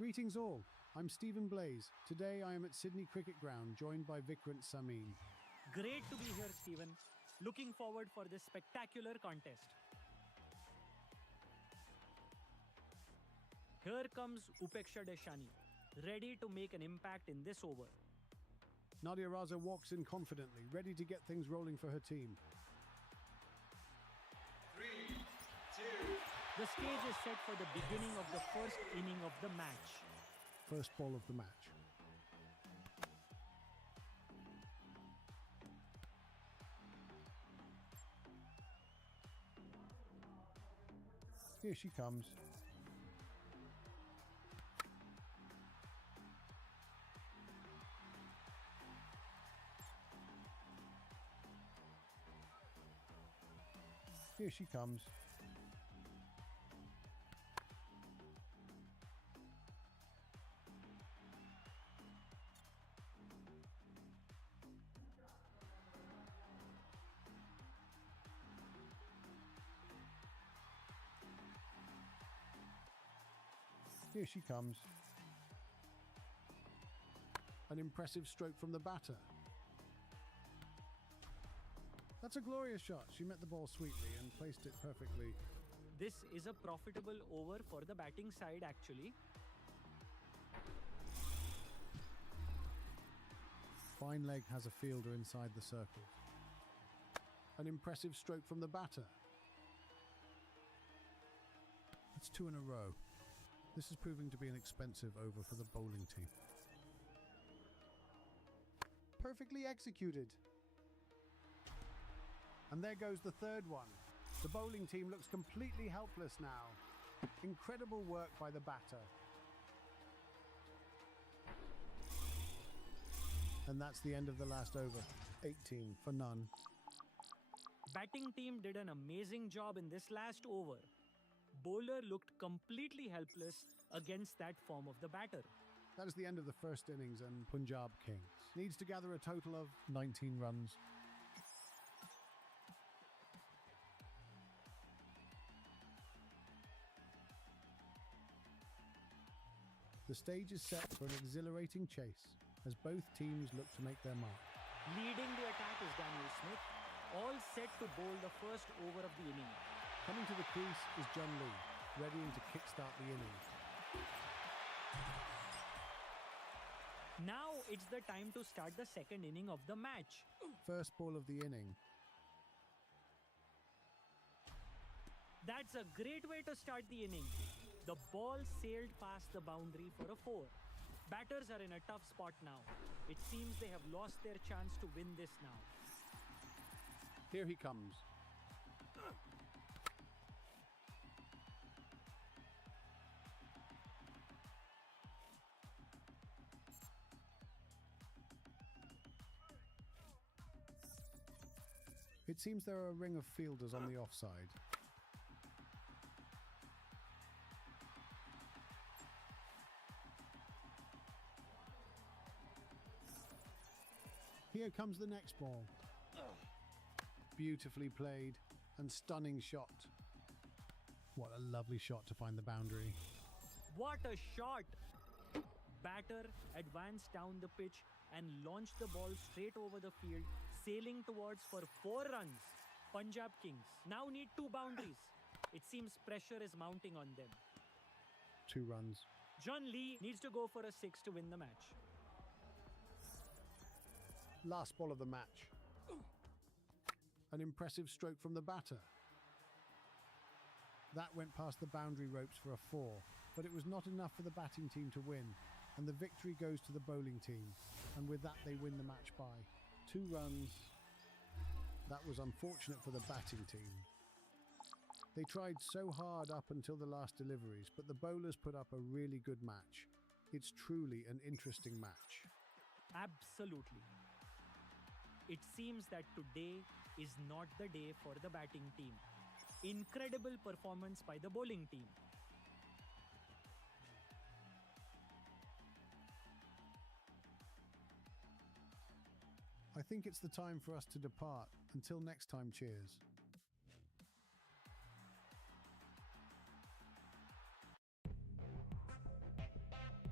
Greetings all, I'm Stephen Blaze. Today I am at Sydney Cricket Ground joined by Vikrant Samin. Great to be here, Stephen. Looking forward for this spectacular contest. Here comes Upeksha Deshani, ready to make an impact in this over. Nadia Raza walks in confidently, ready to get things rolling for her team. 3, 2. The stage is set for the beginning of the first inning of the match. First ball of the match. Here she comes. Here she comes. Here she comes. An impressive stroke from the batter. That's a glorious shot. She met the ball sweetly and placed it perfectly. This is a profitable over for the batting side actually. Fine leg has a fielder inside the circle. An impressive stroke from the batter. That's 2 in a row. This is proving to be an expensive over for the bowling team. Perfectly executed. And there goes the third one. The bowling team looks completely helpless now. Incredible work by the batter. And that's the end of the last over. 18 for none. Batting team did an amazing job in this last over. Bowler looked completely helpless against that form of the batter. That is the end of the first innings, and Punjab Kings needs to gather a total of 19 runs. The stage is set for an exhilarating chase as both teams look to make their mark. Leading the attack is Daniel Smith, all set to bowl the first over of the inning. Coming to the crease is John Lee, readying to kickstart the inning. Now it's the time to start the second inning of the match. First ball of the inning. That's a great way to start the inning. The ball sailed past the boundary for a 4. Batters are in a tough spot now. It seems they have lost their chance to win this now. Here he comes. It seems there are a ring of fielders on the offside. Here comes the next ball. Beautifully played and stunning shot. What a lovely shot to find the boundary. What a shot! Batter advanced down the pitch and launched the ball straight over the field, sailing towards for 4 runs. Punjab Kings now need 2 boundaries. It seems pressure is mounting on them. 2 runs. John Lee needs to go for a 6 to win the match. Last ball of the match. An impressive stroke from the batter. That went past the boundary ropes for a 4, but it was not enough for the batting team to win, and the victory goes to the bowling team, and with that they win the match by 2 runs. That was unfortunate for the batting team. They tried so hard up until the last deliveries, but the bowlers put up a really good match. It's truly an interesting match. Absolutely. It seems that today is not the day for the batting team. Incredible performance by the bowling team. I think it's the time for us to depart. Until next time, cheers.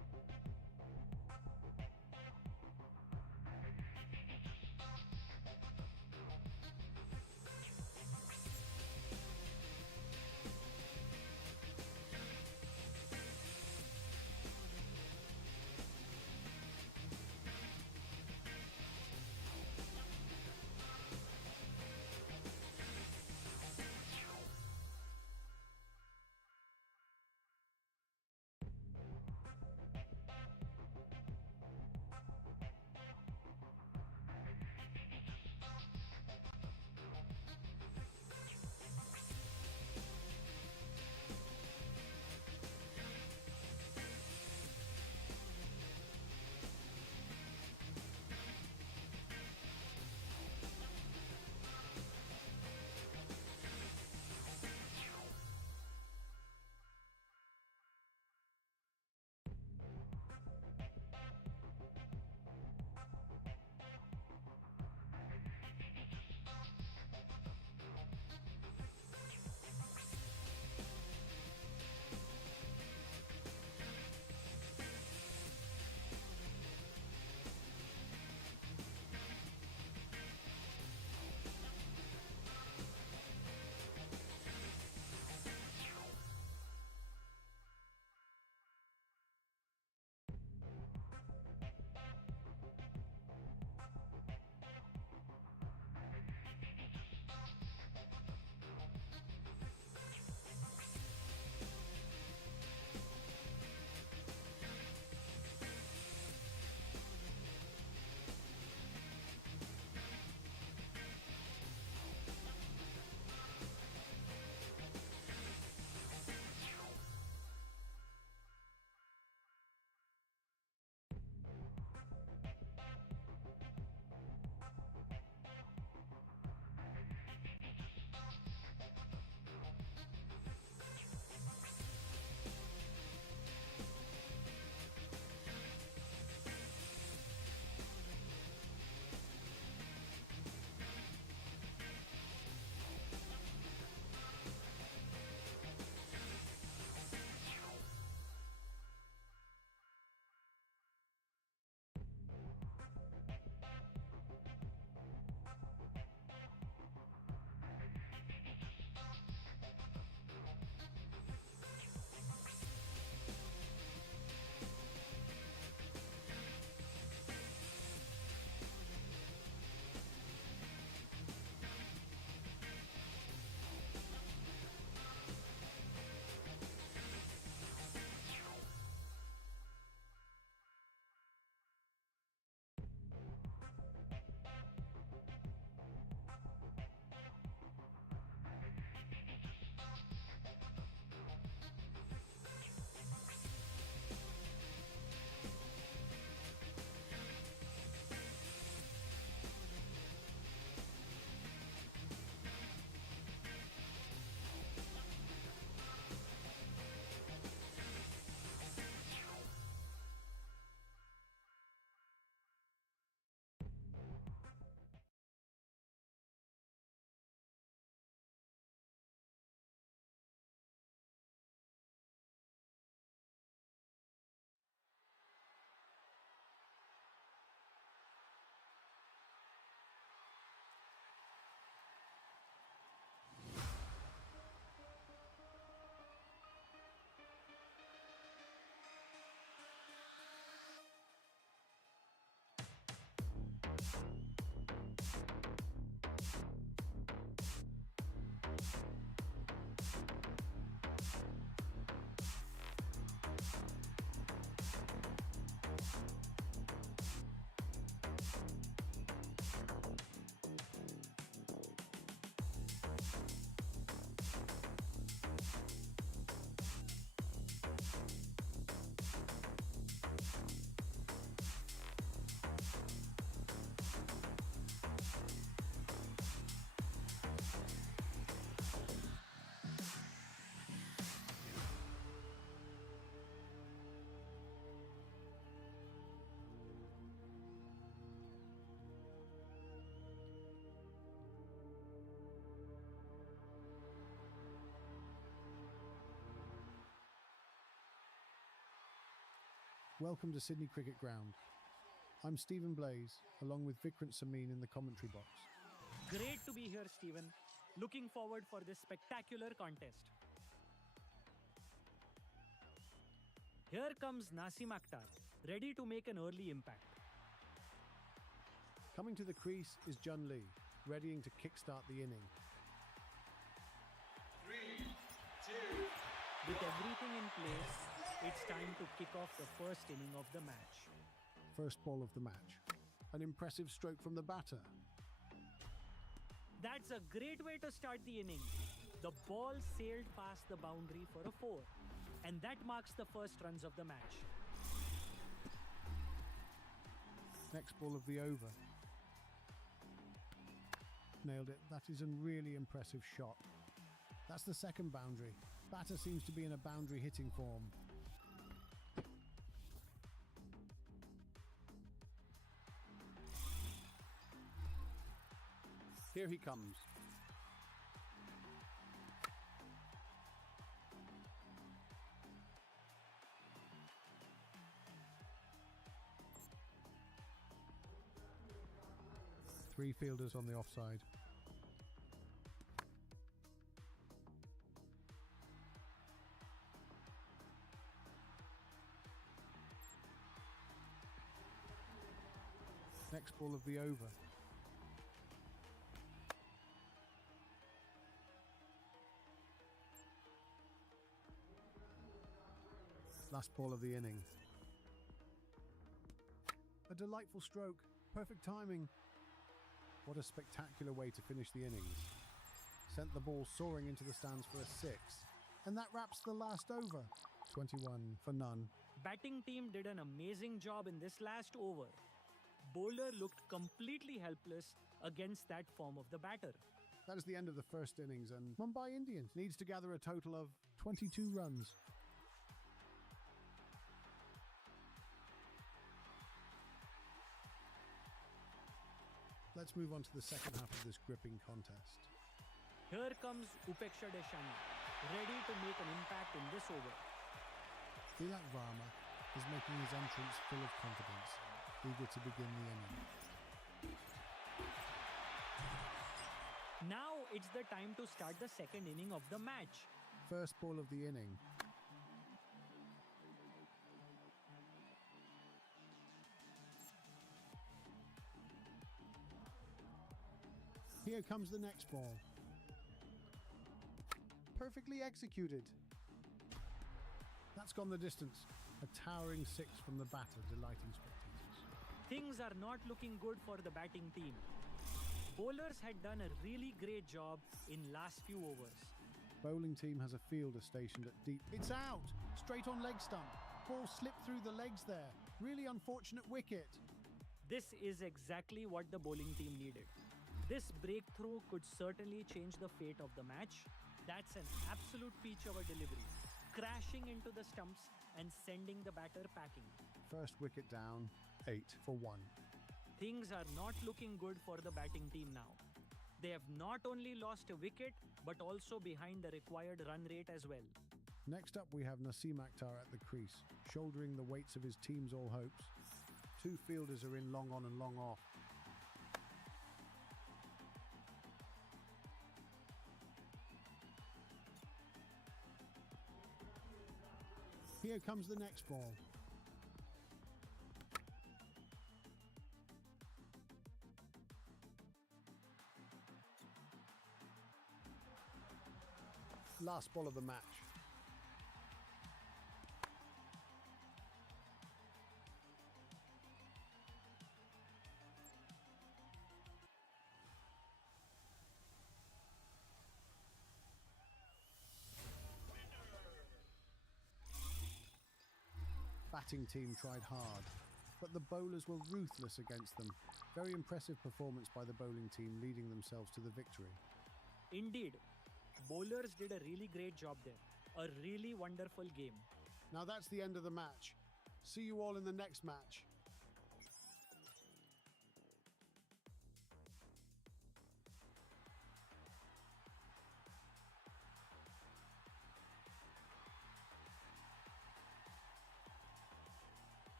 Welcome to Sydney Cricket Ground. I'm Stephen Blaze, along with Vikrant Samin in the commentary box. Great to be here, Stephen. Looking forward for this spectacular contest. Here comes Nasim Akhtar, ready to make an early impact. Coming to the crease is Jun Lee, readying to kickstart the inning. 3, 2. With everything in place, it's time to kick off the first inning of the match. First ball of the match. An impressive stroke from the batter. That's a great way to start the inning. The ball sailed past the boundary for a 4, and that marks the first runs of the match. Next ball of the over. Nailed it. That is a really impressive shot. That's the second boundary. Batter seems to be in a boundary hitting form. Here he comes. Three fielders on the offside. Next ball of the over. Last ball of the inning. A delightful stroke. Perfect timing. What a spectacular way to finish the innings. Sent the ball soaring into the stands for a 6. And that wraps the last over. 21 for none. Batting team did an amazing job in this last over. Bowler looked completely helpless against that form of the batter. That is the end of the first innings, and Mumbai Indians needs to gather a total of 22 runs. Let's move on to the second half of this gripping contest. Here comes Upeksha Deshani, ready to make an impact in this over. Tilak Varma is making his entrance full of confidence, eager to begin the inning. Now it's the time to start the second inning of the match. First ball of the inning. Here comes the next ball. Perfectly executed. That's gone the distance. A towering 6 from the batter, delighting spectators. Things are not looking good for the batting team. Bowlers had done a really great job in last few overs. Bowling team has a fielder stationed at deep. It's out! Straight on leg stump. Ball slipped through the legs there. Really unfortunate wicket. This is exactly what the bowling team needed. This breakthrough could certainly change the fate of the match. That's an absolute peach of a delivery, crashing into the stumps and sending the batter packing. First wicket down, 8 for 1. Things are not looking good for the batting team now. They have not only lost a wicket, but also behind the required run rate as well. Next up we have Nasim Akhtar at the crease, shouldering the weights of his team's all hopes. Two fielders are in long on and long off. Here comes the next ball. Last ball of the match. Batting team tried hard, but the bowlers were ruthless against them. Very impressive performance by the bowling team, leading themselves to the victory. Indeed, bowlers did a really great job there. A really wonderful game. Now that's the end of the match. See you all in the next match.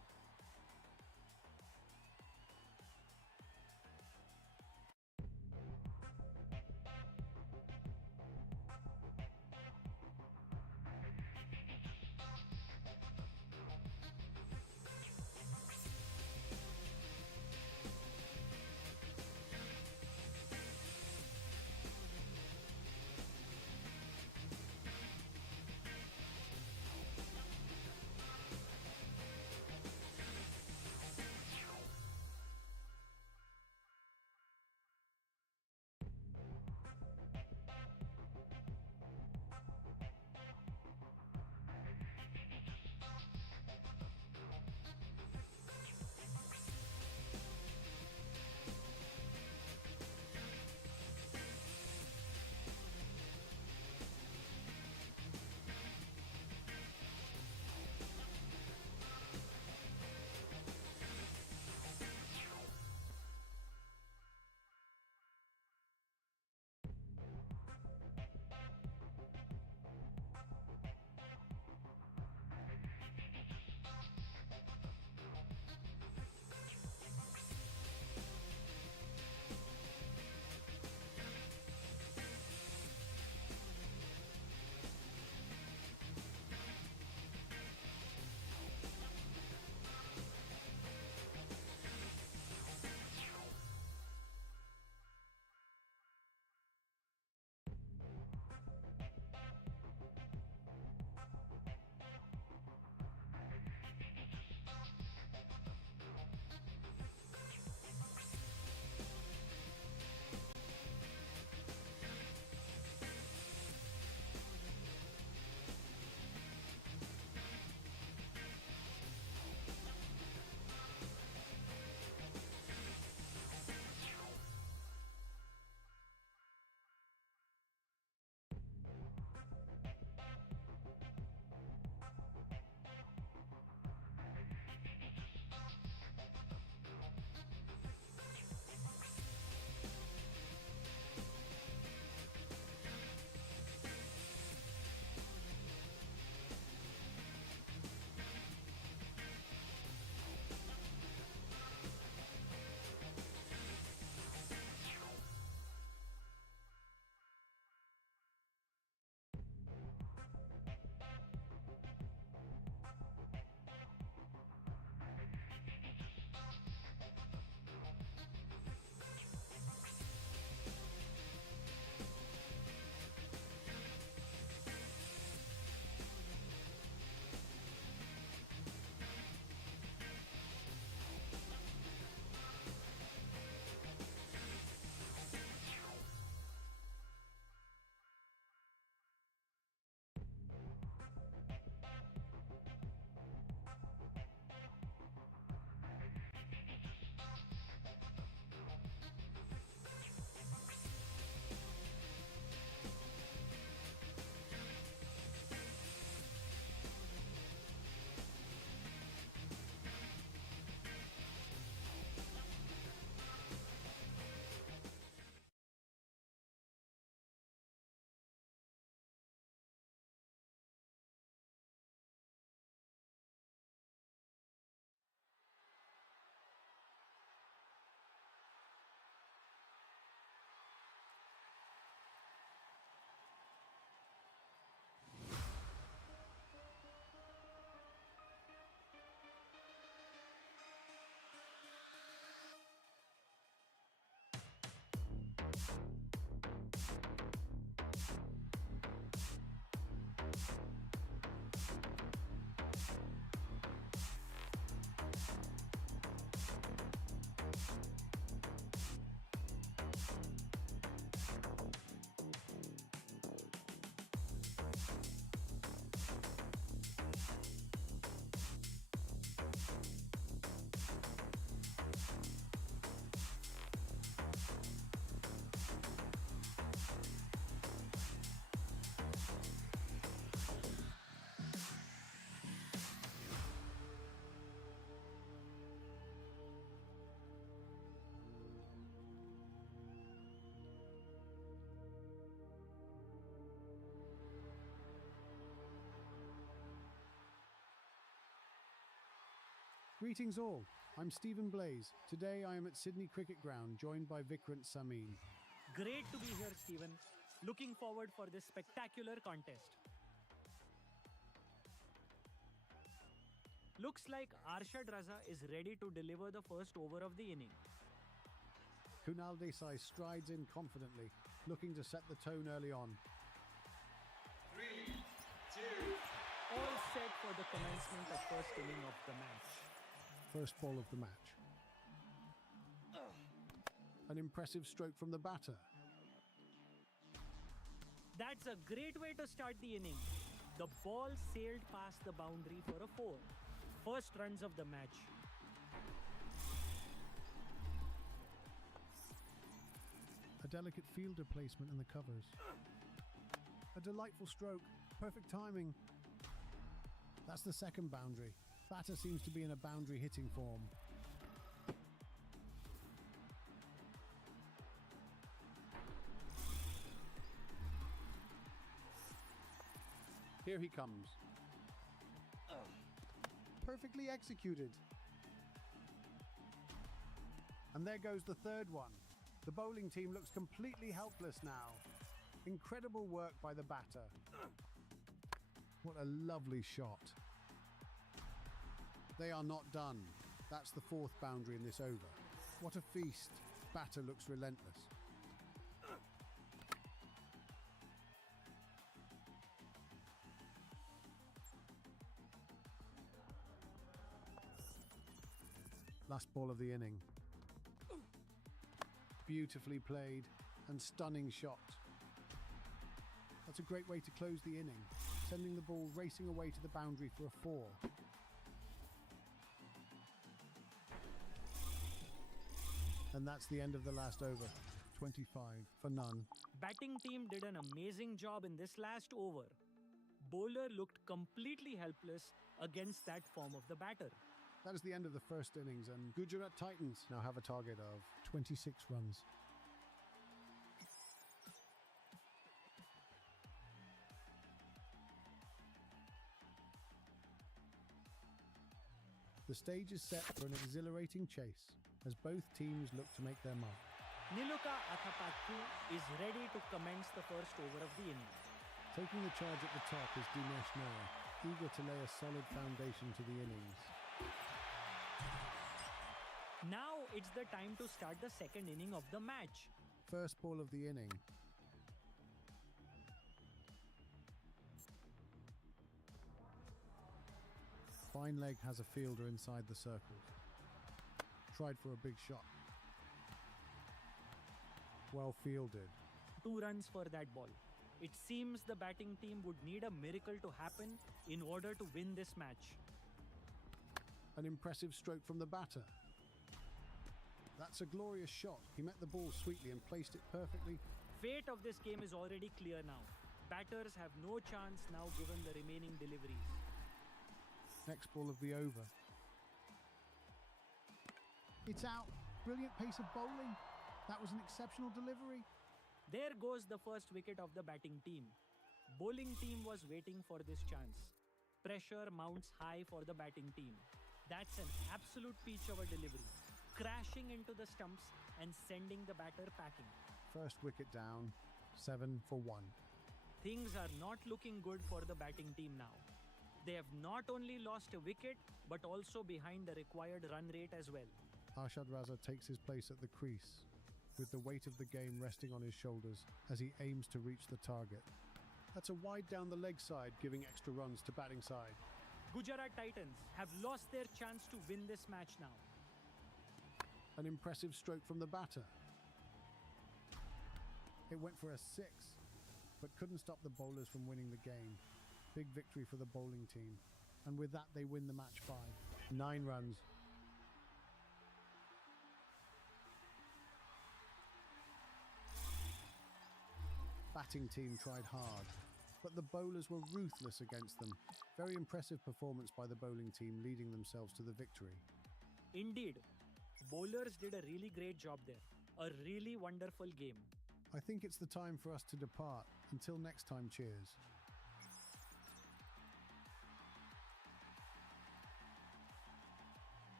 Greetings all, I'm Stephen Blaze. Today I am at Sydney Cricket Ground, joined by Vikrant Samin. Great to be here, Stephen. Looking forward for this spectacular contest. Looks like Arshad Raza is ready to deliver the first over of the inning. Kunal Desai strides in confidently, looking to set the tone early on. 3, 2, All set for the commencement of first inning of the match. First ball of the match. An impressive stroke from the batter. That's a great way to start the inning. The ball sailed past the boundary for a 4. First runs of the match. A delicate fielder placement in the covers. A delightful stroke. Perfect timing. That's the second boundary. Batter seems to be in a boundary hitting form. Here he comes. Perfectly executed. And there goes the third one. The bowling team looks completely helpless now. Incredible work by the batter. What a lovely shot. They are not done. That's the fourth boundary in this over. What a feast. Batter looks relentless. Last ball of the inning. Beautifully played and stunning shot. That's a great way to close the inning, sending the ball racing away to the boundary for a 4. And that's the end of the last over. 25 for none. Batting team did an amazing job in this last over. Bowler looked completely helpless against that form of the batter. That is the end of the first innings, and Gujarat Titans now have a target of 26 runs. The stage is set for an exhilarating chase as both teams look to make their mark. Niluka Athapathu is ready to commence the first over of the inning. Taking the charge at the top is Dinesh Nair, eager to lay a solid foundation to the innings. Now it's the time to start the second inning of the match. First ball of the inning. Fine leg has a fielder inside the circle. Tried for a big shot. Well fielded. 2 runs for that ball. It seems the batting team would need a miracle to happen in order to win this match. An impressive stroke from the batter. That's a glorious shot. He met the ball sweetly and placed it perfectly. Fate of this game is already clear now. Batters have no chance now given the remaining deliveries. Next ball of the over. It's out. Brilliant pace of bowling. That was an exceptional delivery. There goes the first wicket of the batting team. Bowling team was waiting for this chance. Pressure mounts high for the batting team. That's an absolute peach of a delivery. Crashing into the stumps and sending the batter packing. First wicket down. 7 for 1. Things are not looking good for the batting team now. They have not only lost a wicket, but also behind the required run rate as well. Arshad Raza takes his place at the crease, with the weight of the game resting on his shoulders as he aims to reach the target. That's a wide down the leg side, giving extra runs to batting side. Gujarat Titans have lost their chance to win this match now. An impressive stroke from the batter. It went for a 6, but couldn't stop the bowlers from winning the game. Big victory for the bowling team. And with that, they win the match by 9 runs. Batting team tried hard, but the bowlers were ruthless against them. Very impressive performance by the bowling team, leading themselves to the victory. Indeed, bowlers did a really great job there. A really wonderful game. I think it's the time for us to depart. Until next time, cheers.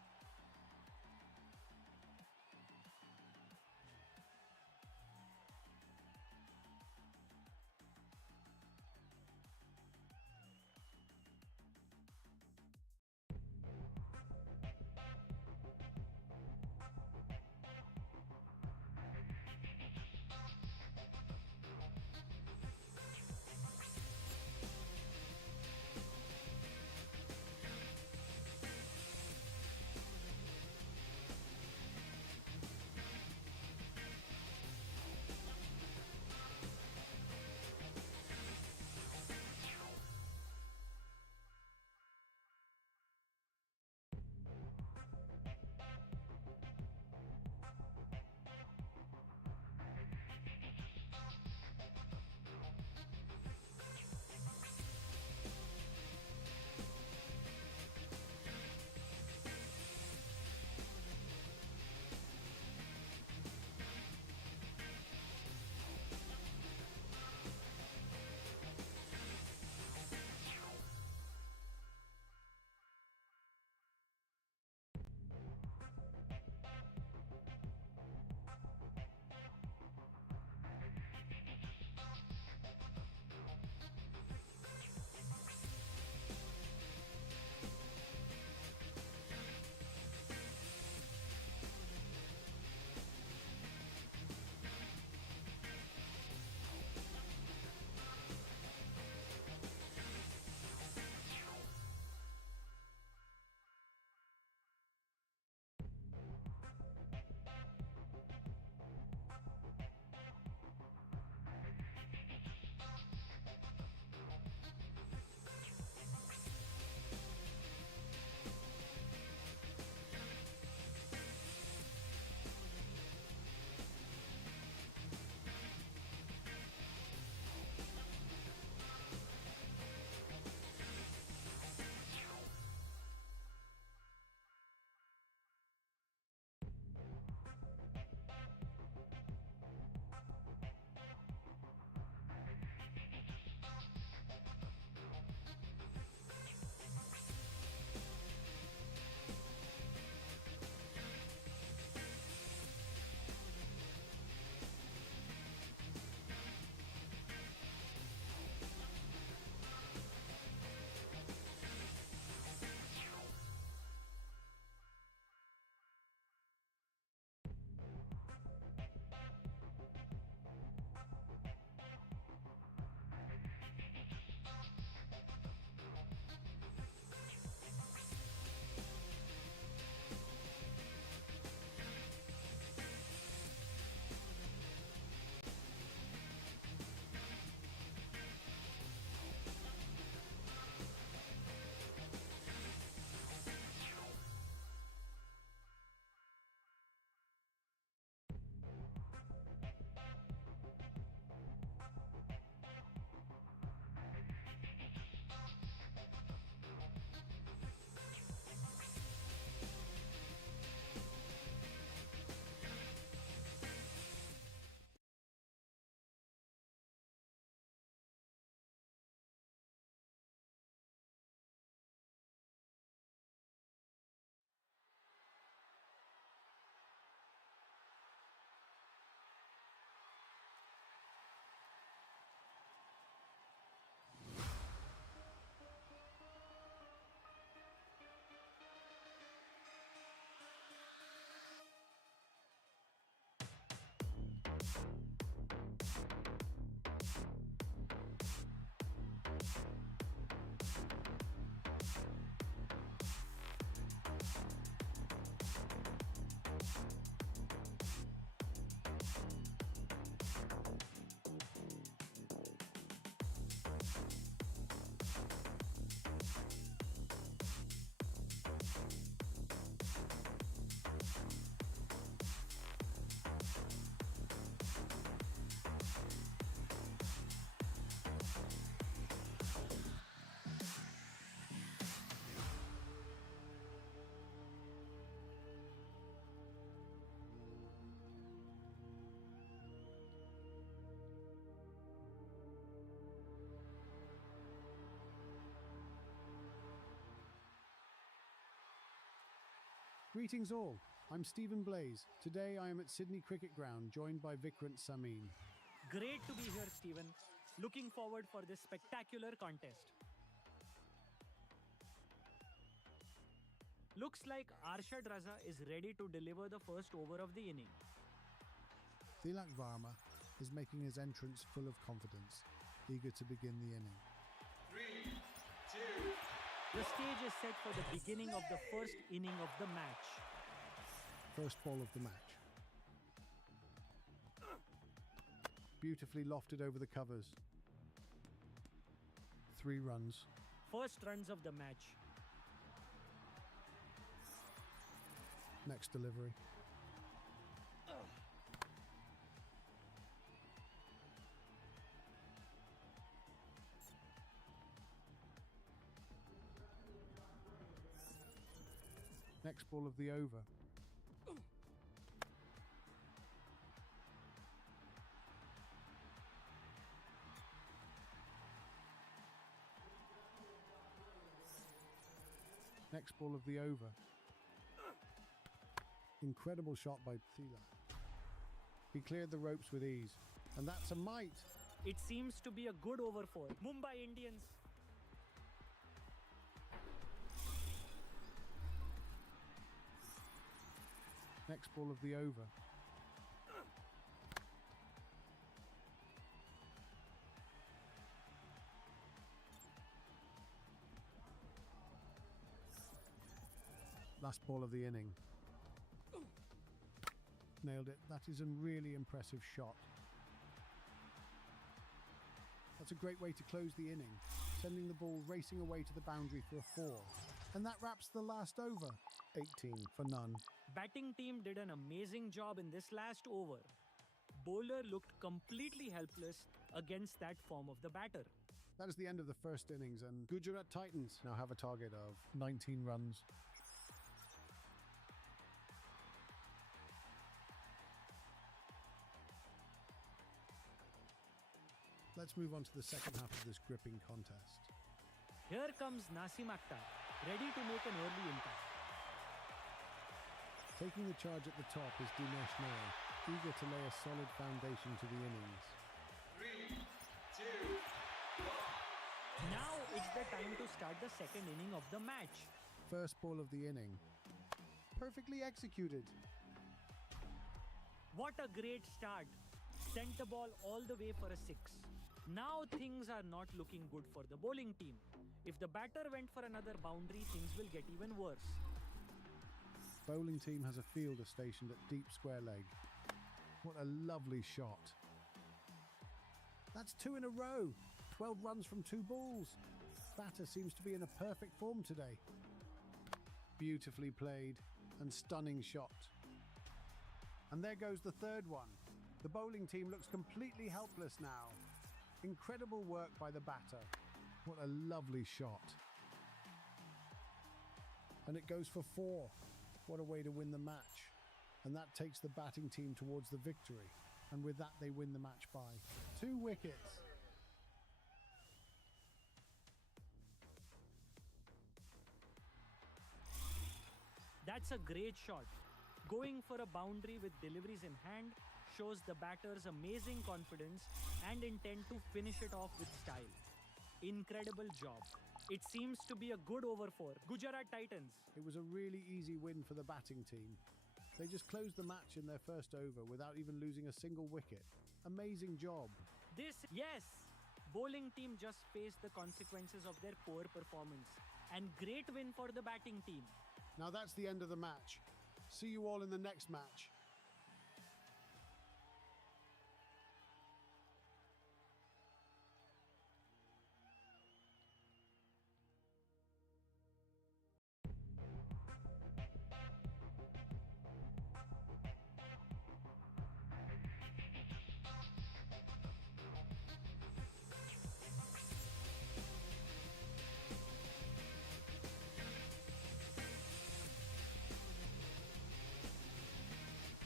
Greetings all, I'm Stephen Blaze. Today I am at Sydney Cricket Ground, joined by Vikrant Samin. Great to be here, Stephen. Looking forward for this spectacular contest. Looks like Arshad Raza is ready to deliver the first over of the inning. Tilak Varma is making his entrance full of confidence, eager to begin the inning. 3, 2, The stage is set for the beginning of the first inning of the match. First ball of the match. Beautifully lofted over the covers. 3 runs. First runs of the match. Next delivery. Next ball of the over. Next ball of the over. Incredible shot by Thila. He cleared the ropes with ease. And that's a mite. It seems to be a good over for Mumbai Indians. Next ball of the over. Last ball of the inning. Nailed it. That is a really impressive shot. That's a great way to close the inning, sending the ball racing away to the boundary for a 4. And that wraps the last over. 18 for none. Batting team did an amazing job in this last over. Bowler looked completely helpless against that form of the batter. That is the end of the first innings, and Gujarat Titans now have a target of 19 runs. Let's move on to the second half of this gripping contest. Here comes Nasim Akhtar, ready to make an early impact. Taking the charge at the top is Dinesh Nair, eager to lay a solid foundation to the innings. 3, 2, 1. Now it's the time to start the second inning of the match. First ball of the inning. Perfectly executed. What a great start. Sent the ball all the way for a 6. Now things are not looking good for the bowling team. If the batter went for another boundary, things will get even worse. Bowling team has a fielder stationed at deep square leg. What a lovely shot. That's 2 in a row. 12 runs from 2 balls. Batter seems to be in a perfect form today. Beautifully played and stunning shot. And there goes the third one. The bowling team looks completely helpless now. Incredible work by the batter. What a lovely shot. And it goes for 4. What a way to win the match. And that takes the batting team towards the victory. And with that, they win the match by 2 wickets. That's a great shot. Going for a boundary with deliveries in hand shows the batter's amazing confidence and intent to finish it off with style. Incredible job. It seems to be a good over for Gujarat Titans. It was a really easy win for the batting team. They just closed the match in their first over without even losing a single wicket. Amazing job. Yes, bowling team just faced the consequences of their poor performance. And great win for the batting team. Now that's the end of the match. See you all in the next match.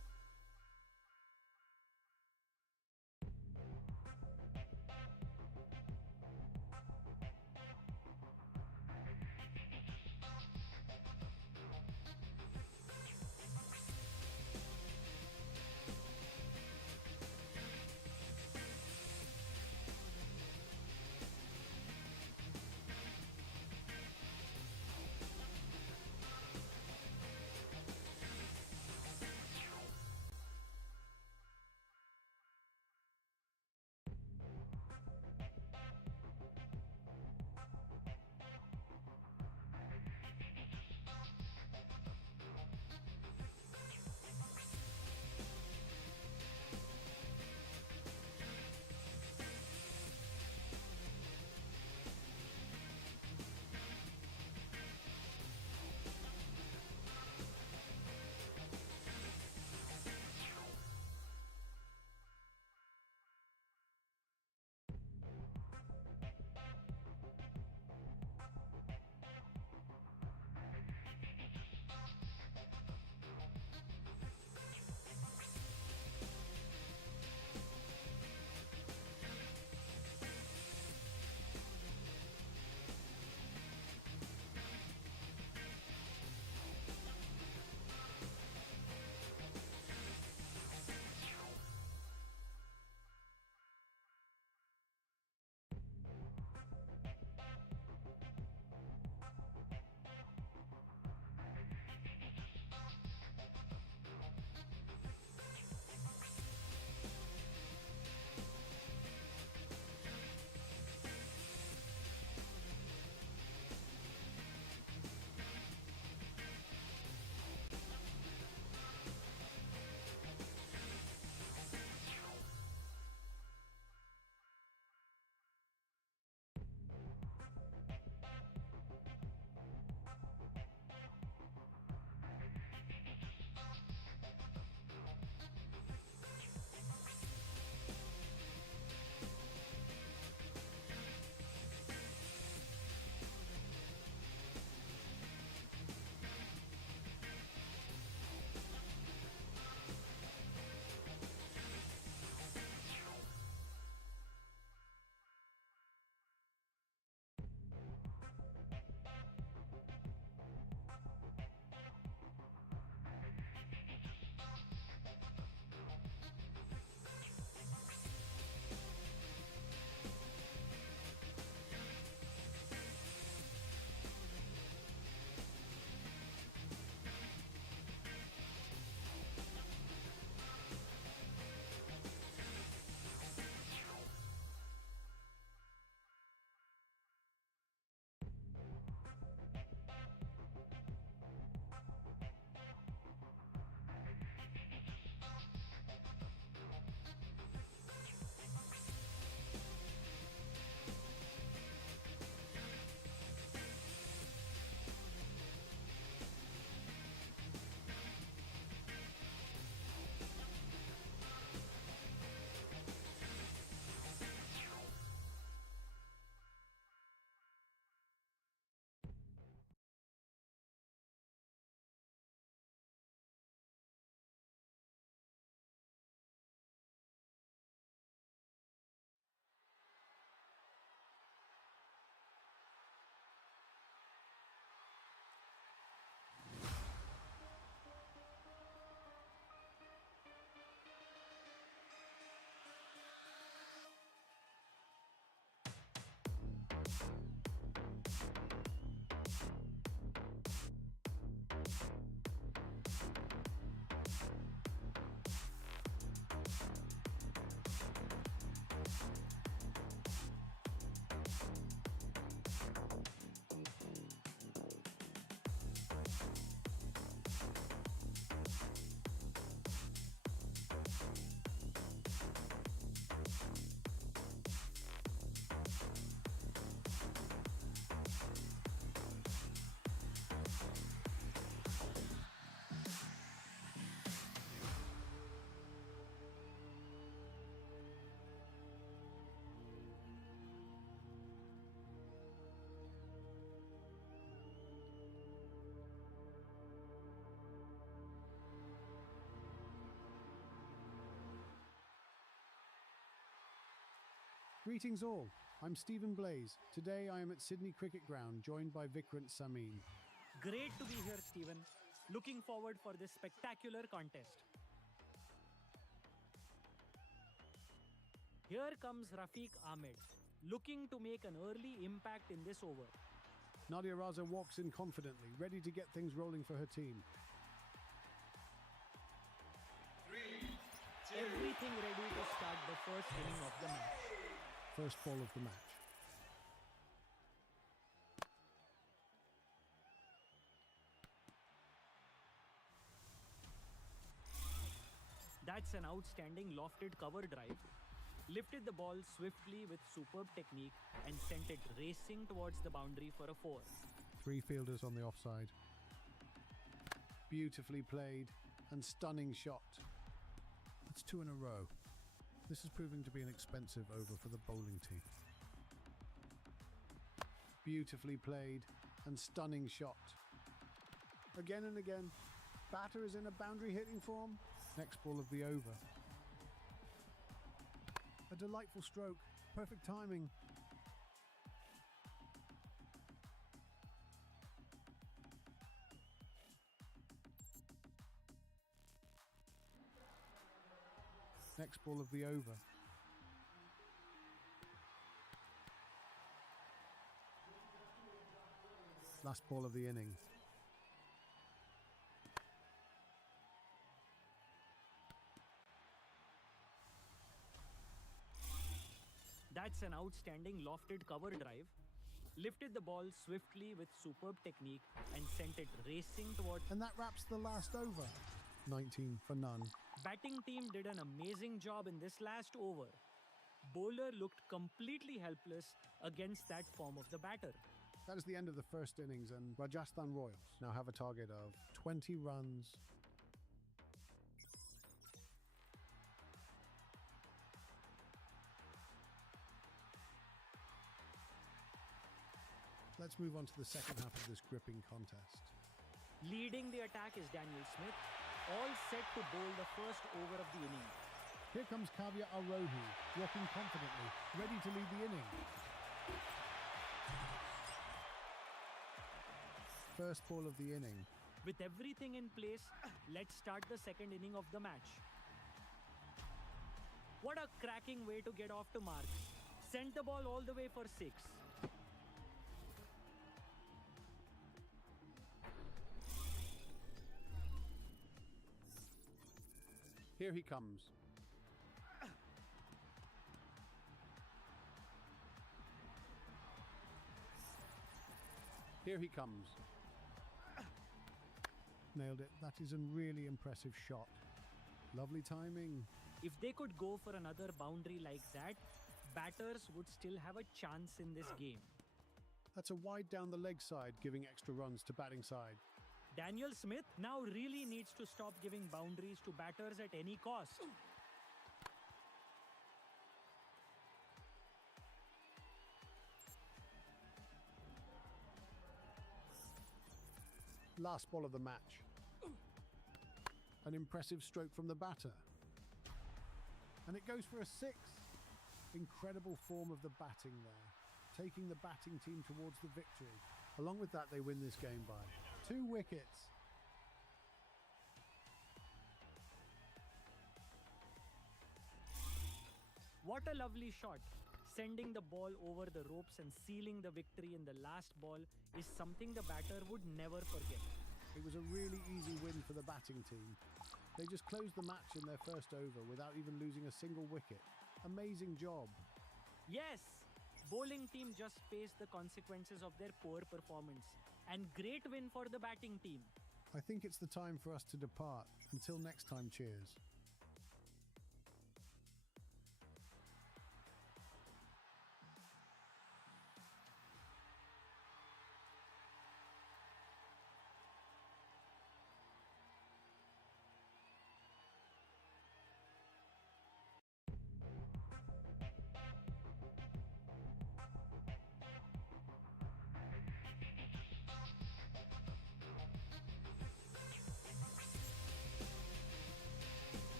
Greetings all, I'm Stephen Blaze. Today I am at Sydney Cricket Ground, joined by Vikrant Samin. Great to be here, Stephen. Looking forward for this spectacular contest. Here comes Rafiq Ahmed, looking to make an early impact in this over. Nadia Raza walks in confidently, ready to get things rolling for her team. 3, 2, Everything ready to start the first inning of the match. First ball of the match. That's an outstanding lofted cover drive. Lifted the ball swiftly with superb technique and sent it racing towards the boundary for a 4. 3 fielders on the offside. Beautifully played and stunning shot. That's 2 in a row. This is proving to be an expensive over for the bowling team. Beautifully played and stunning shot. Again and again. Batter is in a boundary hitting form. Next ball of the over. A delightful stroke. Perfect timing. Next ball of the over. Last ball of the inning. That's an outstanding lofted cover drive. Lifted the ball swiftly with superb technique and sent it racing towards. And that wraps the last over. 19 for none. Batting team did an amazing job in this last over. Bowler looked completely helpless against that form of the batter. That is the end of the first innings, and Rajasthan Royals now have a target of 20 runs. Let's move on to the second half of this gripping contest. Leading the attack is Daniel Smith, all set to bowl the first over of the inning. Here comes Kavya Arohi, walking confidently, ready to lead the inning. First ball of the inning. With everything in place, let's start the second inning of the match. What a cracking way to get off to marks. Sent the ball all the way for 6. Here he comes. Here he comes. Nailed it. That is a really impressive shot. Lovely timing. If they could go for another boundary like that, batters would still have a chance in this game. That's a wide down the leg side, giving extra runs to batting side. Daniel Smith now really needs to stop giving boundaries to batters at any cost. Last ball of the match. An impressive stroke from the batter. And it goes for a 6. Incredible form of the batting there, taking the batting team towards the victory. Along with that, they win this game by 2 wickets. What a lovely shot. Sending the ball over the ropes and sealing the victory in the last ball is something the batter would never forget. It was a really easy win for the batting team. They just closed the match in their first over without even losing a single wicket. Amazing job. Yes, bowling team just faced the consequences of their poor performance. And great win for the batting team. I think it's the time for us to depart. Until next time, cheers.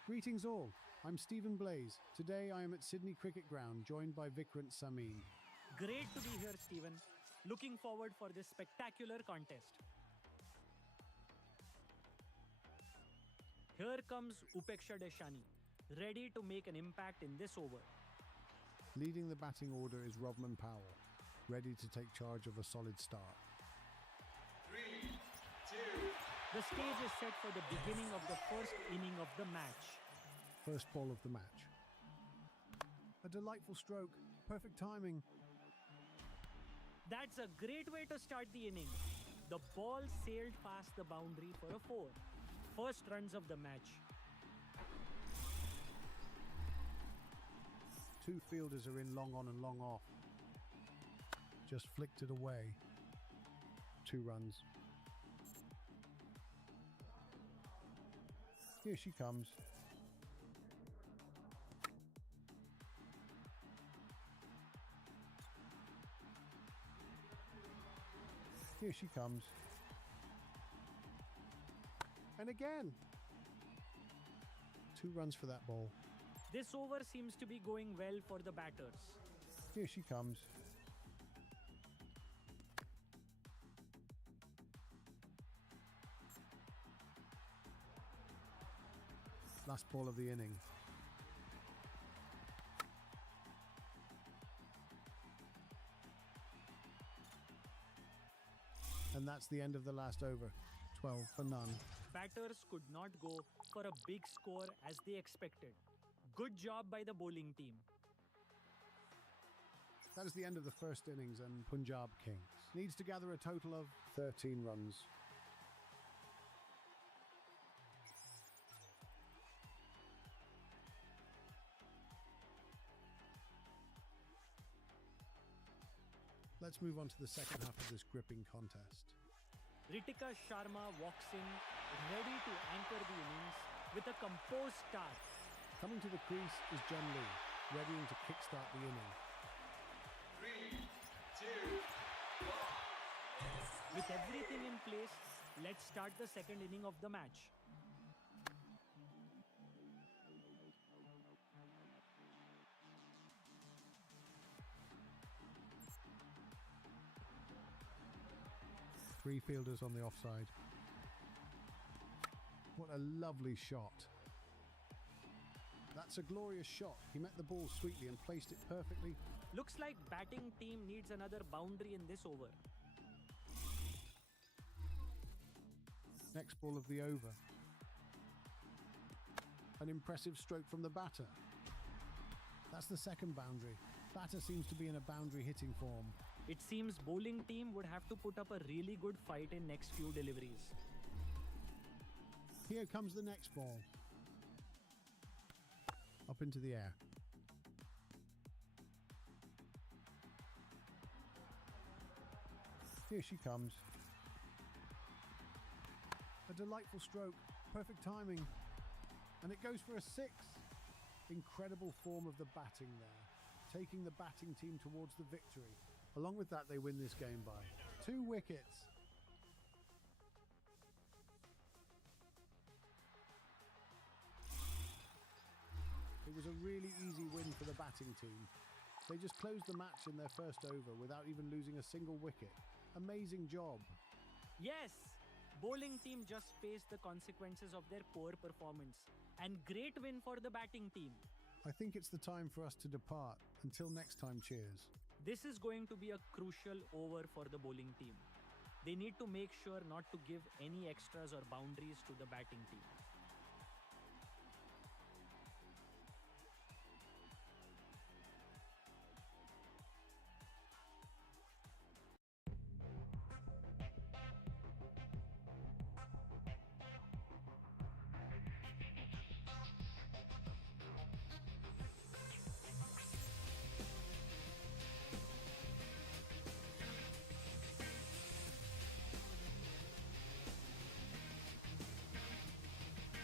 Greetings all, I'm Stephen Blaze. Today I am at Sydney Cricket Ground, joined by Vikrant Samin. Great to be here, Stephen. Looking forward for this spectacular contest. Here comes Upeksha Deshani, ready to make an impact in this over. Leading the batting order is Robman Powell, ready to take charge of a solid start. 3, 2, The stage is set for the beginning of the first inning of the match. First ball of the match. A delightful stroke, perfect timing. That's a great way to start the inning. The ball sailed past the boundary for a 4. First runs of the match. Two fielders are in long on and long off. Just flicked it away. 2 runs. Here she comes. Here she comes. And again. 2 runs for that ball. This over seems to be going well for the batters. Here she comes. Last ball of the inning. And that's the end of the last over. 12 for none. Batters could not go for a big score as they expected. Good job by the bowling team. That is the end of the first innings, and Punjab Kings needs to gather a total of 13 runs. Let's move on to the second half of this gripping contest. Ritika Sharma walks in, ready to anchor the innings with a composed start. Coming to the crease is Jen Lee, readying to kickstart the inning. 3, 2, 1. With everything in place, let's start the second inning of the match. Three fielders on the offside. What a lovely shot. That's a glorious shot. He met the ball sweetly and placed it perfectly. Looks like batting team needs another boundary in this over. Next ball of the over. An impressive stroke from the batter. That's the second boundary. Batter seems to be in a boundary hitting form. It seems bowling team would have to put up a really good fight in next few deliveries. Here comes the next ball. Up into the air. Here she comes. A delightful stroke, perfect timing, and it goes for a 6. Incredible form of the batting there, taking the batting team towards the victory. Along with that, they win this game by 2 wickets. It was a really easy win for the batting team. They just closed the match in their first over without even losing a single wicket. Amazing job. Yes! Bowling team just faced the consequences of their poor performance. And great win for the batting team. I think it's the time for us to depart. Until next time, cheers. This is going to be a crucial over for the bowling team. They need to make sure not to give any extras or boundaries to the batting team.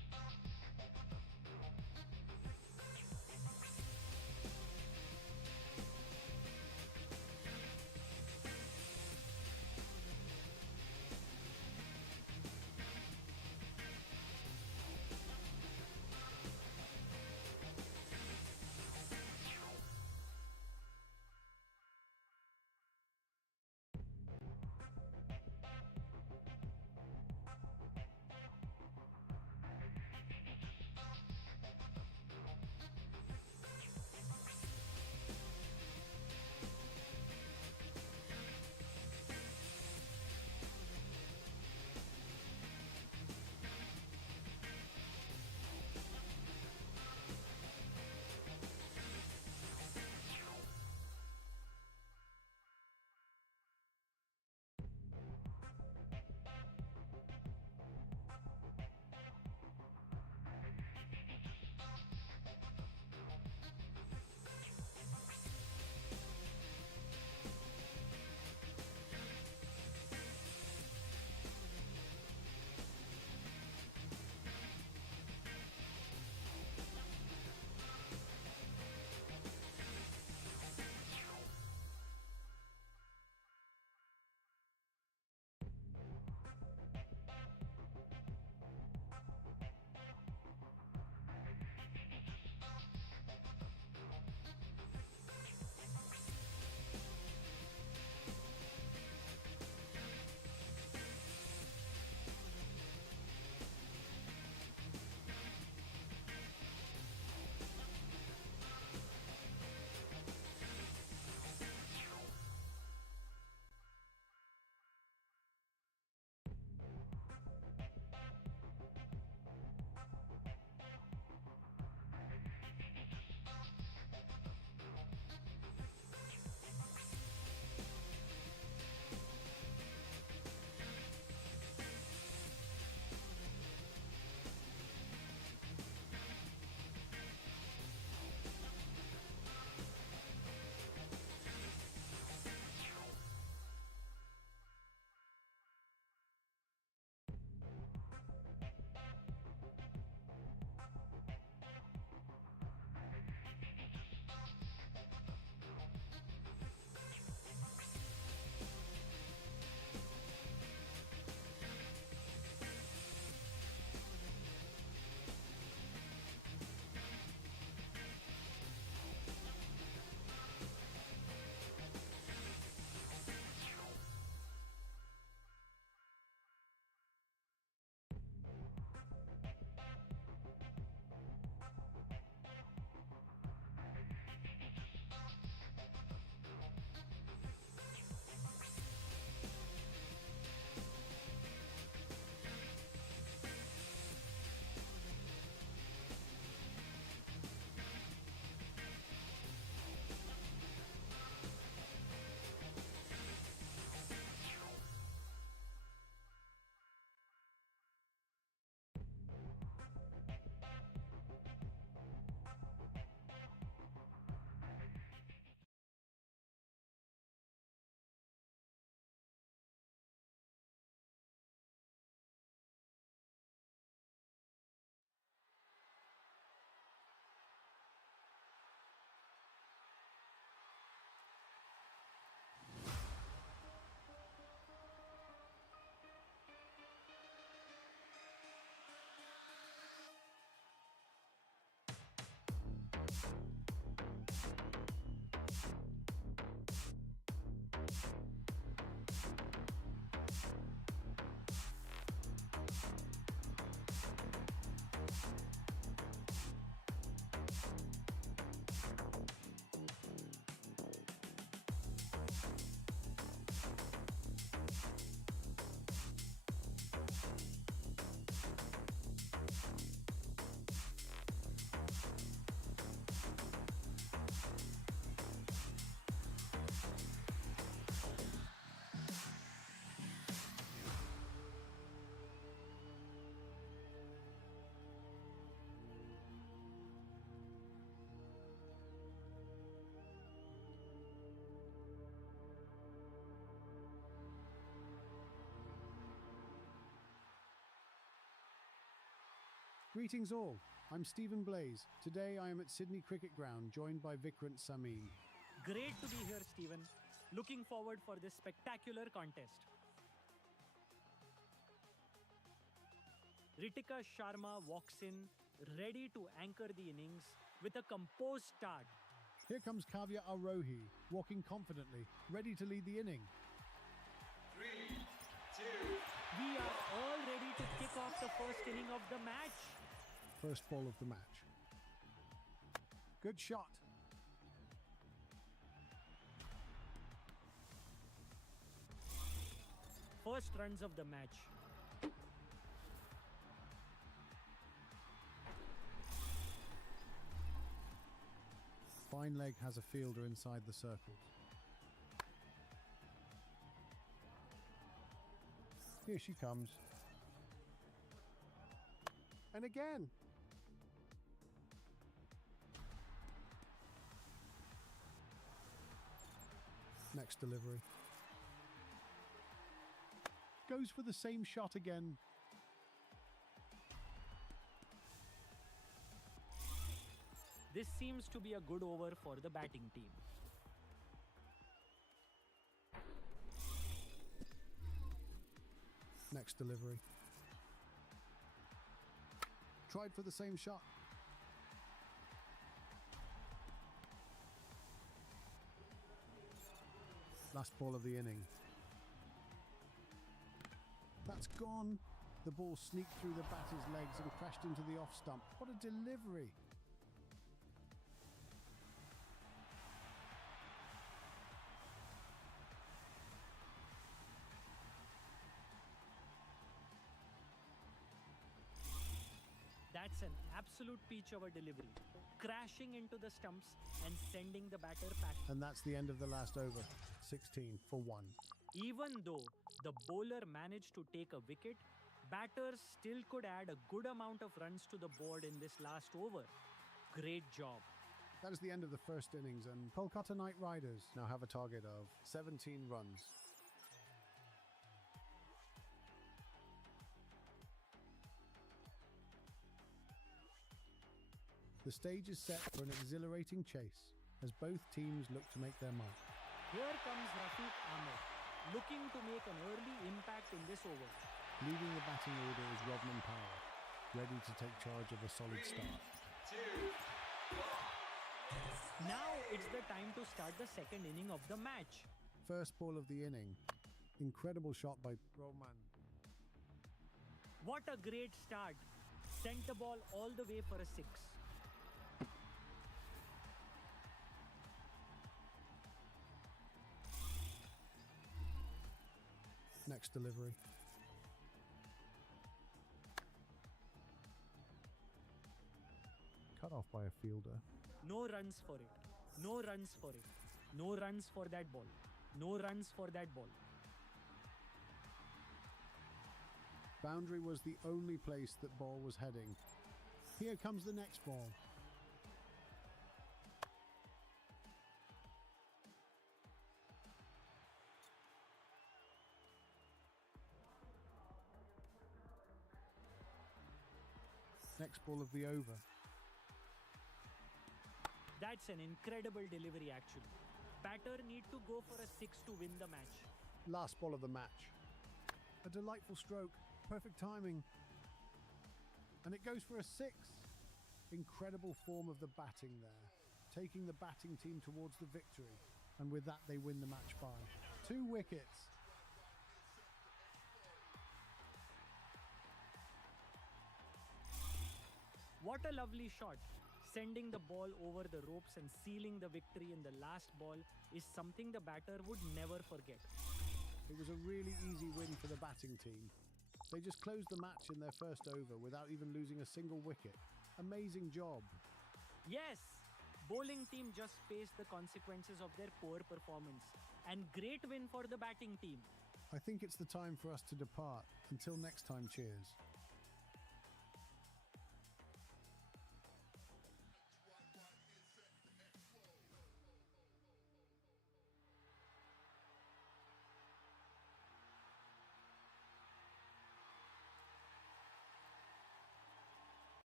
Greetings all, I'm Stephen Blaze. Today I am at Sydney Cricket Ground, joined by Vikrant Samin. Great to be here, Stephen. Looking forward for this spectacular contest. Ritika Sharma walks in, ready to anchor the innings with a composed start. Here comes Kavya Arohi, walking confidently, ready to lead the inning. 3, 2, We are all ready to kick off the first inning of the match. First ball of the match. Good shot. First runs of the match. Fine leg has a fielder inside the circles. Here she comes. And again. Next delivery. Goes for the same shot again. This seems to be a good over for the batting team. Next delivery. Tried for the same shot. Last ball of the inning. That's gone. The ball sneaked through the batter's legs and crashed into the off stump. What a delivery. That's an absolute peach of a delivery, crashing into the stumps and sending the batter packing. And that's the end of the last over. 16 for 1. Even though the bowler managed to take a wicket, batters still could add a good amount of runs to the board in this last over. Great job. That is the end of the first innings, and Kolkata Knight Riders now have a target of 17 runs. The stage is set for an exhilarating chase as both teams look to make their mark. Here comes Rafiq Ahmed, looking to make an early impact in this over. Leading the batting order is Rodman Power, ready to take charge of a solid start. 2, 1. Now it's the time to start the second inning of the match. First ball of the inning. Incredible shot by Roman. What a great start. Sent the ball all the way for a 6. Next delivery. Cut off by a fielder. No runs for it. No runs for it. No runs for that ball. No runs for that ball. Boundary was the only place that ball was heading. Here comes the next ball. Next ball of the over. That's an incredible delivery actually. Batter need to go for a 6 to win the match. Last ball of the match. A delightful stroke. Perfect timing. And it goes for a 6. Incredible form of the batting there. Taking the batting team towards the victory. And with that they win the match by 2 wickets. What a lovely shot. Sending the ball over the ropes and sealing the victory in the last ball is something the batter would never forget. It was a really easy win for the batting team. They just closed the match in their first over without even losing a single wicket. Amazing job. Yes, bowling team just faced the consequences of their poor performance. And great win for the batting team. I think it's the time for us to depart. Until next time, cheers.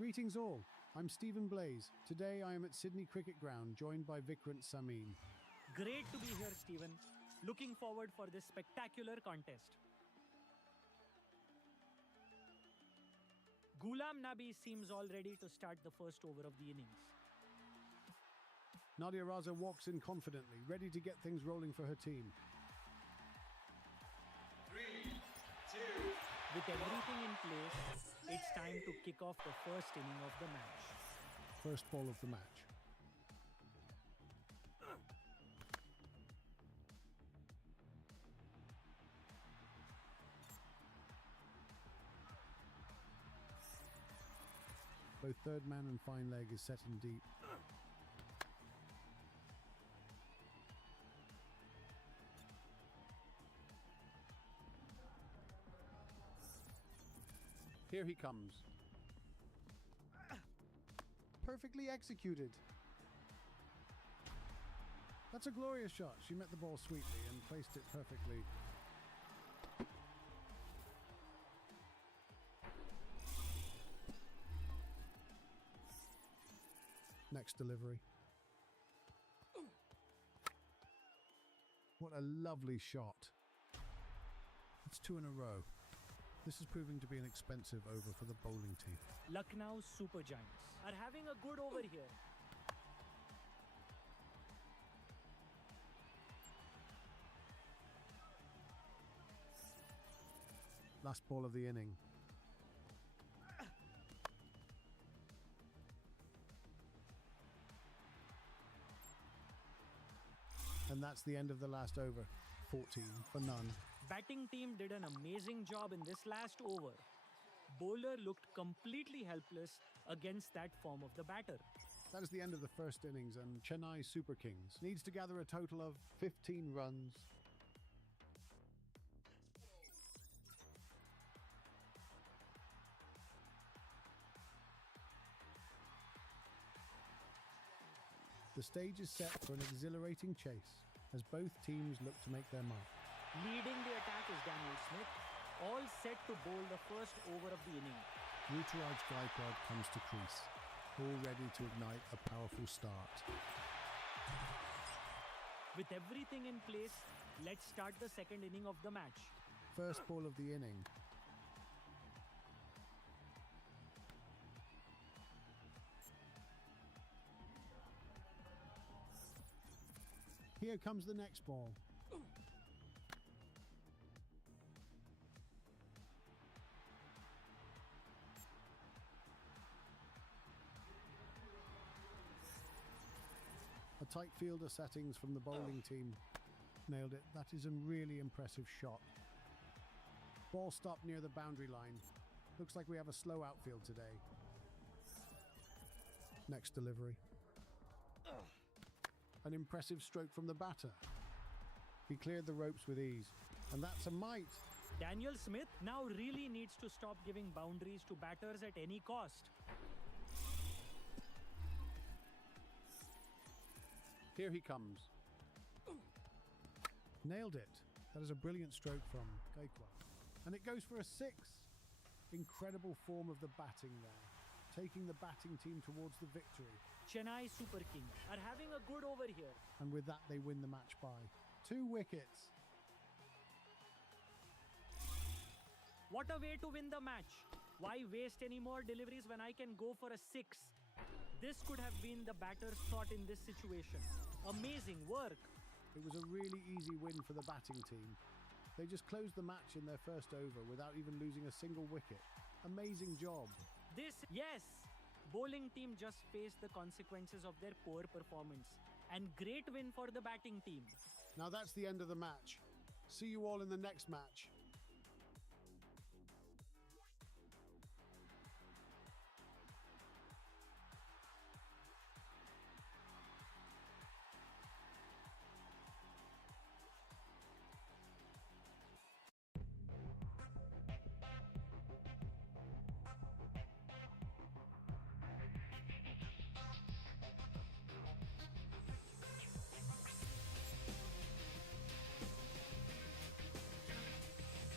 Greetings all, I'm Stephen Blaze. Today I am at Sydney Cricket Ground joined by Vikrant Samin. Great to be here, Stephen. Looking forward for this spectacular contest. Ghulam Nabi seems all ready to start the first over of the innings. Nadia Raza walks in confidently, ready to get things rolling for her team. 3, 2, With everything in place, it's time to kick off the first inning of the match. First ball of the match. Both third man and fine leg is set in deep. Here he comes. Perfectly executed. That's a glorious shot. She met the ball sweetly and placed it perfectly. Next delivery. What a lovely shot. It's 2 in a row. This is proving to be an expensive over for the bowling team. Lucknow Super Giants are having a good over here. Last ball of the inning. And that's the end of the last over. 14 for none. Batting team did an amazing job in this last over. Bowler looked completely helpless against that form of the batter. That is the end of the first innings, and Chennai Super Kings needs to gather a total of 15 runs. The stage is set for an exhilarating chase as both teams look to make their mark. Leading the attack is Daniel Smith, all set to bowl the first over of the inning. Ruturaj Gaikwad comes to crease, all ready to ignite a powerful start. With everything in place, let's start the second inning of the match. First ball of the inning. Here comes the next ball. A tight fielder settings from the bowling team. Nailed it. That is a really impressive shot. Ball stopped near the boundary line. Looks like we have a slow outfield today. Next delivery. An impressive stroke from the batter. He cleared the ropes with ease. And that's a mite. Daniel Smith now really needs to stop giving boundaries to batters at any cost. Here he comes. Nailed it. That is a brilliant stroke from Gaikwad. And it goes for a 6. Incredible form of the batting there, taking the batting team towards the victory. Chennai Super Kings are having a good over here. And with that, they win the match by 2 wickets. What a way to win the match. Why waste any more deliveries when I can go for a 6? This could have been the batter's thought in this situation. Amazing work. It was a really easy win for the batting team. They just closed the match in their first over without even losing a single wicket. Amazing job. Yes, bowling team just faced the consequences of their poor performance. And great win for the batting team. Now that's the end of the match. See you all in the next match.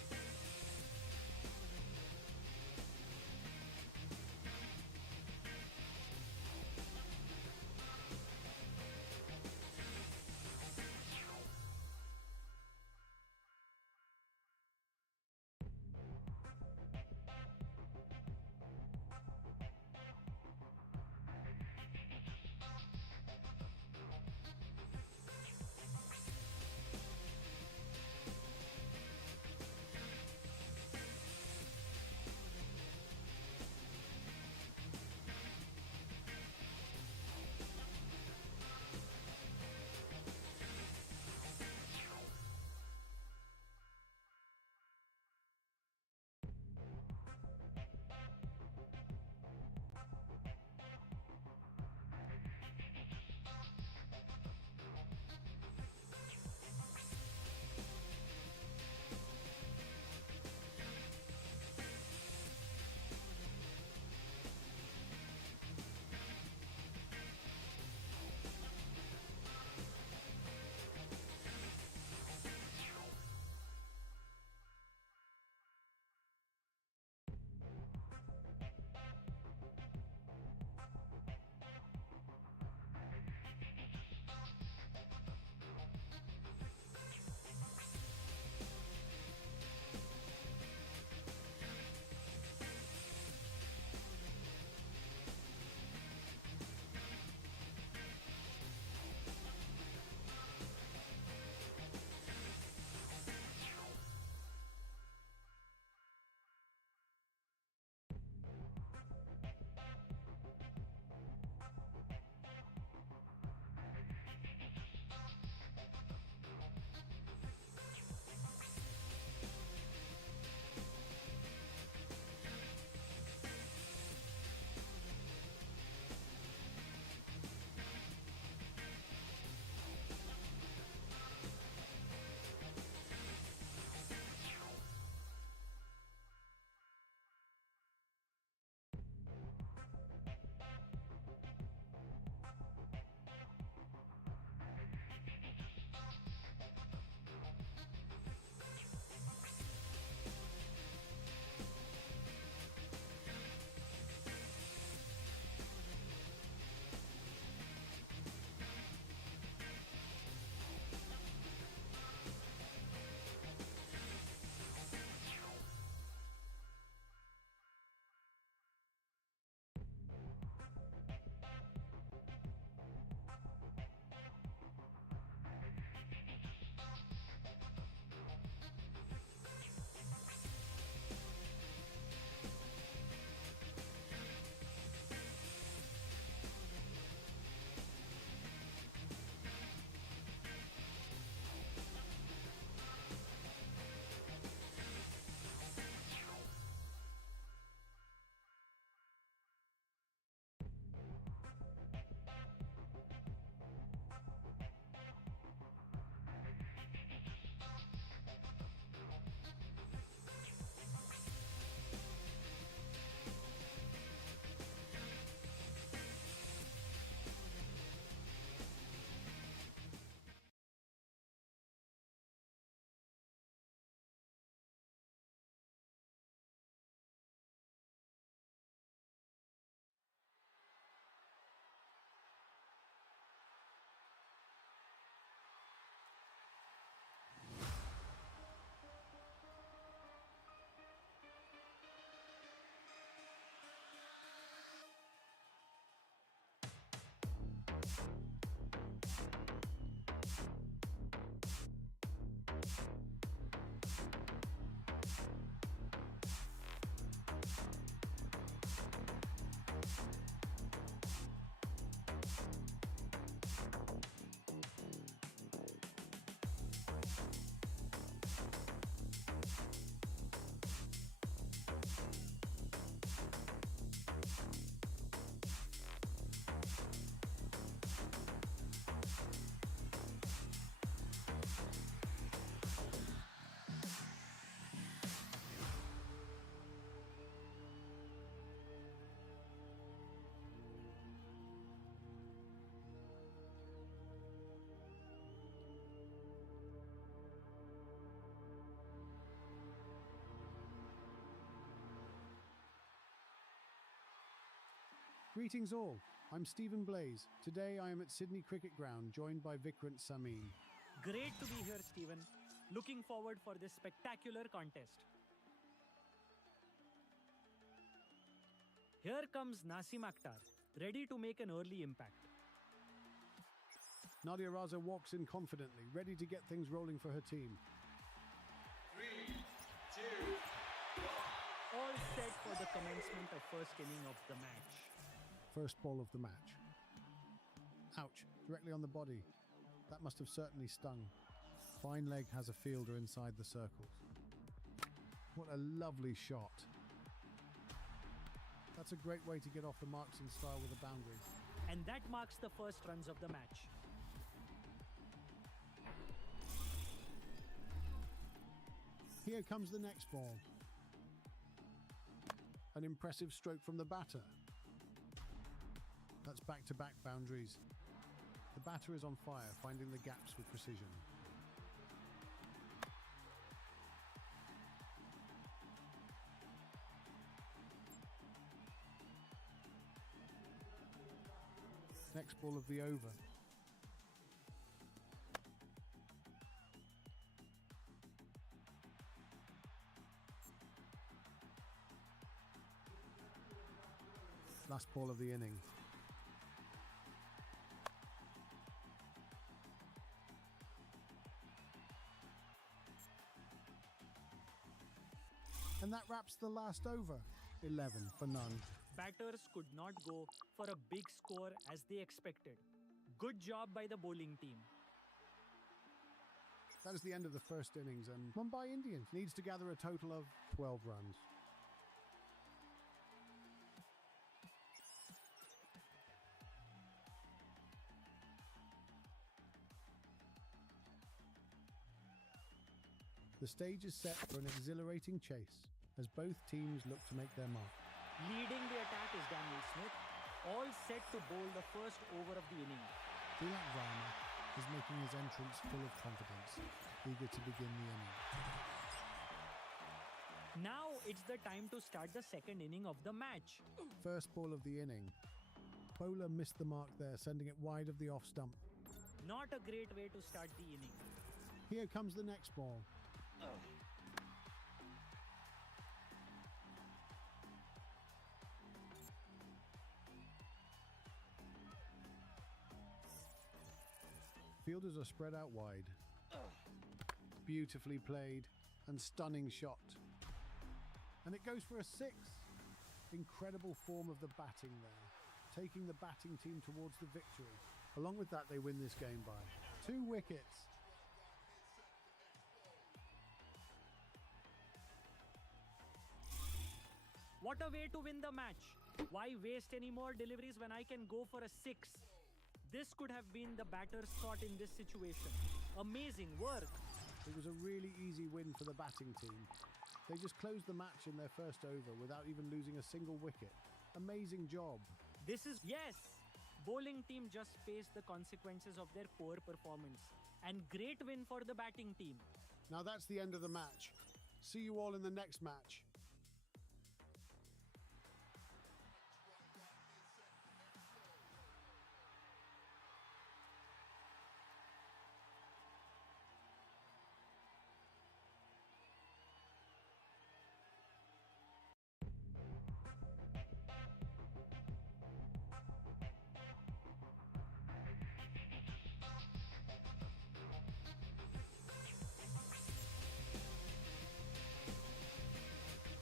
Greetings all, I'm Stephen Blaze. Today I am at Sydney Cricket Ground, joined by Vikrant Samin. Great to be here, Stephen. Looking forward for this spectacular contest. Here comes Nasim Akhtar, ready to make an early impact. Nadia Raza walks in confidently, ready to get things rolling for her team. 3, 2, 1. All set for the commencement of first inning of the match. First ball of the match. Ouch, directly on the body. That must have certainly stung. Fine leg has a fielder inside the circles. What a lovely shot. That's a great way to get off the marks in style with a boundary. And that marks the first runs of the match. Here comes the next ball. An impressive stroke from the batter. That's back-to-back boundaries. The batter is on fire, finding the gaps with precision. Next ball of the over. Last ball of the inning. And that wraps the last over. 11 for none. Batters could not go for a big score as they expected. Good job by the bowling team. That is the end of the first innings, and Mumbai Indians needs to gather a total of 12 runs. The stage is set for an exhilarating chase as both teams look to make their mark. Leading the attack is Daniel Smith, all set to bowl the first over of the inning. Tilak Varma is making his entrance full of confidence, eager to begin the inning. Now it's the time to start the second inning of the match. First ball of the inning. Bowler missed the mark there, sending it wide of the off stump. Not a great way to start the inning. Here comes the next ball. Fielders are spread out wide. Beautifully played and stunning shot. And it goes for a 6. Incredible form of the batting there, taking the batting team towards the victory. Along with that, they win this game by 2 wickets. What a way to win the match. Why waste any more deliveries when I can go for a 6? This could have been the batter's shot in this situation. Amazing work. It was a really easy win for the batting team. They just closed the match in their first over without even losing a single wicket. Amazing job. Yes! Bowling team just faced the consequences of their poor performance. And great win for the batting team. Now that's the end of the match. See you all in the next match.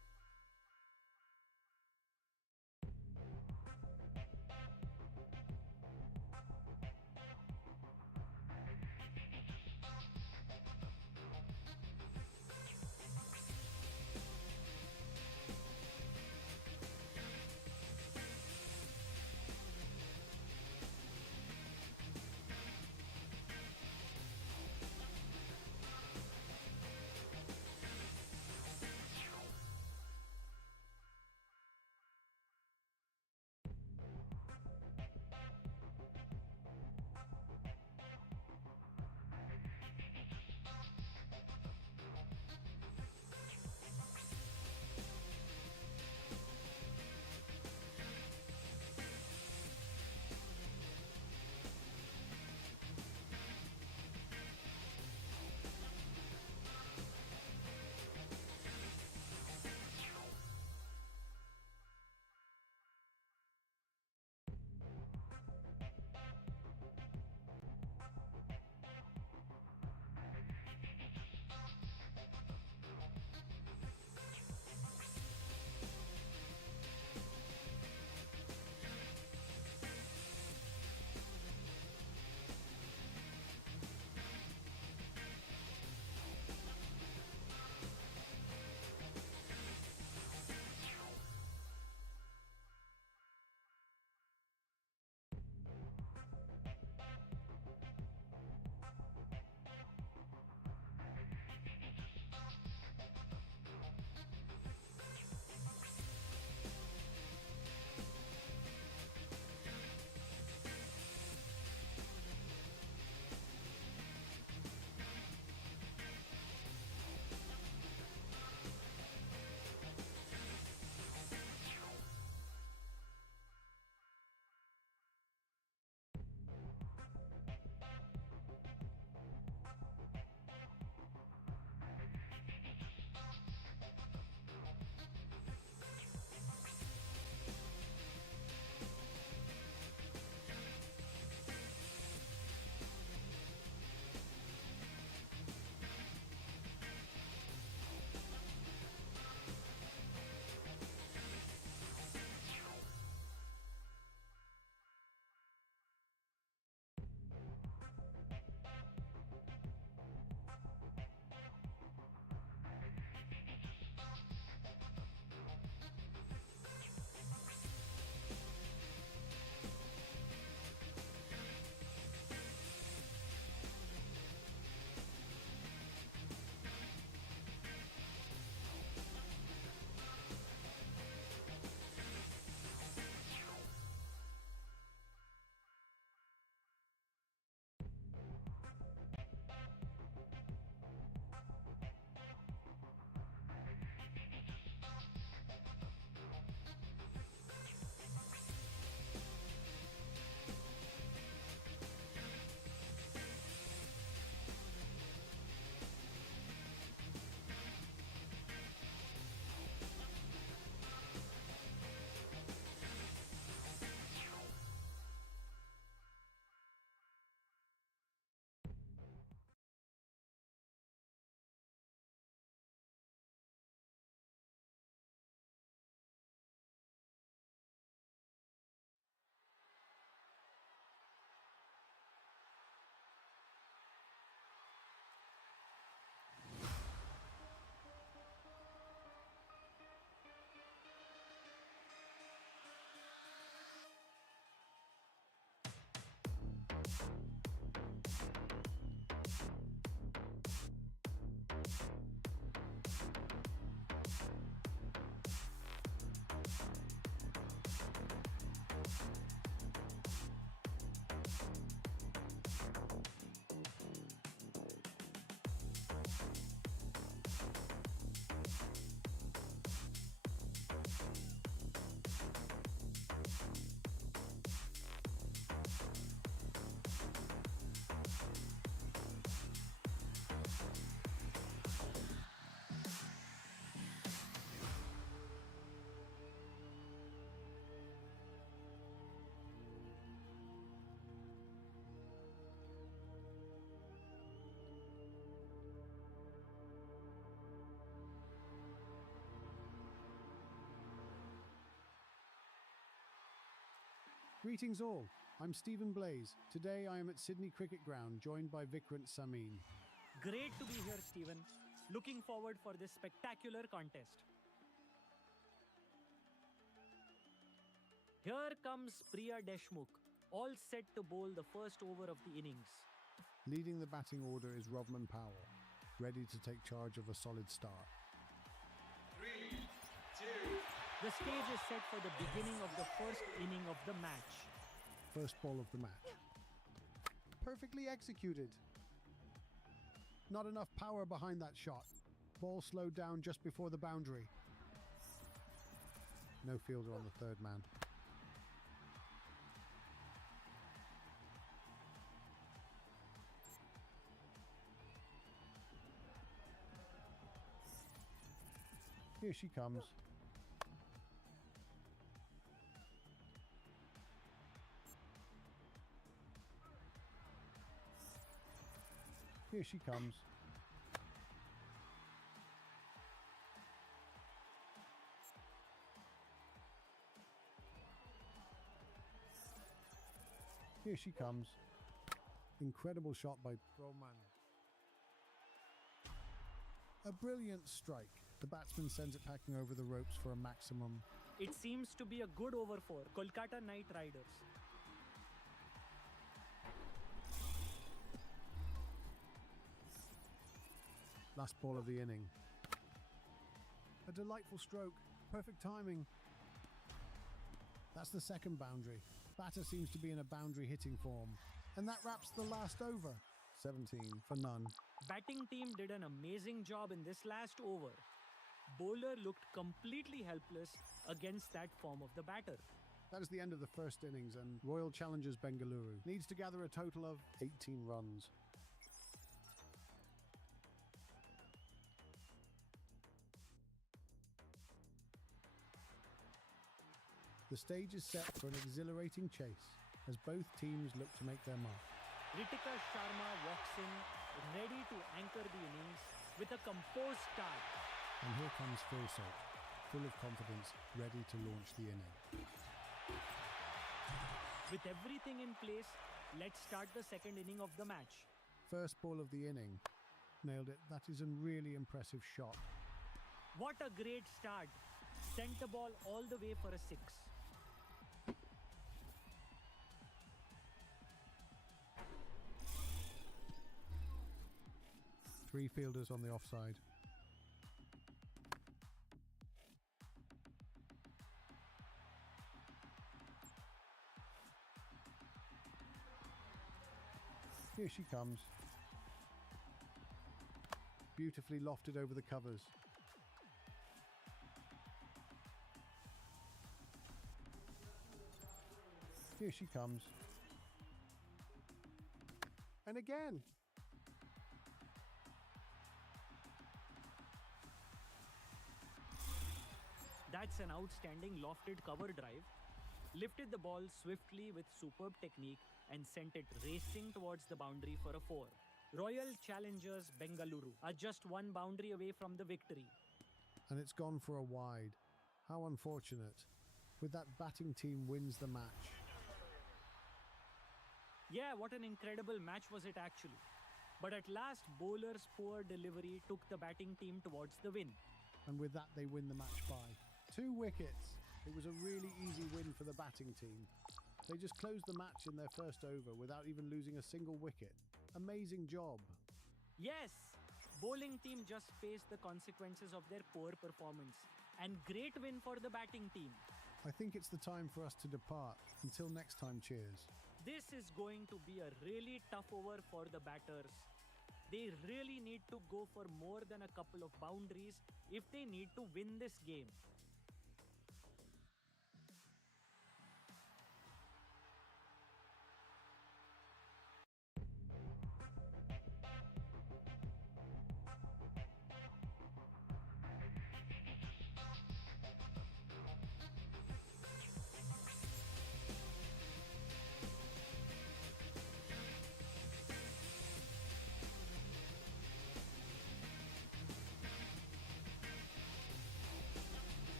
Greetings all, I'm Stephen Blaze. Today I am at Sydney Cricket Ground, joined by Vikrant Samin. Great to be here, Stephen. Looking forward for this spectacular contest. Here comes Priya Deshmukh, all set to bowl the first over of the innings. Leading the batting order is Rovman Powell, ready to take charge of a solid start. 3, 2, The stage is set for the beginning of the first inning of the match. First ball of the match. Perfectly executed. Not enough power behind that shot. Ball slowed down just before the boundary. No fielder on the third man. Here she comes. Here she comes. Here she comes. Incredible shot by Roman. A brilliant strike. The batsman sends it packing over the ropes for a maximum. It seems to be a good over for Kolkata Knight Riders. Last ball of the inning. A delightful stroke. Perfect timing. That's the second boundary. Batter seems to be in a boundary hitting form. And that wraps the last over. 17 for none. Batting team did an amazing job in this last over. Bowler looked completely helpless against that form of the batter. That is the end of the first innings, and Royal Challengers Bengaluru needs to gather a total of 18 runs. The stage is set for an exhilarating chase as both teams look to make their mark. Ritika Sharma walks in, ready to anchor the innings with a composed start. And here comes Phil Salt, full of confidence, ready to launch the inning. With everything in place, let's start the second inning of the match. First ball of the inning. Nailed it. That is a really impressive shot. What a great start. Sent the ball all the way for a 6. Three fielders on the offside. Here she comes. Beautifully lofted over the covers. Here she comes. And again. That's an outstanding lofted cover drive. Lifted the ball swiftly with superb technique and sent it racing towards the boundary for a 4. Royal Challengers Bengaluru are just one boundary away from the victory. And it's gone for a wide. How unfortunate. With that batting team wins the match. Yeah, what an incredible match was it actually. But at last, bowler's poor delivery took the batting team towards the win. And with that, they win the match by 2 wickets. It was a really easy win for the batting team. They just closed the match in their first over without even losing a single wicket. Amazing job. Yes, bowling team just faced the consequences of their poor performance. And great win for the batting team. I think it's the time for us to depart. Until next time, cheers. This is going to be a really tough over for the batters. They really need to go for more than a couple of boundaries if they need to win this game.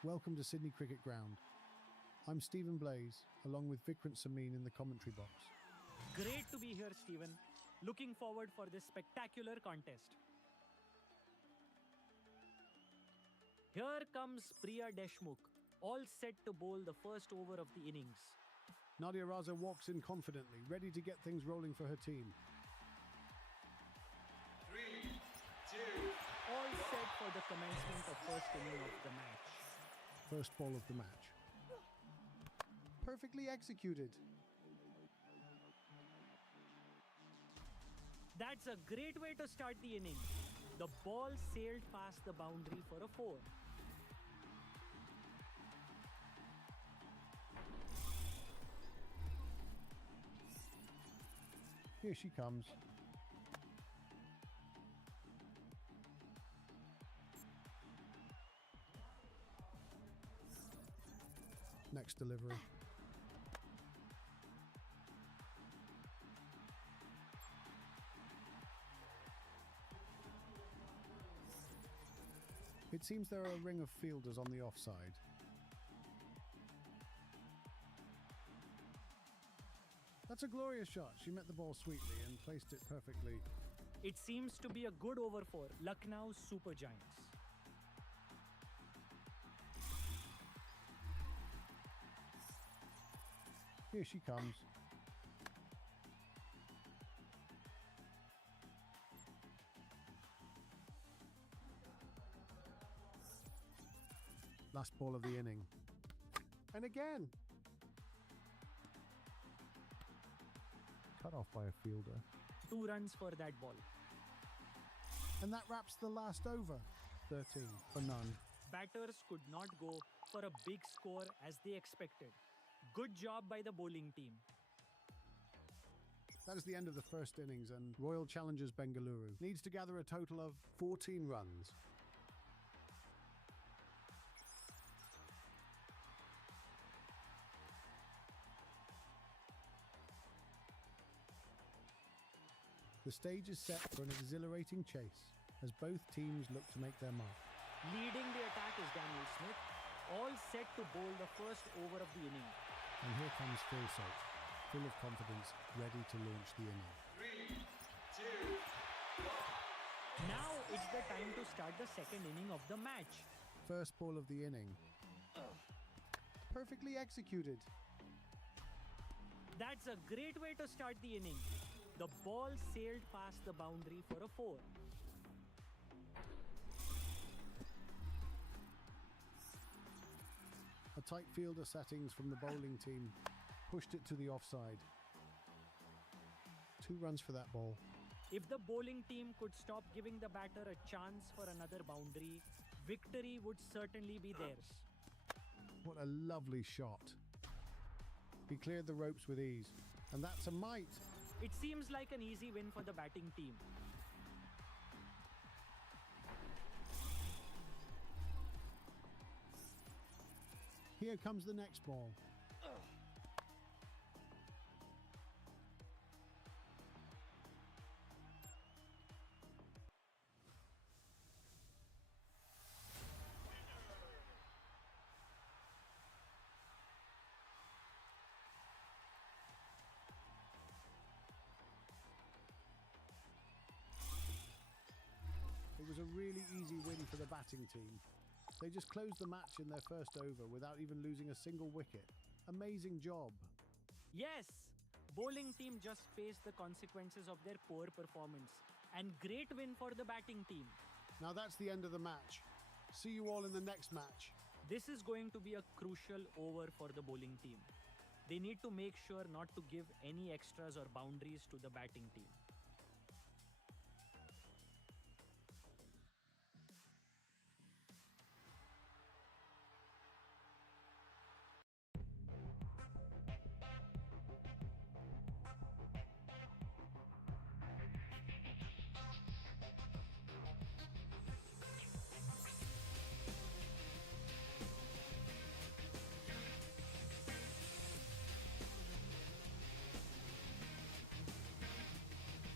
Welcome to Sydney Cricket Ground. I'm Stephen Blaze, along with Vikrant Samin in the commentary box. Great to be here, Stephen. Looking forward for this spectacular contest. Here comes Priya Deshmukh, all set to bowl the first over of the innings. Nadia Raza walks in confidently, ready to get things rolling for her team. 3, 2, All set for the commencement of first inning of the match. First ball of the match. Perfectly executed. That's a great way to start the inning. The ball sailed past the boundary for a 4. Here she comes. Next delivery. It seems there are a ring of fielders on the offside. That's a glorious shot. She met the ball sweetly and placed it perfectly. It seems to be a good over for Lucknow Super Giants. Here she comes. Last ball of the inning. And again. Cut off by a fielder. 2 runs for that ball. And that wraps the last over. 13 for none. Batters could not go for a big score as they expected. Good job by the bowling team. That is the end of the first innings, and Royal Challengers Bengaluru needs to gather a total of 14 runs. The stage is set for an exhilarating chase as both teams look to make their mark. Leading the attack is Daniel Smith, all set to bowl the first over of the inning. And here comes Phil Salt, full of confidence, ready to launch the inning. 3, 2, 1. Now it's the time to start the second inning of the match. First ball of the inning. Perfectly executed. That's a great way to start the inning. The ball sailed past the boundary for a 4. A tight fielder settings from the bowling team pushed it to the offside. 2 runs for that ball. If the bowling team could stop giving the batter a chance for another boundary, victory would certainly be theirs. What a lovely shot. He cleared the ropes with ease, and that's a mite. It seems like an easy win for the batting team. Here comes the next ball. It was a really easy win for the batting team. They just closed the match in their first over without even losing a single wicket. Amazing job. Yes, bowling team just faced the consequences of their poor performance. And great win for the batting team. Now that's the end of the match. See you all in the next match. This is going to be a crucial over for the bowling team. They need to make sure not to give any extras or boundaries to the batting team.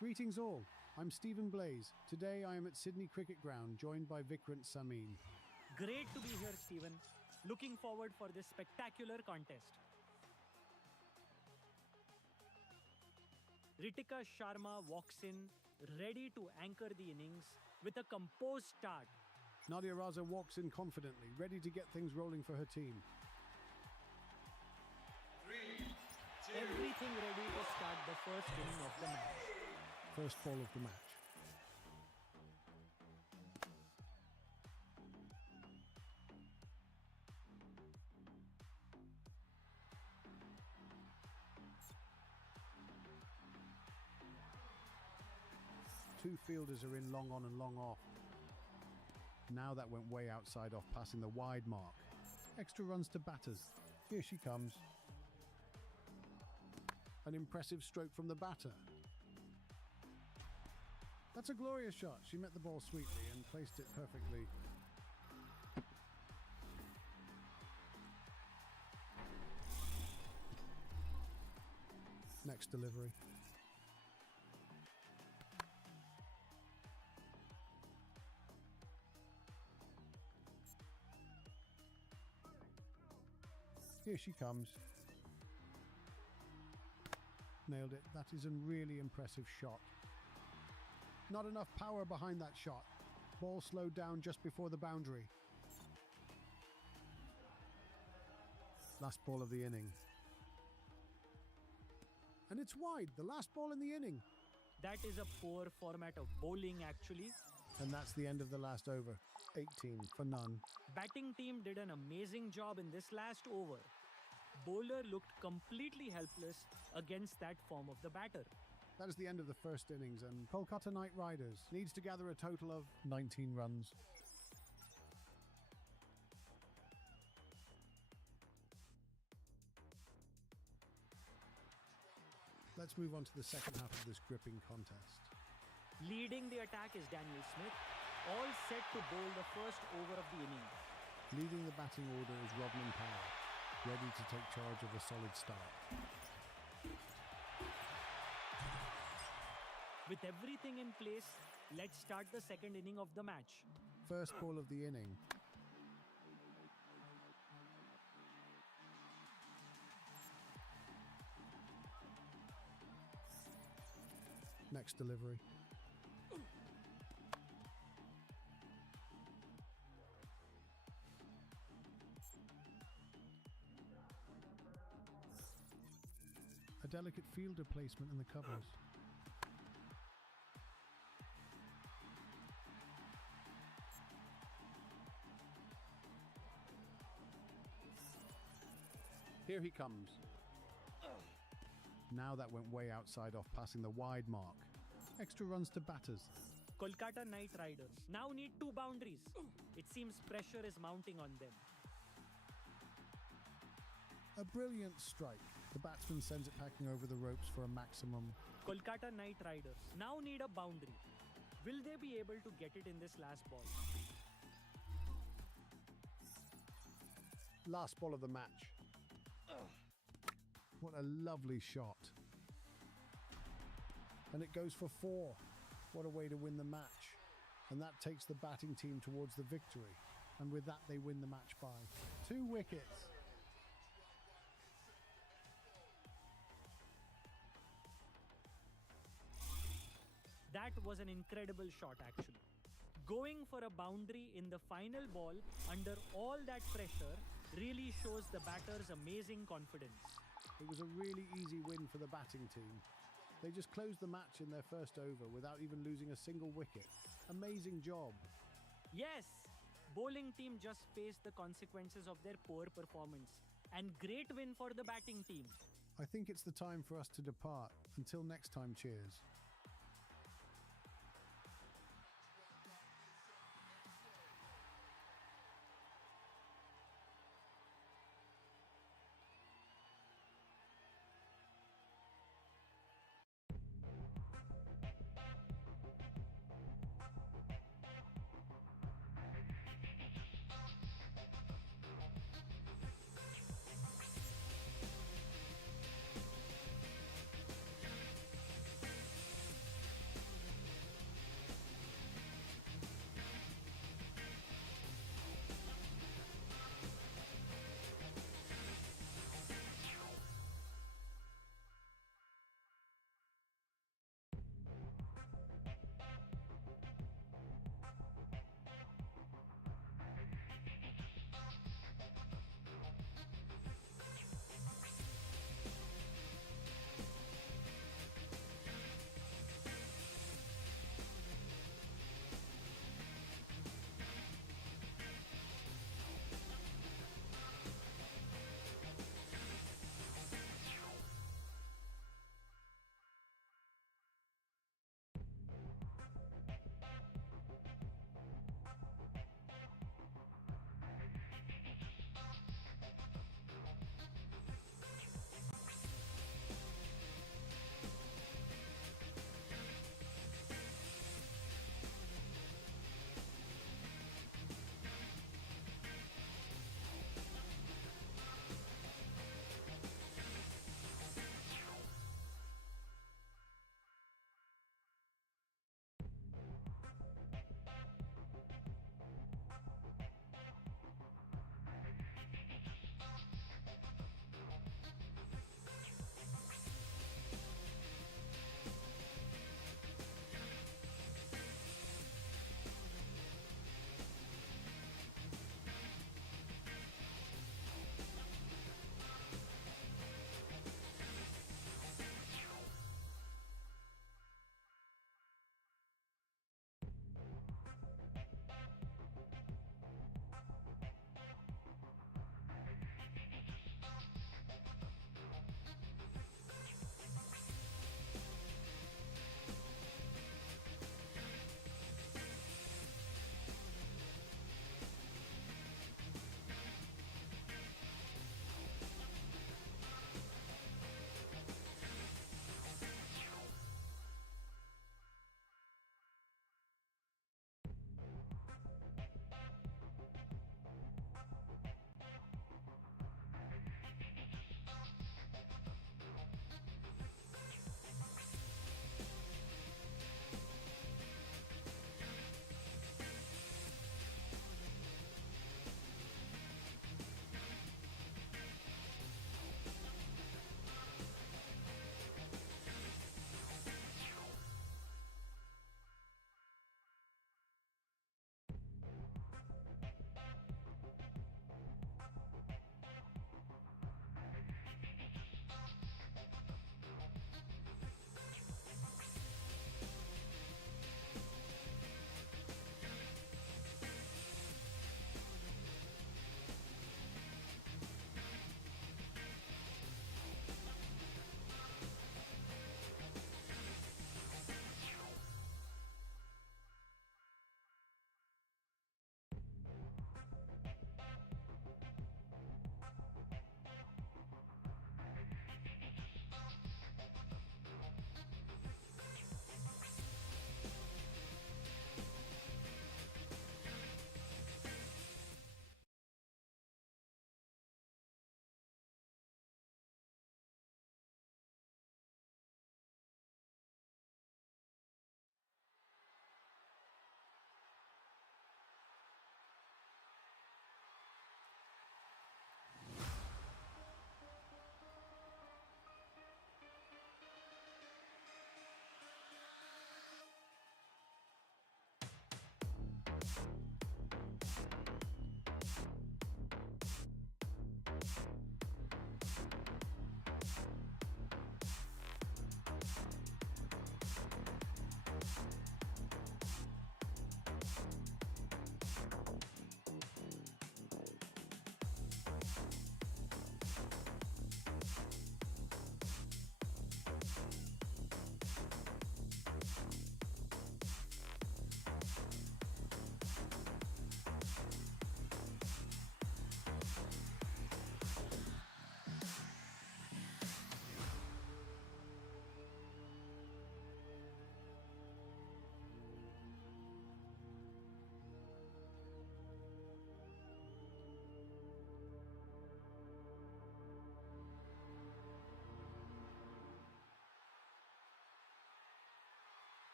Greetings all, I'm Stephen Blaze. Today I am at Sydney Cricket Ground, joined by Vikrant Samin. Great to be here, Stephen. Looking forward for this spectacular contest. Ritika Sharma walks in, ready to anchor the innings with a composed start. Nadia Raza walks in confidently, ready to get things rolling for her team. 3, 2, Everything ready to start the first inning of the match. First ball of the match. Two fielders are in long on and long off. Now that went way outside off, passing the wide mark. Extra runs to batters. Here she comes. An impressive stroke from the batter. That's a glorious shot. She met the ball sweetly and placed it perfectly. Next delivery. Here she comes. Nailed it. That is a really impressive shot. Not enough power behind that shot. Ball slowed down just before the boundary. Last ball of the inning. And it's wide. The last ball in the inning. That is a poor format of bowling, actually. And that's the end of the last over. 18 for none. Batting team did an amazing job in this last over. Bowler looked completely helpless against that form of the batter. That is the end of the first innings, and Kolkata Knight Riders needs to gather a total of 19 runs. Let's move on to the second half of this gripping contest. Leading the attack is Daniel Smith, all set to bowl the first over of the inning. Leading the batting order is Rodman Powell, ready to take charge of a solid start. With everything in place, let's start the second inning of the match. First ball of the inning. Next delivery. A delicate fielder placement in the covers. Here he comes. Now that went way outside off, passing the wide mark. Extra runs to batters. Kolkata Knight Riders now need 2 boundaries. It seems pressure is mounting on them. A brilliant strike. The batsman sends it packing over the ropes for a maximum. Kolkata Knight Riders now need a boundary. Will they be able to get it in this last ball? Last ball of the match. What a lovely shot. And it goes for 4. What a way to win the match. And that takes the batting team towards the victory. And with that, they win the match by 2 wickets. That was an incredible shot, actually. Going for a boundary in the final ball under all that pressure really shows the batter's amazing confidence. It was a really easy win for the batting team. They just closed the match in their first over without even losing a single wicket. Amazing job. Yes, bowling team just faced the consequences of their poor performance. And great win for the batting team. I think it's the time for us to depart. Until next time, cheers.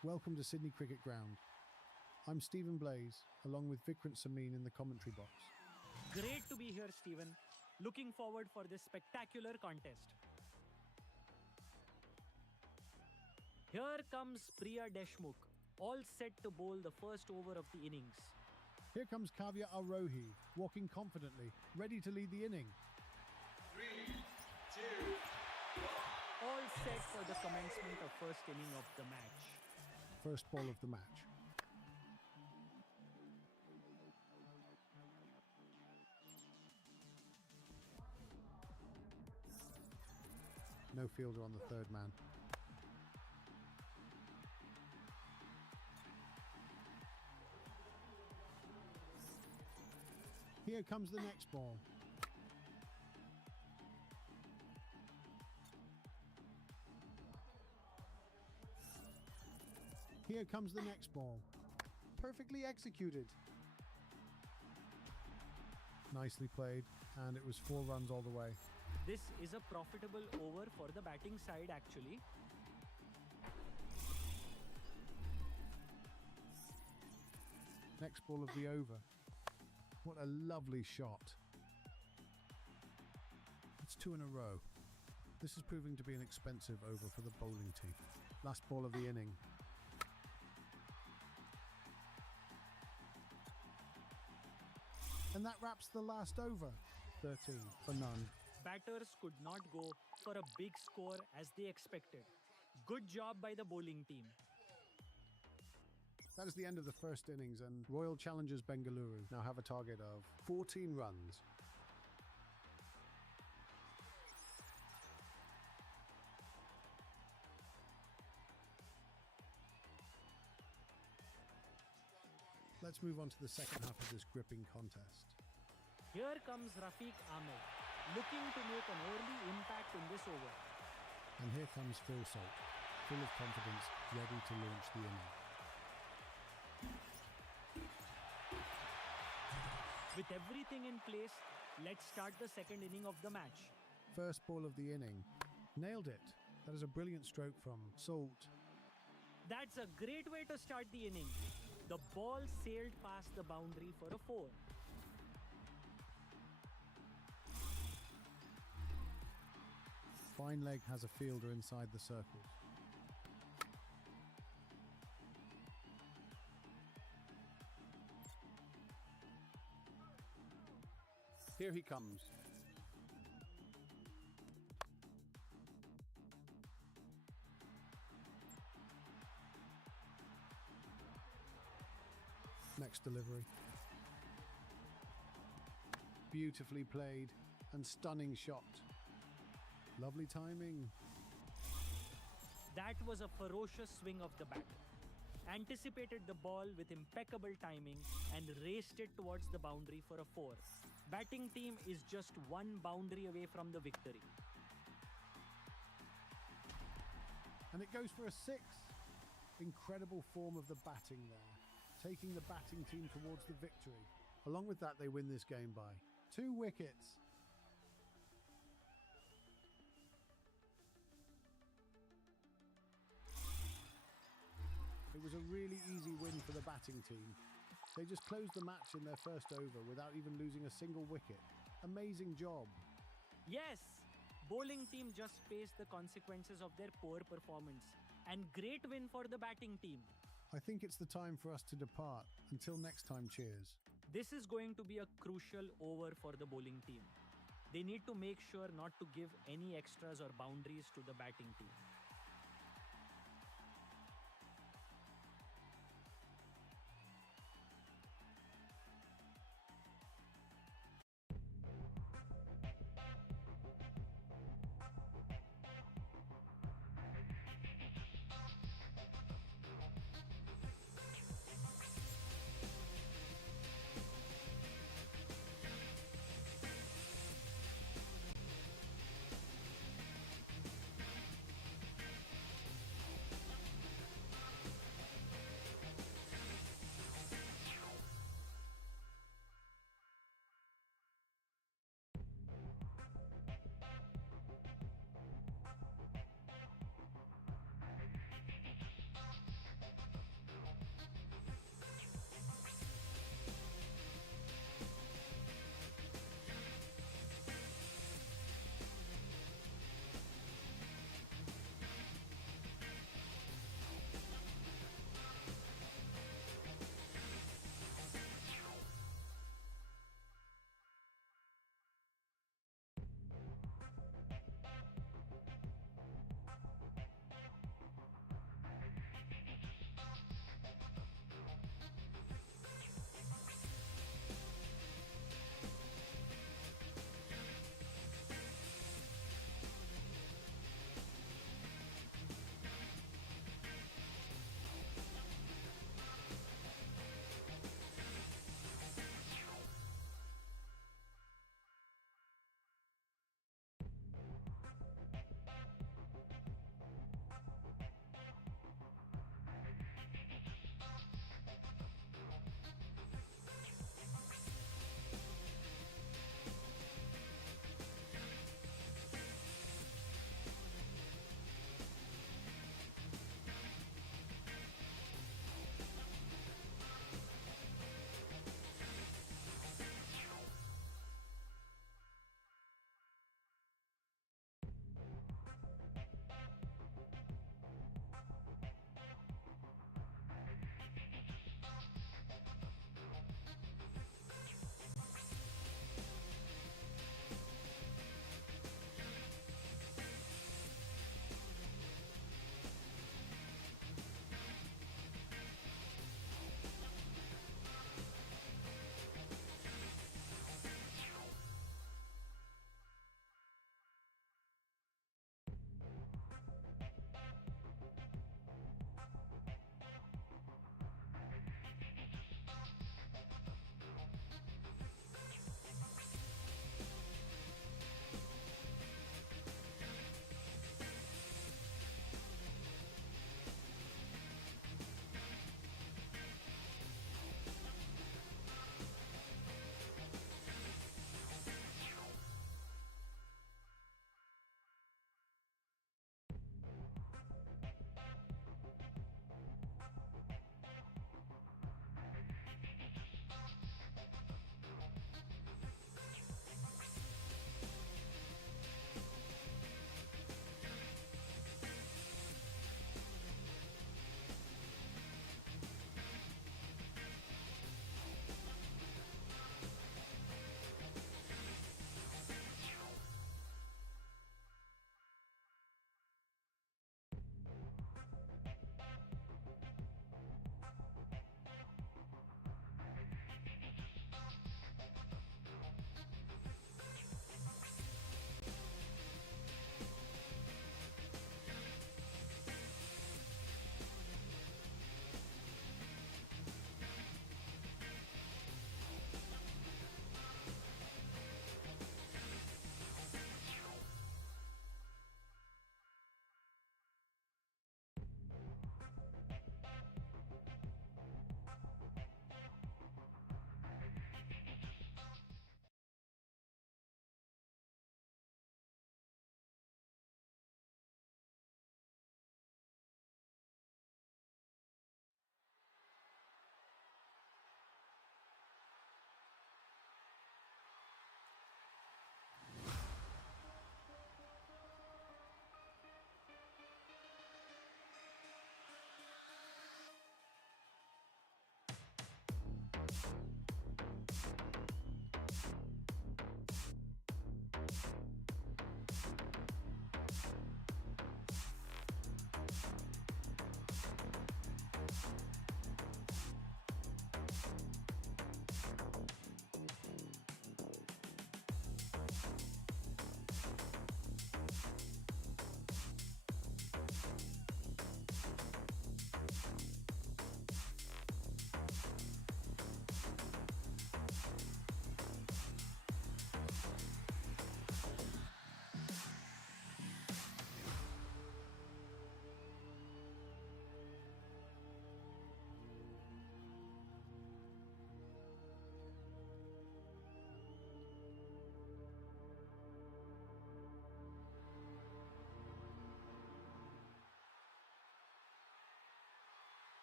Welcome to Sydney Cricket Ground. I'm Stephen Blaze, along with Vikrant Samin in the commentary box. Great to be here, Stephen. Looking forward for this spectacular contest. Here comes Priya Deshmukh, all set to bowl the first over of the innings. Here comes Kavya Arohi, walking confidently, ready to lead the inning. 3, 2, All set for the commencement of first inning of the match. First ball of the match. No fielder on the third man. Here comes the next ball. Here comes the next ball. Perfectly executed. Nicely played, and it was 4 runs all the way. This is a profitable over for the batting side actually. Next ball of the over. What a lovely shot. It's 2 in a row. This is proving to be an expensive over for the bowling team. Last ball of the inning. And that wraps the last over. 13 for none. Batters could not go for a big score as they expected. Good job by the bowling team. That is the end of the first innings, and Royal Challengers Bengaluru now have a target of 14 runs. Let's move on to the second half of this gripping contest. Here comes Rafiq Ahmed, looking to make an early impact in this over. And here comes Phil Salt, full of confidence, ready to launch the inning. With everything in place, let's start the second inning of the match. First ball of the inning. Nailed it. That is a brilliant stroke from Salt. That's a great way to start the inning. The ball sailed past the boundary for a 4. Fine leg has a fielder inside the circle. Here he comes. Next delivery. Beautifully played and stunning shot. Lovely timing. That was a ferocious swing of the bat. Anticipated the ball with impeccable timing and raced it towards the boundary for a 4. Batting team is just 1 boundary away from the victory. And it goes for a 6. Incredible form of the batting there, taking the batting team towards the victory. Along with that, they win this game by 2 wickets. It was a really easy win for the batting team. They just closed the match in their first over without even losing a single wicket. Amazing job. Yes, bowling team just faced the consequences of their poor performance. And great win for the batting team. I think it's the time for us to depart. Until next time, cheers. This is going to be a crucial over for the bowling team. They need to make sure not to give any extras or boundaries to the batting team.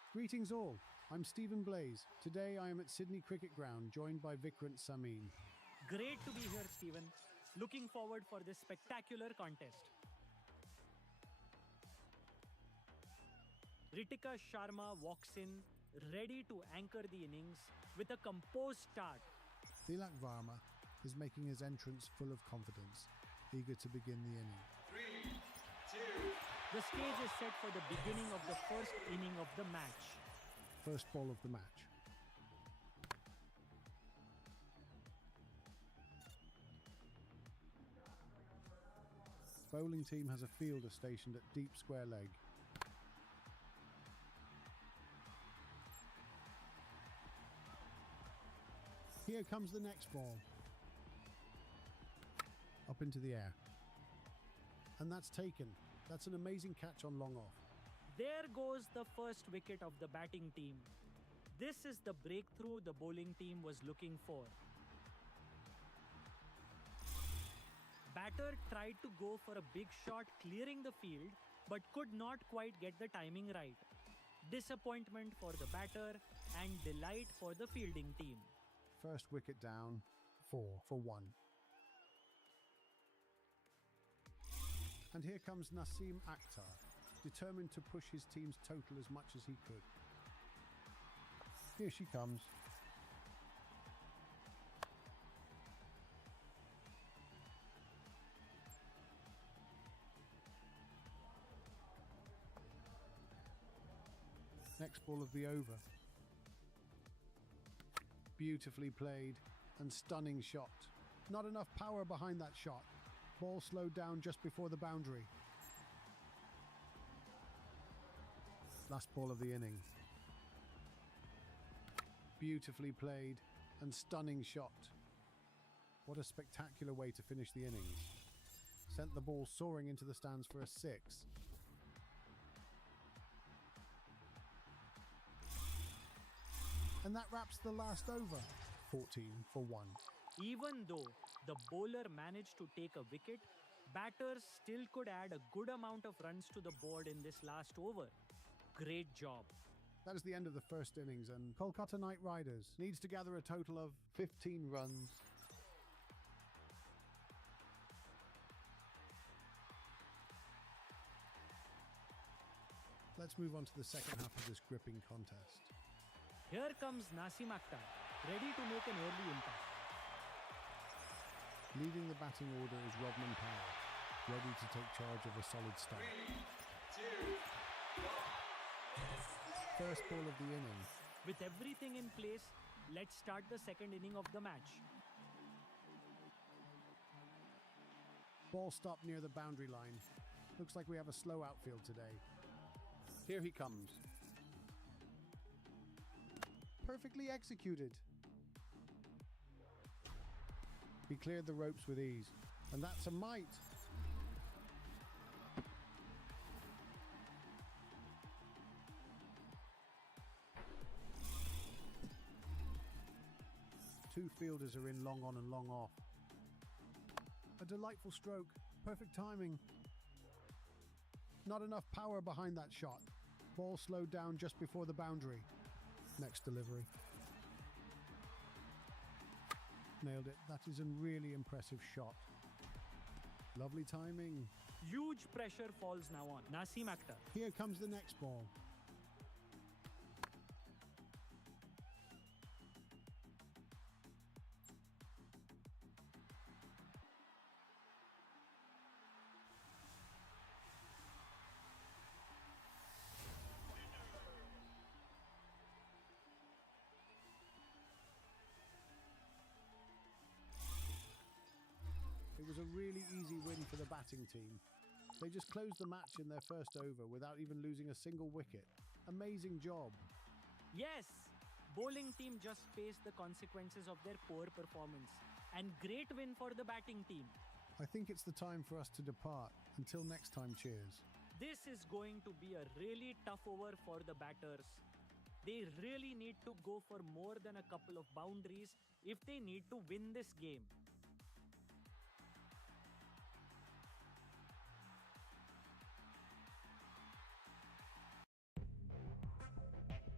Greetings all, I'm Stephen Blaze. Today I am at Sydney Cricket Ground, joined by Vikrant Samin. Great to be here, Stephen. Looking forward for this spectacular contest. Ritika Sharma walks in, ready to anchor the innings with a composed start. Tilak Varma is making his entrance full of confidence, eager to begin the inning. 3, 2, The stage is set for the beginning of the first inning of the match. First ball of the match. Bowling team has a fielder stationed at deep square leg. Here comes the next ball. Up into the air. And that's taken. That's an amazing catch on long off. There goes the first wicket of the batting team. This is the breakthrough the bowling team was looking for. Batter tried to go for a big shot clearing the field but could not quite get the timing right. Disappointment for the batter and delight for the fielding team. First wicket down, 4 for 1. And here comes Naseem Akhtar, determined to push his team's total as much as he could. Here she comes. Next ball of the over. Beautifully played and stunning shot. Not enough power behind that shot. Ball slowed down just before the boundary. Last ball of the inning. Beautifully played and stunning shot. What a spectacular way to finish the innings. Sent the ball soaring into the stands for a 6. And that wraps the last over. 14 for 1. Even though the bowler managed to take a wicket, batters still could add a good amount of runs to the board in this last over. Great job. That is the end of the first innings, and Kolkata Knight Riders needs to gather a total of 15 runs. Let's move on to the second half of this gripping contest. Here comes Naseem Akhtar, ready to make an early impact. Leading the batting order is Rodman Powell, ready to take charge of a solid start. 3, 2, 1. First ball of the inning. With everything in place, let's start the second inning of the match. Ball stopped near the boundary line. Looks like we have a slow outfield today. Here he comes. Perfectly executed. He cleared the ropes with ease, and that's a mite. Two fielders are in long on and long off. A delightful stroke, perfect timing. Not enough power behind that shot. Ball slowed down just before the boundary. Next delivery. Nailed it. That is a really impressive shot. Lovely timing. Huge pressure falls now on Naseem Akhtar. Here comes the next ball. It was a really easy win for the batting team. They just closed the match in their first over without even losing a single wicket. Amazing job. Yes, bowling team just faced the consequences of their poor performance. And great win for the batting team. I think it's the time for us to depart. Until next time, cheers. This is going to be a really tough over for the batters. They really need to go for more than a couple of boundaries if they need to win this game.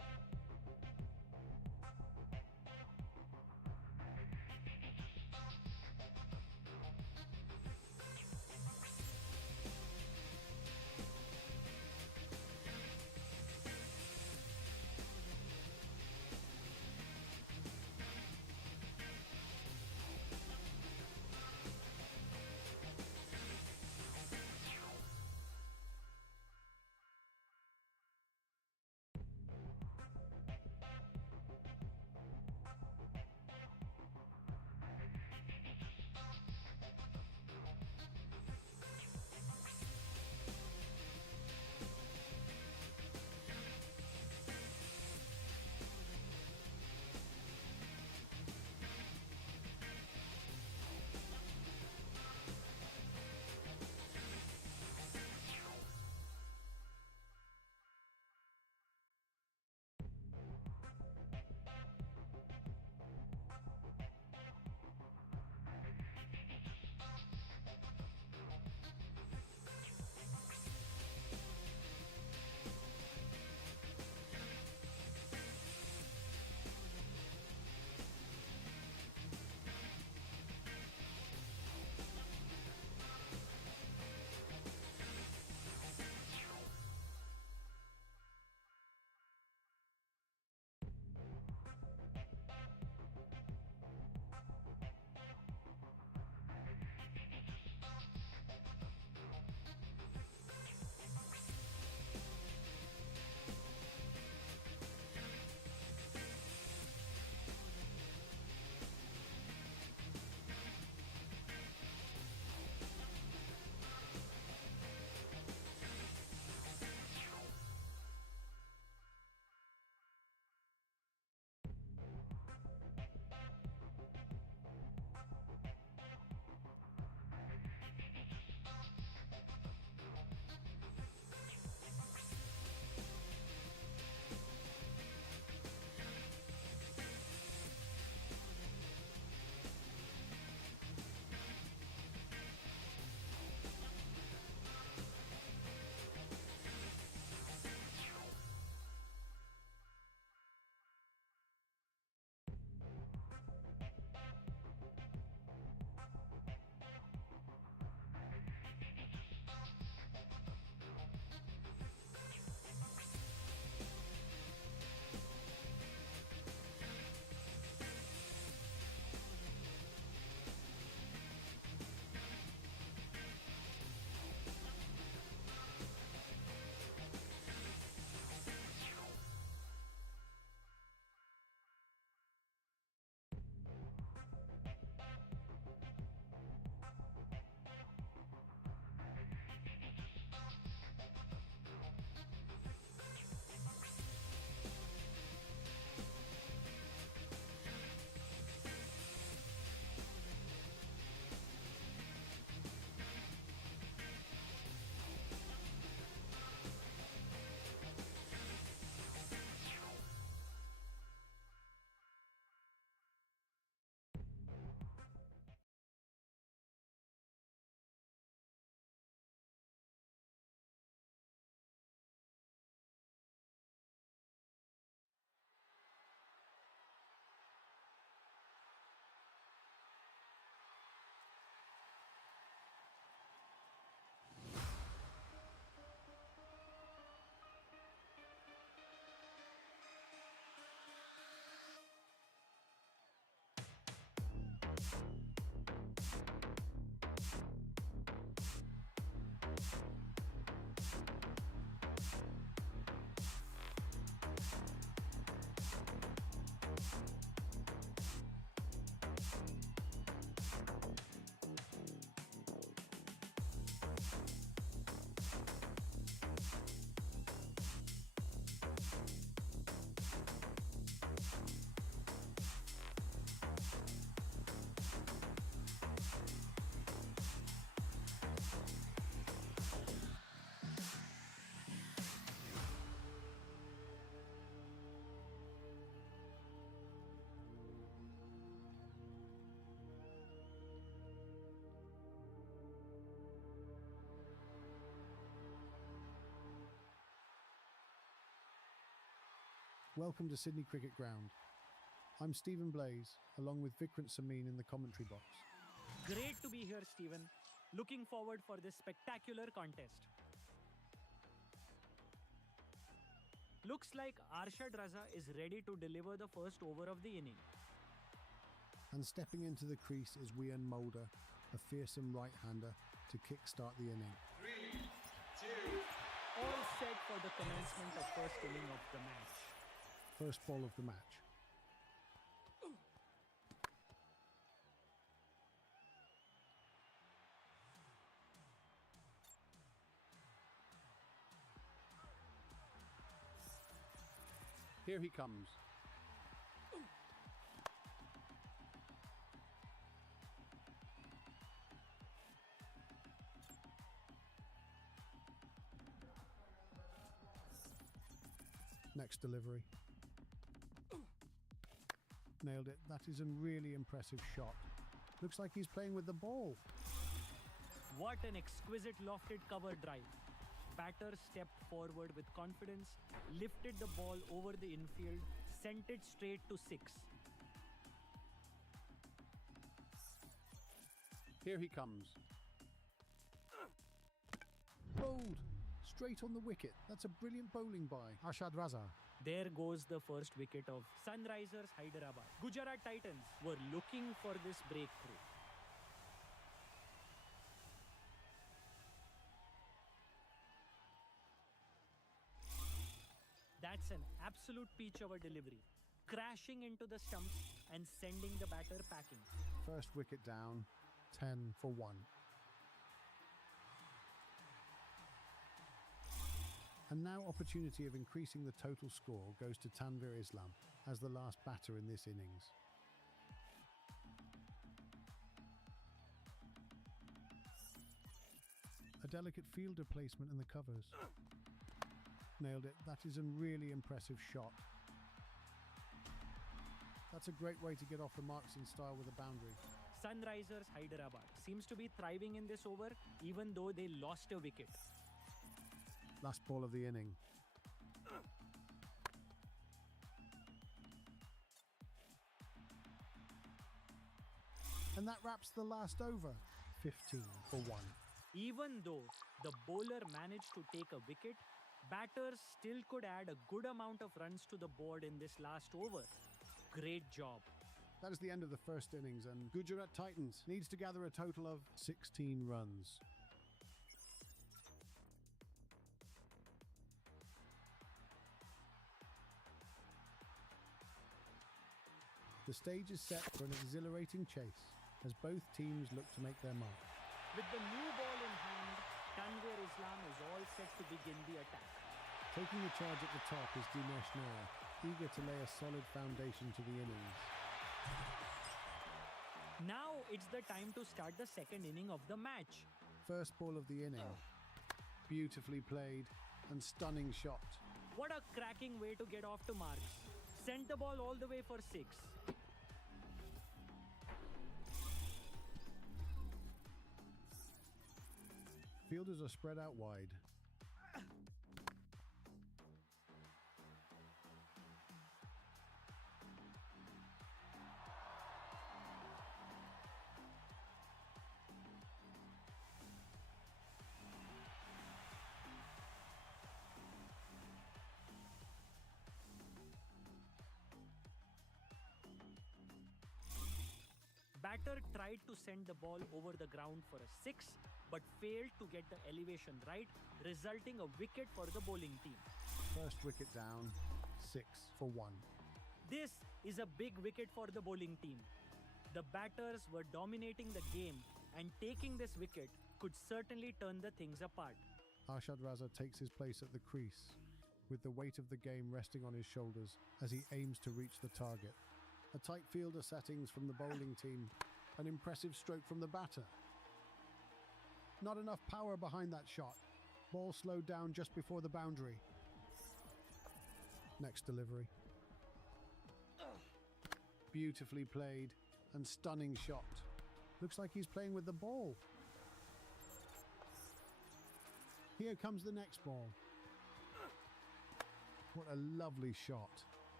Welcome to Sydney Cricket Ground. I'm Stephen Blaze, along with Vikrant Samin in the commentary box. Great to be here, Stephen. Looking forward for this spectacular contest. Looks like Arshad Raza is ready to deliver the first over of the inning. And stepping into the crease is Wian Mulder, a fearsome right-hander, to kick-start the inning. 3, 2, All set for the commencement of first inning of the match. First ball of the match. Here he comes. Next delivery. Nailed it. That is a really impressive shot. Looks like he's playing with the ball. What an exquisite lofted cover drive. Batter stepped forward with confidence, lifted the ball over the infield, sent it straight to 6. Here he comes. Bowled! Straight on the wicket. That's a brilliant bowling by Arshad Raza. There goes the first wicket of Sunrisers Hyderabad. Gujarat Titans were looking for this breakthrough. That's an absolute peach of a delivery, crashing into the stumps and sending the batter packing. First wicket down, 10 for 1. And now opportunity of increasing the total score goes to Tanvir Islam as the last batter in this innings. A delicate fielder placement in the covers. Nailed it. That is a really impressive shot. That's a great way to get off the marks in style with a boundary. Sunrisers Hyderabad seems to be thriving in this over even though they lost a wicket. Last ball of the inning. And that wraps the last over. 15 for 1. Even though the bowler managed to take a wicket, batters still could add a good amount of runs to the board in this last over. Great job. That is the end of the first innings, and Gujarat Titans needs to gather a total of 16 runs. The stage is set for an exhilarating chase as both teams look to make their mark. With the new ball in hand, Tanvir Islam is all set to begin the attack. Taking the charge at the top is Dinesh Nair, eager to lay a solid foundation to the innings. Now it's the time to start the second inning of the match. First ball of the inning. Beautifully played and stunning shot. What a cracking way to get off to marks. Sent the ball all the way for 6. Fielders are spread out wide. Batter tried to send the ball over the ground for a 6, but failed to get the elevation right, resulting a wicket for the bowling team. First wicket down, 6 for 1. This is a big wicket for the bowling team. The batters were dominating the game, and taking this wicket could certainly turn the things apart. Arshad Raza takes his place at the crease, with the weight of the game resting on his shoulders as he aims to reach the target. A tight fielder settings from the bowling team, an impressive stroke from the batter. Not enough power behind that shot. Ball slowed down just before the boundary. Next delivery. Beautifully played and stunning shot. Looks like he's playing with the ball. Here comes the next ball. What a lovely shot.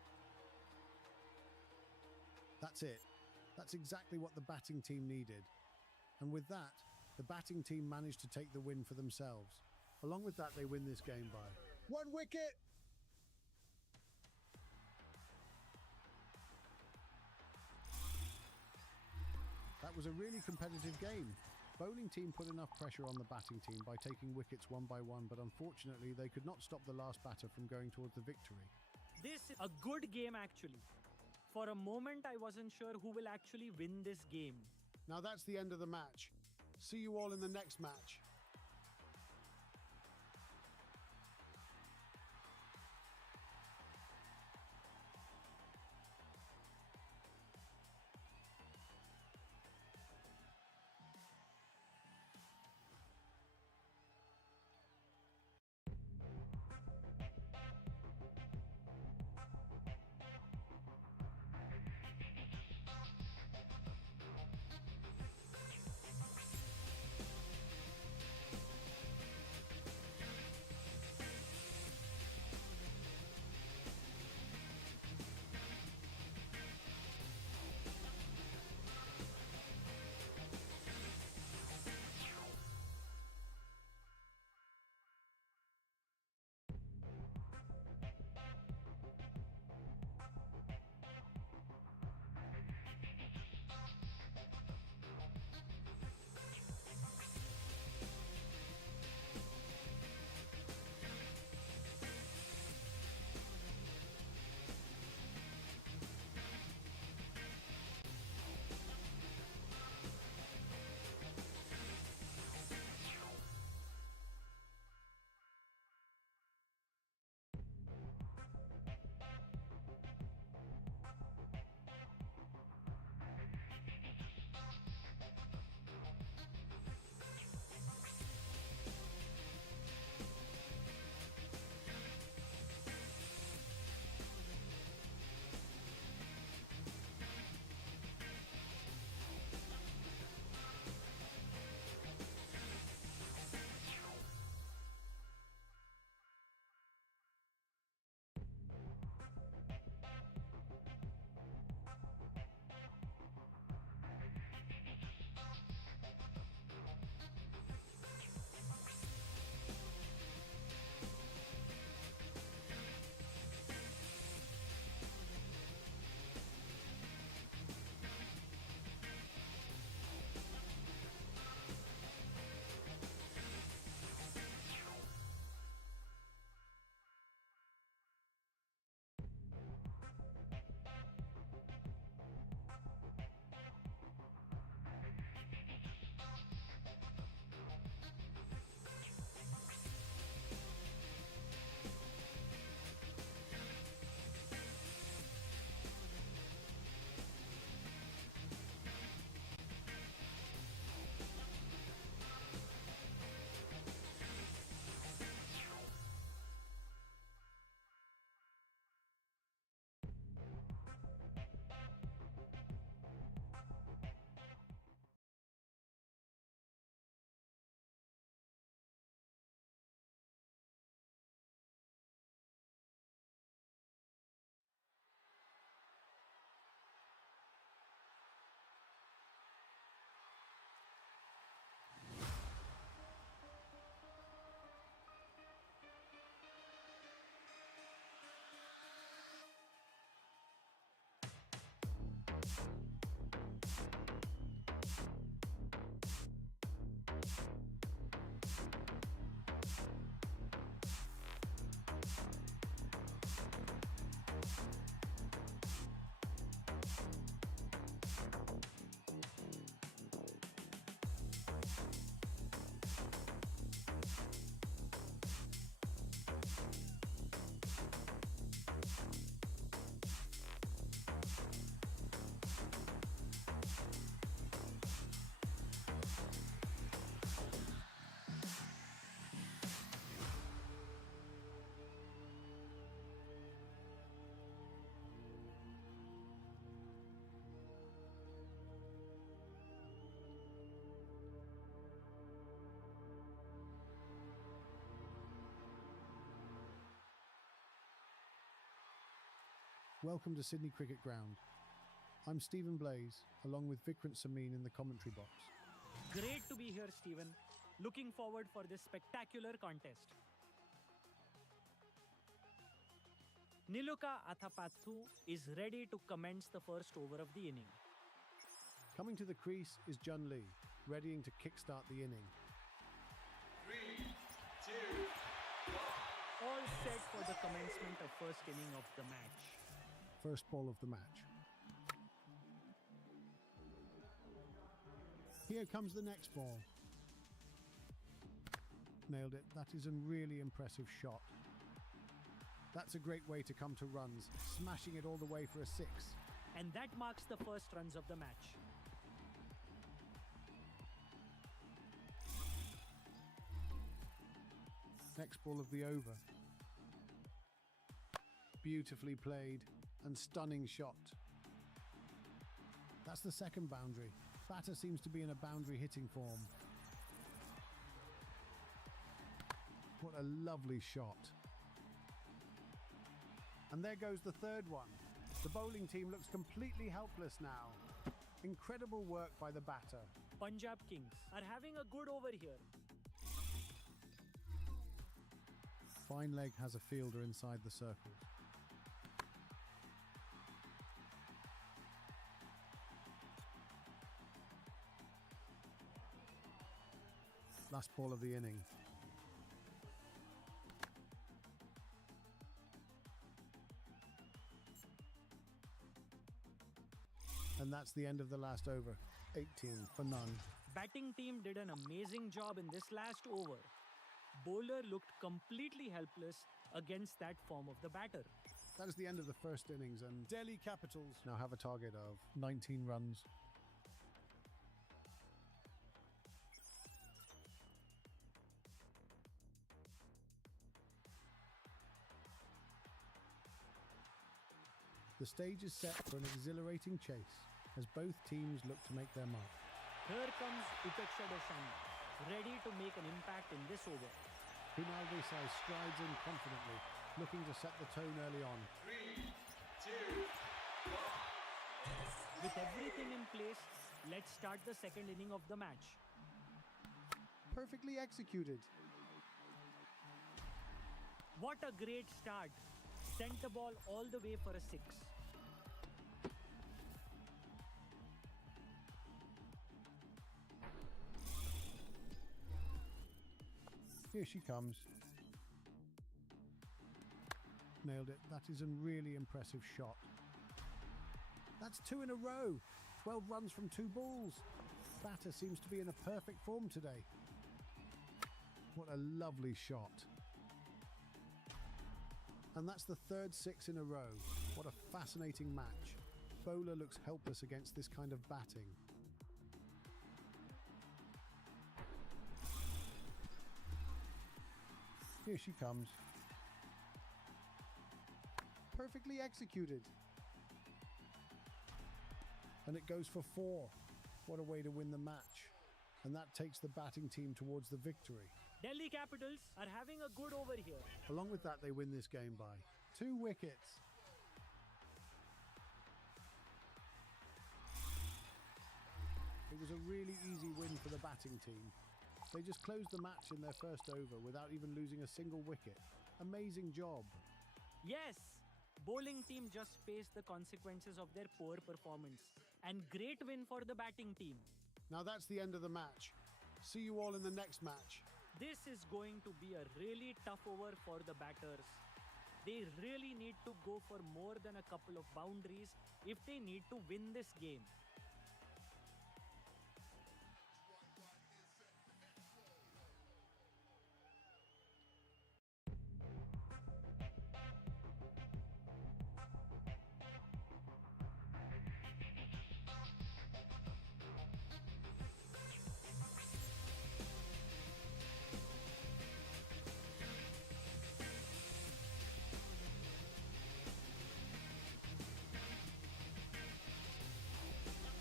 That's it. That's exactly what the batting team needed. And with that, the batting team managed to take the win for themselves. Along with that, they win this game by 1 wicket. That was a really competitive game. Bowling team put enough pressure on the batting team by taking wickets one by one, but unfortunately they could not stop the last batter from going towards the victory. This is a good game actually. For a moment I wasn't sure who will actually win this game. Now that's the end of the match. See you all in the next match. Welcome to Sydney Cricket Ground. I'm Stephen Blaze, along with Vikrant Samin in the commentary box. Great to be here, Stephen. Looking forward for this spectacular contest. Niluka Athapathu is ready to commence the first over of the inning. Coming to the crease is Jun Lee, readying to kickstart the inning. 3, 2, 1. All set for the commencement of first inning of the match. First ball of the match. Here comes the next ball. Nailed it. That is a really impressive shot. That's a great way to come to runs, smashing it all the way for a 6. And that marks the first runs of the match. Next ball of the over. Beautifully played and stunning shot. That's the second boundary. Batter seems to be in a boundary hitting form. What a lovely shot. And there goes the third one. The bowling team looks completely helpless now. Incredible work by the batter. Punjab Kings are having a good over here. Fine leg has a fielder inside the circle. Last ball of the inning. And that's the end of the last over. 18 for none. Batting team did an amazing job in this last over. Bowler looked completely helpless against that form of the batter. That is the end of the first innings, and Delhi Capitals now have a target of 19 runs. The stage is set for an exhilarating chase as both teams look to make their mark. Here comes Upeksha Deshani, ready to make an impact in this over. Kunal Desai strides in confidently, looking to set the tone early on. 3, 2, 1. With everything in place, let's start the second inning of the match. Perfectly executed. What a great start. Sent the ball all the way for a 6. Here she comes. Nailed it. That is a really impressive shot. That's 2 in a row. 12 runs from 2 balls. Batter seems to be in a perfect form today. What a lovely shot. And that's the third 6 in a row. What a fascinating match. Bowler looks helpless against this kind of batting. Here she comes. Perfectly executed. And it goes for 4. What a way to win the match. And that takes the batting team towards the victory. Delhi Capitals are having a good over here. Along with that, they win this game by 2 wickets. It was a really easy win for the batting team. They just closed the match in their first over without even losing a single wicket. Amazing job. Yes, bowling team just faced the consequences of their poor performance. And great win for the batting team. Now that's the end of the match. See you all in the next match. This is going to be a really tough over for the batters. They really need to go for more than a couple of boundaries if they need to win this game.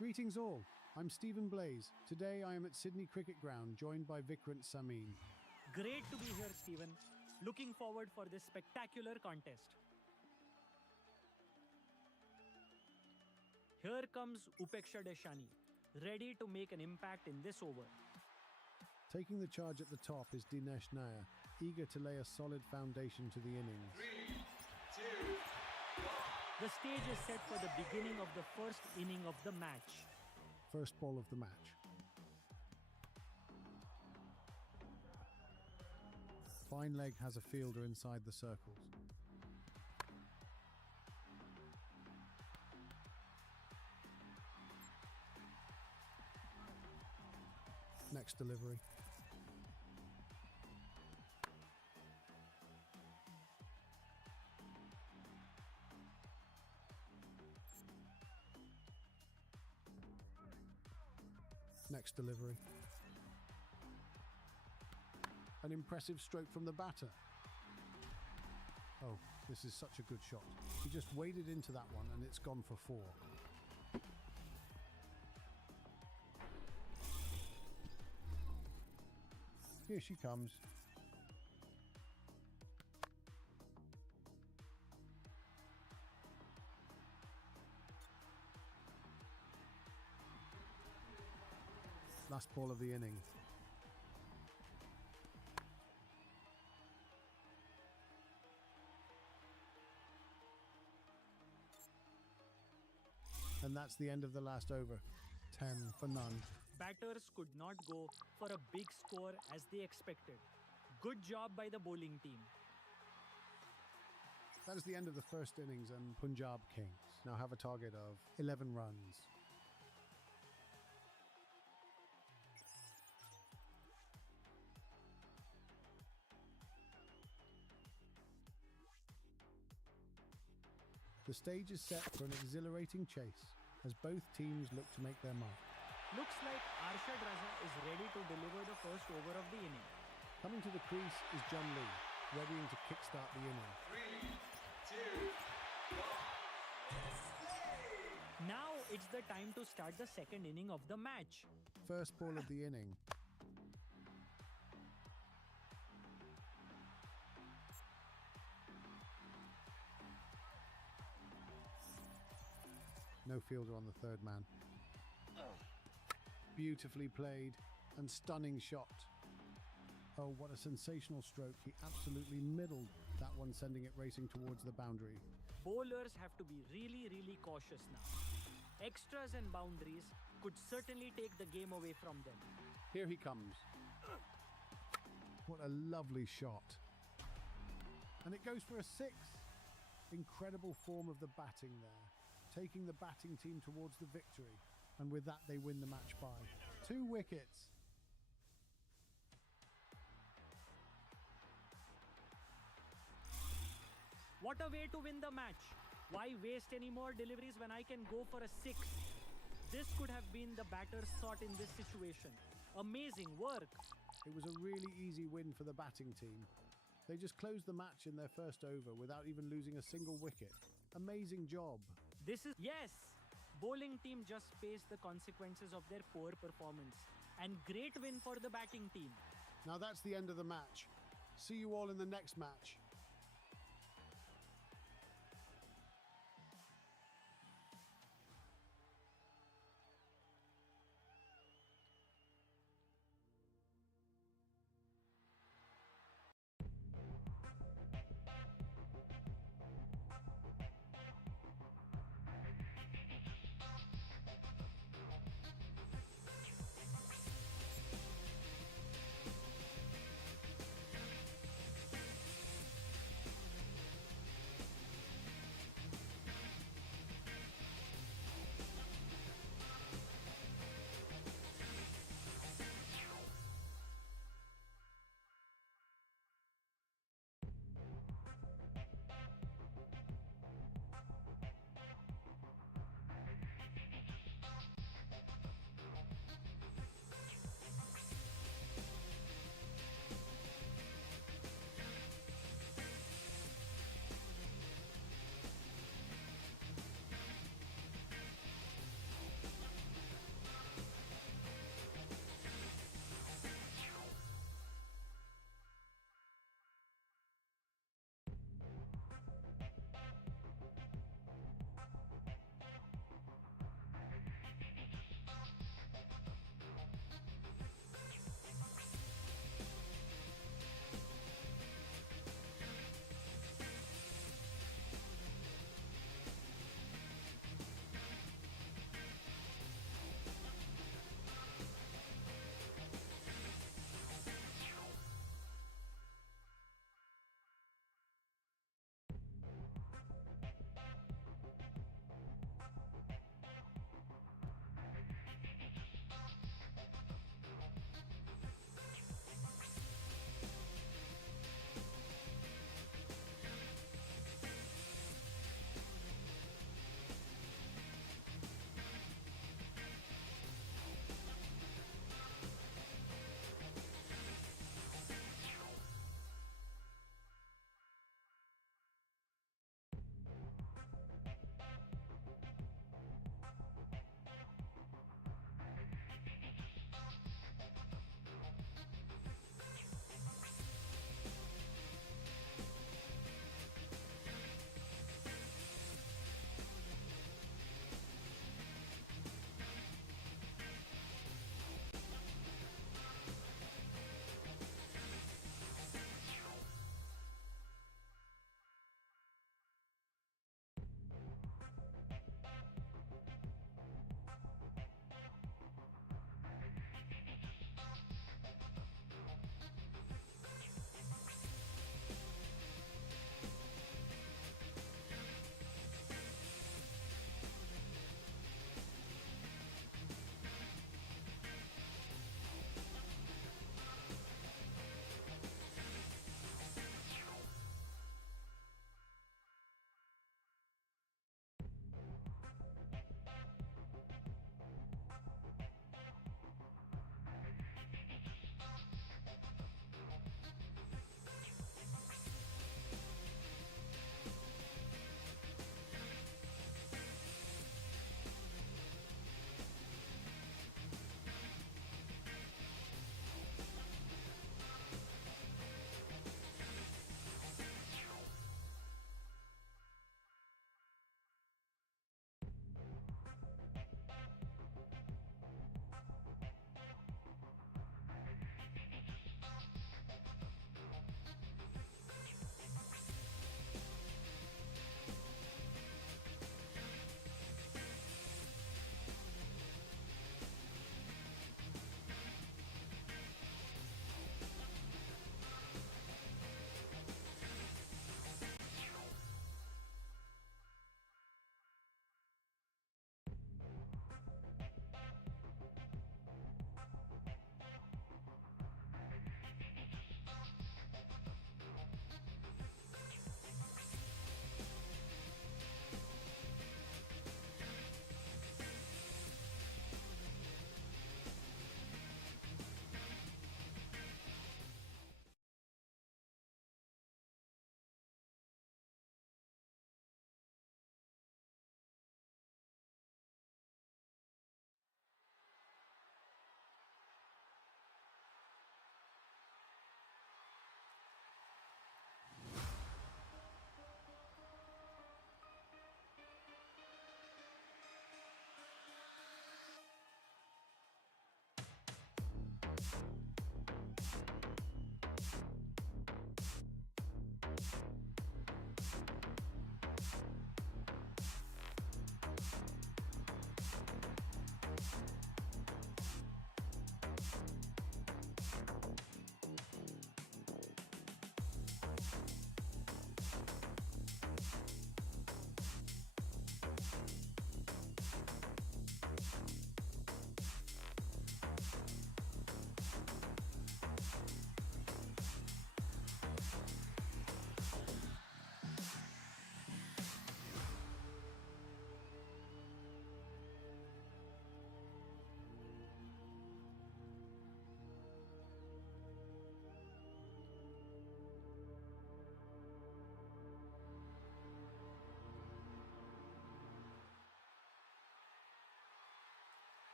Greetings all, I'm Stephen Blaze. Today I am at Sydney Cricket Ground, joined by Vikrant Samin. Great to be here, Stephen. Looking forward for this spectacular contest. Here comes Upeksha Deshani, ready to make an impact in this over. Taking the charge at the top is Dinesh Nair, eager to lay a solid foundation to the innings. 3, 2, 1. The stage is set for the beginning of the first inning of the match. First ball of the match. Fine leg has a fielder inside the circles. Next delivery. Next delivery. An impressive stroke from the batter. Oh, this is such a good shot. He just waded into that one and it's gone for 4. Here she comes. Last ball of the inning. And that's the end of the last over. 10 for none. Batters could not go for a big score as they expected. Good job by the bowling team. That is the end of the first innings, and Punjab Kings now have a target of 11 runs. The stage is set for an exhilarating chase as both teams look to make their mark. Looks like Arshad Raza is ready to deliver the first over of the inning. Coming to the crease is John Lee, readying to kickstart the inning. 3, 2, 1. Now it's the time to start the second inning of the match. First ball of the inning. No fielder on the third man. Beautifully played and stunning shot. Oh, what a sensational stroke. He absolutely middled that one, sending it racing towards the boundary. Bowlers have to be really cautious now. Extras and boundaries could certainly take the game away from them. Here he comes. What a lovely shot. And it goes for a 6. Incredible form of the batting there, taking the batting team towards the victory. And with that, they win the match by 2 wickets. What a way to win the match. Why waste any more deliveries when I can go for a 6? This could have been the batter's thought in this situation. Amazing work. It was a really easy win for the batting team. They just closed the match in their first over without even losing a single wicket. Amazing job. Yes! Bowling team just faced the consequences of their poor performance. And great win for the batting team. Now that's the end of the match. See you all in the next match.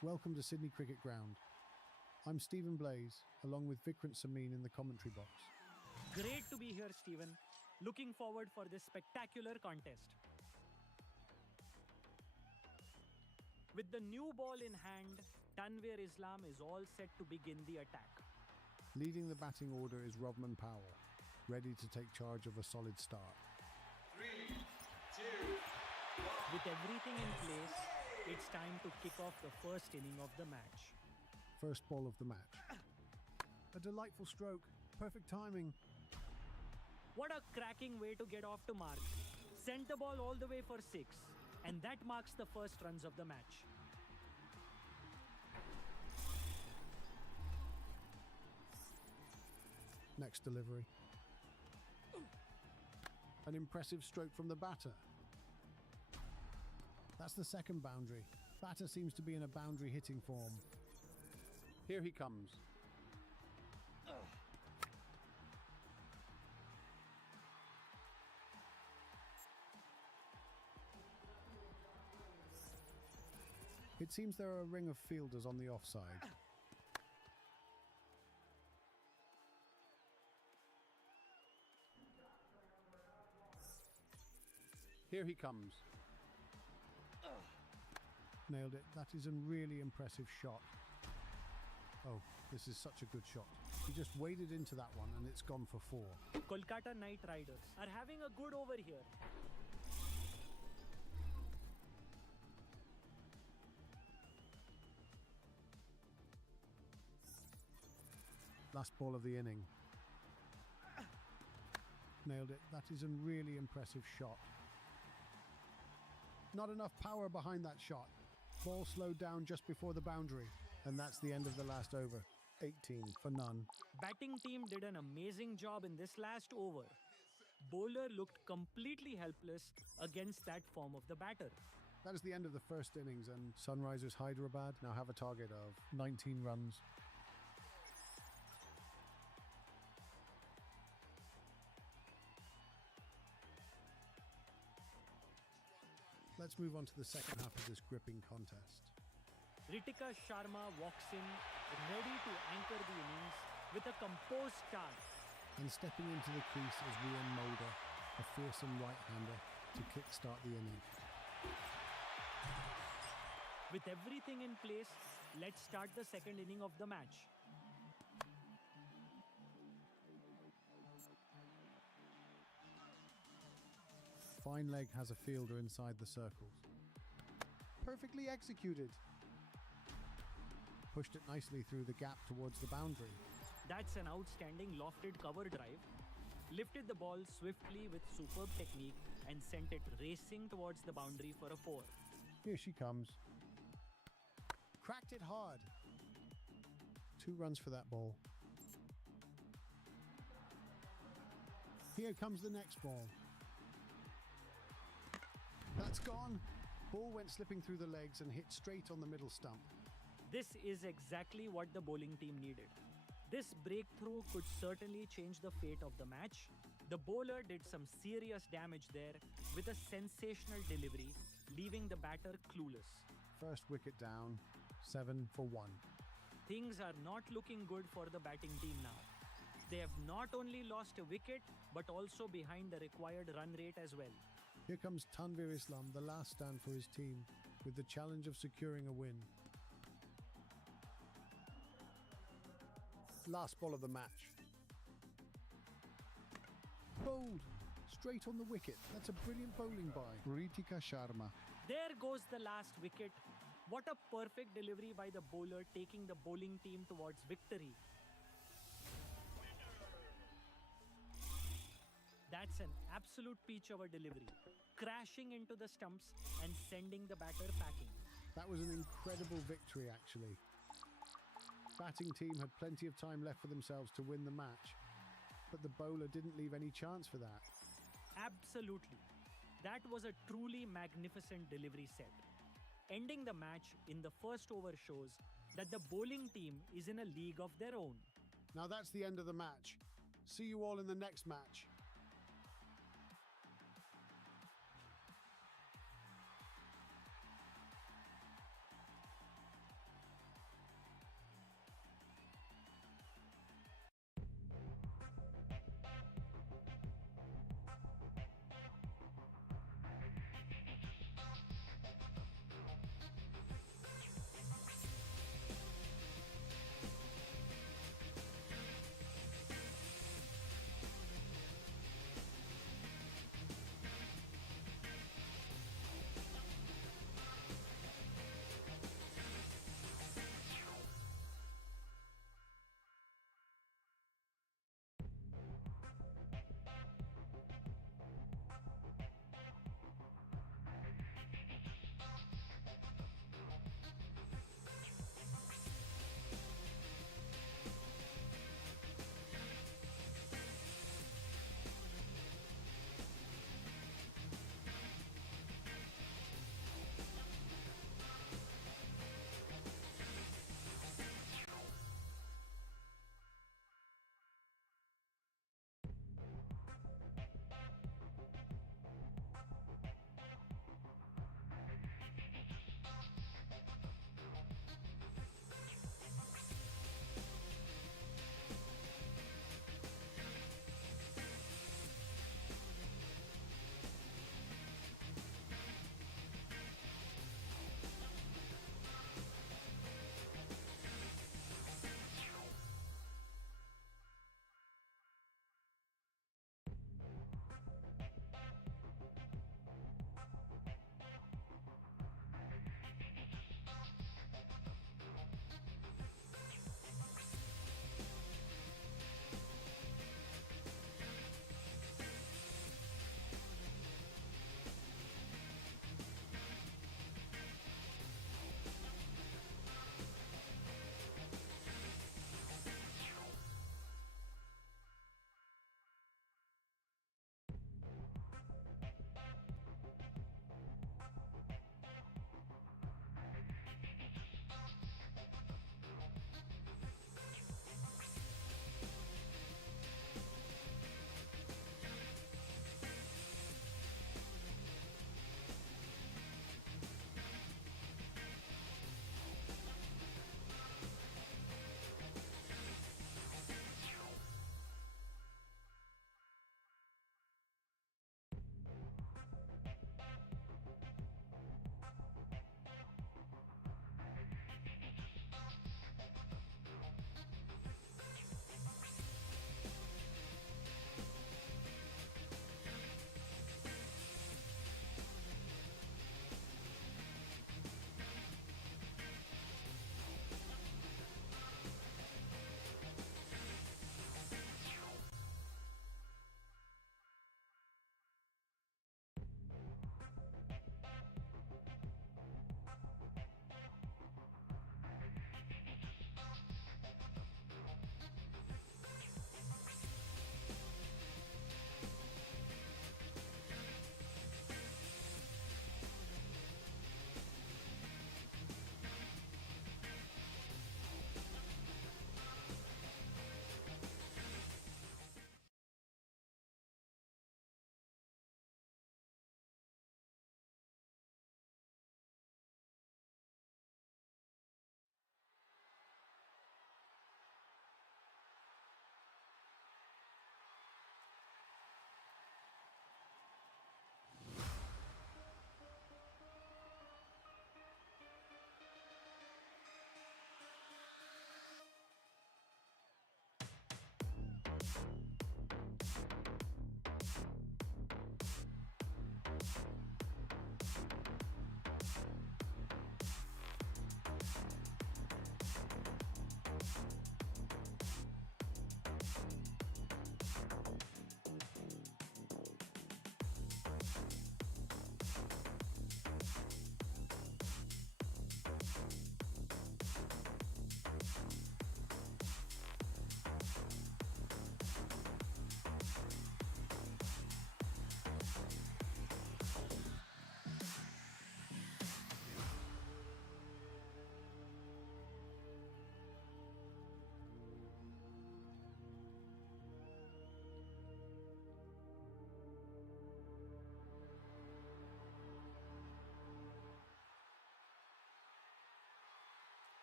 Welcome to Sydney Cricket Ground. I'm Stephen Blaze, along with Vikrant Samin in the commentary box. Great to be here, Stephen. Looking forward for this spectacular contest. With the new ball in hand, Tanvir Islam is all set to begin the attack. Leading the batting order is Rovman Powell, ready to take charge of a solid start. 3, 2, 1. With everything in place, it's time to kick off the first inning of the match. First ball of the match. A delightful stroke, perfect timing. What a cracking way to get off to marks. Sent the ball all the way for 6, and that marks the first runs of the match. Next delivery. An impressive stroke from the batter. That's the second boundary. Batter seems to be in a boundary hitting form. Here he comes. It seems there are a ring of fielders on the offside. Here he comes. Nailed it. That is a really impressive shot. Oh, this is such a good shot. He just waded into that one and it's gone for 4. Kolkata Knight Riders are having a good over here. Last ball of the inning. Nailed it. That is a really impressive shot. Not enough power behind that shot. Ball slowed down just before the boundary. And that's the end of the last over. 18 for none. Batting team did an amazing job in this last over. Bowler looked completely helpless against that form of the batter. That is the end of the first innings, and Sunrisers Hyderabad now have a target of 19 runs. Let's move on to the second half of this gripping contest. Ritika Sharma walks in, ready to anchor the innings with a composed start. And stepping into the crease is Rian Mulder, a fearsome right-hander, to kickstart the inning. With everything in place, let's start the second inning of the match. Fine leg has a fielder inside the circles. Perfectly executed. Pushed it nicely through the gap towards the boundary. That's an outstanding lofted cover drive. Lifted the ball swiftly with superb technique and sent it racing towards the boundary for a 4. Here she comes. Cracked it hard. 2 runs for that ball. Here comes the next ball. That's gone. Ball went slipping through the legs and hit straight on the middle stump. This is exactly what the bowling team needed. This breakthrough could certainly change the fate of the match. The bowler did some serious damage there with a sensational delivery, leaving the batter clueless. First wicket down, 7 for 1. Things are not looking good for the batting team now. They have not only lost a wicket, but also behind the required run rate as well. Here comes Tanvir Islam, the last stand for his team, with the challenge of securing a win. Last ball of the match. Bowled! Straight on the wicket. That's a brilliant bowling by Ritika Sharma. There goes the last wicket. What a perfect delivery by the bowler, taking the bowling team towards victory. That's an absolute peach of a delivery, crashing into the stumps and sending the batter packing. That was an incredible victory, actually. Batting team had plenty of time left for themselves to win the match, but the bowler didn't leave any chance for that. Absolutely. That was a truly magnificent delivery set. Ending the match in the first over shows that the bowling team is in a league of their own. Now that's the end of the match. See you all in the next match.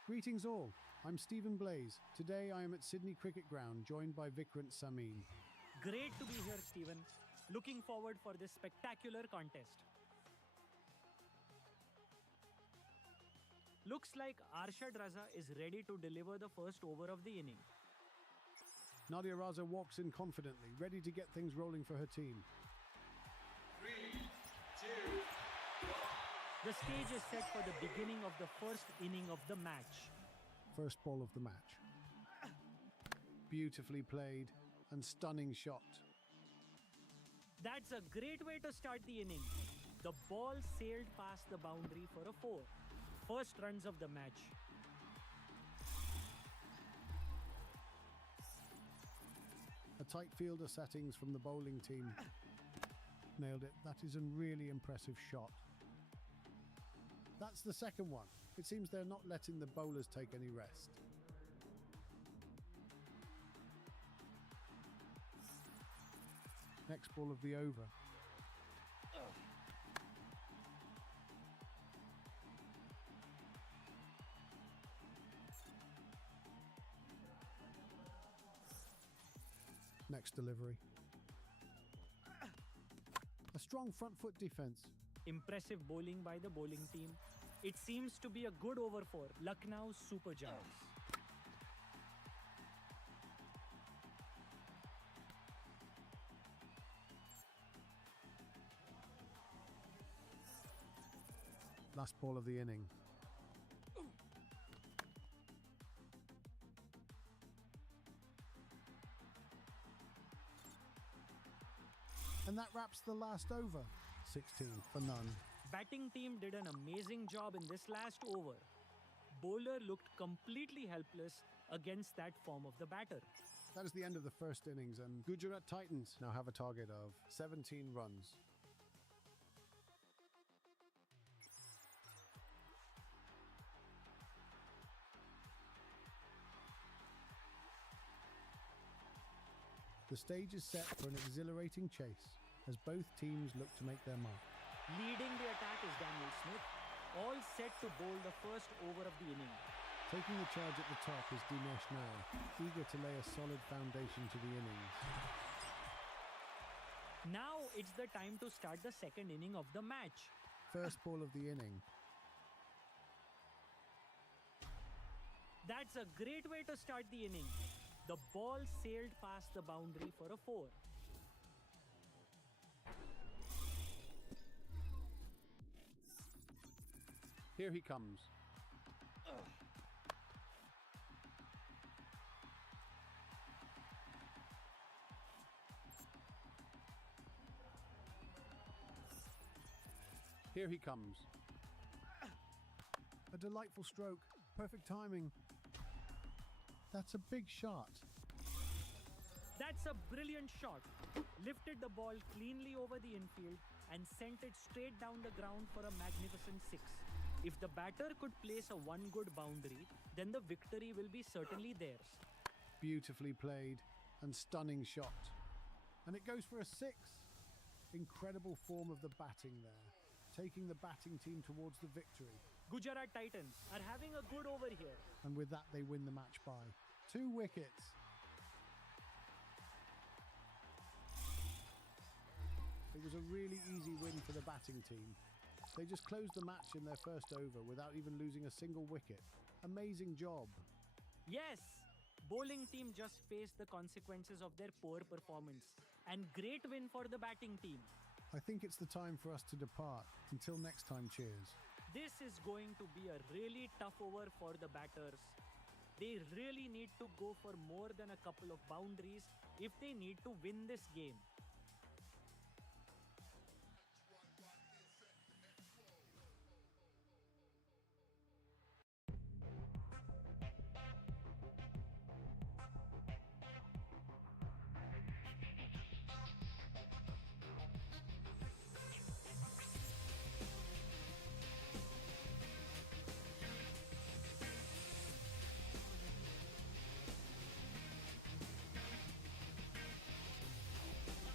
Greetings all, I'm Stephen Blaze. Today I am at Sydney Cricket Ground, joined by Vikrant Samin. Great to be here, Stephen. Looking forward for this spectacular contest. Looks like Arshad Raza is ready to deliver the first over of the inning. Nadia Raza walks in confidently, ready to get things rolling for her team. 3, 2, The stage is set for the beginning of the first inning of the match. First ball of the match. Beautifully played and stunning shot. That's a great way to start the inning. The ball sailed past the boundary for a 4. First runs of the match. A tight fielder settings from the bowling team. Nailed it. That is a really impressive shot. That's the second one. It seems they're not letting the bowlers take any rest. Next ball of the over. Next delivery. A strong front foot defense. Impressive bowling by the bowling team. It seems to be a good over for Lucknow Super Giants. Last ball of the inning. And that wraps the last over. 16 for none. Batting team did an amazing job in this last over. Bowler looked completely helpless against that form of the batter. That is the end of the first innings, and Gujarat Titans now have a target of 17 runs. The stage is set for an exhilarating chase as both teams look to make their mark. Leading the attack is Daniel Smith, all set to bowl the first over of the inning. Taking the charge at the top is Dinesh Nair, eager to lay a solid foundation to the innings. Now it's the time to start the second inning of the match. First ball of the inning. That's a great way to start the inning. The ball sailed past the boundary for a 4. Here he comes. Here he comes. A delightful stroke. Perfect timing. That's a big shot. That's a brilliant shot. Lifted the ball cleanly over the infield and sent it straight down the ground for a magnificent 6. If the batter could place a one good boundary, then the victory will be certainly theirs. Beautifully played and stunning shot. And it goes for a 6. Incredible form of the batting there, taking the batting team towards the victory. Gujarat Titans are having a good over here. And with that, they win the match by 2 wickets. It was a really easy win for the batting team. They just closed the match in their first over without even losing a single wicket. Amazing job. Yes, bowling team just faced the consequences of their poor performance. And great win for the batting team. I think it's the time for us to depart. Until next time, cheers. This is going to be a really tough over for the batters. They really need to go for more than a couple of boundaries if they need to win this game.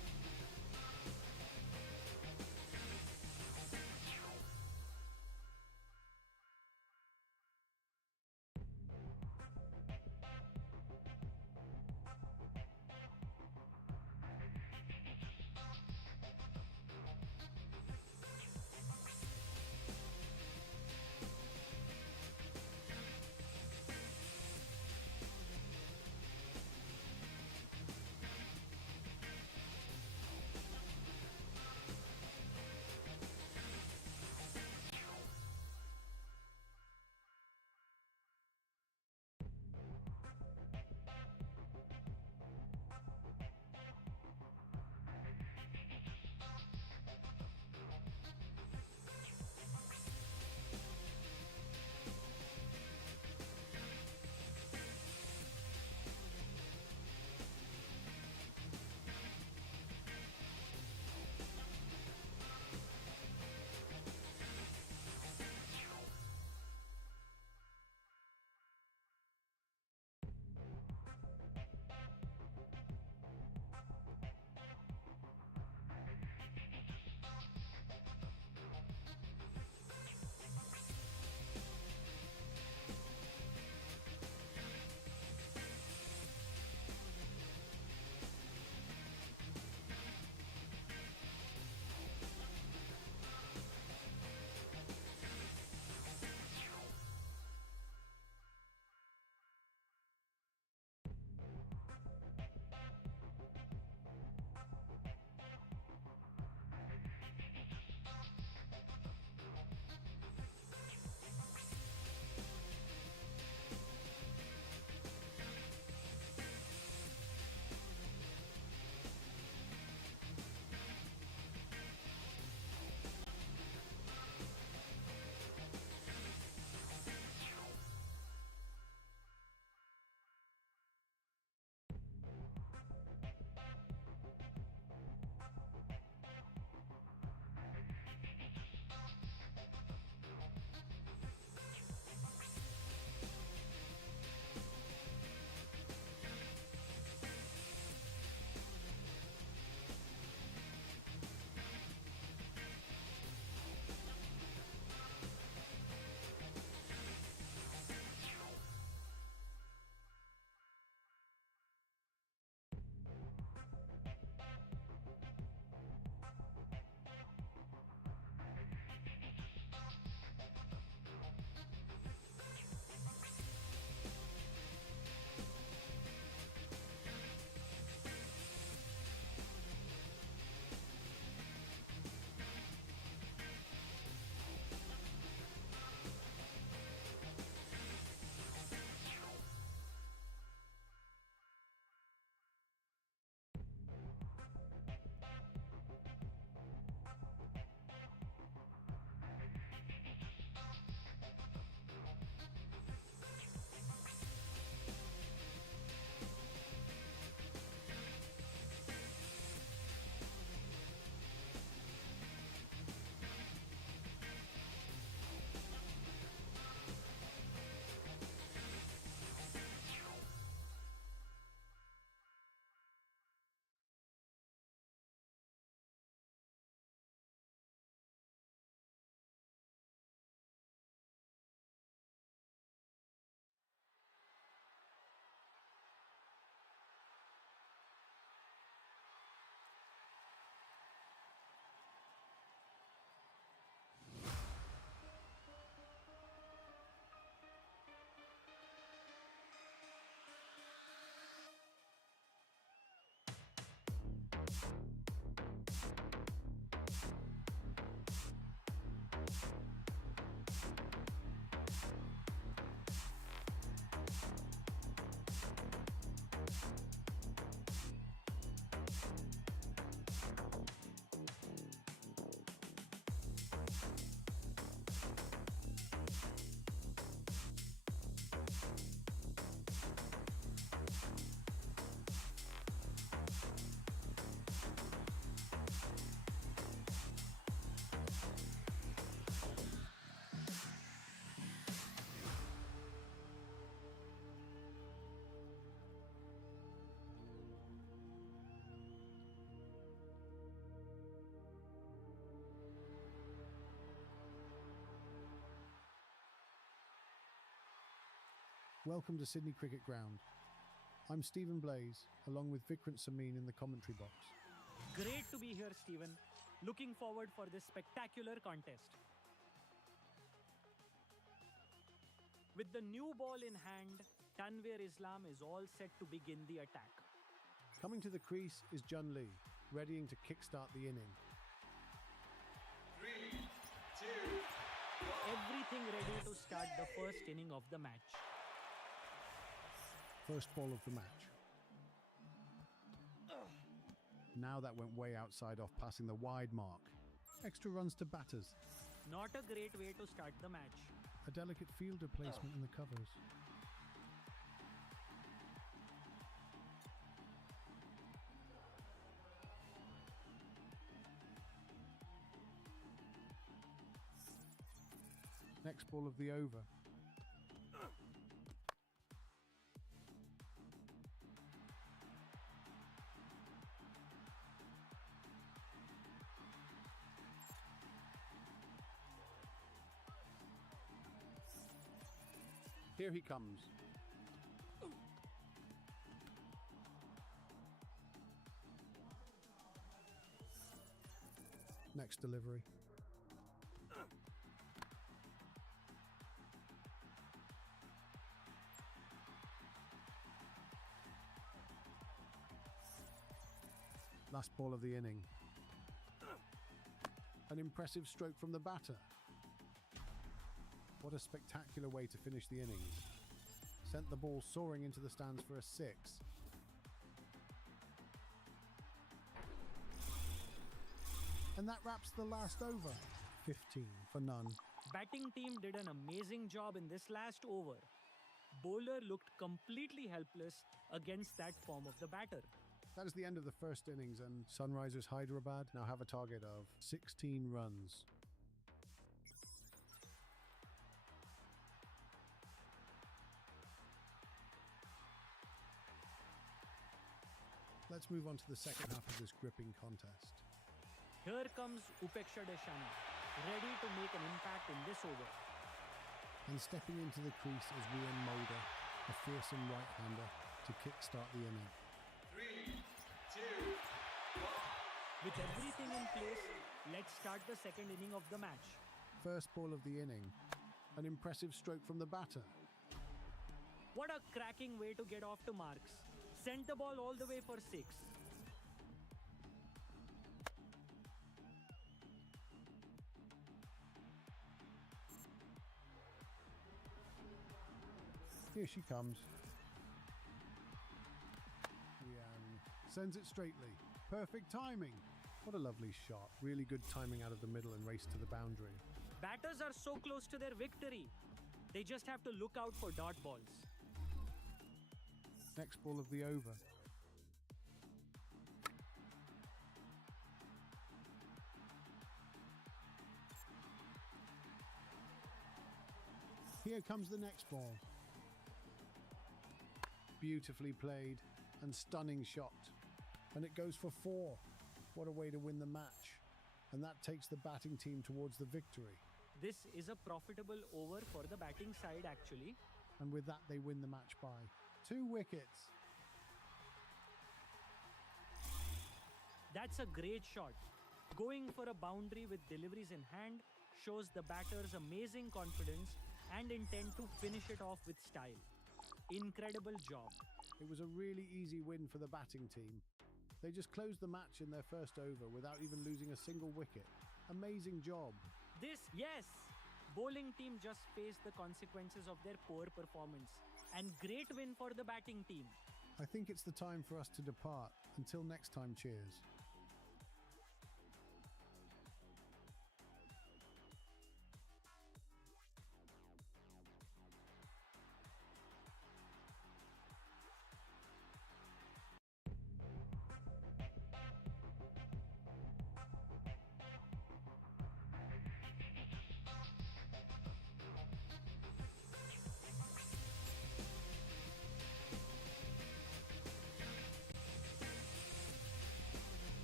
Welcome to Sydney Cricket Ground. I'm Stephen Blaze, along with Vikrant Samin in the commentary box. Great to be here, Stephen. Looking forward for this spectacular contest. With the new ball in hand, Tanvir Islam is all set to begin the attack. Coming to the crease is Jun Lee, readying to kickstart the inning. 3, 2, Everything ready to start the first inning of the match. First ball of the match. Now that went way outside off passing the wide mark. Extra runs to batters. Not a great way to start the match. A delicate fielder placement in the covers. Next ball of the over. Here he comes. Next delivery. Last ball of the inning. An impressive stroke from the batter. What a spectacular way to finish the innings. Sent the ball soaring into the stands for a 6. And that wraps the last over. 15 for none. Batting team did an amazing job in this last over. Bowler looked completely helpless against that form of the batter. That is the end of the first innings, and Sunrisers Hyderabad now have a target of 16 runs. Let's move on to the second half of this gripping contest. Here comes Upeksha Deshani, ready to make an impact in this over. And stepping into the crease is Rian Mulder, a fearsome right-hander, to kickstart the inning. 3, 2, 1. With everything in place, let's start the second inning of the match. First ball of the inning. An impressive stroke from the batter. What a cracking way to get off to marks. Sent the ball all the way for 6. Here she comes. Rian sends it straightly. Perfect timing. What a lovely shot. Really good timing out of the middle and race to the boundary. Batters are so close to their victory. They just have to look out for dot balls. Next ball of the over. Here comes the next ball. Beautifully played and stunning shot. And it goes for 4. What a way to win the match. And that takes the batting team towards the victory. This is a profitable over for the batting side actually. And with that they win the match by 2 wickets. That's a great shot. Going for a boundary with deliveries in hand shows the batter's amazing confidence and intent to finish it off with style. Incredible job. It was a really easy win for the batting team. They just closed the match in their first over without even losing a single wicket. Amazing job. Yes! Bowling team just faced the consequences of their poor performance. And great win for the batting team. I think it's the time for us to depart. Until next time, cheers.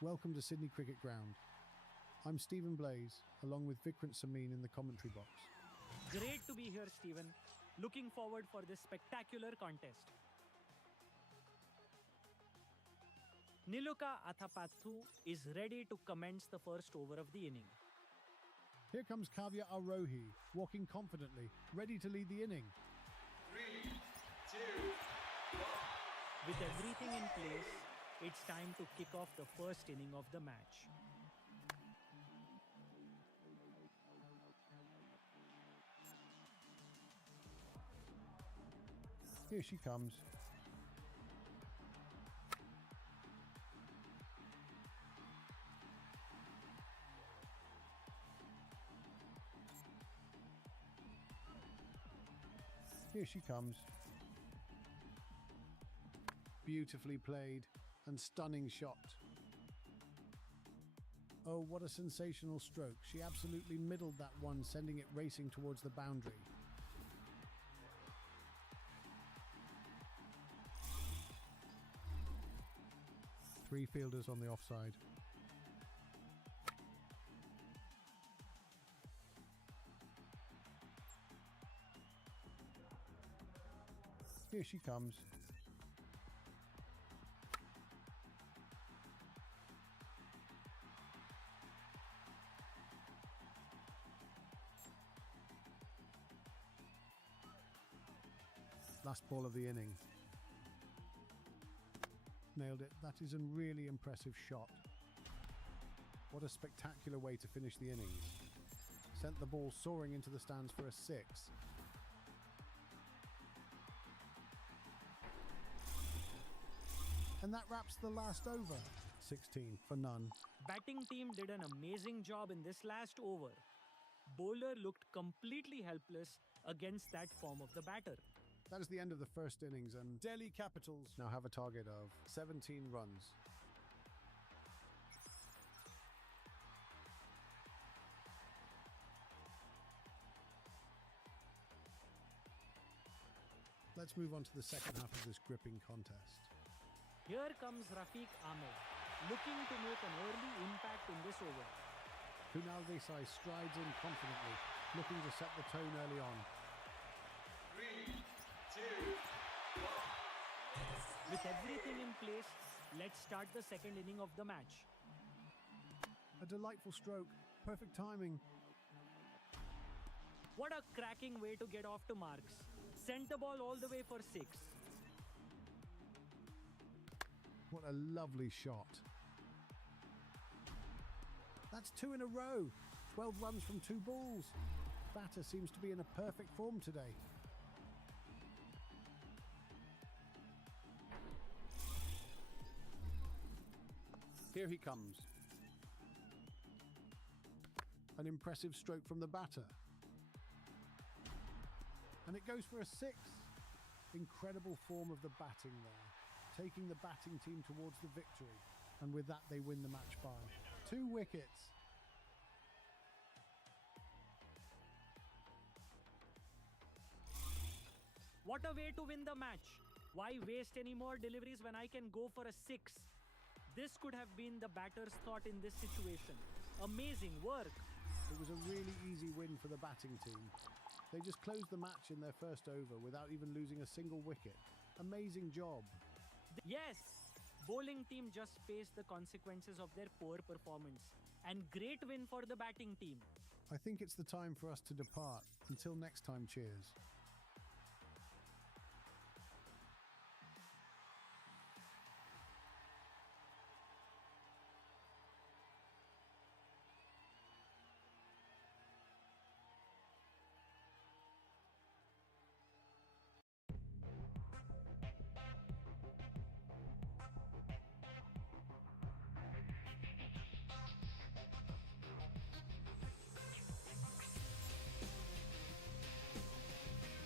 Welcome to Sydney Cricket Ground. I'm Stephen Blaze, along with Vikrant Samin in the commentary box. Great to be here, Stephen. Looking forward for this spectacular contest. Niluka Athapathu is ready to commence the first over of the inning. Here comes Kavya Arohi, walking confidently, ready to lead the inning. 3, 2, 1. With everything in place, it's time to kick off the first inning of the match. Here she comes. Here she comes. Beautifully played and stunning shot. Oh, what a sensational stroke. She absolutely middled that one, sending it racing towards the boundary. Three fielders on the offside. Here she comes. Last ball of the inning. Nailed it. That is a really impressive shot. What a spectacular way to finish the innings. Sent the ball soaring into the stands for a 6. And that wraps the last over. 16 for none. Batting team did an amazing job in this last over. Bowler looked completely helpless against that form of the batter. That is the end of the first innings, and Delhi Capitals now have a target of 17 runs. Let's move on to the second half of this gripping contest. Here comes Rafiq Ahmed, looking to make an early impact in this over. Kunal Desai strides in confidently, looking to set the tone early on. 3, 2, 1. With everything in place, let's start the second inning of the match. A delightful stroke, perfect timing. What a cracking way to get off to marks. Sent the ball all the way for 6. What a lovely shot. That's 2 in a row. 12 runs from 2 balls. Batter seems to be in a perfect form today. Here he comes. An impressive stroke from the batter. And it goes for a 6. Incredible form of the batting there, taking the batting team towards the victory. And with that, they win the match by 2 wickets. What a way to win the match. Why waste any more deliveries when I can go for a 6? This could have been the batter's thought in this situation. Amazing work. It was a really easy win for the batting team. They just closed the match in their first over without even losing a single wicket. Amazing job. Yes, bowling team just faced the consequences of their poor performance. And great win for the batting team. I think it's the time for us to depart. Until next time, cheers.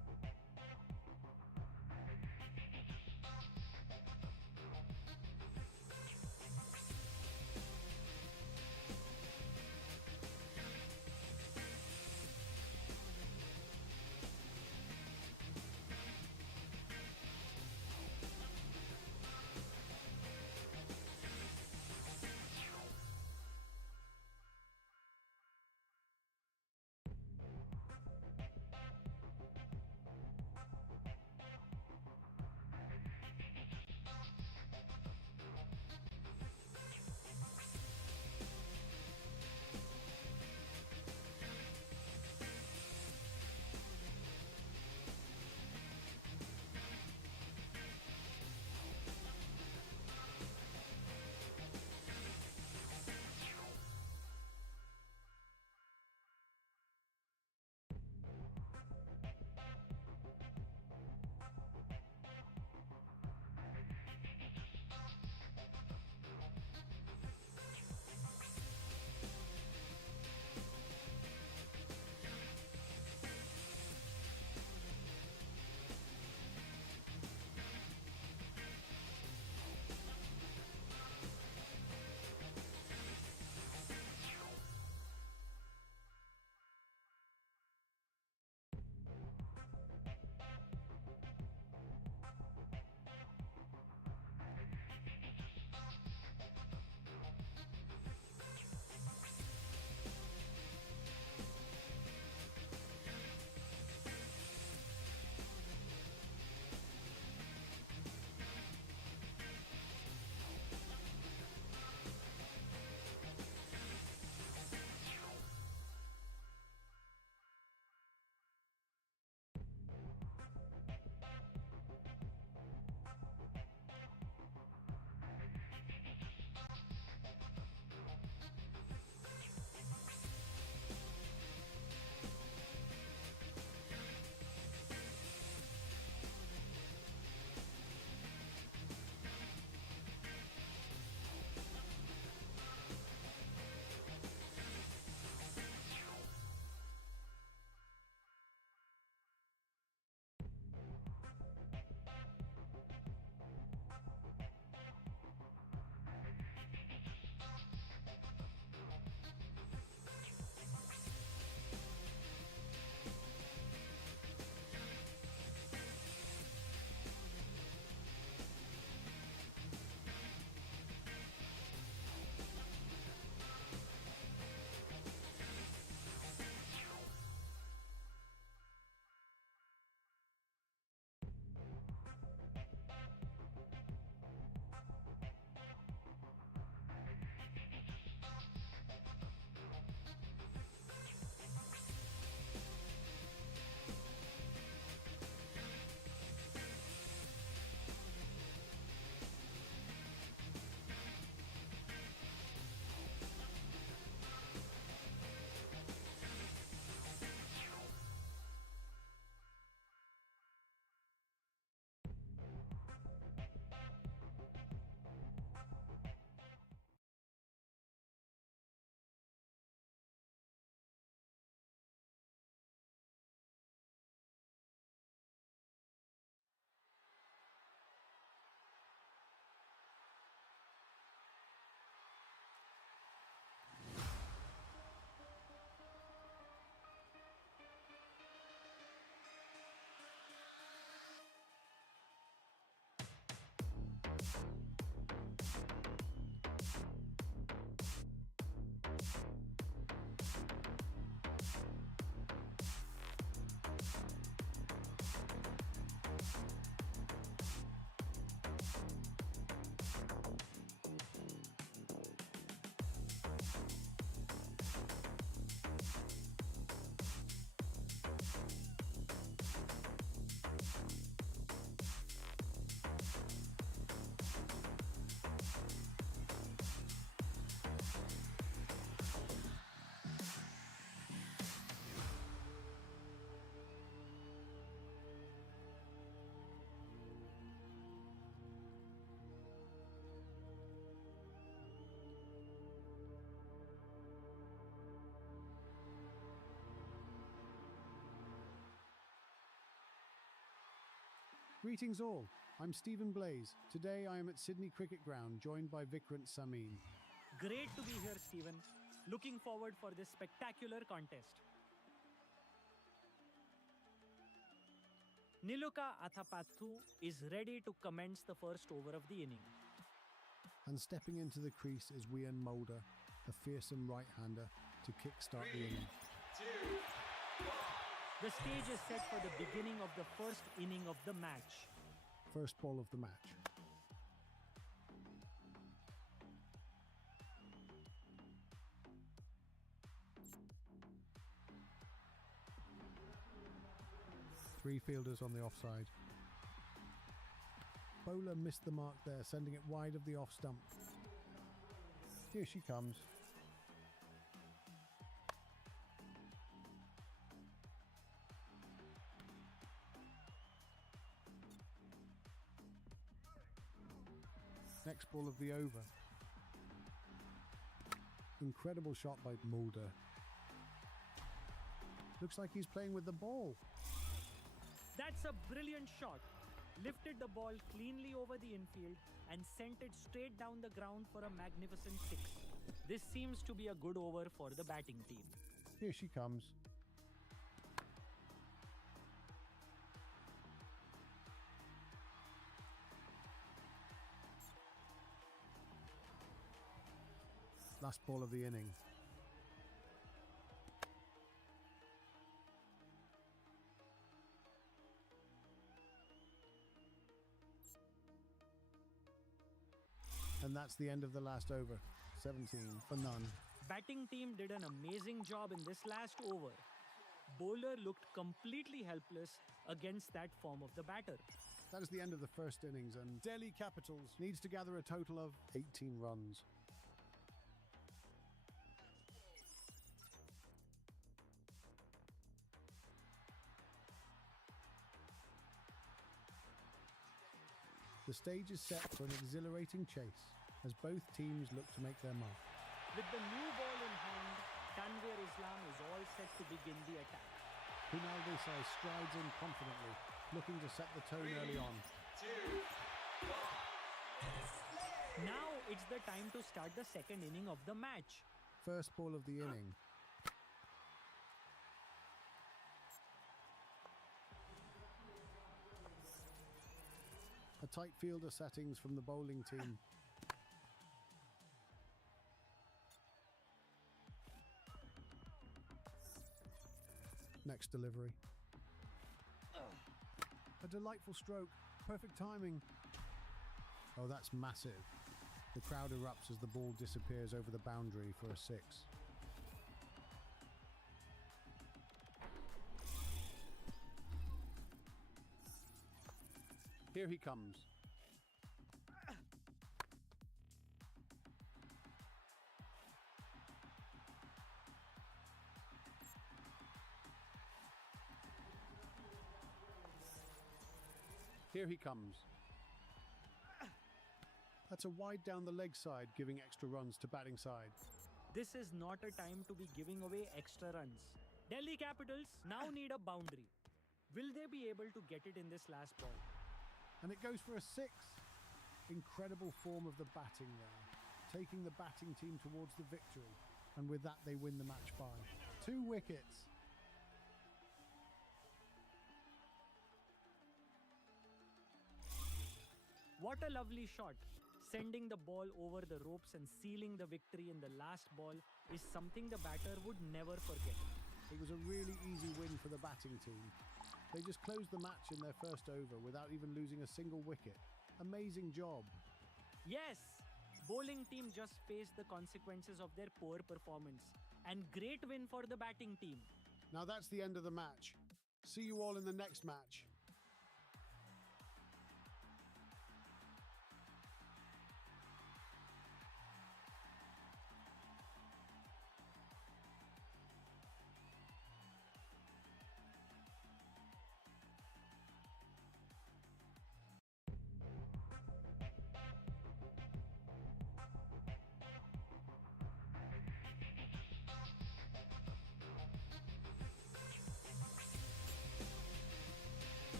Greetings all, I'm Stephen Blaze. Today I am at Sydney Cricket Ground, joined by Vikrant Samin. Great to be here, Stephen. Looking forward for this spectacular contest. Niluka Athapathu is ready to commence the first over of the inning. And stepping into the crease is Wian Mulder, a fearsome right-hander, to kickstart the inning. 2, 1. The stage is set for the beginning of the first inning of the match. First ball of the match. Three fielders on the offside. Bowler missed the mark there, sending it wide of the off stump. Here she comes. Next ball of the over. Incredible shot by Mulder. Looks like he's playing with the ball. That's a brilliant shot. Lifted the ball cleanly over the infield and sent it straight down the ground for a magnificent 6. This seems to be a good over for the batting team. Here she comes. Last ball of the inning. And that's the end of the last over. 17 for none. Batting team did an amazing job in this last over. Bowler looked completely helpless against that form of the batter. That is the end of the first innings, and Delhi Capitals needs to gather a total of 18 runs. The stage is set for an exhilarating chase as both teams look to make their mark. With the new ball in hand, Tanvir Islam is all set to begin the attack. Kunal Desai strides in confidently, looking to set the tone early on. 2, 1. Now it's the time to start the second inning of the match. First ball of the inning. A tight fielder settings from the bowling team. Next delivery. A delightful stroke. Perfect timing. Oh, that's massive. The crowd erupts as the ball disappears over the boundary for a 6. Here he comes. Here he comes. That's a wide down the leg side, giving extra runs to batting side. This is not a time to be giving away extra runs. Delhi Capitals now need a boundary. Will they be able to get it in this last ball? And it goes for a 6. Incredible form of the batting there, taking the batting team towards the victory. And with that, they win the match by 2 wickets. What a lovely shot. Sending the ball over the ropes and sealing the victory in the last ball is something the batter would never forget. It was a really easy win for the batting team. They just closed the match in their first over without even losing a single wicket. Amazing job. Yes, bowling team just faced the consequences of their poor performance. And great win for the batting team. Now that's the end of the match. See you all in the next match.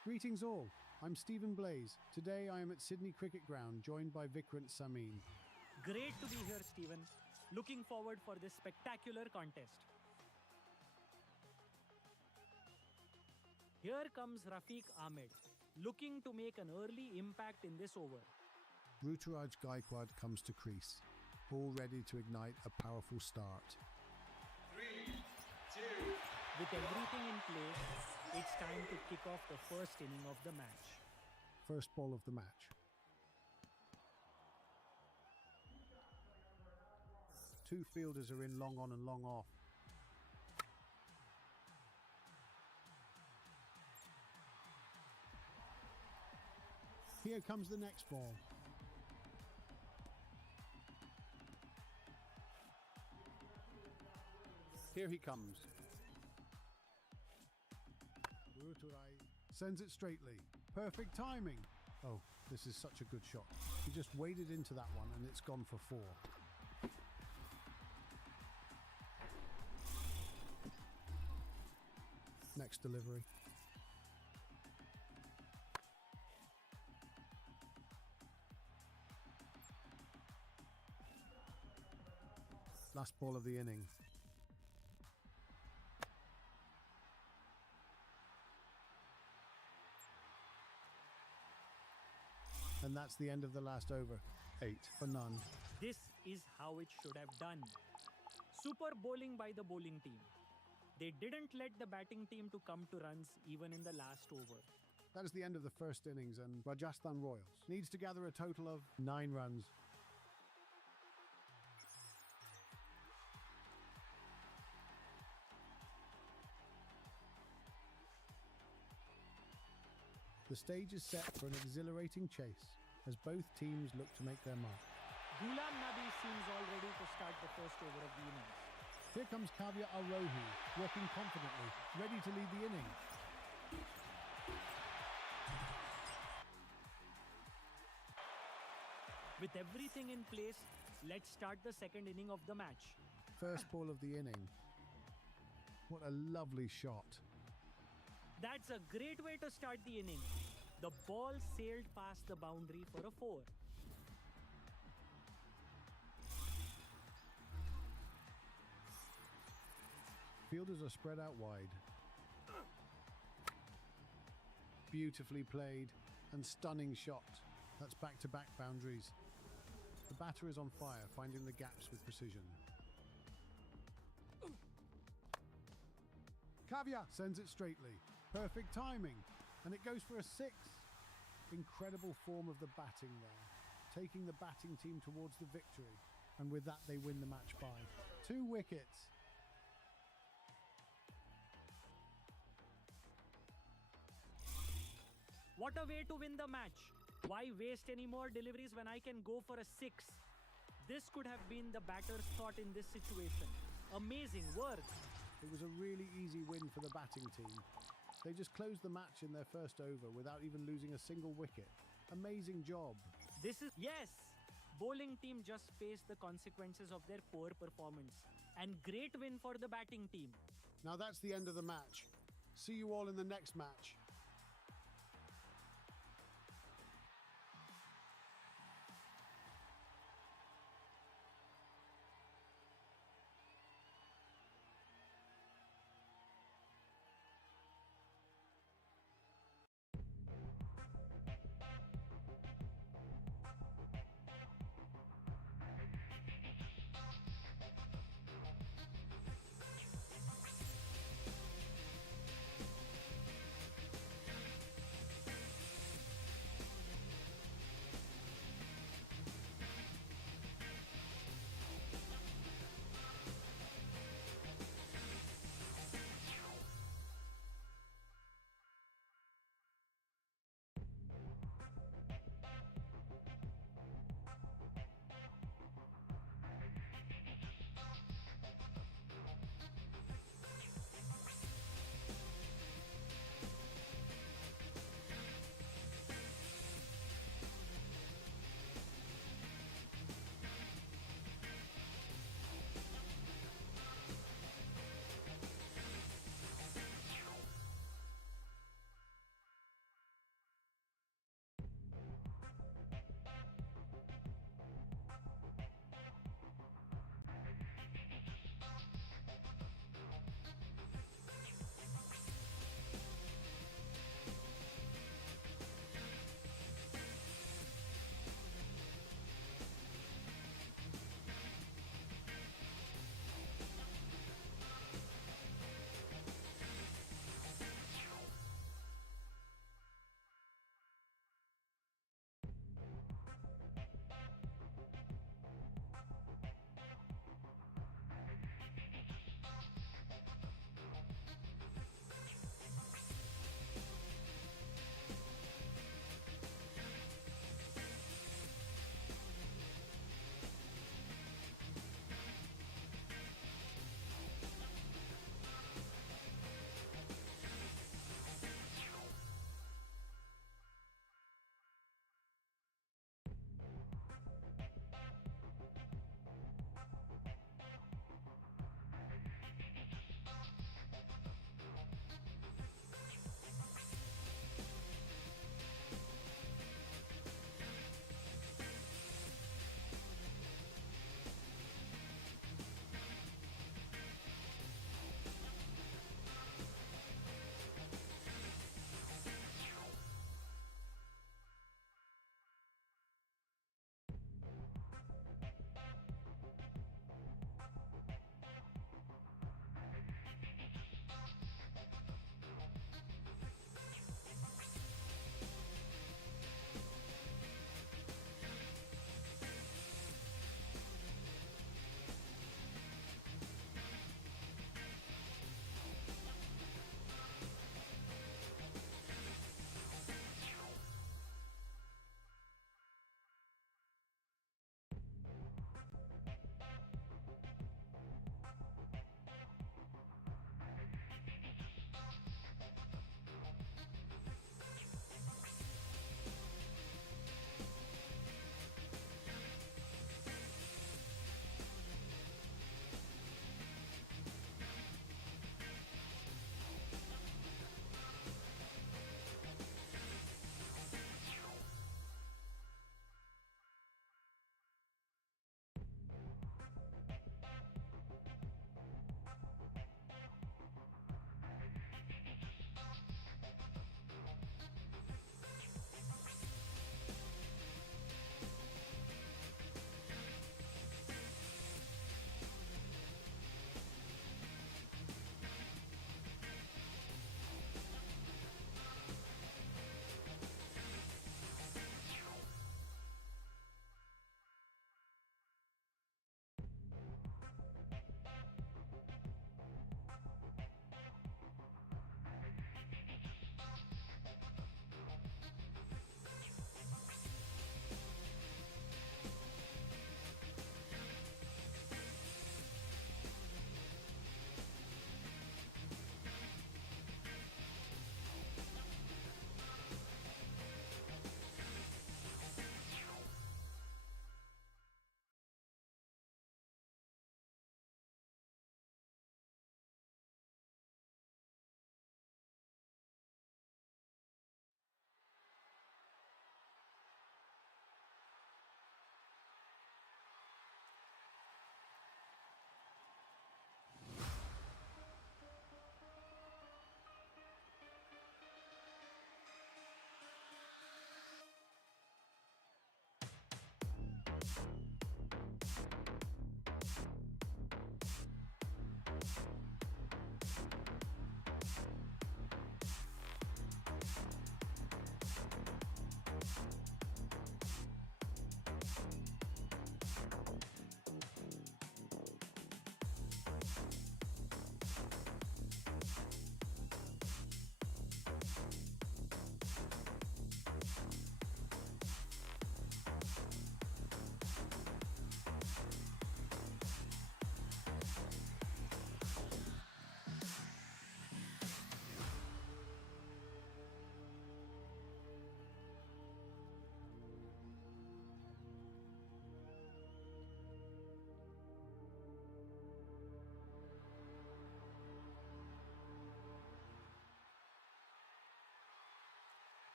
Greetings all, I'm Stephen Blaze. Today I am at Sydney Cricket Ground, joined by Vikrant Samin. Great to be here, Stephen. Looking forward for this spectacular contest. Here comes Rafiq Ahmed, looking to make an early impact in this over. Ruturaj Gaikwad comes to crease, all ready to ignite a powerful start. 3, 2, With everything in place, it's time to kick off the first inning of the match. First ball of the match. Two fielders are in long on and long off. Here comes the next ball. Here he comes. Ruturai sends it straightly. Perfect timing. Oh, this is such a good shot. He just waded into that one and it's gone for 4. Next delivery. Last ball of the inning. And that's the end of the last over. 8 for none. This is how it should have done. Super bowling by the bowling team. They didn't let the batting team to come to runs even in the last over. That is the end of the first innings, and Rajasthan Royals needs to gather a total of 9 runs. The stage is set for an exhilarating chase as both teams look to make their mark. Ghulam Nabi seems all ready to start the first over of the innings. Here comes Kavya Arohi, walking confidently, ready to lead the inning. With everything in place, let's start the second inning of the match. First ball of the inning. What a lovely shot. That's a great way to start the inning. The ball sailed past the boundary for a 4. Fielders are spread out wide. Beautifully played and stunning shot. That's back-to-back boundaries. The batter is on fire, finding the gaps with precision. Kavya sends it straightly. Perfect timing. And it goes for a 6. Incredible form of the batting there, taking the batting team towards the victory. And with that, they win the match by 2 wickets. What a way to win the match. Why waste any more deliveries when I can go for a 6? This could have been the batter's thought in this situation. Amazing work. It was a really easy win for the batting team. They just closed the match in their first over without even losing a single wicket. Amazing job. Yes! Bowling team just faced the consequences of their poor performance. And great win for the batting team. Now that's the end of the match. See you all in the next match.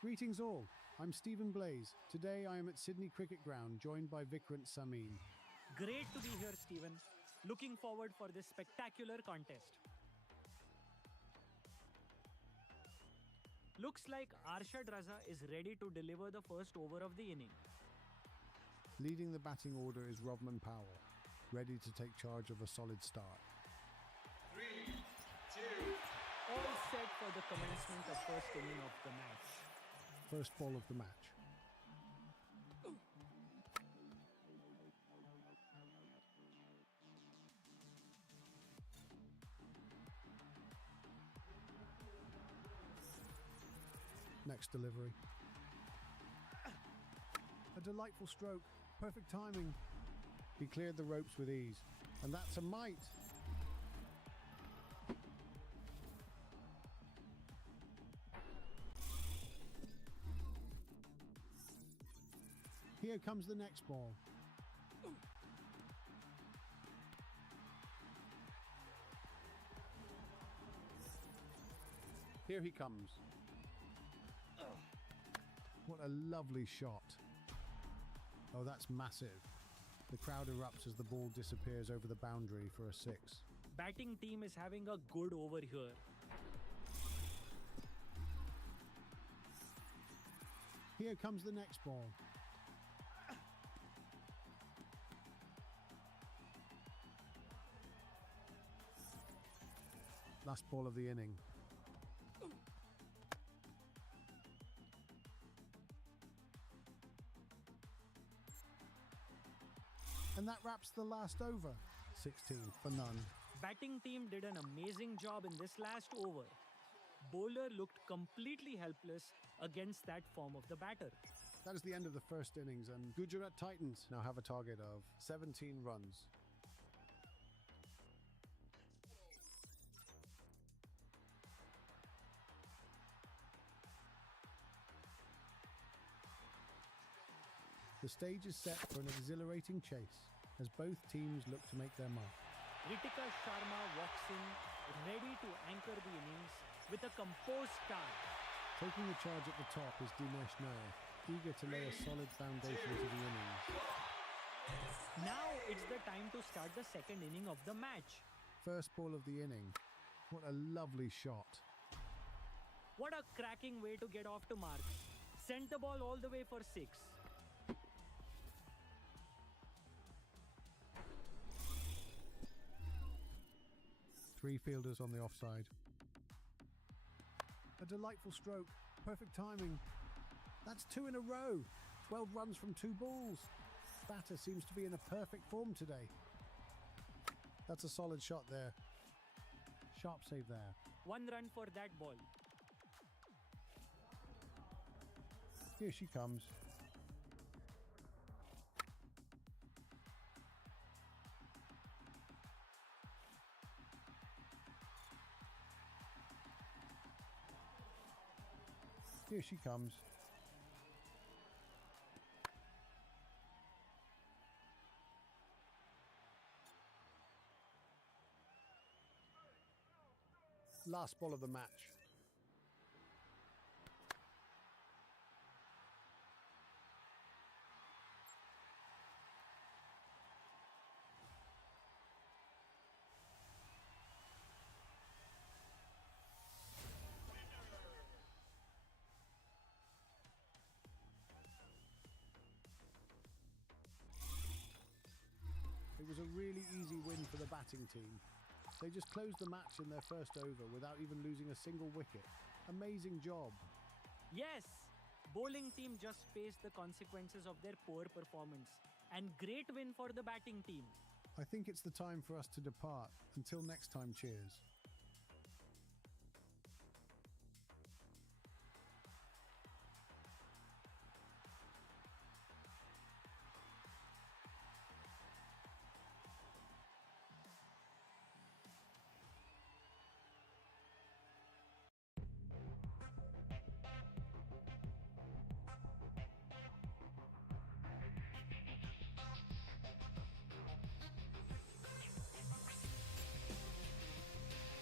Greetings all, I'm Stephen Blaze. Today I am at Sydney Cricket Ground, joined by Vikrant Samin. Great to be here, Stephen. Looking forward for this spectacular contest. Looks like Arshad Raza is ready to deliver the first over of the inning. Leading the batting order is Rovman Powell, ready to take charge of a solid start. 3, 2, All set for the commencement of first inning of the match. First ball of the match. Next delivery. A delightful stroke. Perfect timing. He cleared the ropes with ease. And that's a mite. Here comes the next ball. Here he comes. What a lovely shot. Oh, that's massive. The crowd erupts as the ball disappears over the boundary for a 6. Batting team is having a good over here. Here comes the next ball. Last ball of the inning. And that wraps the last over. 16 for none. Batting team did an amazing job in this last over. Bowler looked completely helpless against that form of the batter. That is the end of the first innings, and Gujarat Titans now have a target of 17 runs. The stage is set for an exhilarating chase as both teams look to make their mark. Ritika Sharma walks in, ready to anchor the innings with a composed start. Taking the charge at the top is Dinesh Nair, eager to lay a solid foundation to the innings. Now it's the time to start the second inning of the match. First ball of the inning. What a lovely shot. What a cracking way to get off to marks. Sent the ball all the way for 6. Three fielders on the offside. A delightful stroke. Perfect timing. That's 2 in a row. 12 runs from 2 balls. Batter seems to be in a perfect form today. That's a solid shot there. Sharp save there. 1 run for that ball. Here she comes. Here she comes. Last ball of the match. It was a really easy win for the batting team. They just closed the match in their first over without even losing a single wicket. Amazing job. Yes, bowling team just faced the consequences of their poor performance. And great win for the batting team. I think it's the time for us to depart. Until next time, cheers.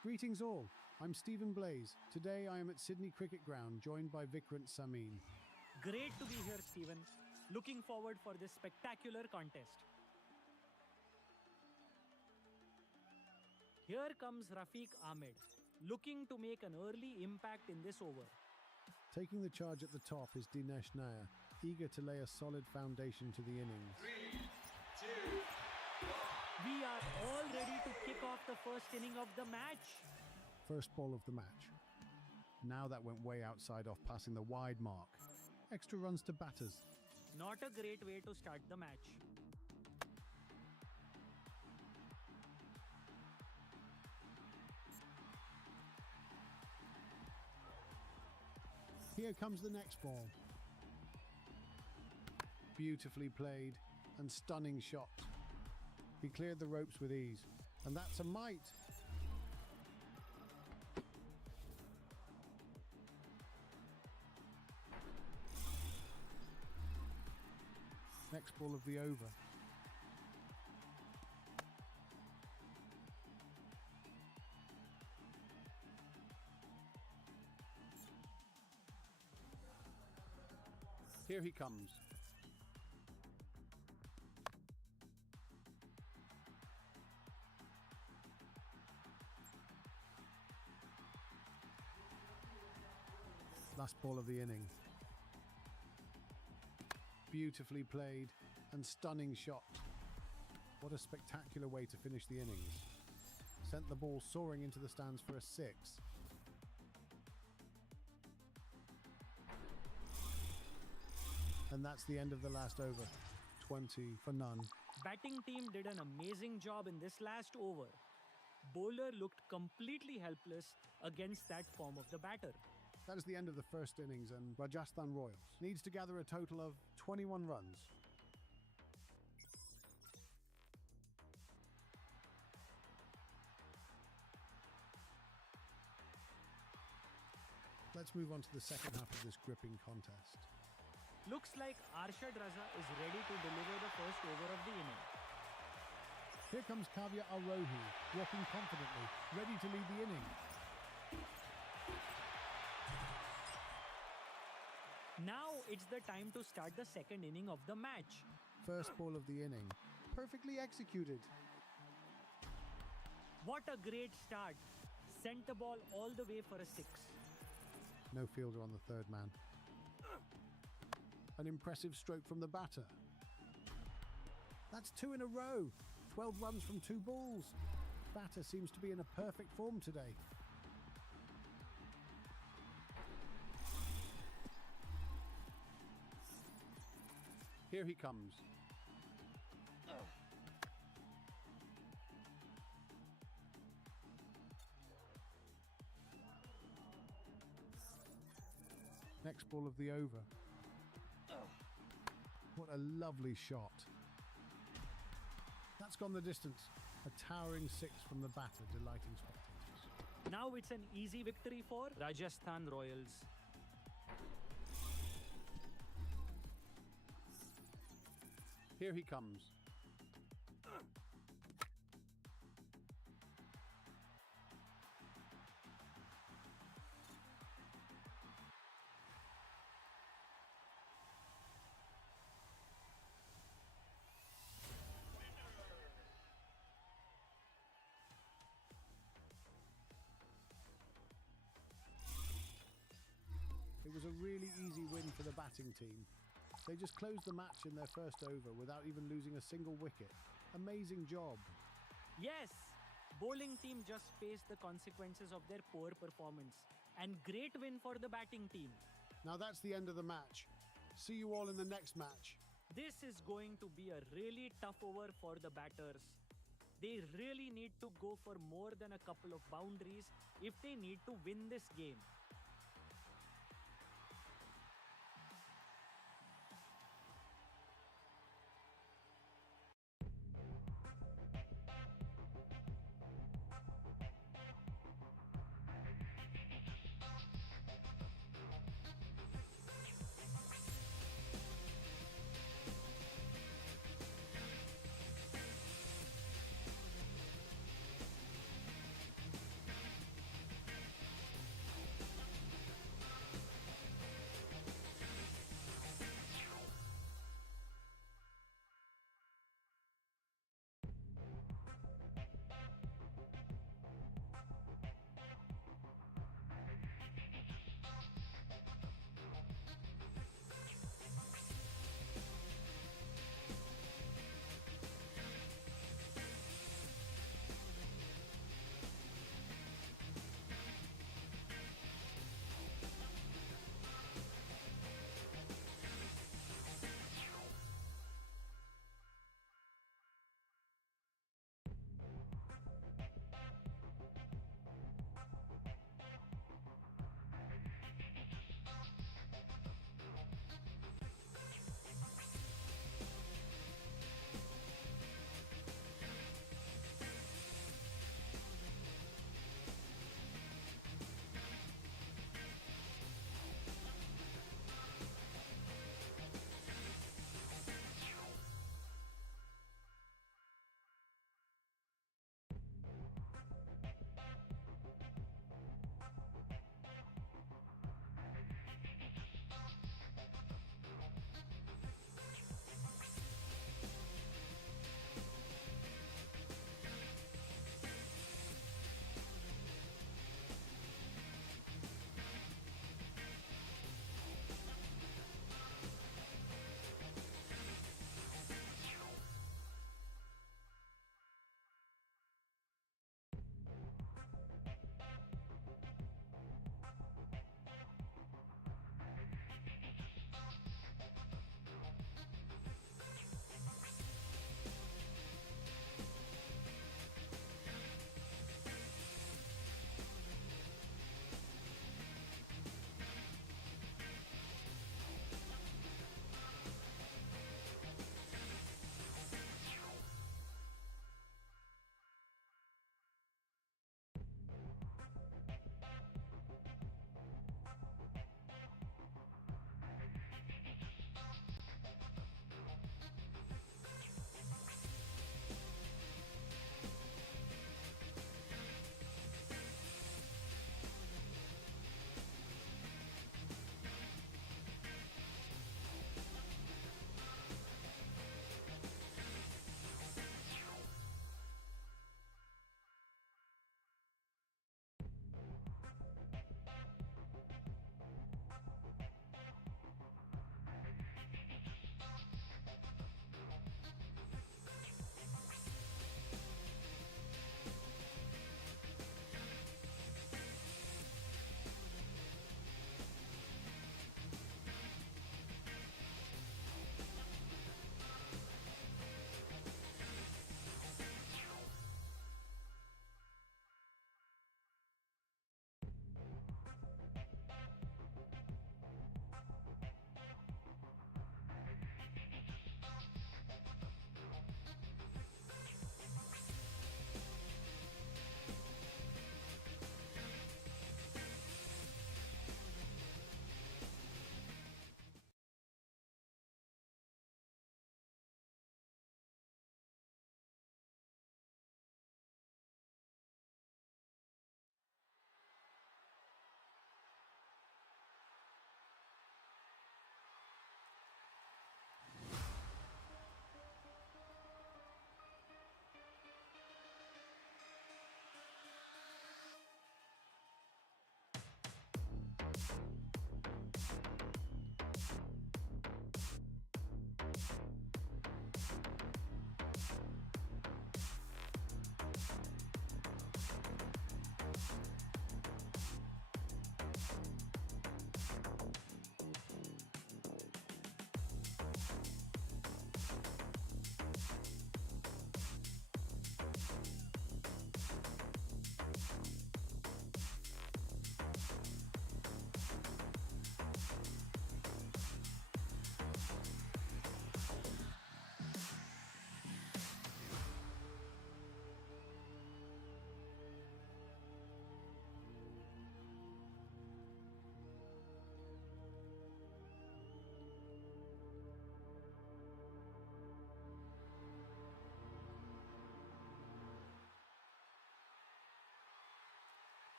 Greetings all, I'm Stephen Blaze. Today I am at Sydney Cricket Ground, joined by Vikrant Samin. Great to be here, Stephen. Looking forward for this spectacular contest. Here comes Rafiq Ahmed, looking to make an early impact in this over. Taking the charge at the top is Dinesh Nair, eager to lay a solid foundation to the innings. 3, 2, We are all ready to kick off the first inning of the match. First ball of the match. Now that went way outside off passing the wide mark. Extra runs to batters. Not a great way to start the match. Here comes the next ball. Beautifully played and stunning shot. He cleared the ropes with ease, and that's a mite. Next ball of the over. Here he comes. Last ball of the inning. Beautifully played and stunning shot. What a spectacular way to finish the innings. Sent the ball soaring into the stands for a 6. And that's the end of the last over. 20 for none. Batting team did an amazing job in this last over. Bowler looked completely helpless against that form of the batter. That is the end of the first innings, and Rajasthan Royals needs to gather a total of 21 runs. Let's move on to the second half of this gripping contest. Looks like Arshad Raza is ready to deliver the first over of the inning. Here comes Kavya Alrohi, walking confidently, ready to lead the inning. Now it's the time to start the second inning of the match. First ball of the inning, perfectly executed. What a great start. Sent the ball all the way for a 6. No fielder on the third man. An impressive stroke from the batter. That's 2 in a row. 12 runs from 2 balls. Batter seems to be in a perfect form today. Here he comes. Next ball of the over. What a lovely shot. That's gone the distance. A towering 6 from the batter, delighting spectators. Now it's an easy victory for Rajasthan Royals. Here he comes. It was a really easy win for the batting team. They just closed the match in their first over without even losing a single wicket. Amazing job. Yes, bowling team just faced the consequences of their poor performance. And great win for the batting team. Now that's the end of the match. See you all in the next match. This is going to be a really tough over for the batters. They really need to go for more than a couple of boundaries if they need to win this game.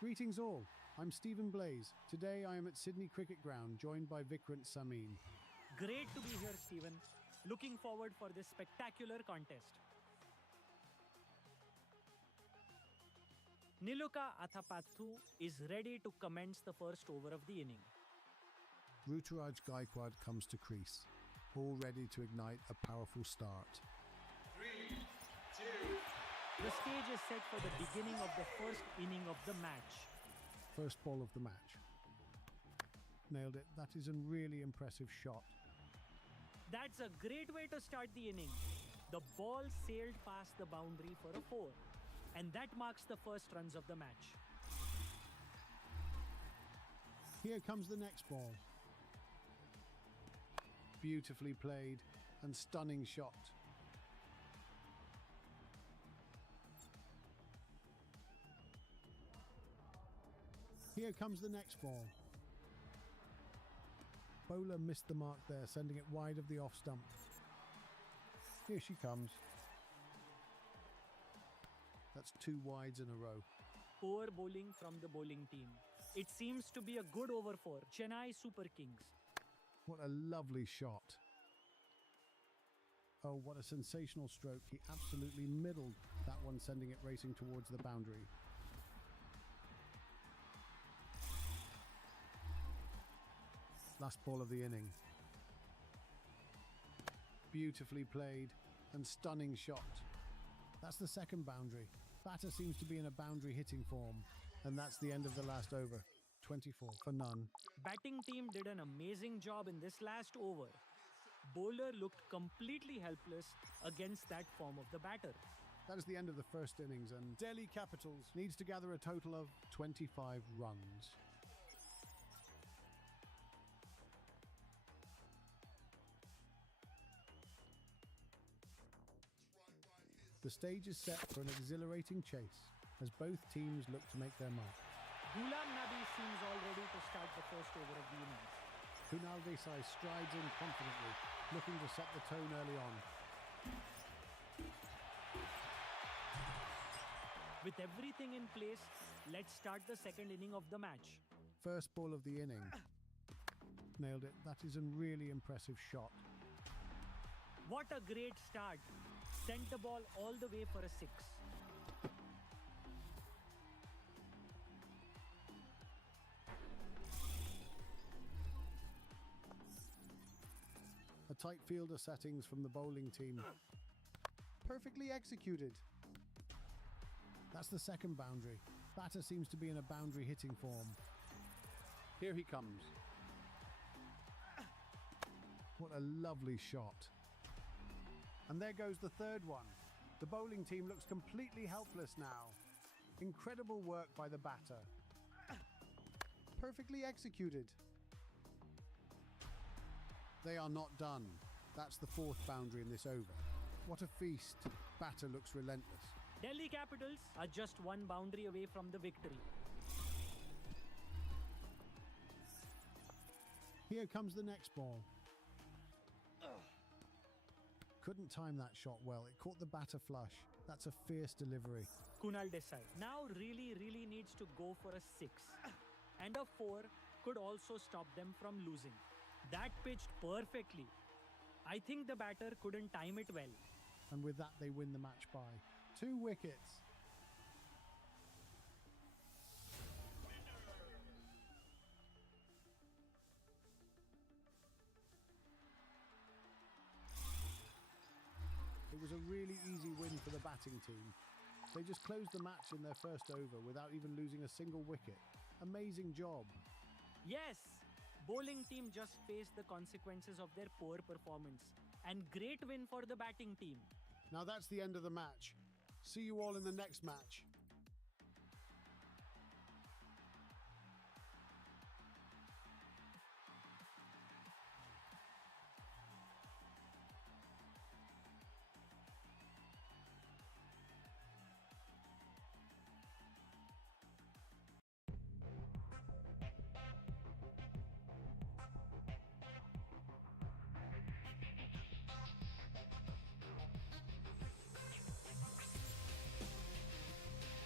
Greetings all, I'm Stephen Blaze. Today I am at Sydney Cricket Ground, joined by Vikrant Samin. Great to be here, Stephen. Looking forward for this spectacular contest. Niluka Athapathu is ready to commence the first over of the inning. Ruturaj Gaikwad comes to crease, all ready to ignite a powerful start. 3, 2, The stage is set for the beginning of the first inning of the match. First ball of the match. Nailed it. That is a really impressive shot. That's a great way to start the inning. The ball sailed past the boundary for a 4, and that marks the first runs of the match. Here comes the next ball. Beautifully played and stunning shot. Here comes the next ball. Bowler missed the mark there, sending it wide of the off stump. Here she comes. That's 2 wides in a row. Poor bowling from the bowling team. It seems to be a good over for Chennai Super Kings. What a lovely shot. Oh, what a sensational stroke. He absolutely middled that one, sending it racing towards the boundary. Last ball of the inning. Beautifully played and stunning shot. That's the second boundary. Batter seems to be in a boundary hitting form. And that's the end of the last over. 24 for none. Batting team did an amazing job in this last over. Bowler looked completely helpless against that form of the batter. That is the end of the first innings, and Delhi Capitals needs to gather a total of 25 runs. The stage is set for an exhilarating chase as both teams look to make their mark. Ghulam Nabi seems all ready to start the first over of the innings. Kunal Desai strides in confidently, looking to set the tone early on. With everything in place, let's start the second inning of the match. First ball of the inning. Nailed it. That is a really impressive shot. What a great start. Sent the ball all the way for a 6. A tight fielder settings from the bowling team. Perfectly executed. That's the second boundary. Batter seems to be in a boundary hitting form. Here he comes. What a lovely shot. And there goes the third one. The bowling team looks completely helpless now. Incredible work by the batter. Perfectly executed. They are not done. That's the fourth boundary in this over. What a feast. Batter looks relentless. Delhi Capitals are just 1 boundary away from the victory. Here comes the next ball. Couldn't time that shot well. It caught the batter flush. That's a fierce delivery. Kunal Desai now really needs to go for a 6. And a 4 could also stop them from losing. That pitched perfectly. I think the batter couldn't time it well. And with that, they win the match by 2 wickets. It was a really easy win for the batting team. They just closed the match in their first over without even losing a single wicket. Amazing job. Yes, bowling team just faced the consequences of their poor performance. And great win for the batting team. Now that's the end of the match. See you all in the next match.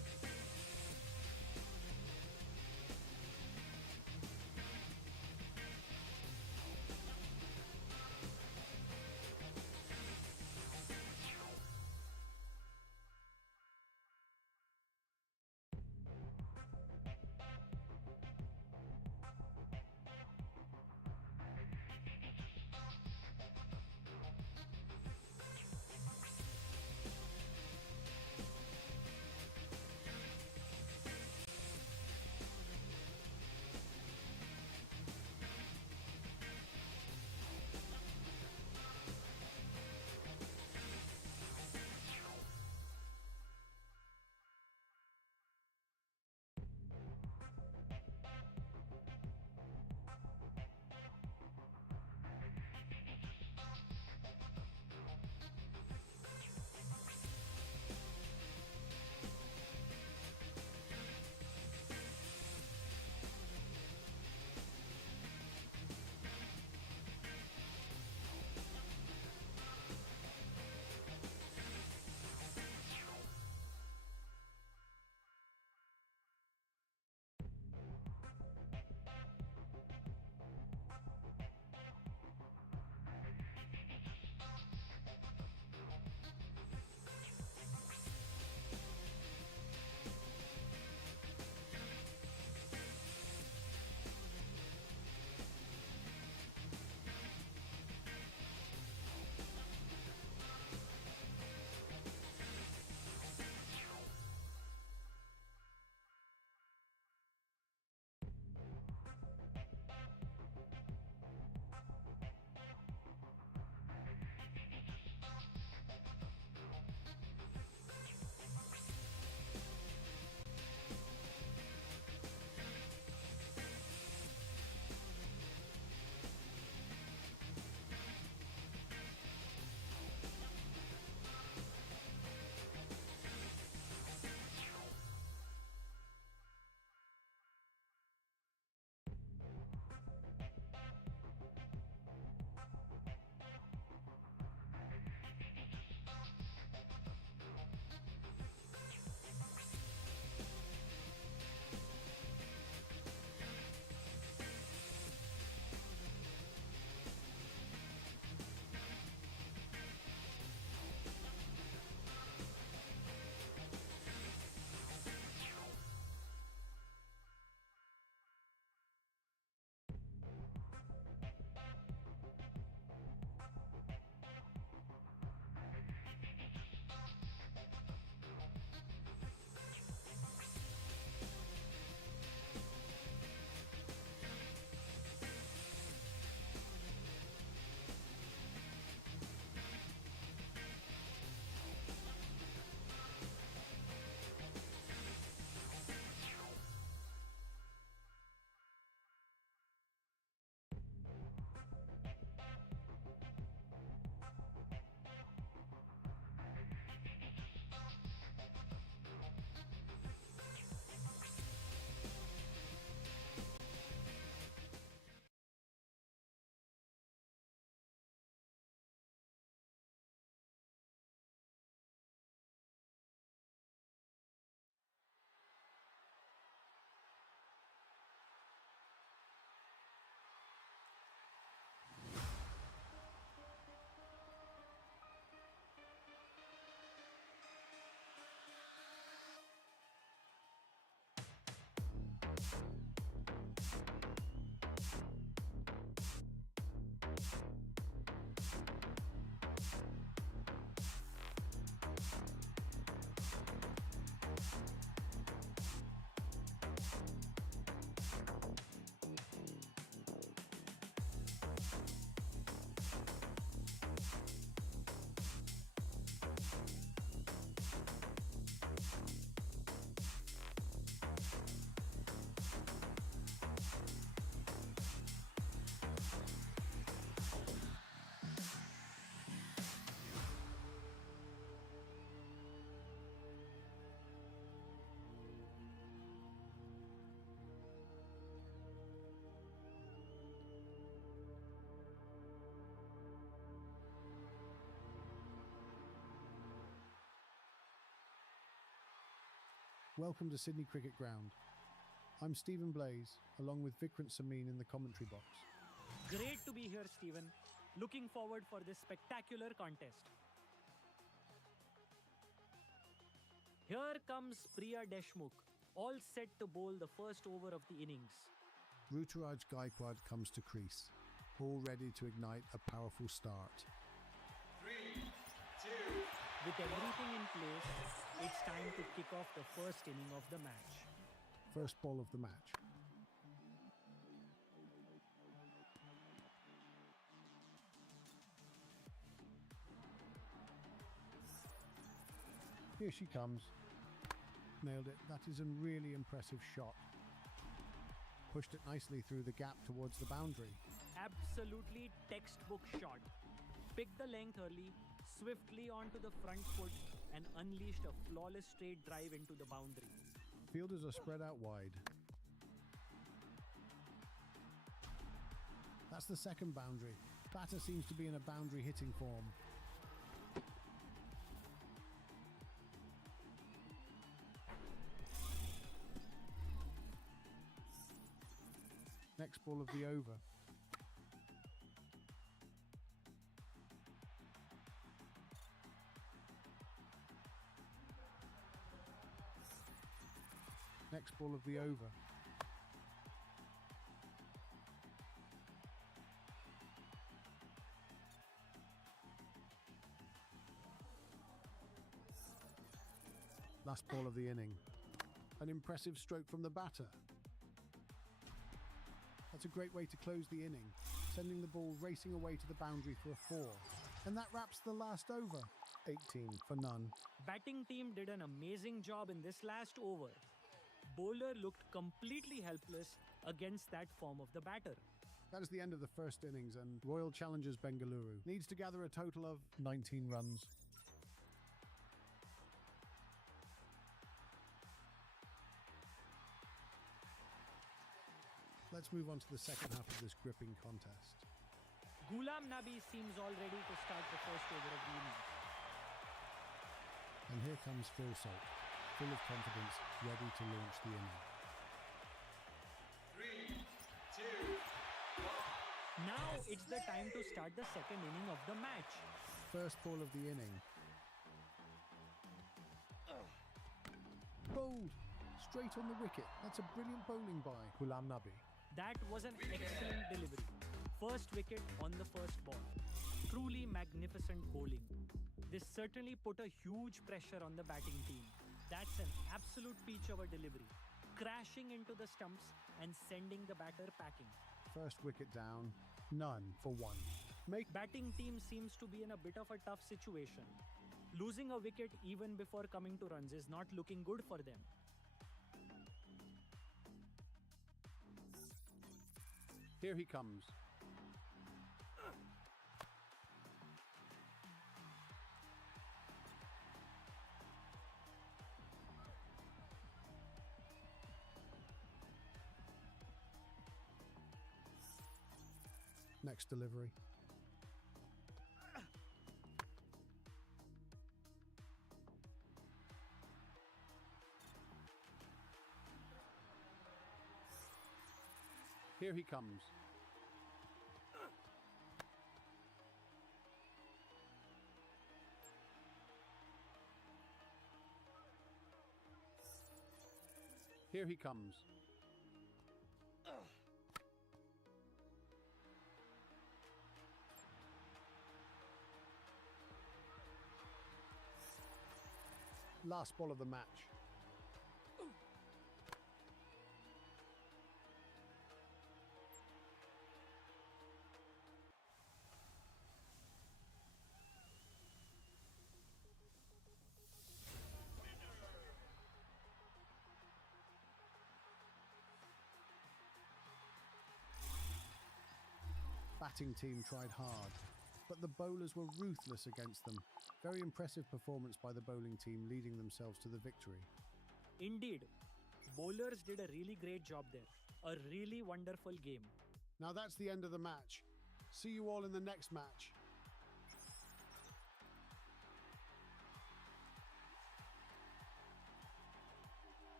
Welcome to Sydney Cricket Ground. I'm Stephen Blaze, along with Vikrant Samin in the commentary box. Great to be here, Stephen. Looking forward for this spectacular contest. Here comes Priya Deshmukh, all set to bowl the first over of the innings. Ruturaj Gaikwad comes to crease, all ready to ignite a powerful start. 3, 2, With everything in place, it's time to kick off the first inning of the match. First ball of the match. Here she comes. Nailed it. That is a really impressive shot. Pushed it nicely through the gap towards the boundary. Absolutely textbook shot. Picked the length early, swiftly onto the front foot, and unleashed a flawless straight drive into the boundary. Fielders are spread out wide. That's the second boundary. Batter seems to be in a boundary hitting form. Next ball of the over. Next ball of the over. Last ball of the inning. An impressive stroke from the batter. That's a great way to close the inning, sending the ball racing away to the boundary for a 4. And that wraps the last over. 18 for none. Batting team did an amazing job in this last over. Bowler looked completely helpless against that form of the batter. That is the end of the first innings, and Royal Challengers Bengaluru needs to gather a total of 19 runs. Let's move on to the second half of this gripping contest. Ghulam Nabi seems all ready to start the first over of the innings. And here comes Phil Salt, full of confidence, ready to launch the inning. 3, 2, 1. Now it's the time to start the second inning of the match. First ball of the inning. Bowled! Straight on the wicket. That's a brilliant bowling by Ghulam Nabi. That was an excellent delivery. First wicket on the first ball. Truly magnificent bowling. This certainly put a huge pressure on the batting team. That's an absolute peach of a delivery. Crashing into the stumps and sending the batter packing. First wicket down, none for 1. Batting team seems to be in a bit of a tough situation. Losing a wicket even before coming to runs is not looking good for them. Here he comes. Next delivery. Here he comes. Here he comes. Last ball of the match. Batting team tried hard, but the bowlers were ruthless against them. Very impressive performance by the bowling team, leading themselves to the victory. Indeed, bowlers did a really great job there. A really wonderful game. Now that's the end of the match. See you all in the next match.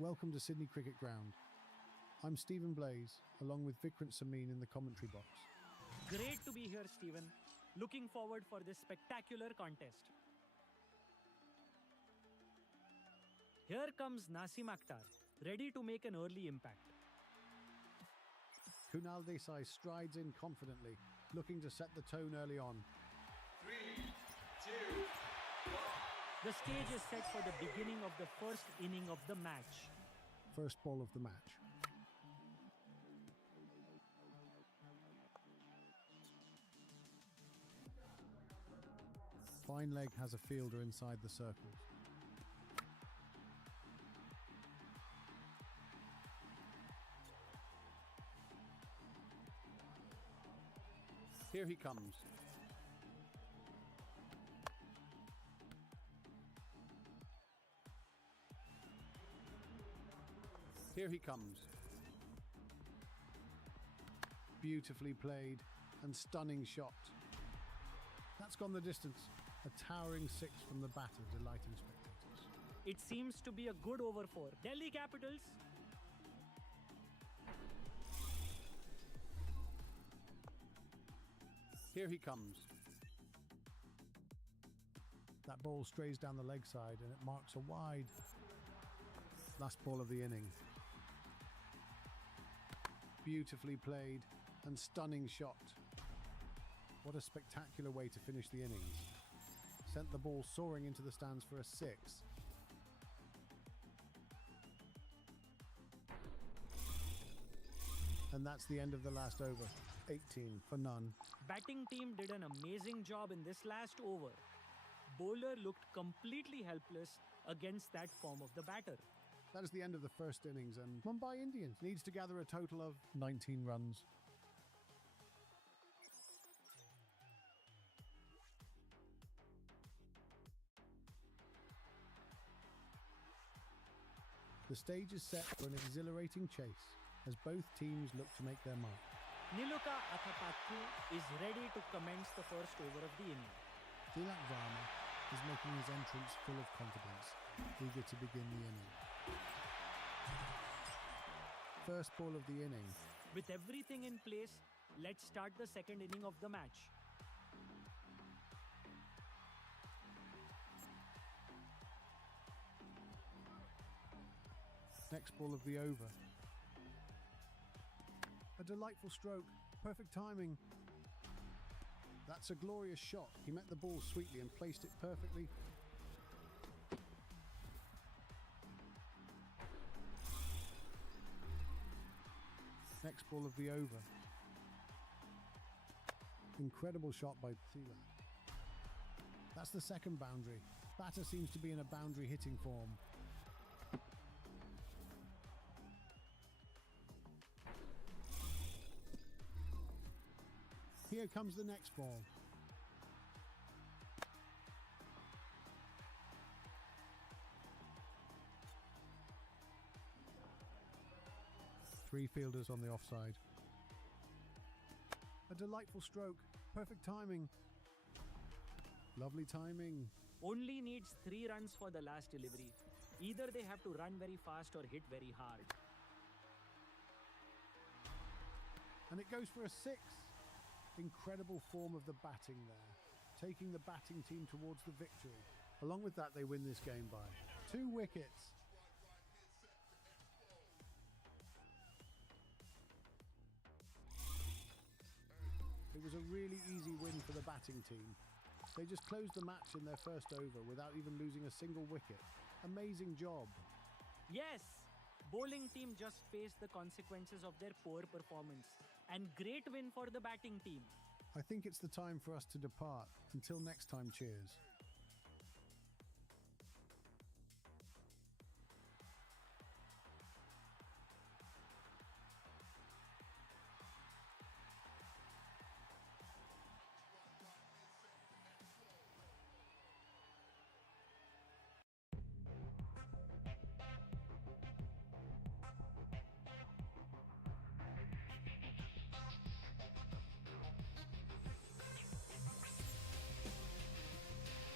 Welcome to Sydney Cricket Ground. I'm Stephen Blaze, along with Vikrant Samin in the commentary box. Great to be here, Stephen. Looking forward for this spectacular contest. Here comes Nasim Akhtar, ready to make an early impact. Kunal Desai strides in confidently, looking to set the tone early on. 3, 2, 1. The stage is set for the beginning of the first inning of the match. First ball of the match. Fine leg has a fielder inside the circles. Here he comes. Here he comes. Beautifully played and stunning shot. That's gone the distance. A towering six from the batter, delighting spectators. It seems to be a good over for Delhi Capitals. Here he comes. That ball strays down the leg side and it marks a wide. Last ball of the inning. Beautifully played and stunning shot. What a spectacular way to finish the innings. Sent the ball soaring into the stands for a six. And that's the end of the last over. 18 for none. Batting team did an amazing job in this last over. Bowler looked completely helpless against that form of the batter. That is the end of the first innings, and Mumbai Indians needs to gather a total of 19 runs. The stage is set for an exhilarating chase as both teams look to make their mark. Niluka Athapathu is ready to commence the first over of the inning. Tilak Varma is making his entrance full of confidence, eager to begin the inning. First ball of the inning. With everything in place, let's start the second inning of the match. Next ball of the over. A delightful stroke, perfect timing. That's a glorious shot. He met the ball sweetly and placed it perfectly. Next ball of the over. Incredible shot by Tilak. That's the second boundary. Batter seems to be in a boundary hitting form. Here comes the next ball. Three fielders on the offside. A delightful stroke. Perfect timing. Lovely timing. Only needs 3 runs for the last delivery. Either they have to run very fast or hit very hard. And it goes for a six. Incredible form of the batting there, taking the batting team towards the victory. Along with that, they win this game by 2 wickets. It was a really easy win for the batting team. They just closed the match in their first over without even losing a single wicket. Amazing job. Yes, bowling team just faced the consequences of their poor performance. And great win for the batting team. I think it's the time for us to depart. Until next time, cheers.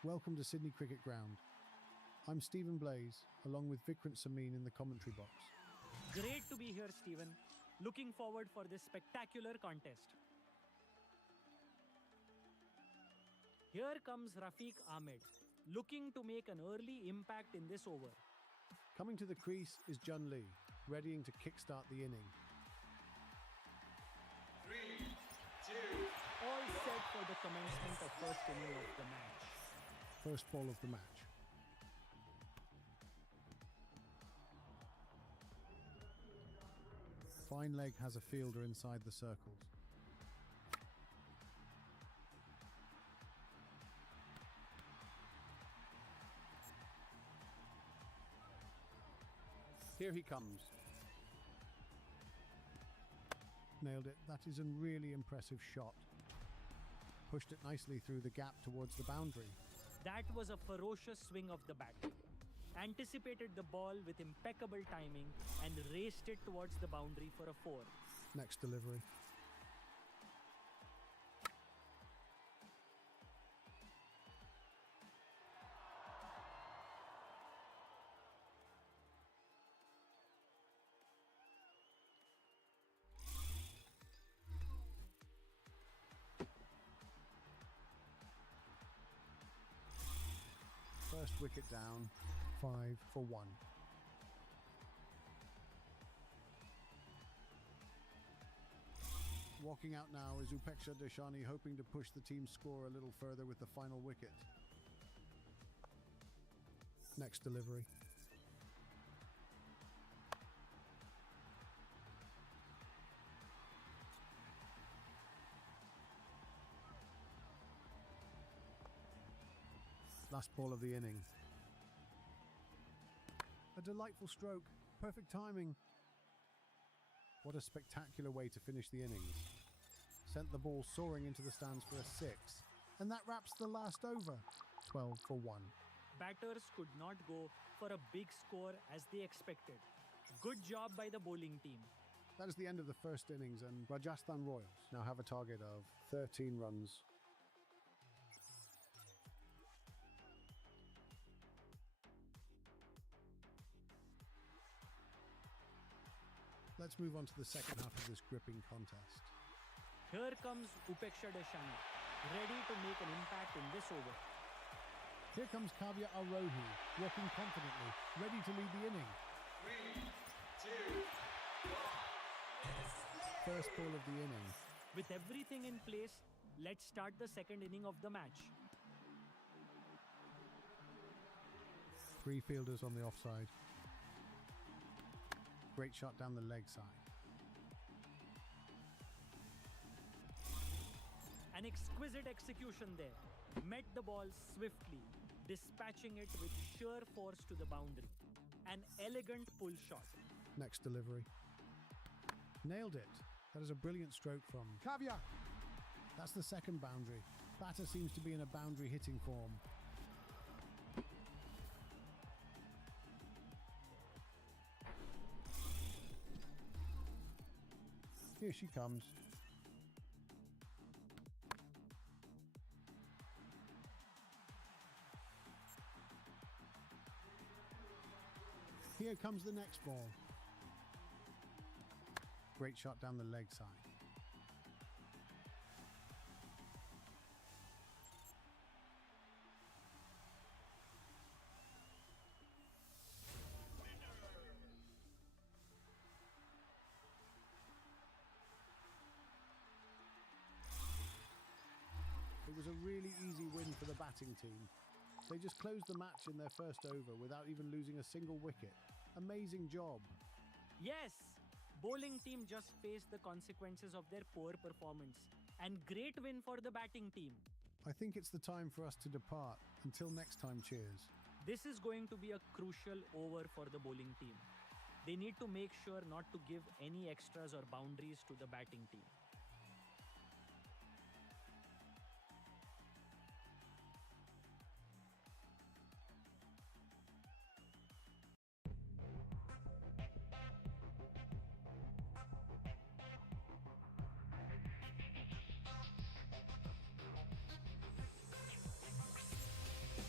Welcome to Sydney Cricket Ground. I'm Stephen Blaze, along with Vikrant Samin in the commentary box. Great to be here, Stephen. Looking forward for this spectacular contest. Here comes Rafiq Ahmed, looking to make an early impact in this over. Coming to the crease is Jun Lee, readying to kickstart the inning. 3, 2, All set for the commencement of first inning of the match. First ball of the match. Fine leg has a fielder inside the circles. Here he comes. Nailed it. That is a really impressive shot. Pushed it nicely through the gap towards the boundary. That was a ferocious swing of the bat. Anticipated the ball with impeccable timing and raced it towards the boundary for a 4. Next delivery. First wicket down, 5 for 1. Walking out now is Upeksha Deshani, hoping to push the team's score a little further with the final wicket. Next delivery. Last ball of the inning. A delightful stroke. Perfect timing. What a spectacular way to finish the innings. Sent the ball soaring into the stands for a 6. And that wraps the last over. 12 for 1. Batters could not go for a big score as they expected. Good job by the bowling team. That is the end of the first innings, and Rajasthan Royals now have a target of 13 runs. Let's move on to the second half of this gripping contest. Here comes Upeksha Deshani, ready to make an impact in this over. Here comes Kavya Arohi, walking confidently, ready to lead the inning. 3, 2, 1. First ball of the inning. With everything in place, let's start the second inning of the match. 3 fielders on the offside. Great shot down the leg side. An exquisite execution there. Met the ball swiftly, dispatching it with sheer force to the boundary. An elegant pull shot. Next delivery. Nailed it. That is a brilliant stroke from Kavya. That's the second boundary. Batter seems to be in a boundary hitting form. Here she comes. Here comes the next ball. Great shot down the leg side. It was a really easy win for the batting team. They just closed the match in their first over without even losing a single wicket. Amazing job. Yes, bowling team just faced the consequences of their poor performance. And great win for the batting team. I think it's the time for us to depart. Until next time, cheers. This is going to be a crucial over for the bowling team. They need to make sure not to give any extras or boundaries to the batting team.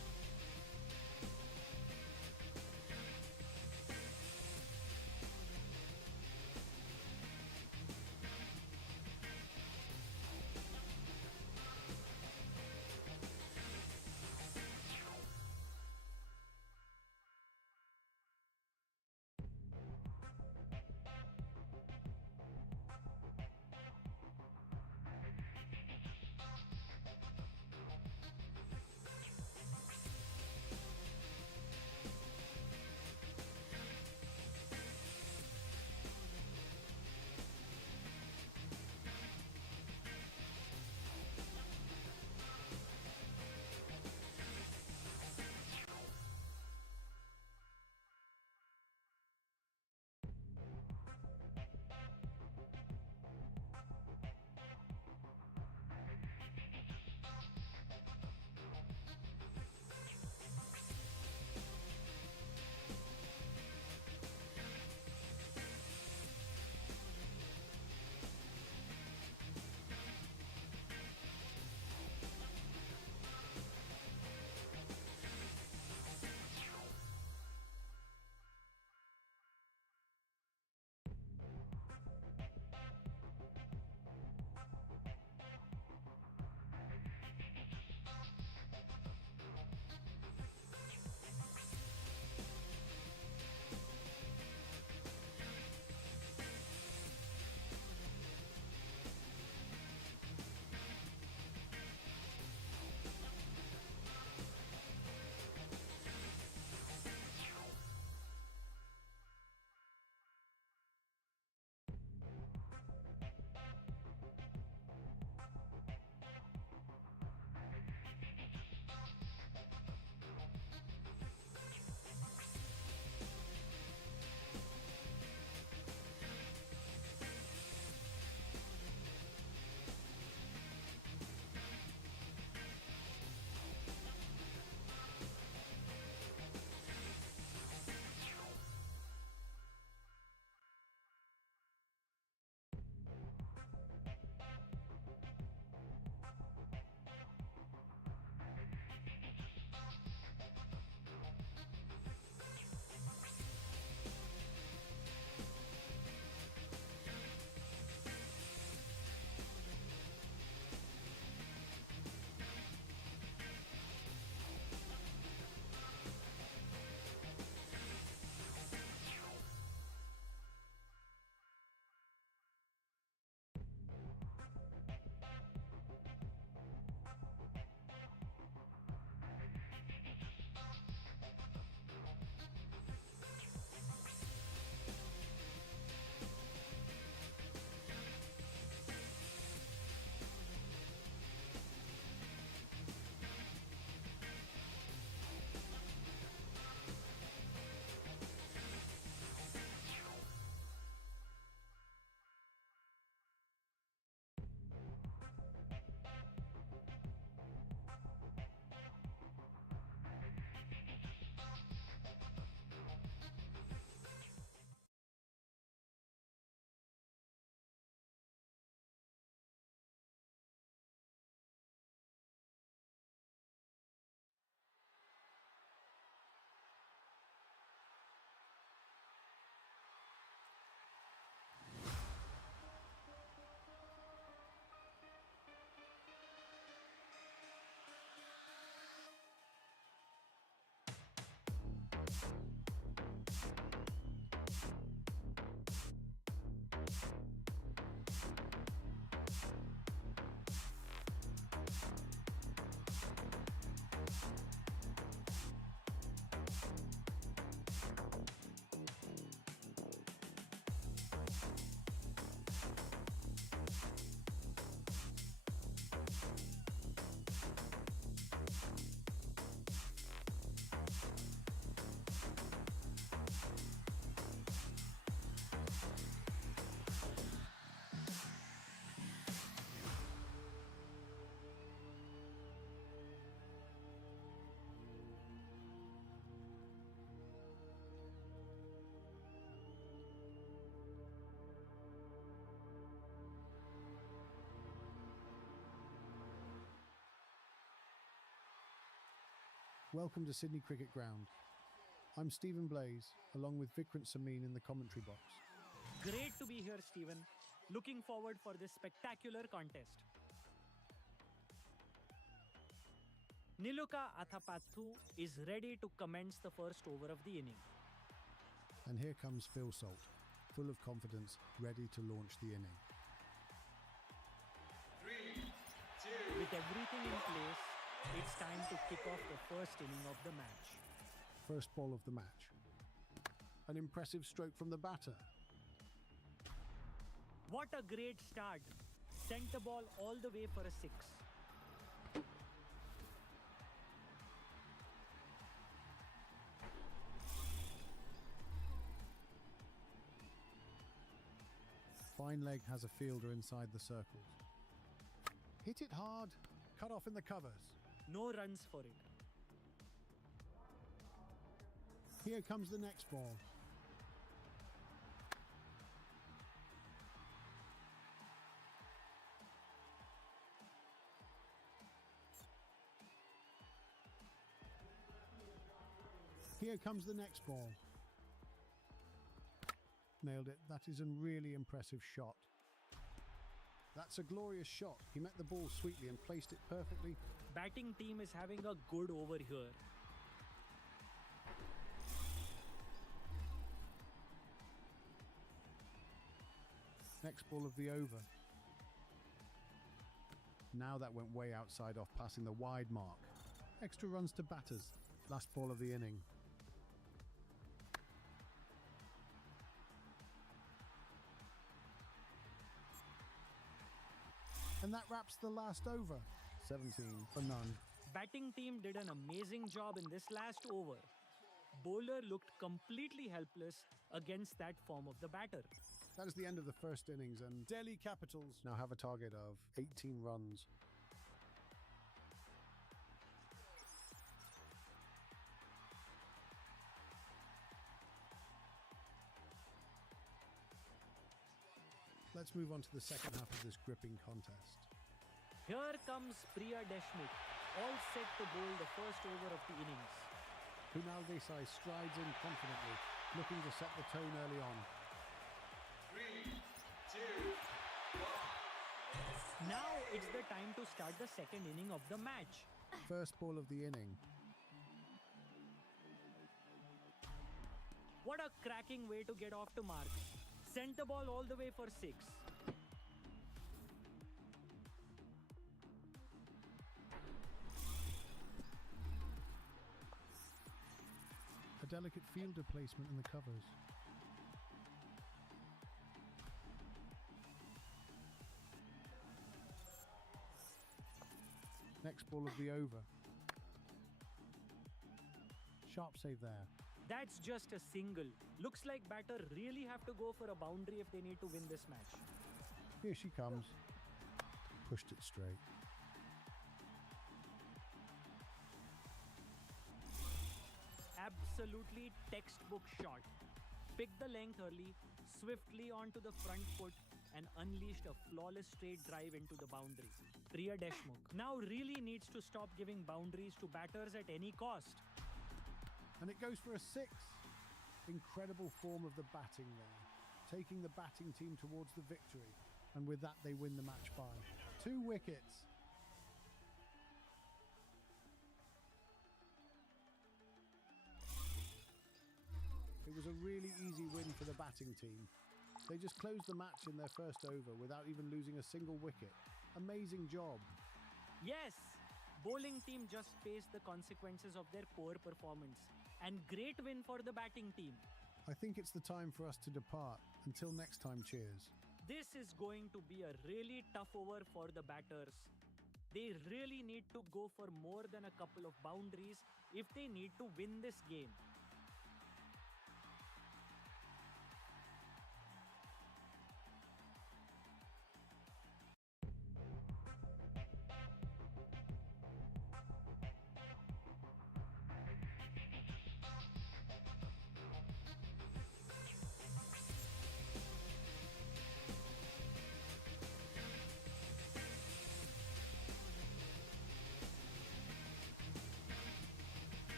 Welcome to Sydney Cricket Ground. I'm Stephen Blaze, along with Vikrant Samin in the commentary box. Great to be here, Stephen. Looking forward for this spectacular contest. Niluka Athapathu is ready to commence the first over of the inning. And here comes Phil Salt, full of confidence, ready to launch the inning. 3, 2, With everything in place, it's time to kick off the first inning of the match. First ball of the match. An impressive stroke from the batter. What a great start. Sent the ball all the way for a 6. Fine leg has a fielder inside the circles. Hit it hard. Cut off in the covers. No runs for it. Here comes the next ball. Here comes the next ball. Nailed it. That is a really impressive shot. That's a glorious shot. He met the ball sweetly and placed it perfectly. Batting team is having a good over here. Next ball of the over. Now that went way outside off passing the wide mark. Extra runs to batters. Last ball of the inning. And that wraps the last over. 17 for none. Batting team did an amazing job in this last over. Bowler looked completely helpless against that form of the batter. That is the end of the first innings, and Delhi Capitals now have a target of 18 runs. Let's move on to the second half of this gripping contest. Here comes Priya Deshmukh, all set to bowl the first over of the innings. Kunal Desai strides in confidently, looking to set the tone early on. 3, 2, 1. Now it's the time to start the second inning of the match. First ball of the inning. What a cracking way to get off to marks. Sent the ball all the way for 6. A delicate fielder placement in the covers. Next ball of the over. Sharp save there. That's just a single. Looks like batter really have to go for a boundary if they need to win this match. Here she comes. Pushed it straight. Absolutely textbook shot. Picked the length early, swiftly onto the front foot and unleashed a flawless straight drive into the boundary. Priya Deshmukh now really needs to stop giving boundaries to batters at any cost. And it goes for a 6. Incredible form of the batting there, taking the batting team towards the victory. And with that, they win the match by 2 wickets. It was a really easy win for the batting team. They just closed the match in their first over without even losing a single wicket. Amazing job. Yes, bowling team just faced the consequences of their poor performance. And great win for the batting team. I think it's the time for us to depart. Until next time, cheers. This is going to be a really tough over for the batters. They really need to go for more than a couple of boundaries if they need to win this game.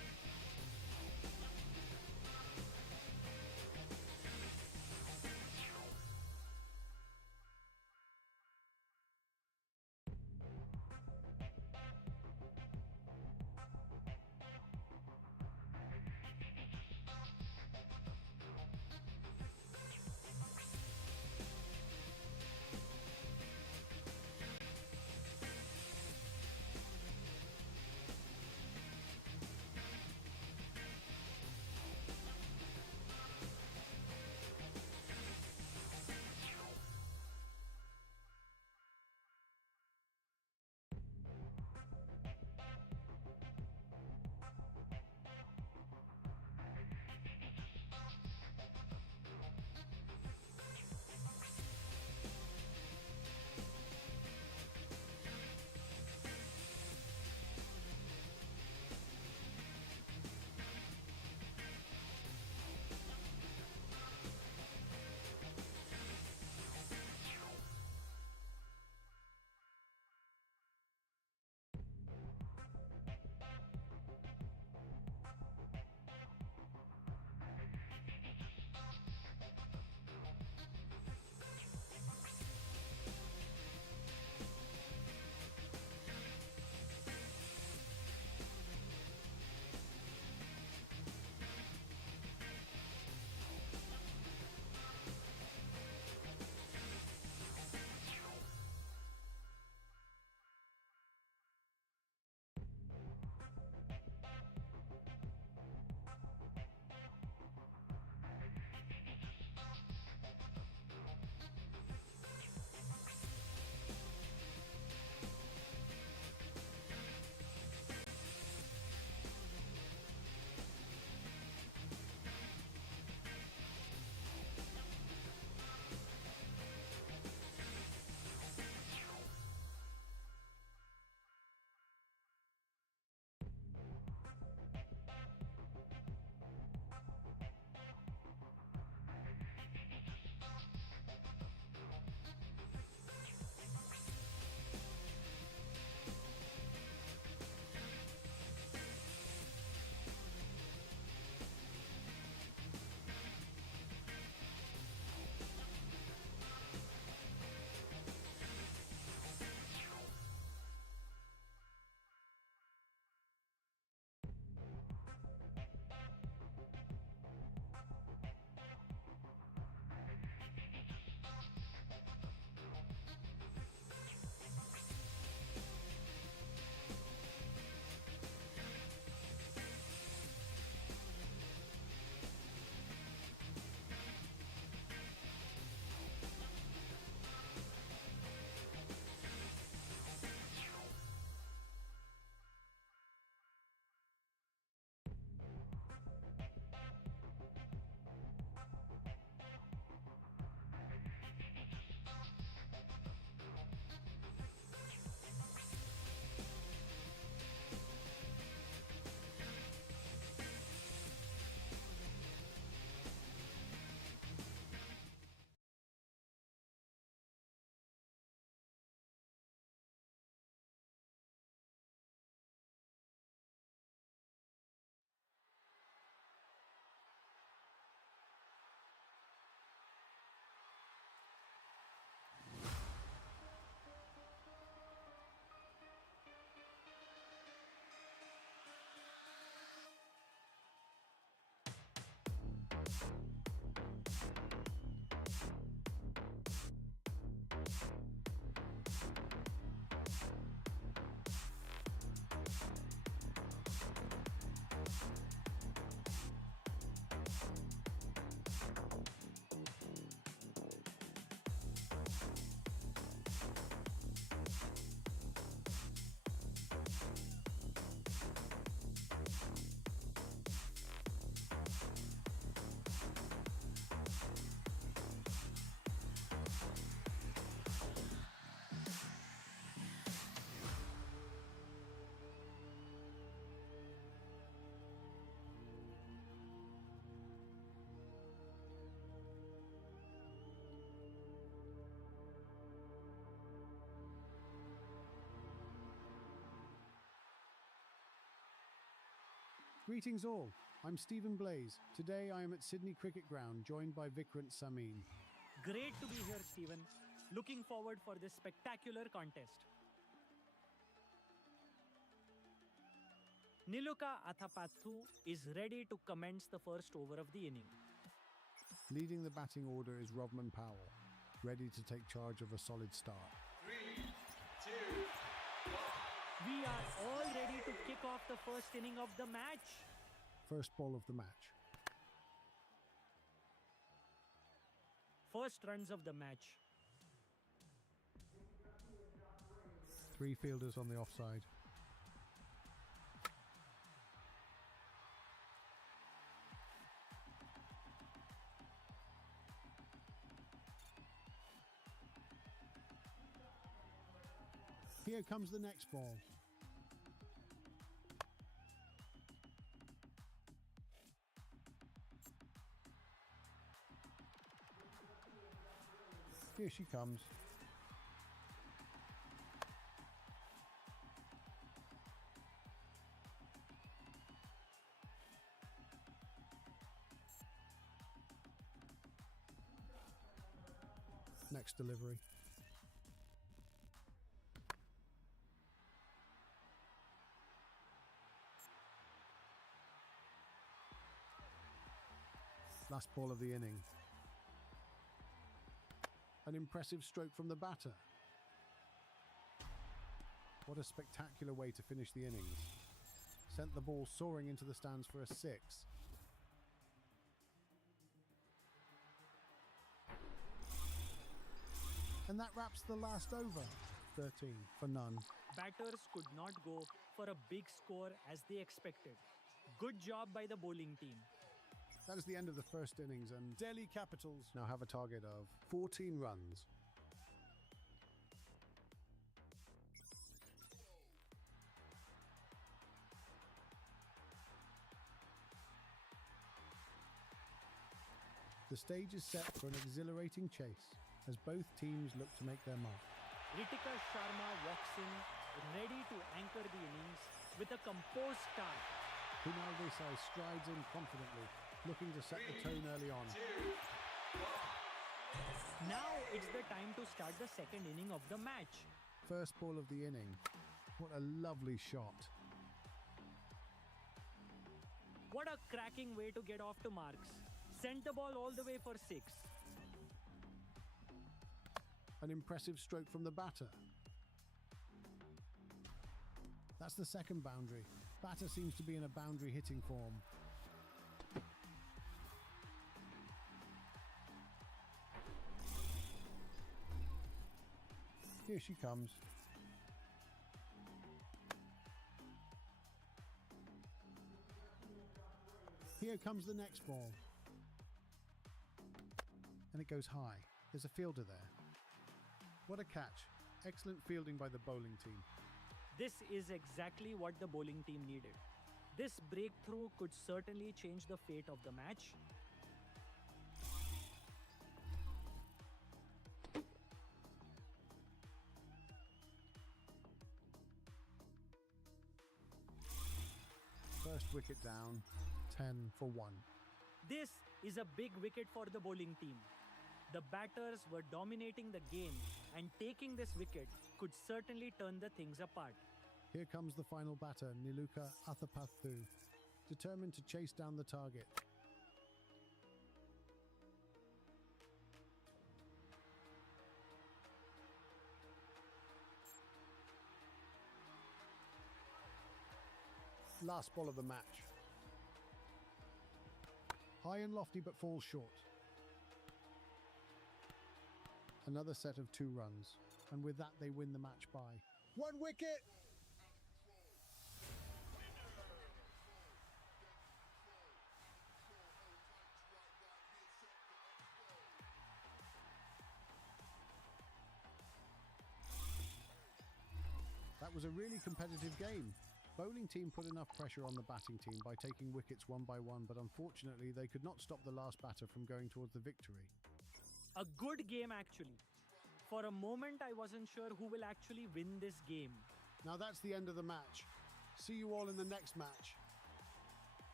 Greetings all, I'm Stephen Blaze. Today I am at Sydney Cricket Ground, joined by Vikrant Samin. Great to be here, Stephen. Looking forward for this spectacular contest. Niluka Athapathu is ready to commence the first over of the inning. Leading the batting order is Rovman Powell, ready to take charge of a solid start. 3, 2, 1. We are all ready to kick off the first inning of the match. First ball of the match. First runs of the match. 3 fielders on the offside. Here comes the next ball. Here she comes. Next delivery. Last ball of the inning. An impressive stroke from the batter. What a spectacular way to finish the innings. Sent the ball soaring into the stands for a 6. And that wraps the last over. 13 for none. Batters could not go for a big score as they expected. Good job by the bowling team. That is the end of the first innings, and Delhi Capitals now have a target of 14 runs. The stage is set for an exhilarating chase as both teams look to make their mark. Ritika Sharma walks in, ready to anchor the innings with a composed start. Kunal Desai strides in confidently, looking to set the tone early on. 2, 1. Now it's the time to start the second inning of the match. First ball of the inning. What a lovely shot. What a cracking way to get off to marks. Sent the ball all the way for 6. An impressive stroke from the batter. That's the second boundary. Batter seems to be in a boundary hitting form. Here she comes. Here comes the next ball. And it goes high. There's a fielder there. What a catch. Excellent fielding by the bowling team. This is exactly what the bowling team needed. This breakthrough could certainly change the fate of the match. First wicket down, 10 for 1. This is a big wicket for the bowling team. The batters were dominating the game, and taking this wicket could certainly turn the things apart. Here comes the final batter, Niluka Athapathu, determined to chase down the target. Last ball of the match. High and lofty but falls short. Another set of 2 runs, and with that they win the match by 1 wicket. That was a really competitive game. Bowling team put enough pressure on the batting team by taking wickets one by one, but unfortunately they could not stop the last batter from going towards the victory. A good game actually. For a moment I wasn't sure who will actually win this game. Now that's the end of the match. See you all in the next match.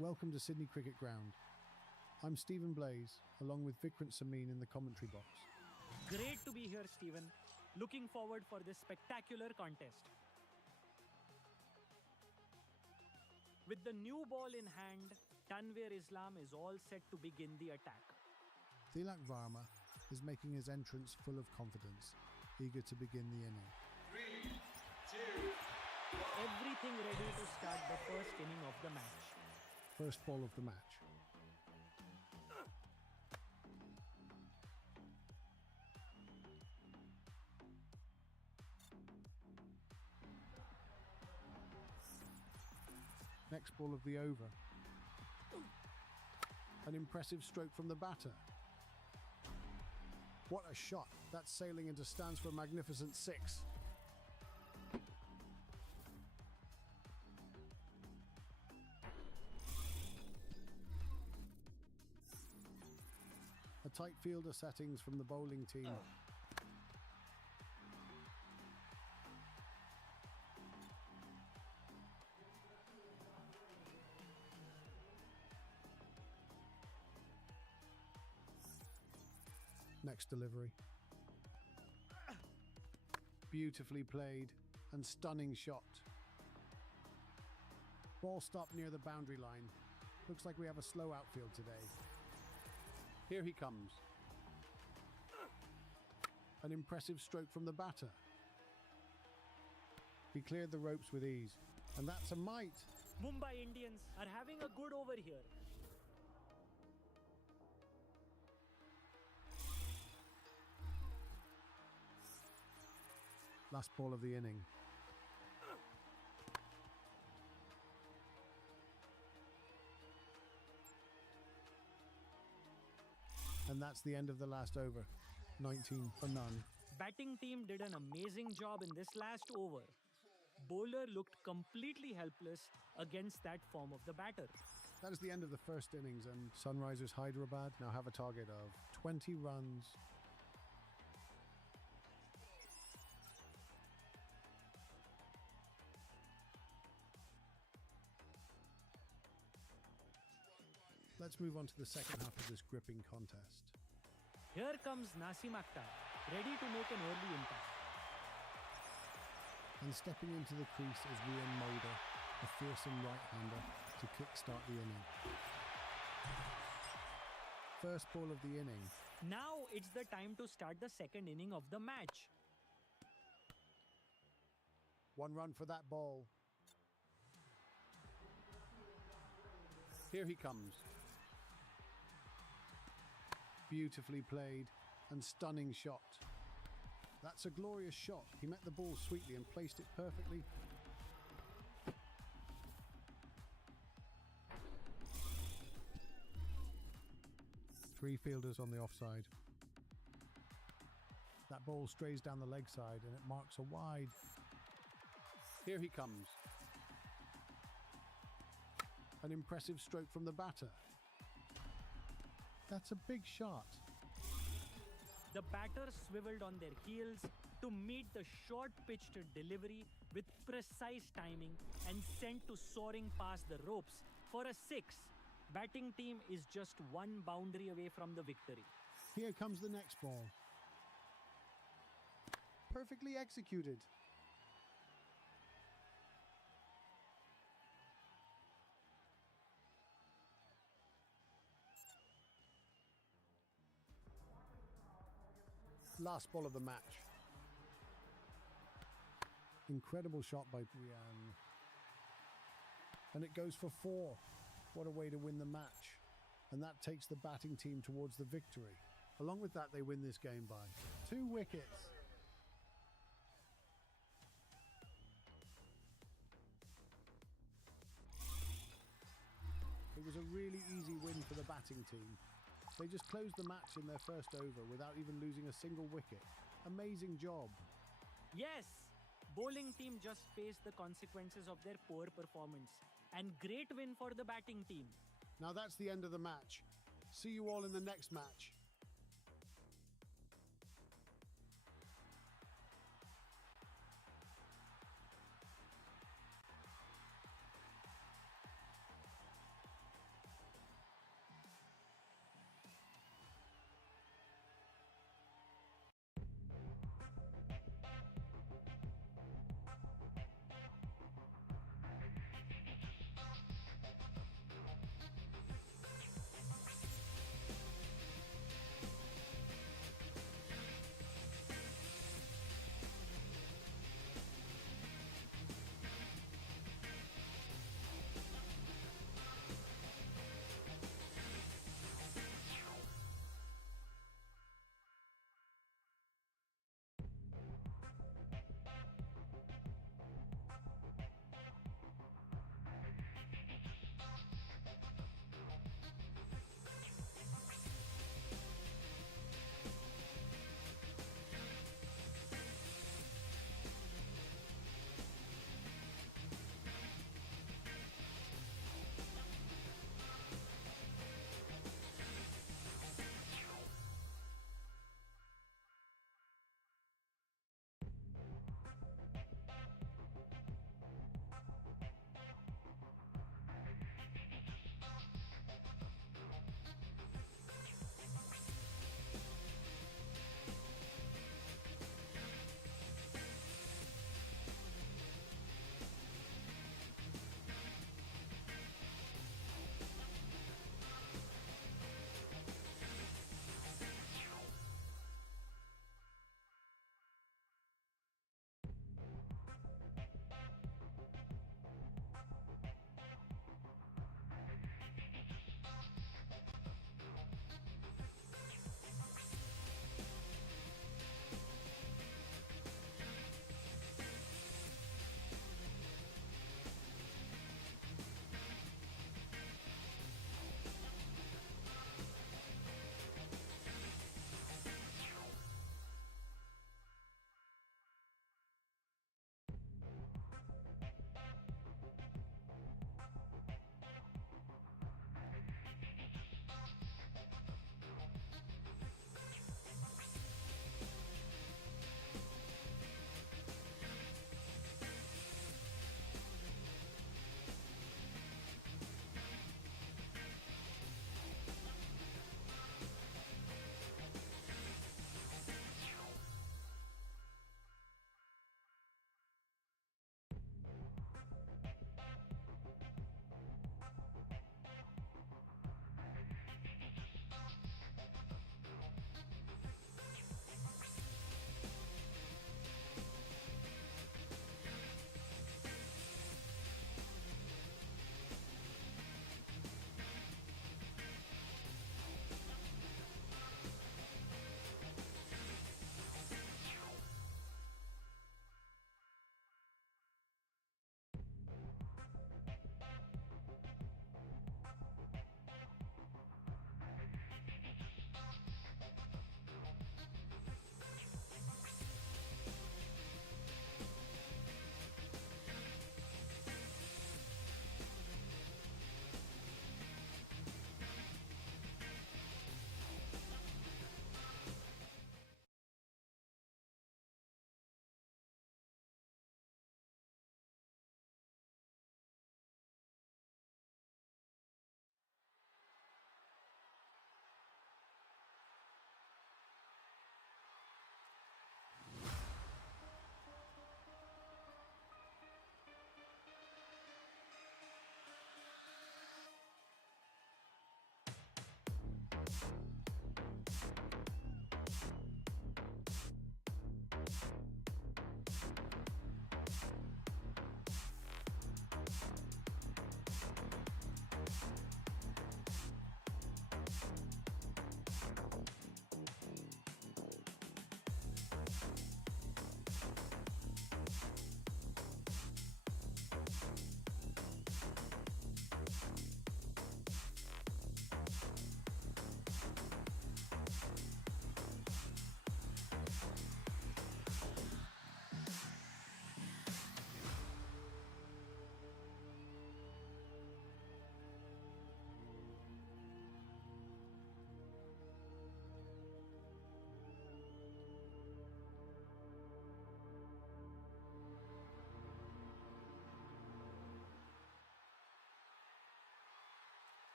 Welcome to Sydney Cricket Ground. I'm Stephen Blaze, along with Vikrant Samin in the commentary box. Great to be here, Stephen. Looking forward for this spectacular contest. With the new ball in hand, Tanvir Islam is all set to begin the attack. Tilak Varma is making his entrance full of confidence, eager to begin the inning. 3, 2, Everything ready to start the first inning of the match. First ball of the match. Next ball of the over. An impressive stroke from the batter. What a shot. That's sailing into stands for a magnificent 6. A tight fielder settings from the bowling team. Next delivery. Beautifully played and stunning shot. Ball stopped near the boundary line. Looks like we have a slow outfield today. Here he comes. An impressive stroke from the batter. He cleared the ropes with ease. And that's a mite. Mumbai Indians are having a good over here. Last ball of the inning. And that's the end of the last over. 19 for none. Batting team did an amazing job in this last over. Bowler looked completely helpless against that form of the batter. That is the end of the first innings, and Sunrisers Hyderabad now have a target of 20 runs. Let's move on to the second half of this gripping contest. Here comes Nasim Akhtar, ready to make an early impact. And stepping into the crease is Rian Mulder, a fearsome right-hander, to kickstart the inning. First ball of the inning. Now it's the time to start the second inning of the match. 1 run for that ball. Here he comes. Beautifully played and stunning shot. That's a glorious shot. He met the ball sweetly and placed it perfectly. Three fielders on the offside. That ball strays down the leg side and it marks a wide. Here he comes. An impressive stroke from the batter. That's a big shot. The batters swiveled on their heels to meet the short pitched delivery with precise timing and sent to soaring past the ropes for a 6. Batting team is just 1 boundary away from the victory. Here comes the next ball. Perfectly executed. Last ball of the match. Incredible shot by Rian. And it goes for 4. What a way to win the match. And that takes the batting team towards the victory. Along with that, they win this game by 2 wickets. It was a really easy win for the batting team. They just closed the match in their first over without even losing a single wicket. Amazing job. Yes, bowling team just faced the consequences of their poor performance. And great win for the batting team. Now that's the end of the match. See you all in the next match.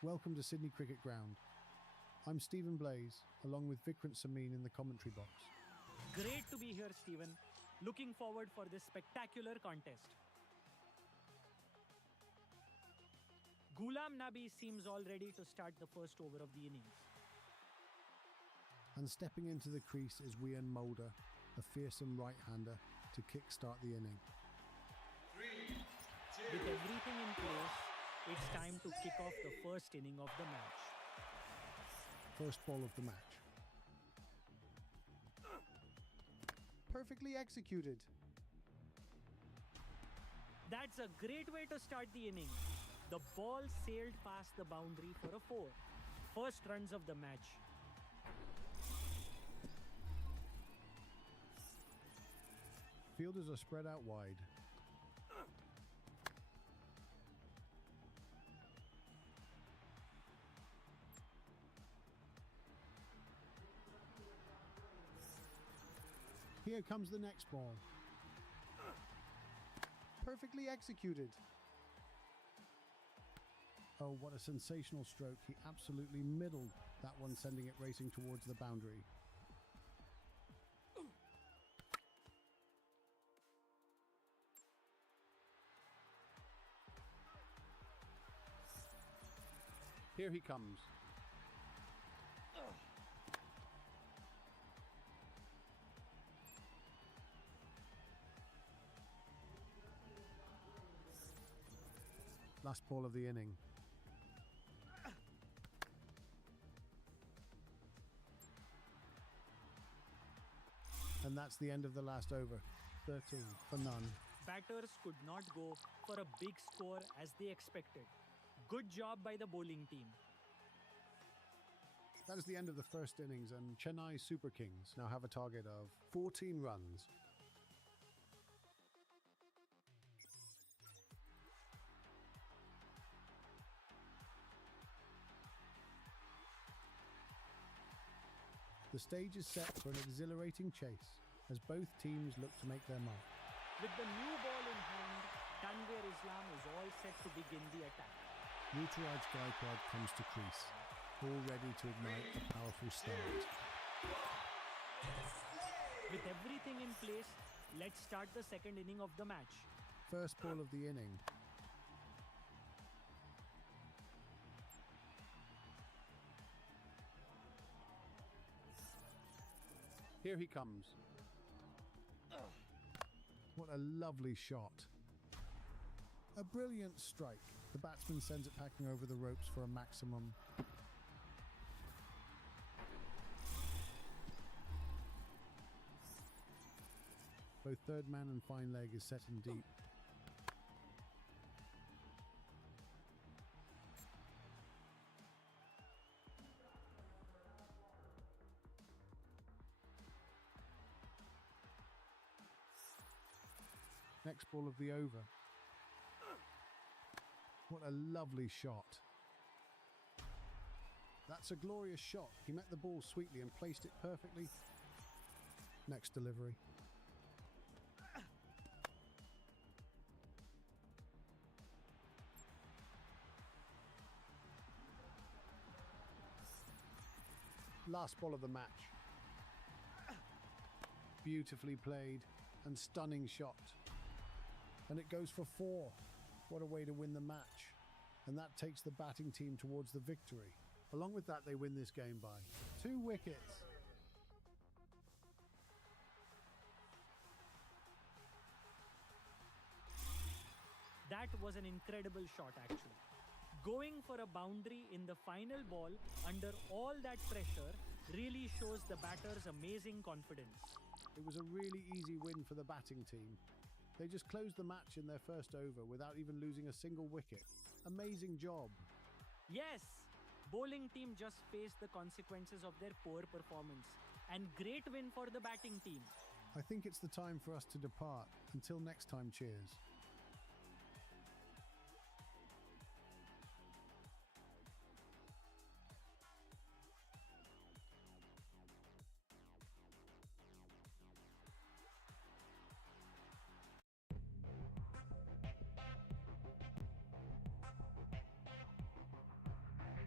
Welcome to Sydney Cricket Ground. I'm Stephen Blaze, along with Vikrant Samin in the commentary box. Great to be here, Stephen. Looking forward for this spectacular contest. Ghulam Nabi seems all ready to start the first over of the innings. And stepping into the crease is Wian Mulder, a fearsome right-hander, to kick-start the inning. 3, 2, With everything in place, it's time to kick off the first inning of the match. First ball of the match. Perfectly executed. That's a great way to start the inning. The ball sailed past the boundary for a 4. First runs of the match. Fielders are spread out wide. Here comes the next ball. Perfectly executed. Oh, what a sensational stroke. He absolutely middled that one, sending it racing towards the boundary. Here he comes. Last ball of the inning. And that's the end of the last over. 13 for none. Batters could not go for a big score as they expected. Good job by the bowling team. That is the end of the first innings, and Chennai Super Kings now have a target of 14 runs. The stage is set for an exhilarating chase as both teams look to make their mark. With the new ball in hand, Tanvir Islam is all set to begin the attack. Ruturaj Gaikwad comes to crease, all ready to ignite a powerful start. With everything in place, let's start the second inning of the match. First ball of the inning. Here he comes. What a lovely shot. A brilliant strike. The batsman sends it packing over the ropes for a maximum. Both third man and fine leg is set in deep. Next ball of the over. What a lovely shot. That's a glorious shot. He met the ball sweetly and placed it perfectly. Next delivery. Last ball of the match. Beautifully played and stunning shot. And it goes for 4. What a way to win the match. And that takes the batting team towards the victory. Along with that, they win this game by 2 wickets. That was an incredible shot actually. Going for a boundary in the final ball under all that pressure really shows the batter's amazing confidence. It was a really easy win for the batting team. They just closed the match in their first over without even losing a single wicket. Amazing job. Yes, bowling team just faced the consequences of their poor performance. And great win for the batting team. I think it's the time for us to depart. Until next time, cheers.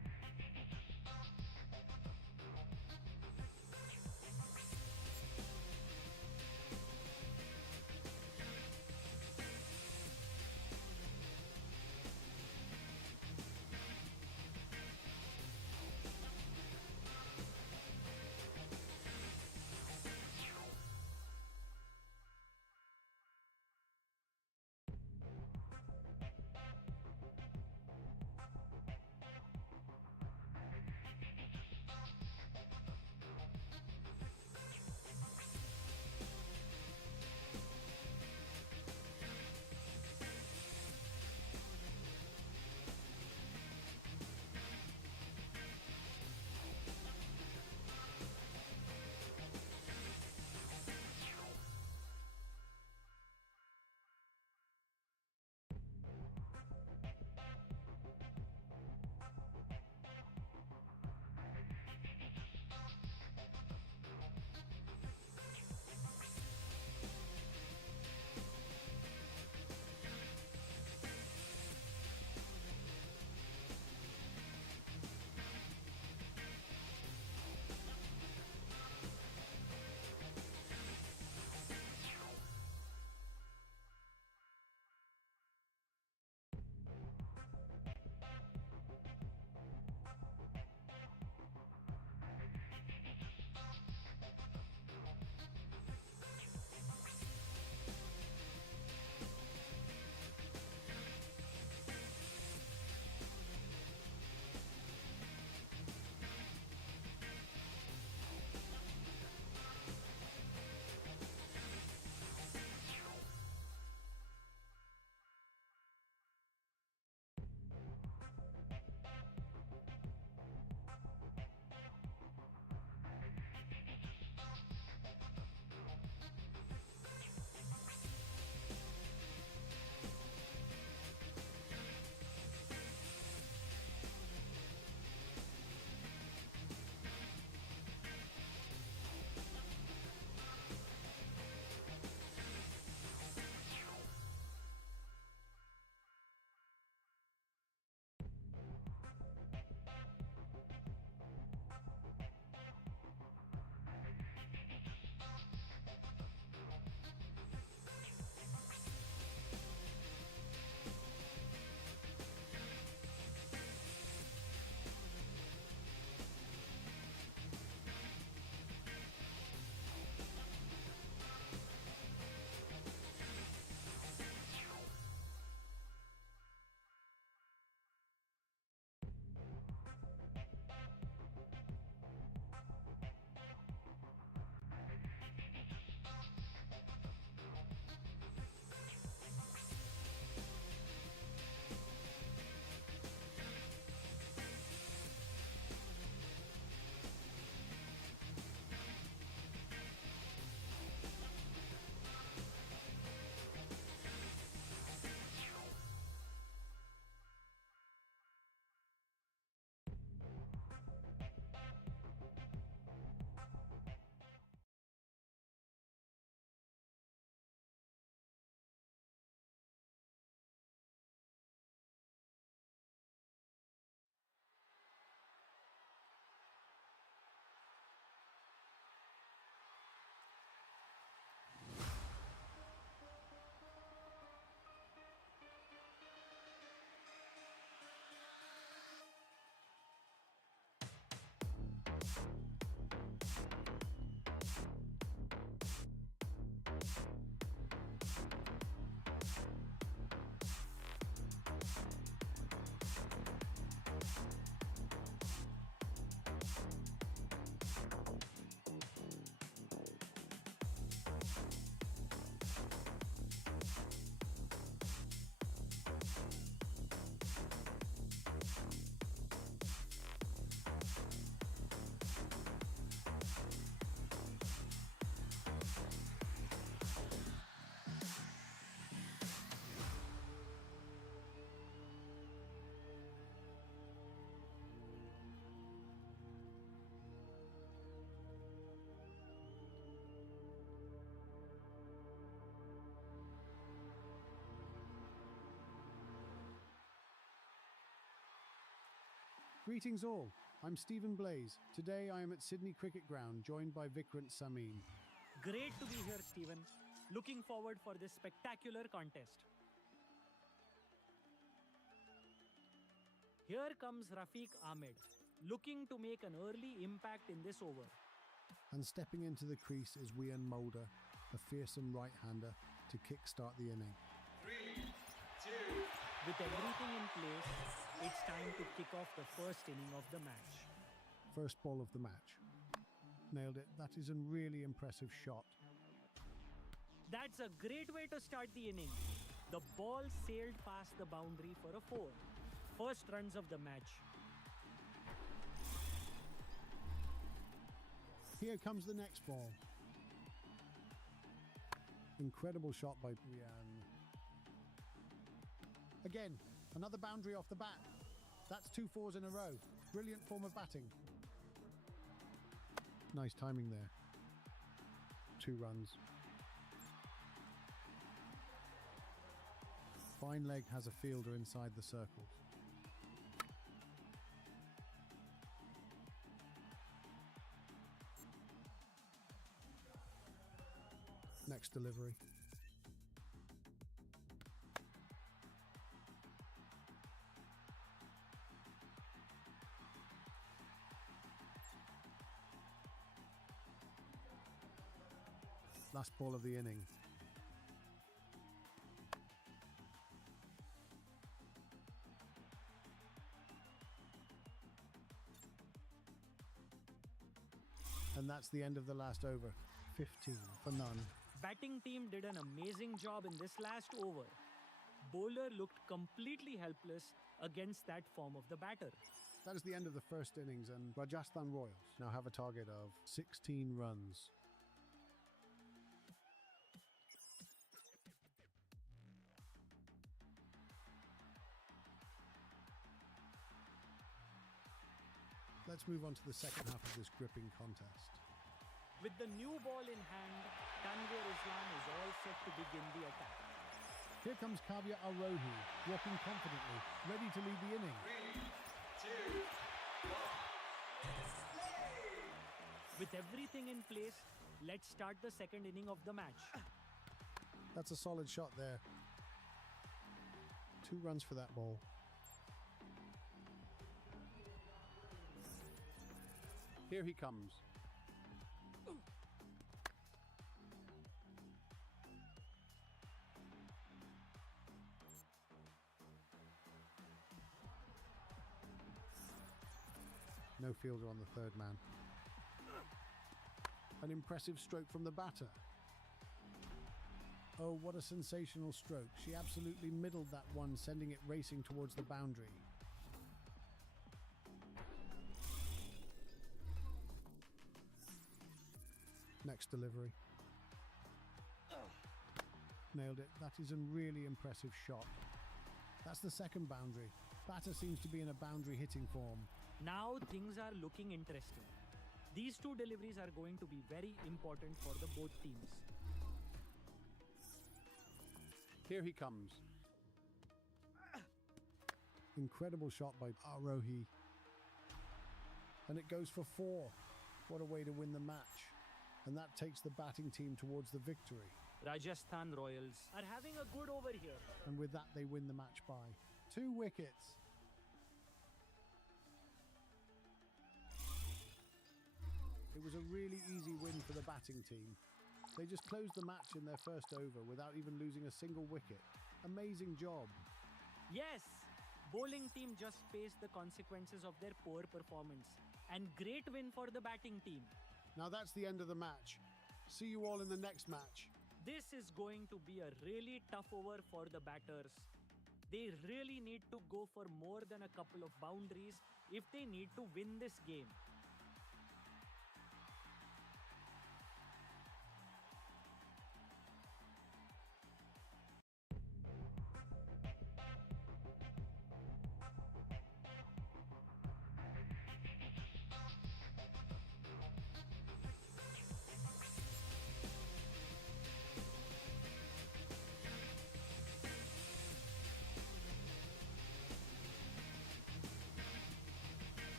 Greetings all, I'm Stephen Blaze. Today I am at Sydney Cricket Ground, joined by Vikrant Samin. Great to be here, Stephen. Looking forward for this spectacular contest. Here comes Rafiq Ahmed, looking to make an early impact in this over. And stepping into the crease is Wian Mulder, a fearsome right-hander, to kick-start the inning. 3, 2, With everything in place, it's time to kick off the first inning of the match. First ball of the match. Nailed it. That is a really impressive shot. That's a great way to start the inning. The ball sailed past the boundary for a 4. First runs of the match. Here comes the next ball. Incredible shot by Wian. Again, another boundary off the bat. That's 2 4s in a row. Brilliant form of batting. Nice timing there. 2 runs. Fine leg has a fielder inside the circles. Next delivery. Last ball of the inning. And that's the end of the last over. 15 for none. Batting team did an amazing job in this last over. Bowler looked completely helpless against that form of the batter. That is the end of the first innings, and Rajasthan Royals now have a target of 16 runs. Let's move on to the second half of this gripping contest. With the new ball in hand, Tanvir Islam is all set to begin the attack. Here comes Kavya Alrohi, walking confidently, ready to lead the inning. 3, 2, 1. With everything in place, let's start the second inning of the match. That's a solid shot there. 2 runs for that ball. Here he comes. No fielder on the third man. An impressive stroke from the batter. Oh, what a sensational stroke. She absolutely middled that one, sending it racing towards the boundary. Next delivery. Nailed it. That is a really impressive shot. That's the second boundary. Batter seems to be in a boundary hitting form. Now things are looking interesting. These 2 deliveries are going to be very important for the both teams. Here he comes. Incredible shot by Arohi. And it goes for 4. What a way to win the match. And that takes the batting team towards the victory. Rajasthan Royals are having a good over here. And with that, they win the match by 2 wickets. It was a really easy win for the batting team. They just closed the match in their first over without even losing a single wicket. Amazing job. Yes, bowling team just faced the consequences of their poor performance. And great win for the batting team. Now that's the end of the match. See you all in the next match. This is going to be a really tough over for the batters. They really need to go for more than a couple of boundaries if they need to win this game.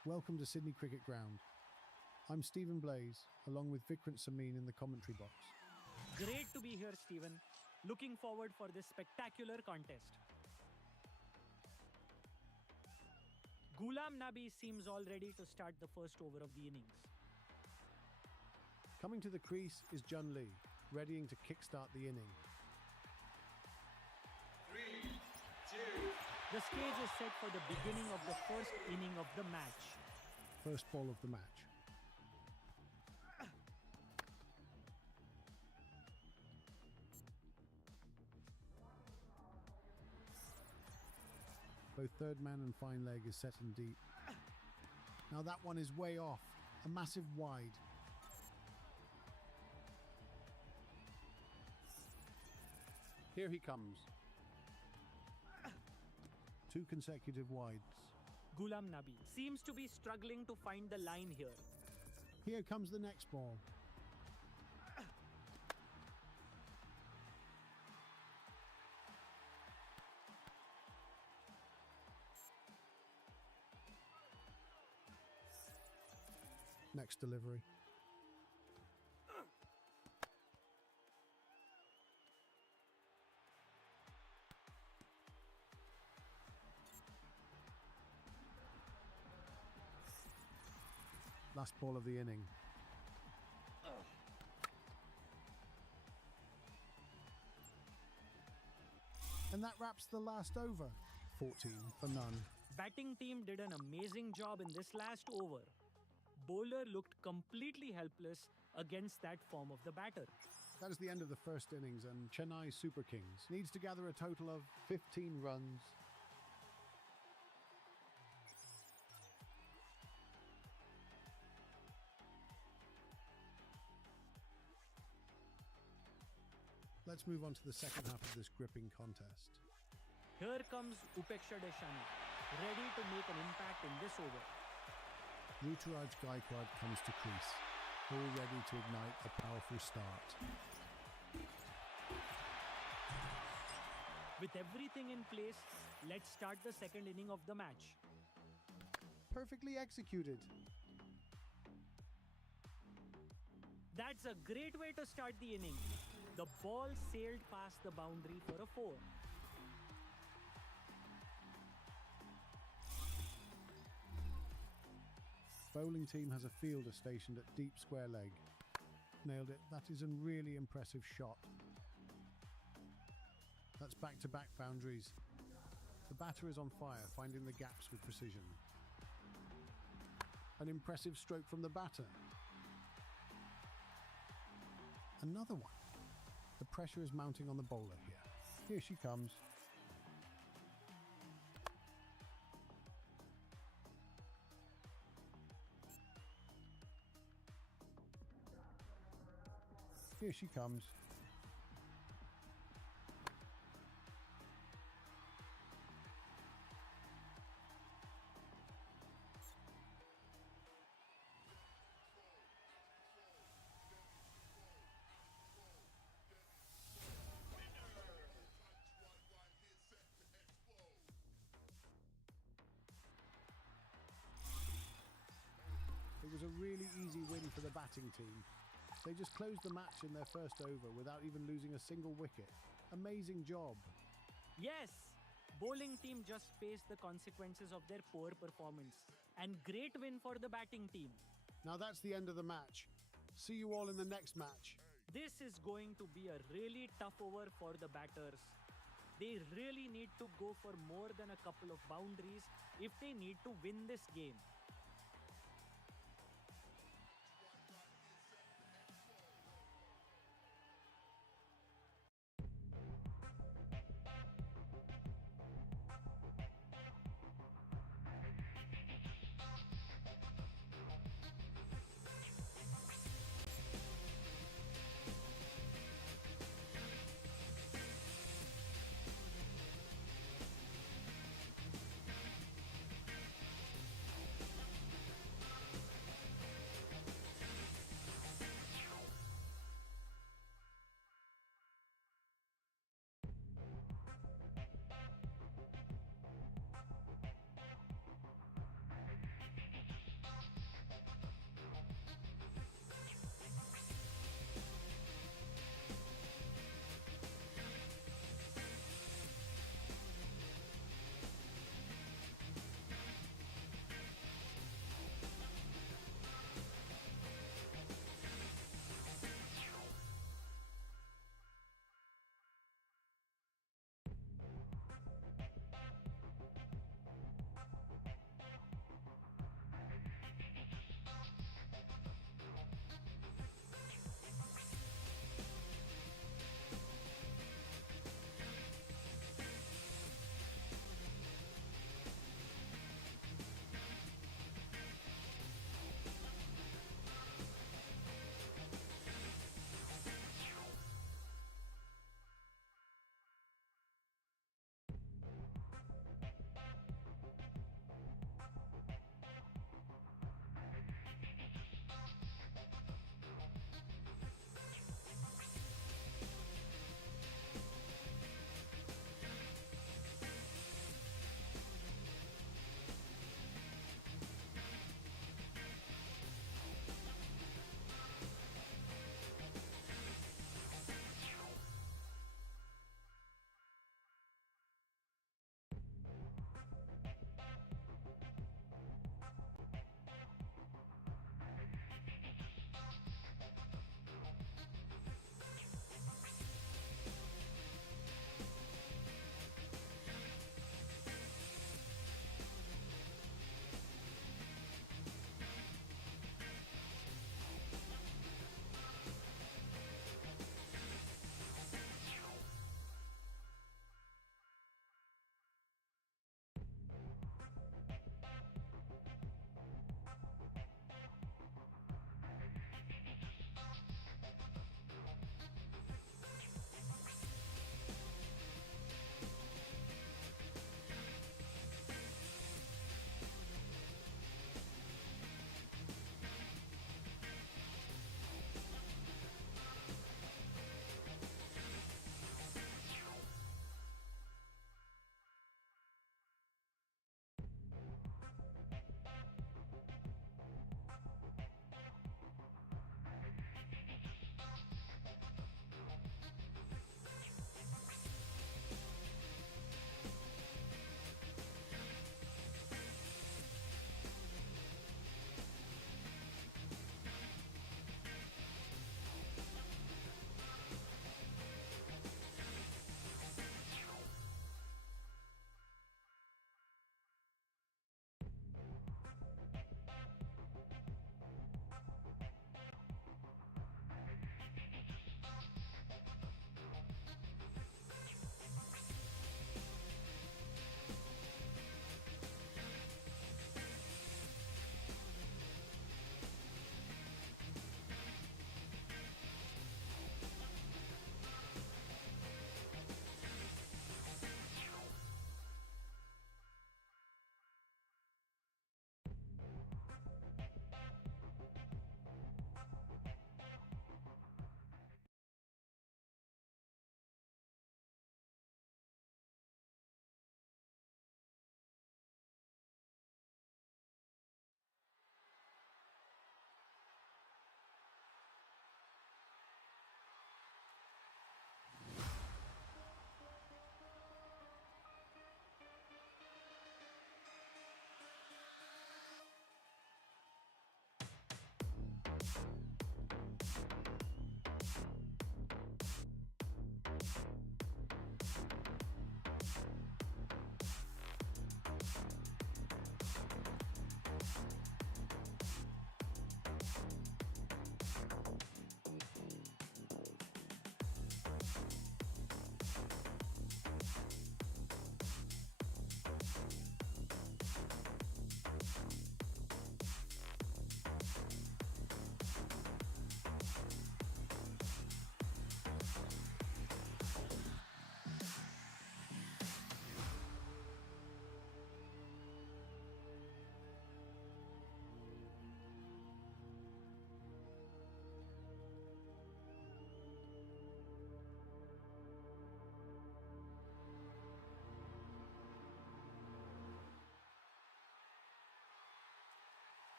Welcome to Sydney Cricket Ground. I'm Stephen Blaze, along with Vikrant Samin in the commentary box. Great to be here, Stephen. Looking forward for this spectacular contest. Ghulam Nabi seems all ready to start the first over of the innings. Coming to the crease is Jun Lee, readying to kickstart the inning. 3, 2, The stage is set for the beginning of the first inning of the match. First ball of the match. Both third man and fine leg is set in deep. Now that one is way off. A massive wide. Here he comes. 2 consecutive wides. Ghulam Nabi seems to be struggling to find the line here. Here comes the next ball. Next delivery. Last ball of the inning. And that wraps the last over. 14 for none. Batting team did an amazing job in this last over. Bowler looked completely helpless against that form of the batter. That is the end of the first innings, and Chennai Super Kings needs to gather a total of 15 runs. Let's move on to the second half of this gripping contest. Here comes Upeksha Deshani, ready to make an impact in this over. Ruturaj Gaikwad comes to crease, all ready to ignite a powerful start. With everything in place, let's start the second inning of the match. Perfectly executed. That's a great way to start the inning. The ball sailed past the boundary for a 4. Bowling team has a fielder stationed at deep square leg. Nailed it. That is a really impressive shot. That's back-to-back boundaries. The batter is on fire, finding the gaps with precision. An impressive stroke from the batter. Another one. The pressure is mounting on the bowler here. Here she comes. Here she comes. It was a really easy win for the batting team. They just closed the match in their first over without even losing a single wicket. Amazing job. Yes, bowling team just faced the consequences of their poor performance. And great win for the batting team. Now that's the end of the match. See you all in the next match. This is going to be a really tough over for the batters. They really need to go for more than a couple of boundaries if they need to win this game.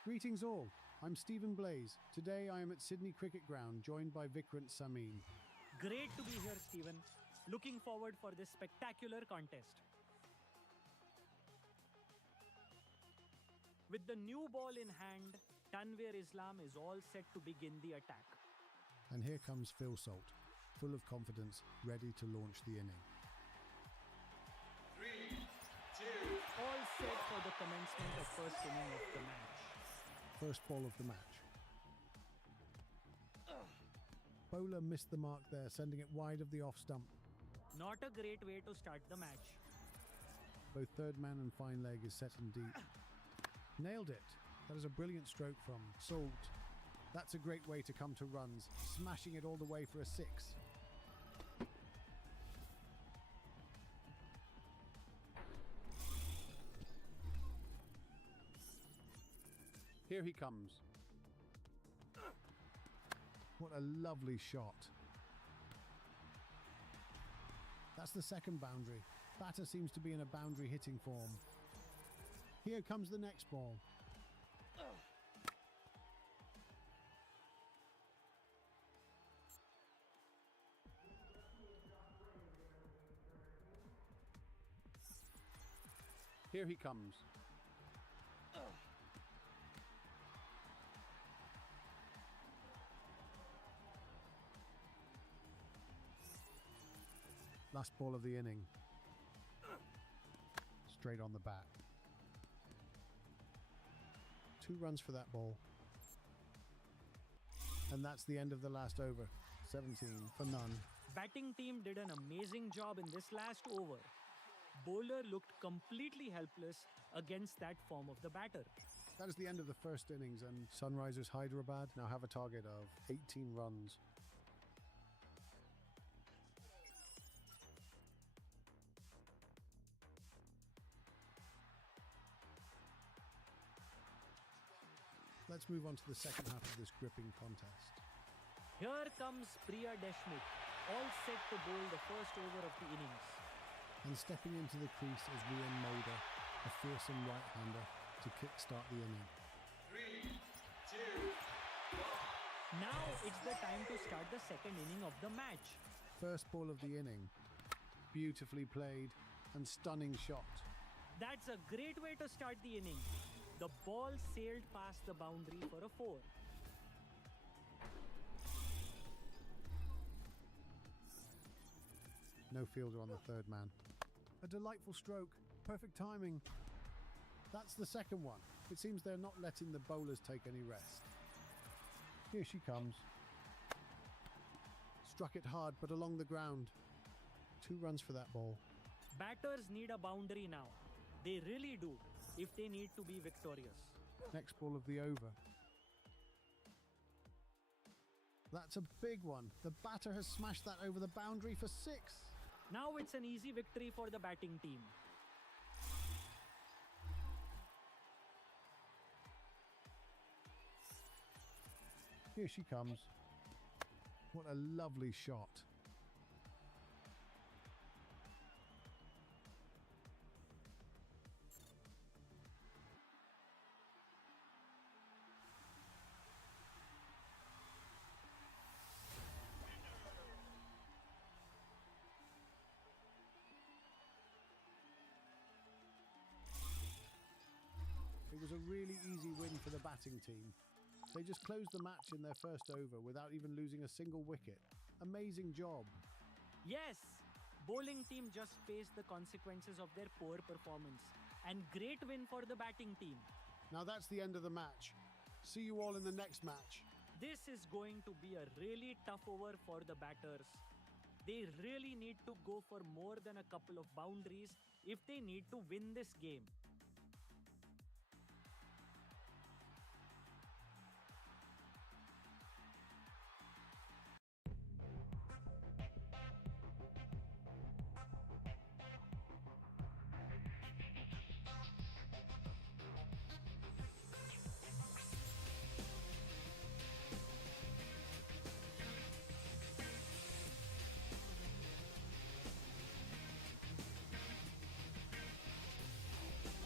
Greetings all, I'm Stephen Blaze. Today I am at Sydney Cricket Ground, joined by Vikrant Samin. Great to be here, Stephen. Looking forward for this spectacular contest. With the new ball in hand, Tanvir Islam is all set to begin the attack. And here comes Phil Salt, full of confidence, ready to launch the inning. 3, 2, All set for the commencement of first inning of the match. First ball of the match. Bowler missed the mark there, sending it wide of the off stump. Not a great way to start the match. Both third man and fine leg is set in deep. Nailed it. That is a brilliant stroke from Salt. That's a great way to come to runs, smashing it all the way for a 6. Here he comes. What a lovely shot. That's the second boundary. Batter seems to be in a boundary hitting form. Here comes the next ball. Here he comes. Last ball of the inning. Straight on the bat. 2 runs for that ball. And that's the end of the last over. 17 for none. Batting team did an amazing job in this last over. Bowler looked completely helpless against that form of the batter. That is the end of the first innings, and Sunrisers Hyderabad now have a target of 18 runs. Let's move on to the second half of this gripping contest. Here comes Priya Deshmukh, all set to bowl the first over of the innings. And stepping into the crease is Rian Mulder, a fearsome right-hander, to kickstart the inning. 3, 2, 1. Now it's the time to start the second inning of the match. First ball of the inning. Beautifully played and stunning shot. That's a great way to start the inning. The ball sailed past the boundary for a 4. No fielder on the third man. A delightful stroke. Perfect timing. That's the second one. It seems they're not letting the bowlers take any rest. Here she comes. Struck it hard, but along the ground. 2 runs for that ball. Batters need a boundary now. They really do, if they need to be victorious. Next ball of the over. That's a big one. The batter has smashed that over the boundary for 6. Now it's an easy victory for the batting team. Here she comes. What a lovely shot. It was a really easy win for the batting team. They just closed the match in their first over without even losing a single wicket. Amazing job. Yes, bowling team just faced the consequences of their poor performance. And great win for the batting team. Now that's the end of the match. See you all in the next match. This is going to be a really tough over for the batters. They really need to go for more than a couple of boundaries if they need to win this game.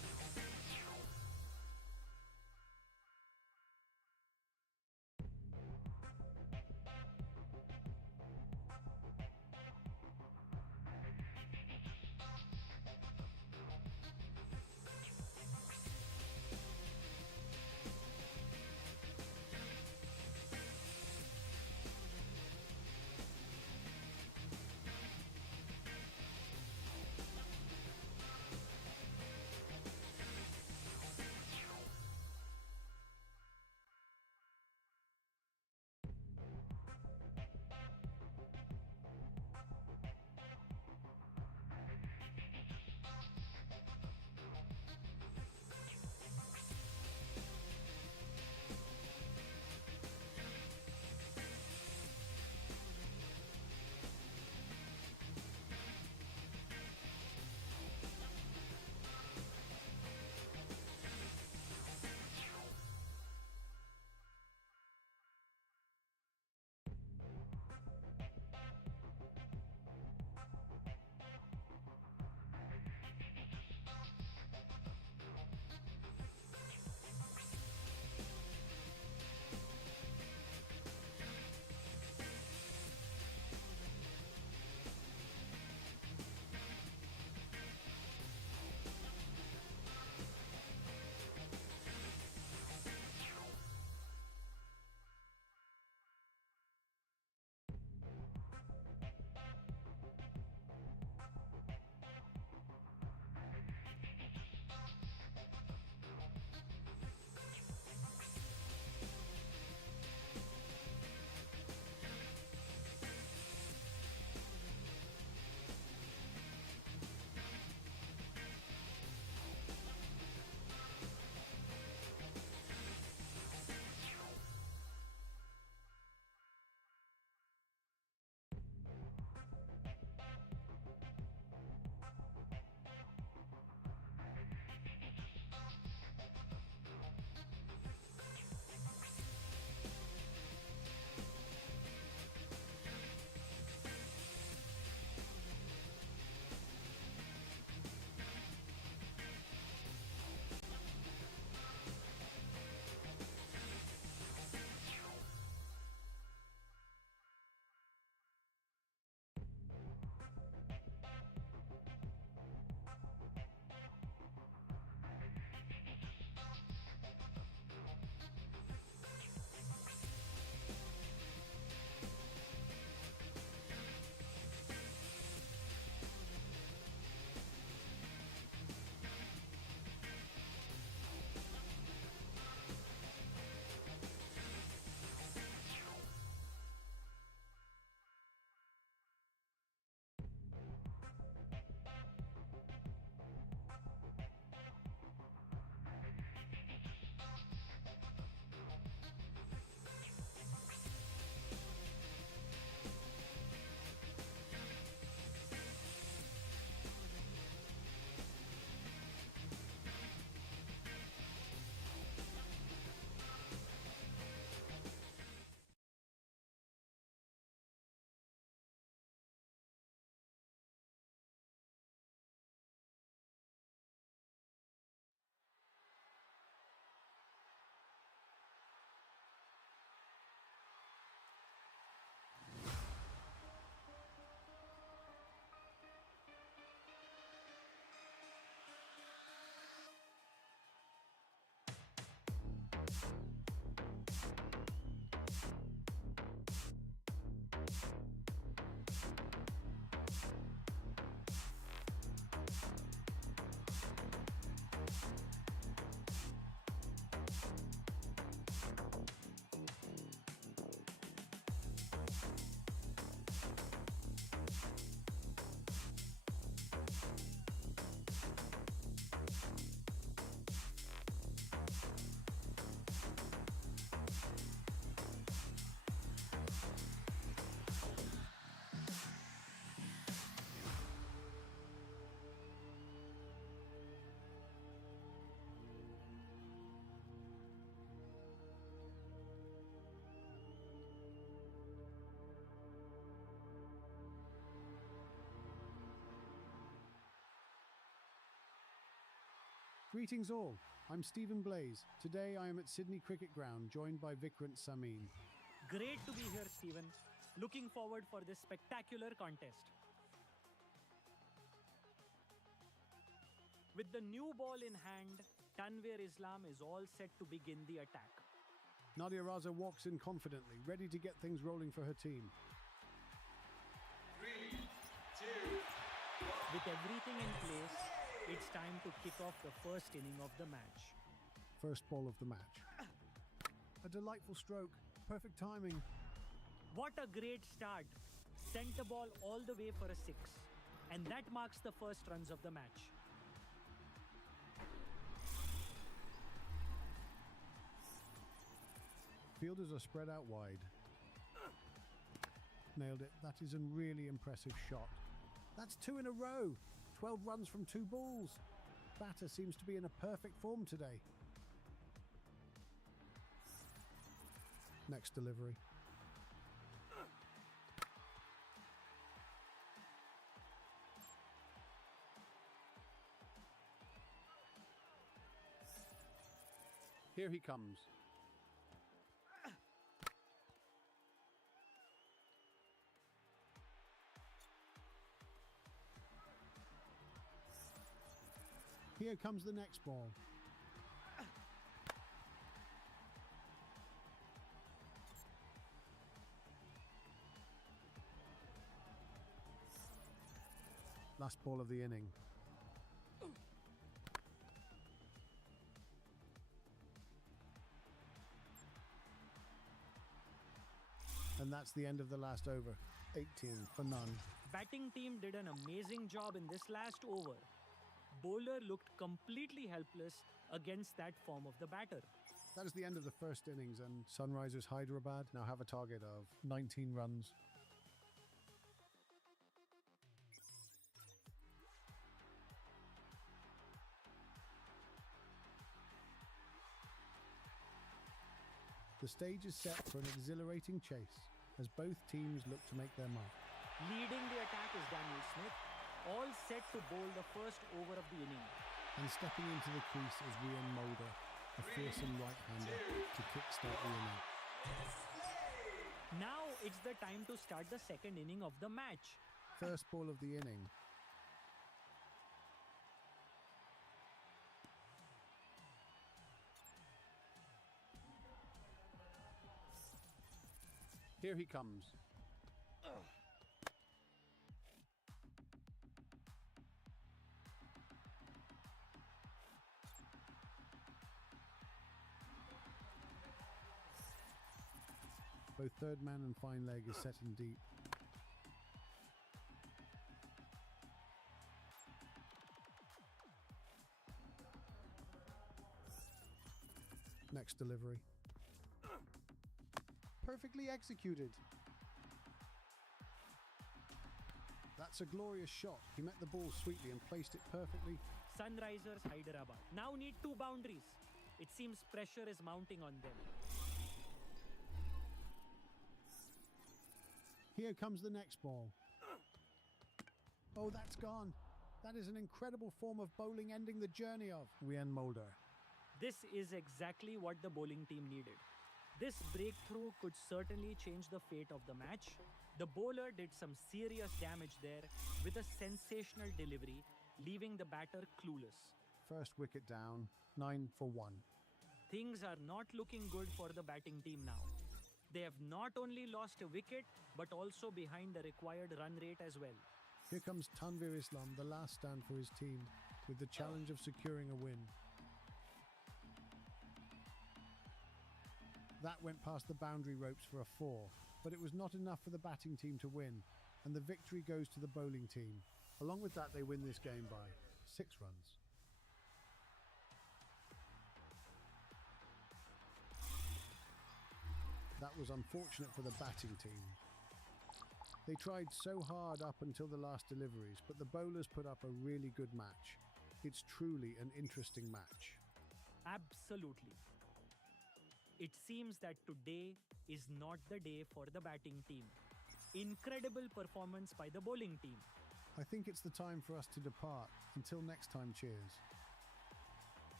Greetings all, I'm Stephen Blaze. Today I am at Sydney Cricket Ground, joined by Vikrant Samin. Great to be here, Stephen. Looking forward for this spectacular contest. With the new ball in hand, Tanvir Islam is all set to begin the attack. Nadia Raza walks in confidently, ready to get things rolling for her team. 3, 2, 1. With everything in place, it's time to kick off the first inning of the match. First ball of the match. A delightful stroke, perfect timing. What a great start. Sent the ball all the way for a 6. And that marks the first runs of the match. Fielders are spread out wide. Nailed it. That is a really impressive shot. That's 2 in a row. 12 runs from 2 balls. Batter seems to be in a perfect form today. Next delivery. Here he comes. Here comes the next ball. Last ball of the inning. And that's the end of the last over. 18 for none. Batting team did an amazing job in this last over. Bowler looked completely helpless against that form of the batter. That is the end of the first innings, and Sunrisers Hyderabad now have a target of 19 runs. The stage is set for an exhilarating chase as both teams look to make their mark. Leading the attack is Daniel Smith, all set to bowl the first over of the inning. And stepping into the crease is Rian Mulder, a fearsome right-hander, to kickstart the inning. Now it's the time to start the second inning of the match. First ball of the inning. Here he comes. Both third man and fine leg is set in deep. Next delivery. Perfectly executed. That's a glorious shot. He met the ball sweetly and placed it perfectly. Sunrisers Hyderabad now need 2 boundaries. It seems pressure is mounting on them. Here comes the next ball. Oh, that's gone. That is an incredible form of bowling, ending the journey of Rian Mulder. This is exactly what the bowling team needed. This breakthrough could certainly change the fate of the match. The bowler did some serious damage there with a sensational delivery, leaving the batter clueless. First wicket down, 9 for 1. Things are not looking good for the batting team now. They have not only lost a wicket, but also behind the required run rate as well. Here comes Tanvir Islam, the last stand for his team, with the challenge of securing a win. That went past the boundary ropes for a 4, but it was not enough for the batting team to win, and the victory goes to the bowling team. Along with that, they win this game by 6 runs. That was unfortunate for the batting team. They tried so hard up until the last deliveries, but the bowlers put up a really good match. It's truly an interesting match. Absolutely. It seems that today is not the day for the batting team. Incredible performance by the bowling team. I think it's the time for us to depart. Until next time, cheers.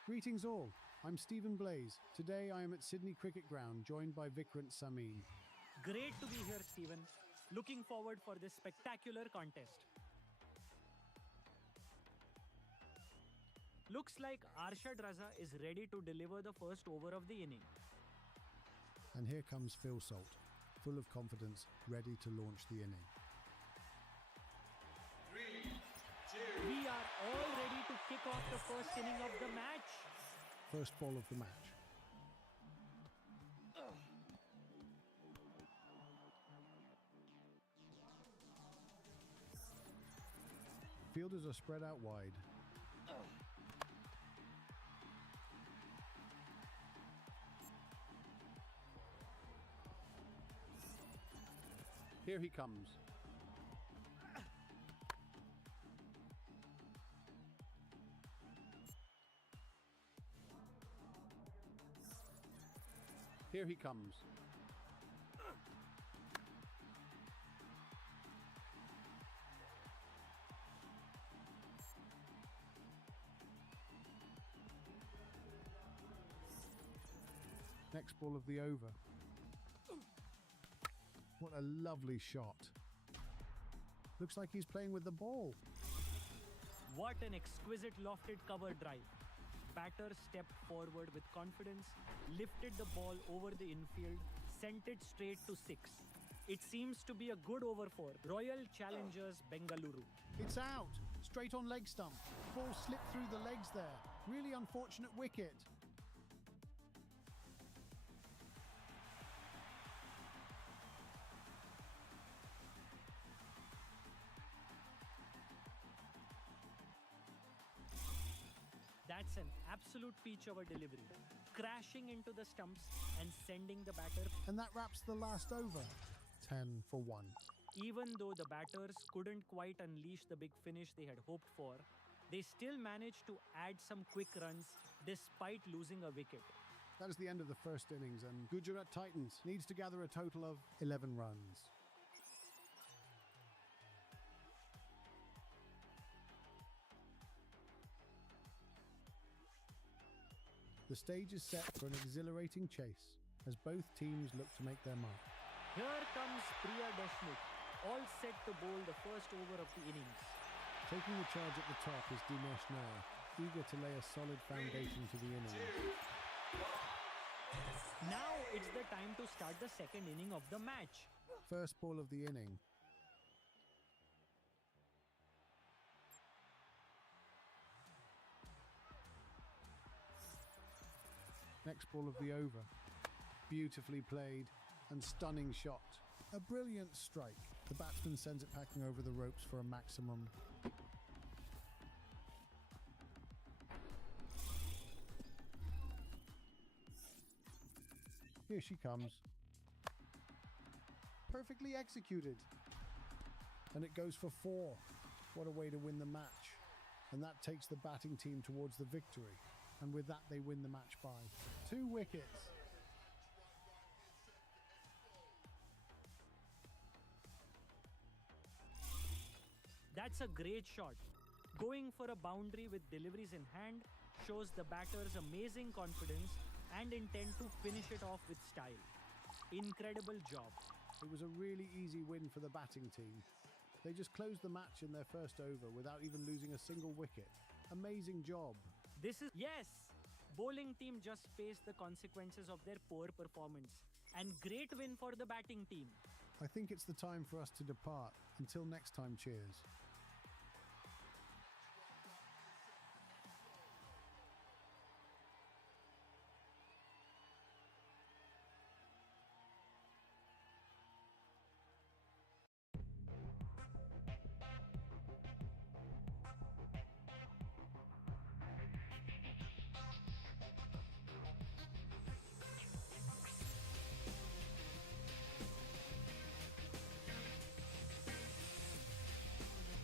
Greetings all, I'm Stephen Blaze. Today I am at Sydney Cricket Ground, joined by Vikrant Samin. Great to be here, Stephen. Looking forward for this spectacular contest. Looks like Arshad Raza is ready to deliver the first over of the inning. And here comes Phil Salt, full of confidence, ready to launch the inning. 3, 2, We are all ready to kick off the first inning of the match. First ball of the match. Fielders are spread out wide. Here he comes. Here he comes. Next ball of the over. What a lovely shot. Looks like he's playing with the ball. What an exquisite lofted cover drive. Batter stepped forward with confidence, lifted the ball over the infield, sent it straight to 6. It seems to be a good over for Royal Challengers Bengaluru. It's out. Straight on leg stump. Ball slipped through the legs there. Really unfortunate wicket. That's an absolute peach of a delivery. Crashing into the stumps and sending the batter. And that wraps the last over. 10 for 1. Even though the batters couldn't quite unleash the big finish they had hoped for, they still managed to add some quick runs despite losing a wicket. That is the end of the first innings, and Gujarat Titans needs to gather a total of 11 runs. The stage is set for an exhilarating chase as both teams look to make their mark. Here comes Priya Deshmukh, all set to bowl the first over of the innings. Taking the charge at the top is Dinesh Nair, eager to lay a solid foundation to the innings. Now it's the time to start the second inning of the match. First ball of the inning. Next ball of the over. Beautifully played and stunning shot. A brilliant strike. The batsman sends it packing over the ropes for a maximum. Here she comes. Perfectly executed. And it goes for 4. What a way to win the match. And that takes the batting team towards the victory. And with that, they win the match by 2 wickets. That's a great shot. Going for a boundary with deliveries in hand shows the batter's amazing confidence and intent to finish it off with style. Incredible job. It was a really easy win for the batting team. They just closed the match in their first over without even losing a single wicket. Amazing job. Yes! Bowling team just faced the consequences of their poor performance. And great win for the batting team. I think it's the time for us to depart. Until next time, cheers.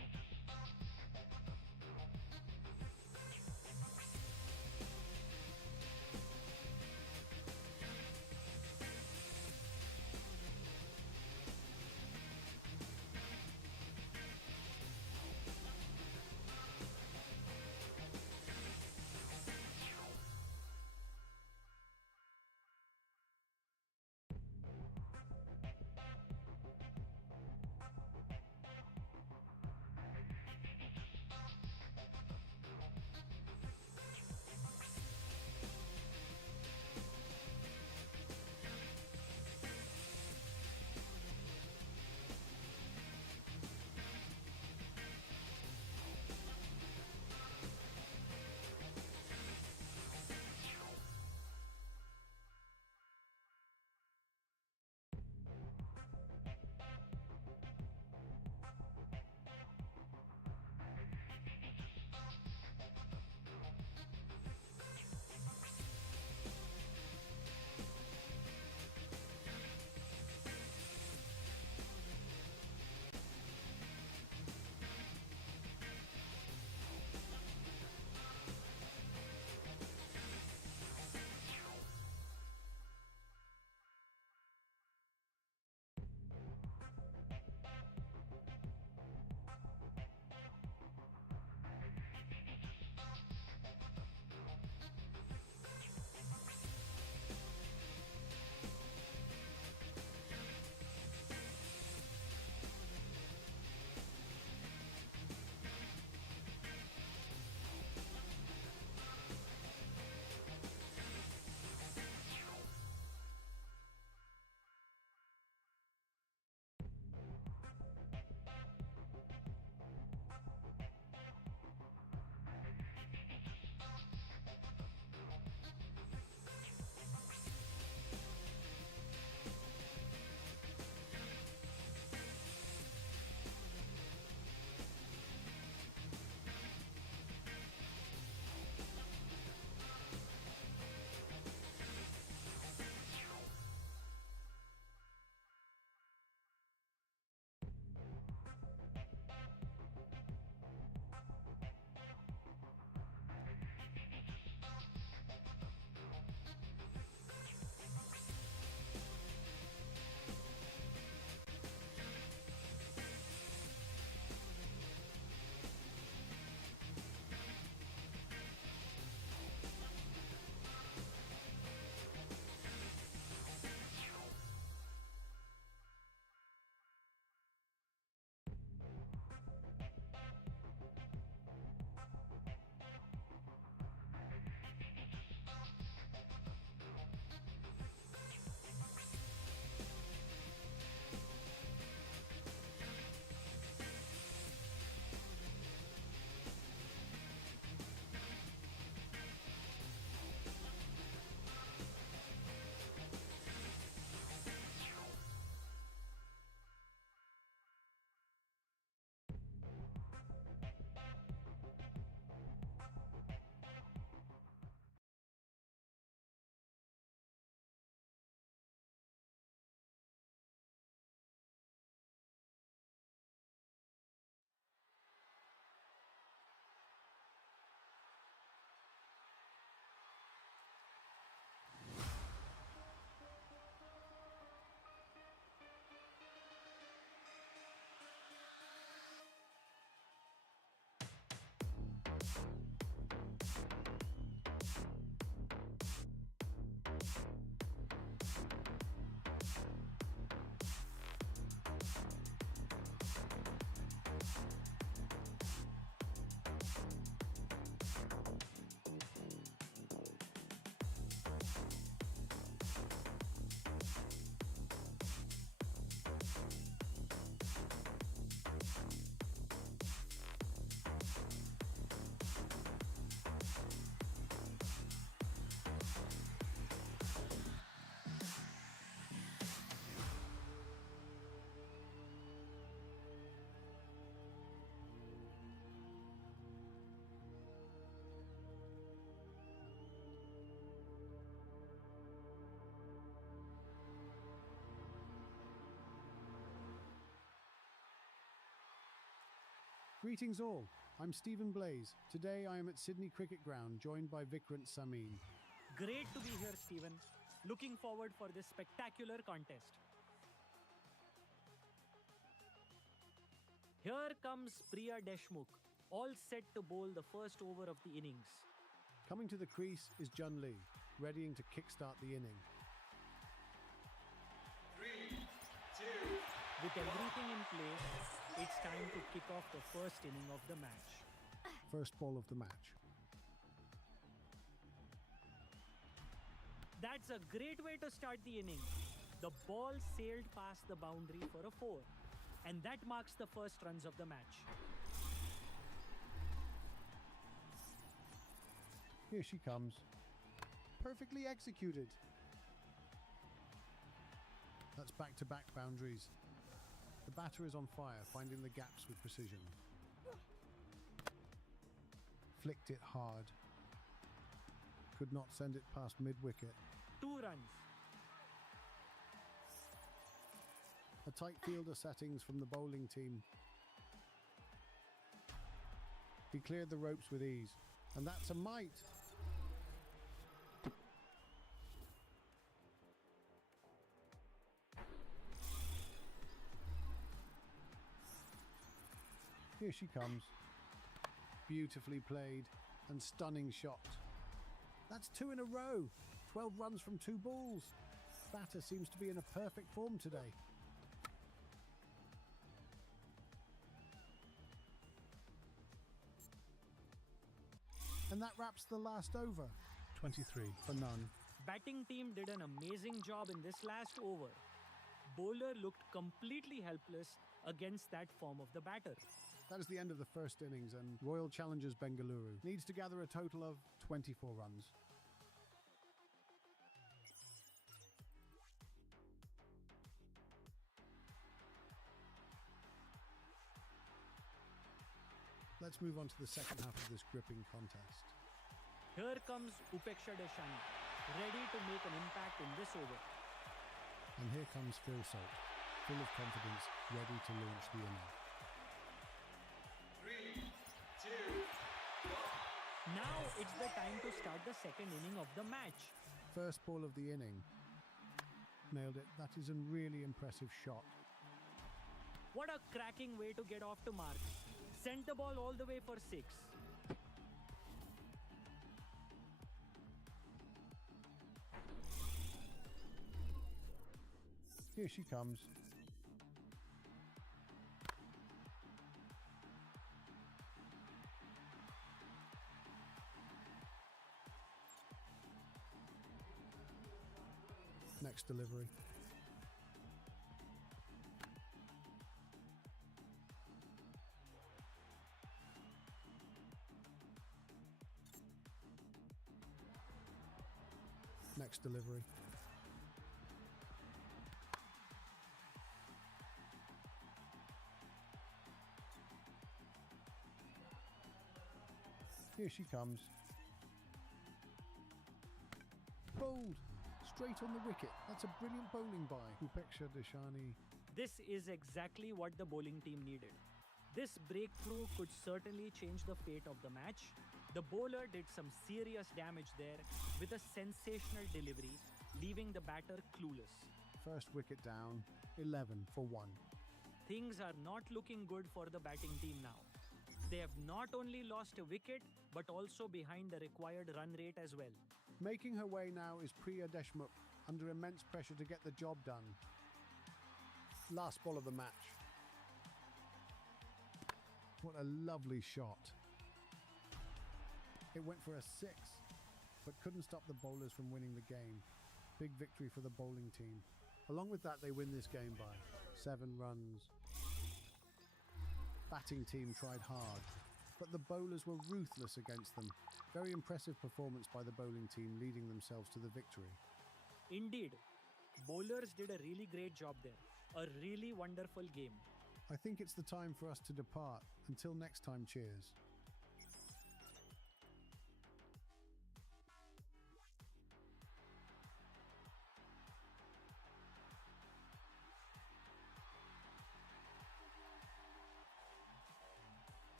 Greetings all, I'm Stephen Blaze. Today I am at Sydney Cricket Ground, joined by Vikrant Samin. Great to be here, Stephen. Looking forward for this spectacular contest. Here comes Priya Deshmukh, all set to bowl the first over of the innings. Coming to the crease is Jun Lee, readying to kickstart the inning. 3, 2, With everything in place, it's time to kick off the first inning of the match. First ball of the match. That's a great way to start the inning. The ball sailed past the boundary for a 4, and that marks the first runs of the match. Here she comes. Perfectly executed. That's back-to-back boundaries. The batter is on fire, finding the gaps with precision. Flicked it hard. Could not send it past mid-wicket. 2 runs. A tight fielder settings from the bowling team. He cleared the ropes with ease. And that's a mite. Here she comes. Beautifully played and stunning shot. That's 2 in a row. 12 runs from 2 balls. Batter seems to be in a perfect form today. And that wraps the last over. 23 for none. Batting team did an amazing job in this last over. Bowler looked completely helpless against that form of the batter. That is the end of the first innings, and Royal Challengers Bengaluru needs to gather a total of 24 runs. Let's move on to the second half of this gripping contest. Here comes Upeksha Deshani, ready to make an impact in this over. And here comes Phil Salt, full of confidence, ready to launch the inning. 3, 2, Now it's the time to start the second inning of the match. First ball of the inning. Nailed it. That is a really impressive shot. What a cracking way to get off to marks. Sent the ball all the way for 6. Here she comes. Next delivery. Next delivery. Here she comes. Bowled. Straight on the wicket. That's a brilliant bowling by Upeksha Deshani. This is exactly what the bowling team needed. This breakthrough could certainly change the fate of the match. The bowler did some serious damage there with a sensational delivery, leaving the batter clueless. First wicket down, 11 for 1. Things are not looking good for the batting team now. They have not only lost a wicket, but also behind the required run rate as well. Making her way now is Priya Deshmukh, under immense pressure to get the job done. Last ball of the match. What a lovely shot. It went for a 6, but couldn't stop the bowlers from winning the game. Big victory for the bowling team. Along with that, they win this game by 7 runs. Batting team tried hard, but the bowlers were ruthless against them. Very impressive performance by the bowling team, leading themselves to the victory. Indeed, bowlers did a really great job there. A really wonderful game. I think it's the time for us to depart. Until next time, cheers.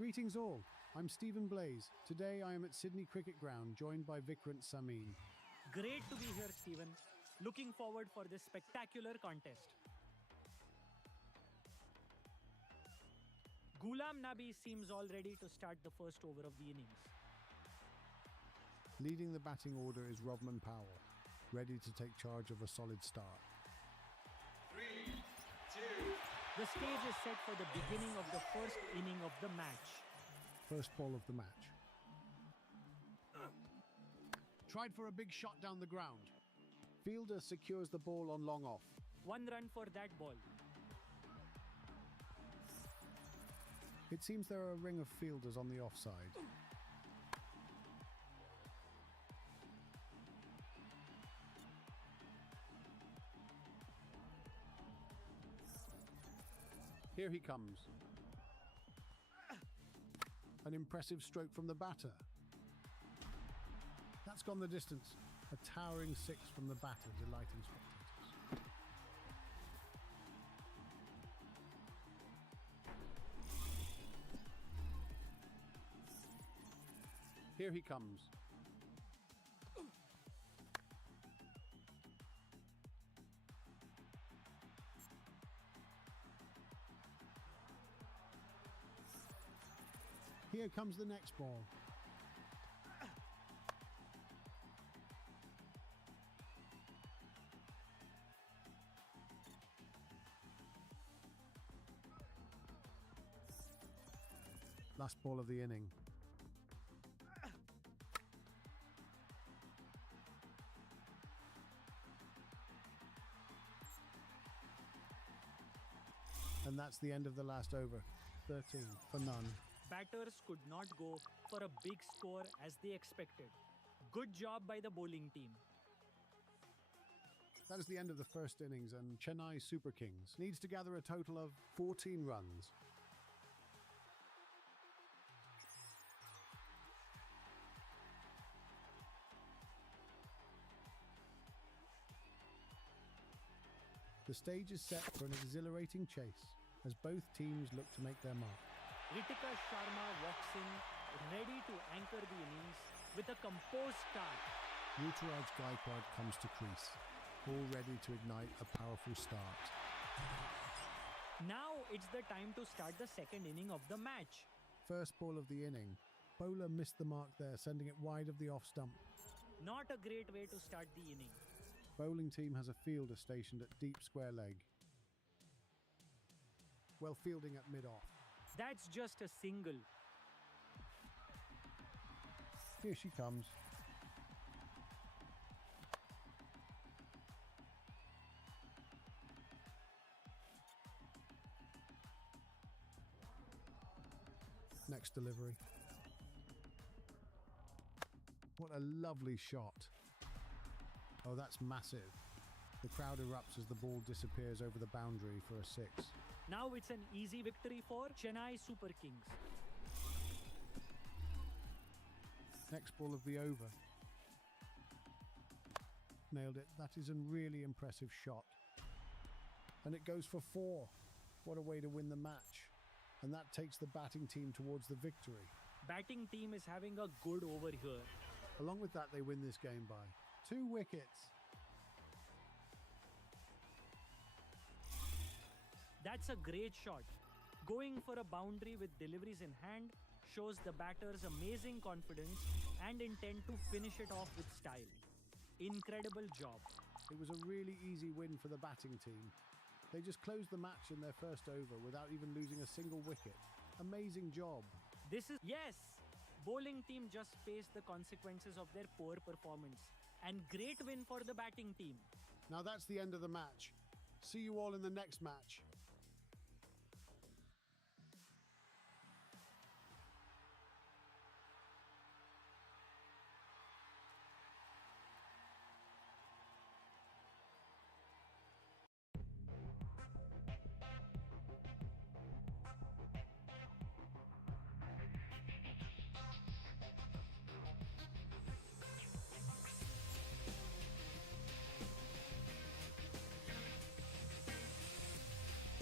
Greetings all, I'm Stephen Blaze. Today I am at Sydney Cricket Ground, joined by Vikrant Samin. Great to be here, Stephen. Looking forward for this spectacular contest. Ghulam Nabi seems all ready to start the first over of the innings. Leading the batting order is Rovman Powell, ready to take charge of a solid start. 3, 2, The stage is set for the beginning of the first inning of the match. First ball of the match. Tried for a big shot down the ground. Fielder secures the ball on long off. 1 run for that ball. It seems there are a ring of fielders on the offside. Here he comes. An impressive stroke from the batter. That's gone the distance. A towering 6 from the batter, delighting spectators. Here he comes. Here comes the next ball. Last ball of the inning. And that's the end of the last over. 13 for none. Batters could not go for a big score as they expected. Good job by the bowling team. That is the end of the first innings, and Chennai Super Kings needs to gather a total of 14 runs. The stage is set for an exhilarating chase as both teams look to make their mark. Ritika Sharma walks in, ready to anchor the innings with a composed start. Ruturaj Gaikwad comes to crease, all ready to ignite a powerful start. Now it's the time to start the second inning of the match. First ball of the inning. Bowler missed the mark there, sending it wide of the off stump. Not a great way to start the inning. Bowling team has a fielder stationed at deep square leg. Well, fielding at mid-off. That's just a single. Here she comes. Next delivery. What a lovely shot. Oh, that's massive. The crowd erupts as the ball disappears over the boundary for a 6. Now it's an easy victory for Chennai Super Kings. Next ball of the over. Nailed it. That is a really impressive shot. And it goes for 4. What a way to win the match. And that takes the batting team towards the victory. Batting team is having a good over here. Along with that, they win this game by 2 wickets. That's a great shot. Going for a boundary with deliveries in hand shows the batter's amazing confidence and intent to finish it off with style. Incredible job. It was a really easy win for the batting team. They just closed the match in their first over without even losing a single wicket. Amazing job. Yes! Bowling team just faced the consequences of their poor performance. And great win for the batting team. Now that's the end of the match. See you all in the next match.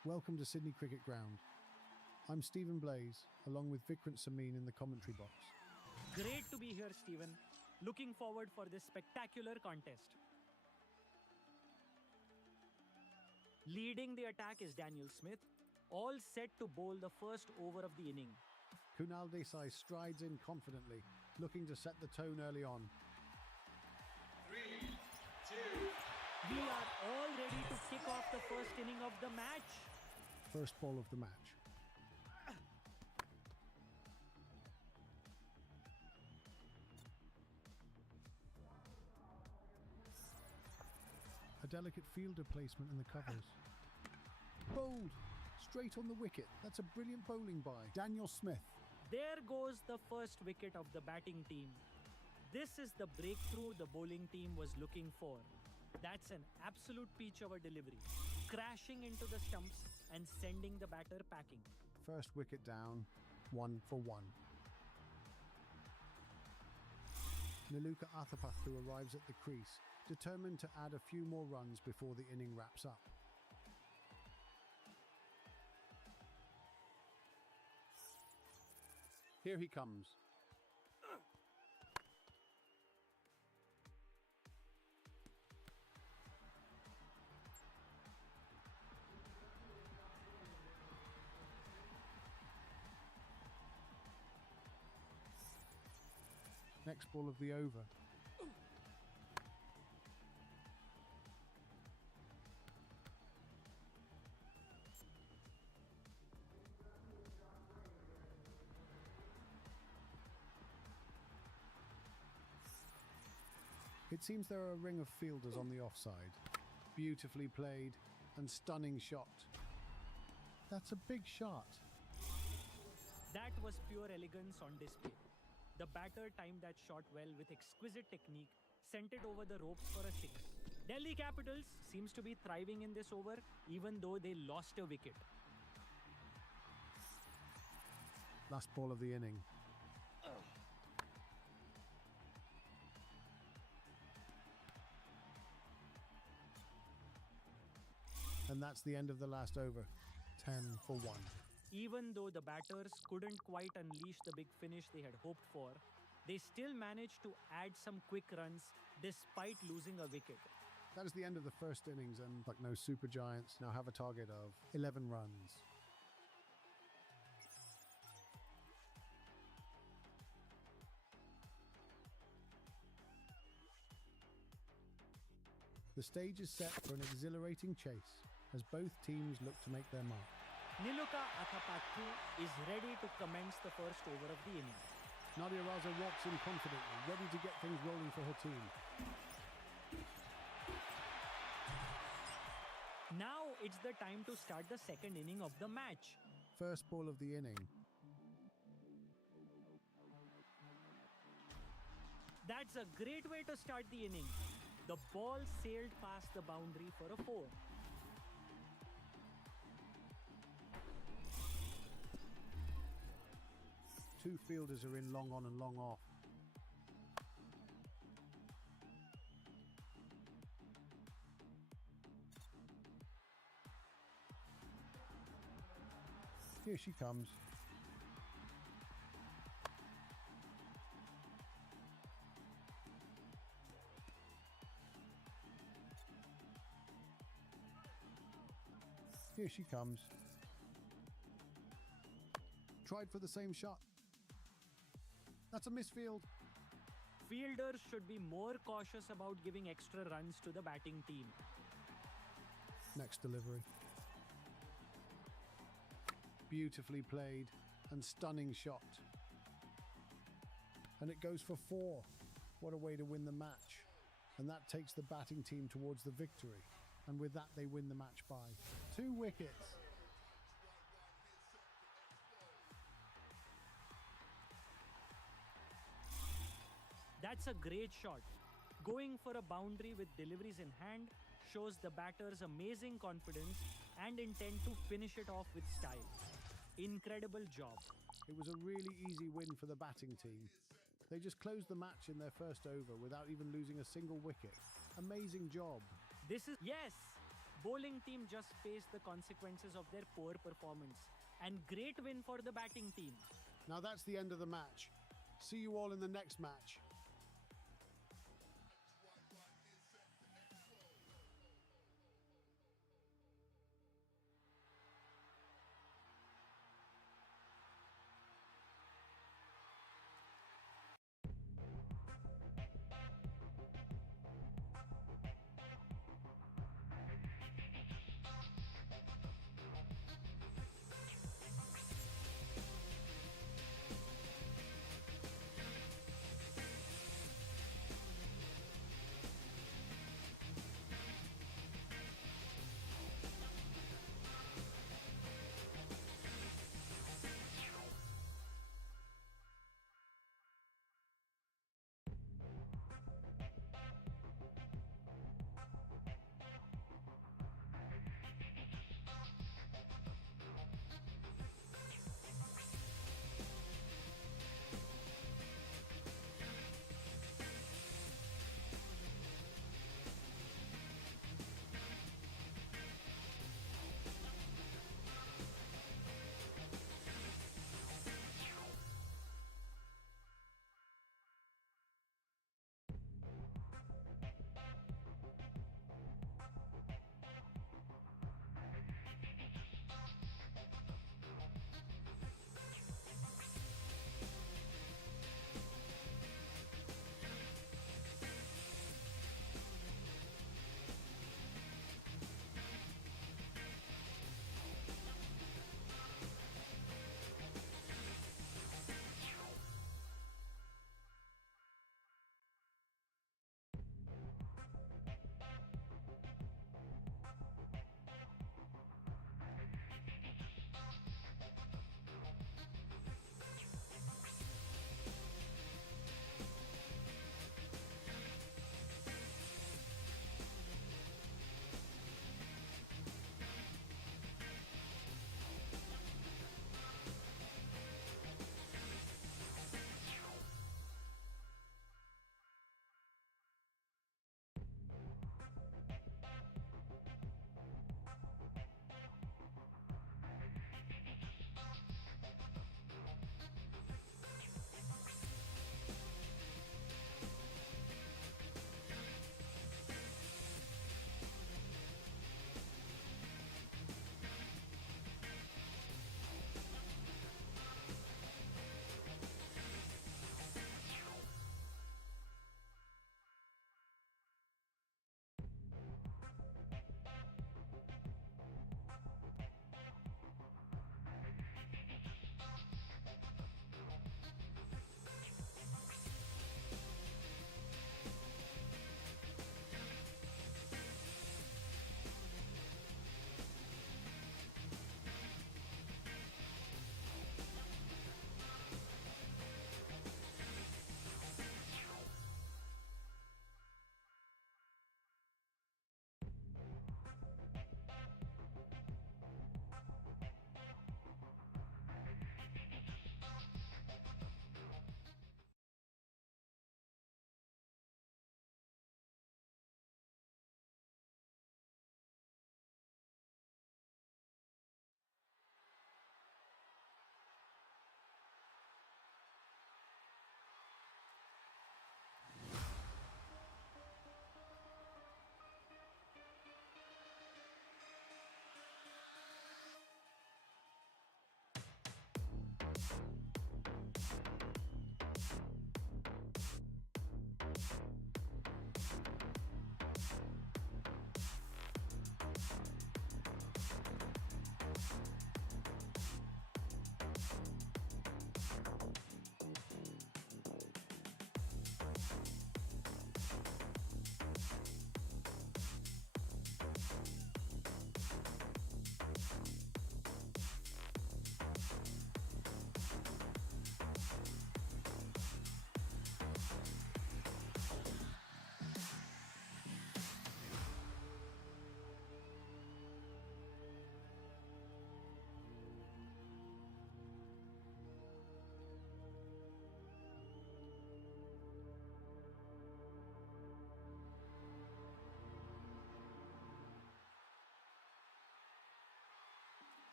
Welcome to Sydney Cricket Ground. I'm Stephen Blaze, along with Vikrant Samin in the commentary box. Great to be here, Stephen. Looking forward for this spectacular contest. Leading the attack is Daniel Smith, all set to bowl the first over of the inning. Kunal Desai strides in confidently, looking to set the tone early on. 3, 2, We are all ready to kick off the first inning of the match. First ball of the match. A delicate fielder placement in the covers. Bowled! Straight on the wicket. That's a brilliant bowling by Daniel Smith. There goes the first wicket of the batting team. This is the breakthrough the bowling team was looking for. That's an absolute peach over delivery, crashing into the stumps and sending the batter packing. First wicket down, 1 for 1. Niluka Athapaththu arrives at the crease, determined to add a few more runs before the inning wraps up. Here he comes. Next ball of the over. It seems there are a ring of fielders on the offside. Beautifully played and stunning shot. That's a big shot. That was pure elegance on display. The batter timed that shot well with exquisite technique, sent it over the ropes for a 6. Delhi Capitals seems to be thriving in this over, even though they lost a wicket. Last ball of the inning. And that's the end of the last over. 10 for 1. Even though the batters couldn't quite unleash the big finish they had hoped for, they still managed to add some quick runs despite losing a wicket. That is the end of the first innings, and like no super giants now have a target of 11 runs. The stage is set for an exhilarating chase as both teams look to make their mark. Niluka Athapaththu is ready to commence the first over of the inning. Nadia Raza walks in confidently, ready to get things rolling for her team. Now it's the time to start the second inning of the match. First ball of the inning. That's a great way to start the inning. The ball sailed past the boundary for a 4. Two fielders are in long on and long off. Here she comes. Here she comes. Tried for the same shot. That's a misfield. Fielders should be more cautious about giving extra runs to the batting team. Next delivery. Beautifully played and stunning shot. And it goes for 4. What a way to win the match. And that takes the batting team towards the victory. And with that, they win the match by 2 wickets. That's a great shot. Going for a boundary with deliveries in hand shows the batter's amazing confidence and intent to finish it off with style. Incredible job. It was a really easy win for the batting team. They just closed the match in their first over without even losing a single wicket. Amazing job. This is Bowling team just faced the consequences of their poor performance. And great win for the batting team. Now that's the end of the match. See you all in the next match.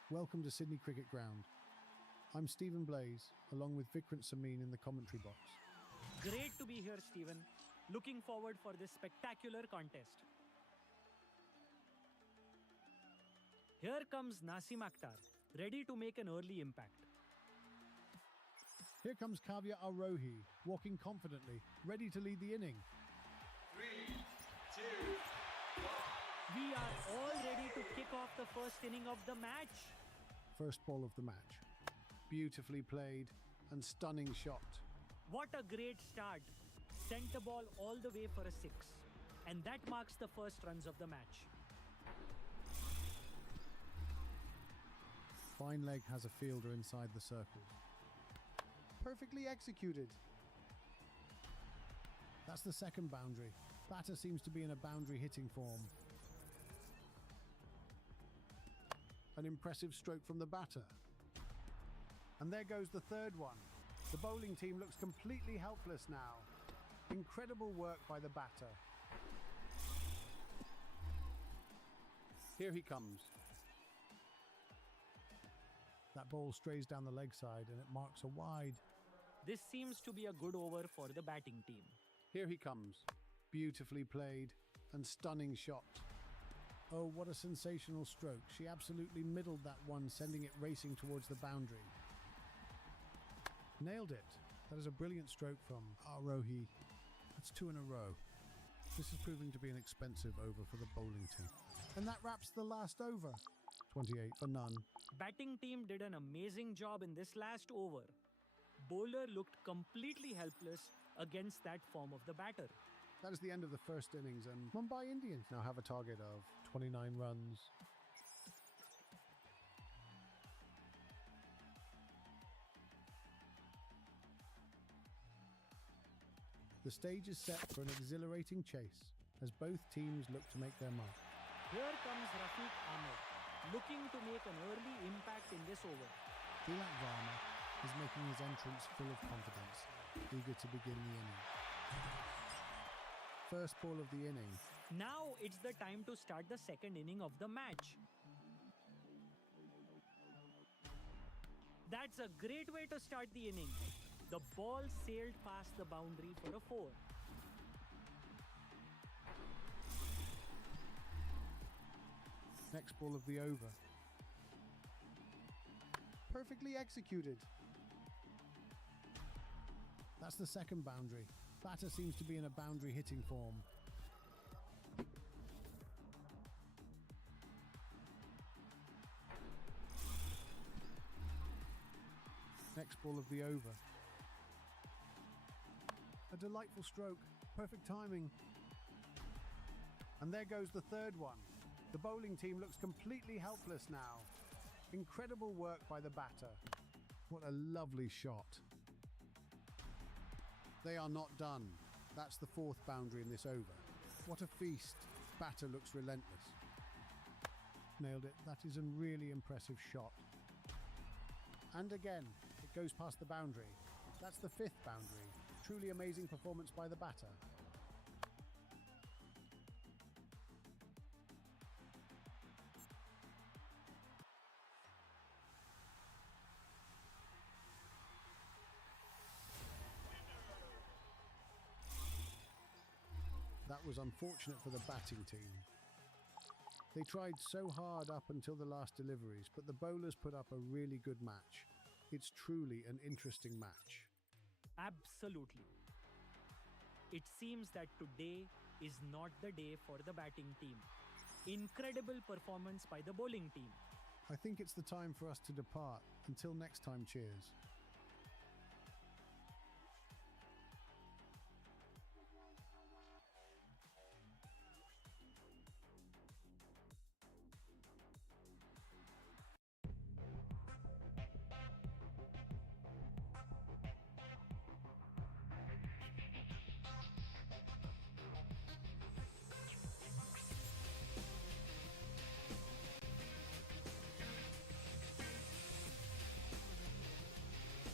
Welcome to Sydney Cricket Ground. I'm Stephen Blaze, along with Vikrant Samin in the commentary box. Great to be here, Stephen. Looking forward for this spectacular contest. Here comes Nasim Akhtar, ready to make an early impact. Here comes Kavya Arohi, walking confidently, ready to lead the inning. 3, 2, 1. We are all ready to kick off the first inning of the match. First ball of the match. Beautifully played and stunning shot. What a great start. Sent the ball all the way for a 6. And that marks the first runs of the match. Fine leg has a fielder inside the circle. Perfectly executed. That's the second boundary. Batter seems to be in a boundary hitting form. An impressive stroke from the batter. And there goes the third one. The bowling team looks completely helpless now. Incredible work by the batter. Here he comes. That ball strays down the leg side and it marks a wide. This seems to be a good over for the batting team. Here he comes. Beautifully played and stunning shot. Oh, what a sensational stroke. She absolutely middled that one, sending it racing towards the boundary. Nailed it. That is a brilliant stroke from Arohi. That's 2 in a row. This is proving to be an expensive over for the bowling team. And that wraps the last over. 28 for none. Batting team did an amazing job in this last over. Bowler looked completely helpless against that form of the batter. That is the end of the first innings, and Mumbai Indians now have a target of 29 runs. The stage is set for an exhilarating chase as both teams look to make their mark. Here comes Rafiq Ahmed, looking to make an early impact in this over. Tilak Varma is making his entrance full of confidence, eager to begin the inning. First ball of the inning. Now it's the time to start the second inning of the match. That's a great way to start the inning. The ball sailed past the boundary for a 4. Next ball of the over. Perfectly executed. That's the second boundary. Batter seems to be in a boundary hitting form. Next ball of the over. A delightful stroke. Perfect timing. And there goes the third one. The bowling team looks completely helpless now. Incredible work by the batter. What a lovely shot. They are not done. That's the fourth boundary in this over. What a feast. Batter looks relentless. Nailed it. That is a really impressive shot. And again, it goes past the boundary. That's the fifth boundary. Truly amazing performance by the batter. That was unfortunate for the batting team. They tried so hard up until the last deliveries, but the bowlers put up a really good match. It's truly an interesting match. Absolutely. It seems that today is not the day for the batting team. Incredible performance by the bowling team. I think it's the time for us to depart. Until next time, cheers.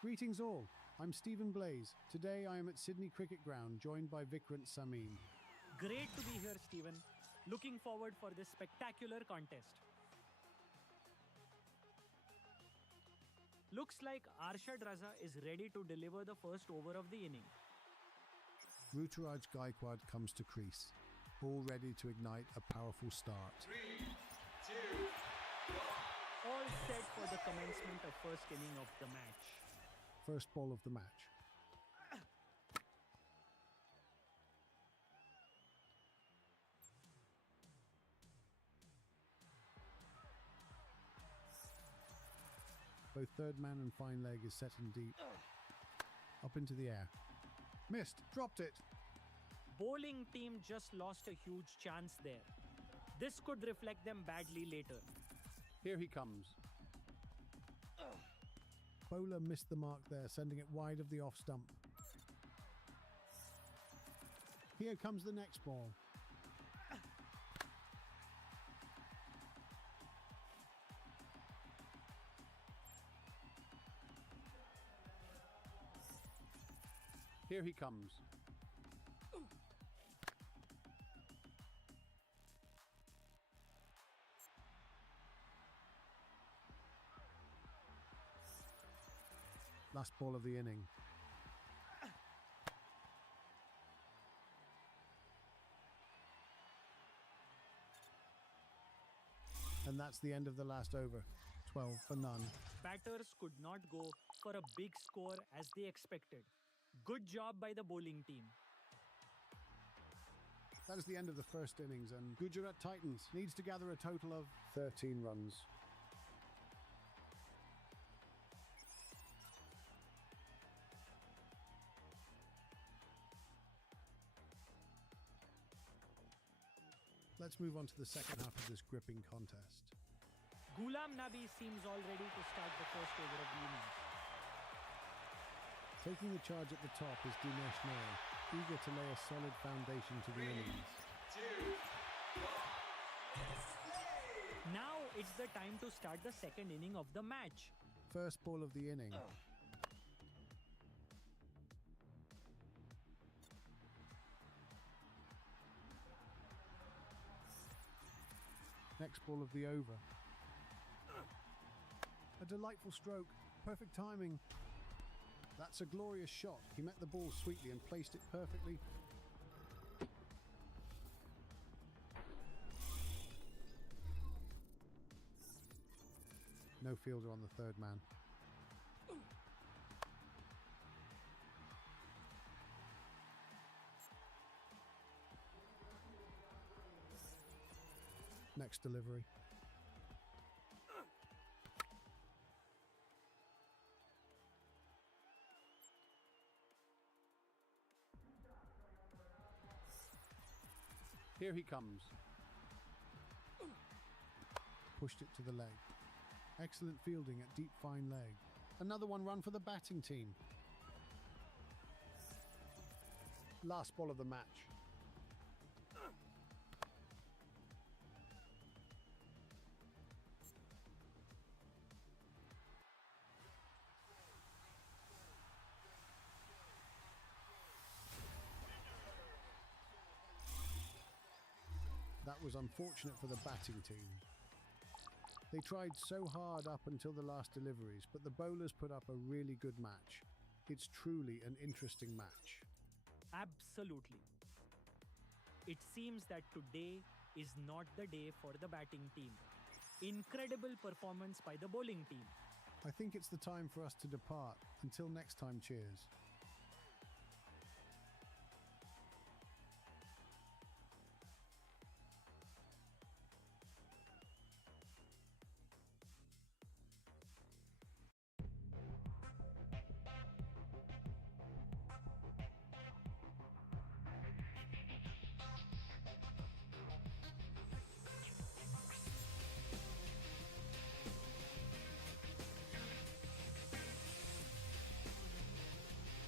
Greetings all, I'm Stephen Blaze. Today I am at Sydney Cricket Ground, joined by Vikrant Samin. Great to be here, Stephen. Looking forward for this spectacular contest. Looks like Arshad Raza is ready to deliver the first over of the inning. Ruturaj Gaikwad comes to crease, all ready to ignite a powerful start. 3, 2, 1. All set for the commencement of first inning of the match. First ball of the match. Both third man and fine leg is set in deep. Up into the air. Missed. Dropped it. Bowling team just lost a huge chance there. This could reflect them badly later. Here he comes. Bowler missed the mark there, sending it wide of the off stump. Here comes the next ball. Here he comes. Last ball of the inning. And that's the end of the last over. 12 for none. Batters could not go for a big score as they expected. Good job by the bowling team. That is the end of the first innings, and Gujarat Titans needs to gather a total of 13 runs. Let's move on to the second half of this gripping contest. Ghulam Nabi seems all ready to start the first over of the innings. Taking the charge at the top is Dinesh Nair, eager to lay a solid foundation to the 3, innings. 2, 1. Now it's the time to start the second inning of the match. First ball of the inning. Next ball of the over. A delightful stroke. Perfect timing. That's a glorious shot. He met the ball sweetly and placed it perfectly. No fielder on the third man. Next delivery. Here he comes. Pushed it to the leg. Excellent fielding at deep fine leg. Another one run for the batting team. Last ball of the match. That was unfortunate for the batting team. They tried so hard up until the last deliveries, but the bowlers put up a really good match. It's truly an interesting match. Absolutely. It seems that today is not the day for the batting team. Incredible performance by the bowling team. I think it's the time for us to depart. Until next time, cheers.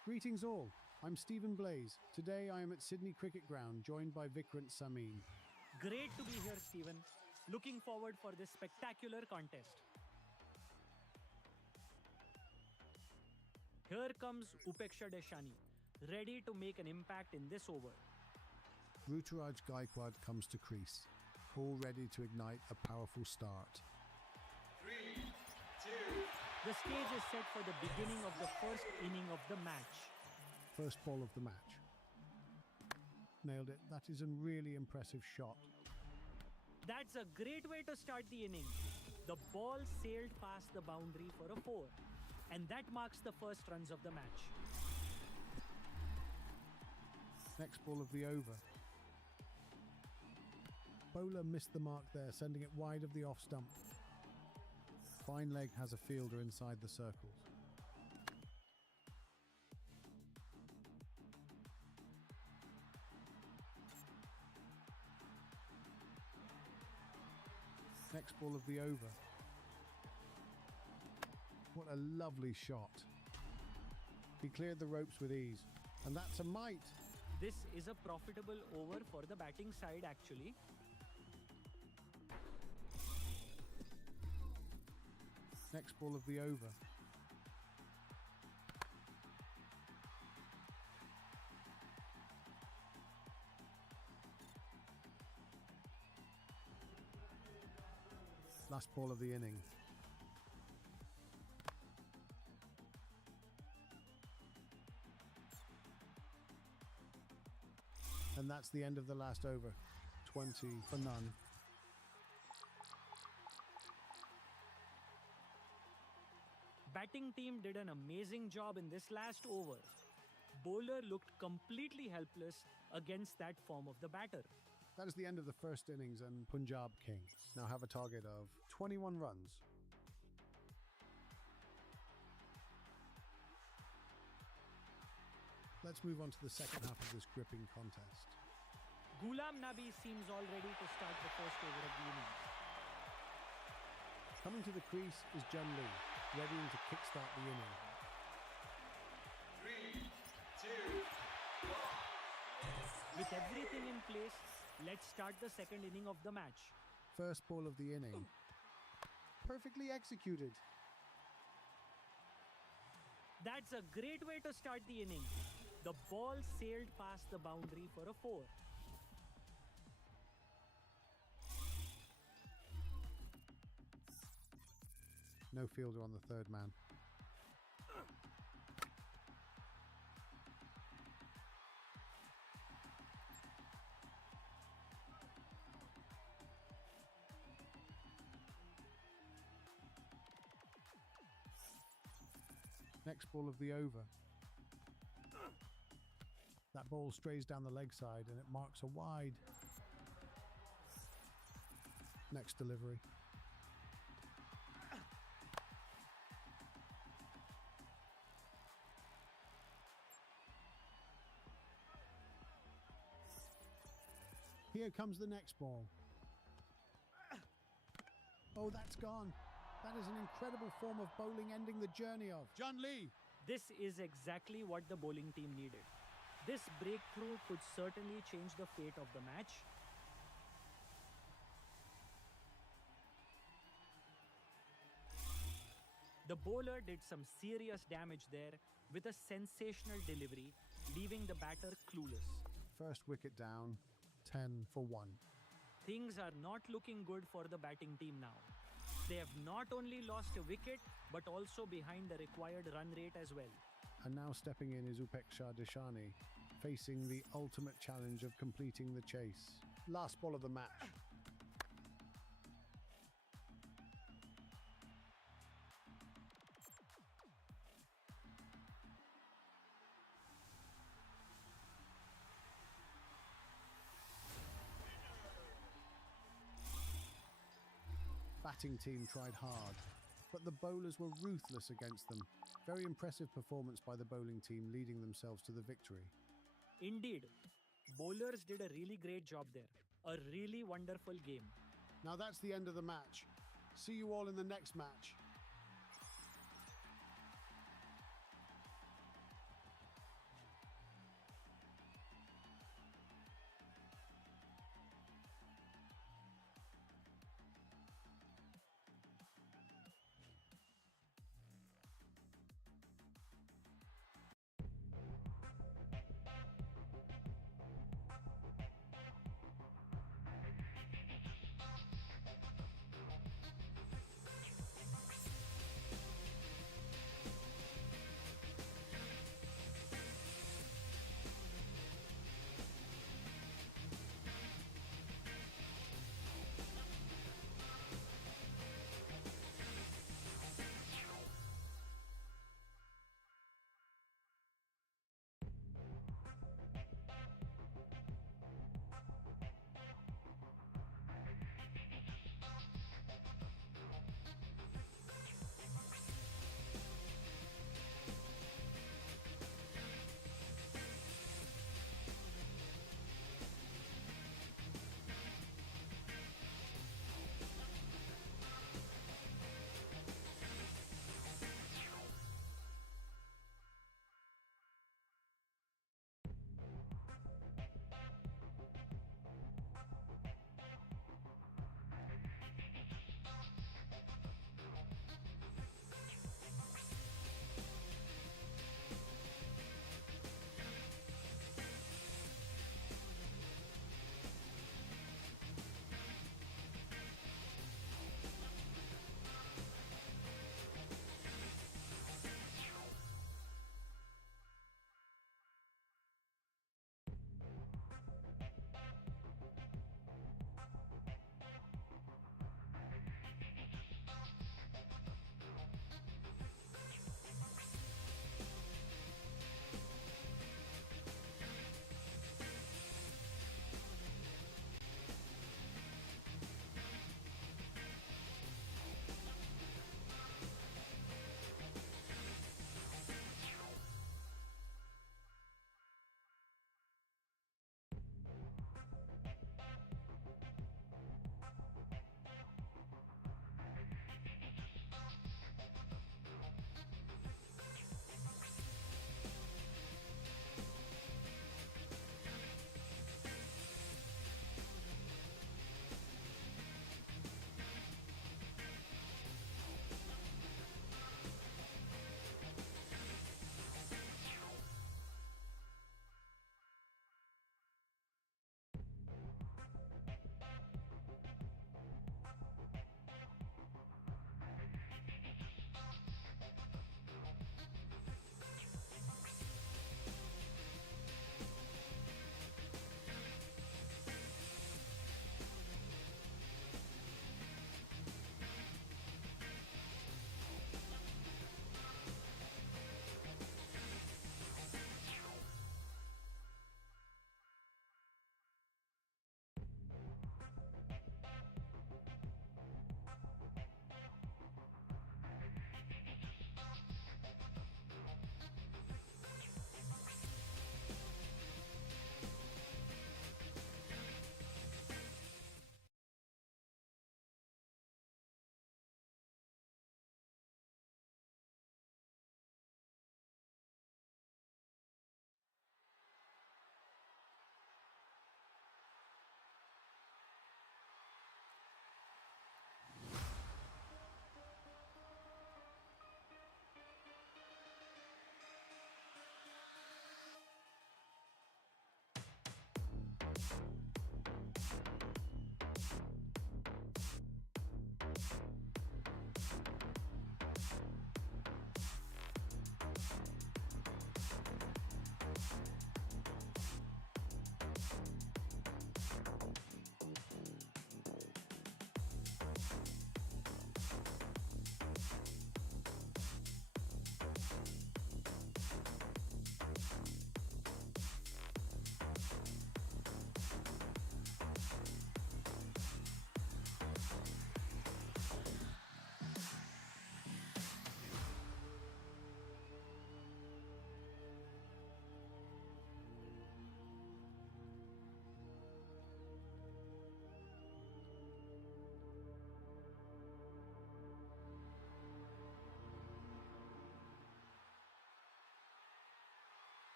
Greetings all, I'm Stephen Blaze. Today I am at Sydney Cricket Ground, joined by Vikrant Samin. Great to be here, Stephen. Looking forward for this spectacular contest. Here comes Upeksha Deshani, ready to make an impact in this over. Ruturaj Gaikwad comes to crease, all ready to ignite a powerful start. 3, 2, The stage is set for the beginning of the first inning of the match. First ball of the match. Nailed it. That is a really impressive shot. That's a great way to start the inning. The ball sailed past the boundary for a 4, and that marks the first runs of the match. Next ball of the over. Bowler missed the mark there, sending it wide of the off stump. Fine leg has a fielder inside the circles. Next ball of the over. What a lovely shot. He cleared the ropes with ease, and that's a mite. This is a profitable over for the batting side actually. Next ball of the over. Last ball of the inning. And that's the end of the last over. 20 for none. Batting team did an amazing job in this last over. Bowler looked completely helpless against that form of the batter. That is the end of the first innings, and Punjab Kings now have a target of 21 runs. Let's move on to the second half of this gripping contest. Ghulam Nabi seems all ready to start the first over of the innings. Coming to the crease is Jun Lee, readying to kickstart the inning. 3, 2, 1. With everything in place, let's start the second inning of the match. First ball of the inning. Perfectly executed. That's a great way to start the inning. The ball sailed past the boundary for a 4. No fielder on the third man. Next ball of the over. That ball strays down the leg side and it marks a wide. Next delivery. Here comes the next ball. Oh, that's gone. That is an incredible form of bowling, ending the journey of Jun Lee. This is exactly what the bowling team needed. This breakthrough could certainly change the fate of the match. The bowler did some serious damage there with a sensational delivery, leaving the batter clueless. First wicket down, 10 for 1. Things are not looking good for the batting team now. They have not only lost a wicket, but also behind the required run rate as well. And now stepping in is Upeksha Deshani, facing the ultimate challenge of completing the chase. Last ball of the match. Batting team tried hard, but the bowlers were ruthless against them. Very impressive performance by the bowling team, leading themselves to the victory. Indeed, bowlers did a really great job there. A really wonderful game. Now that's the end of the match. See you all in the next match.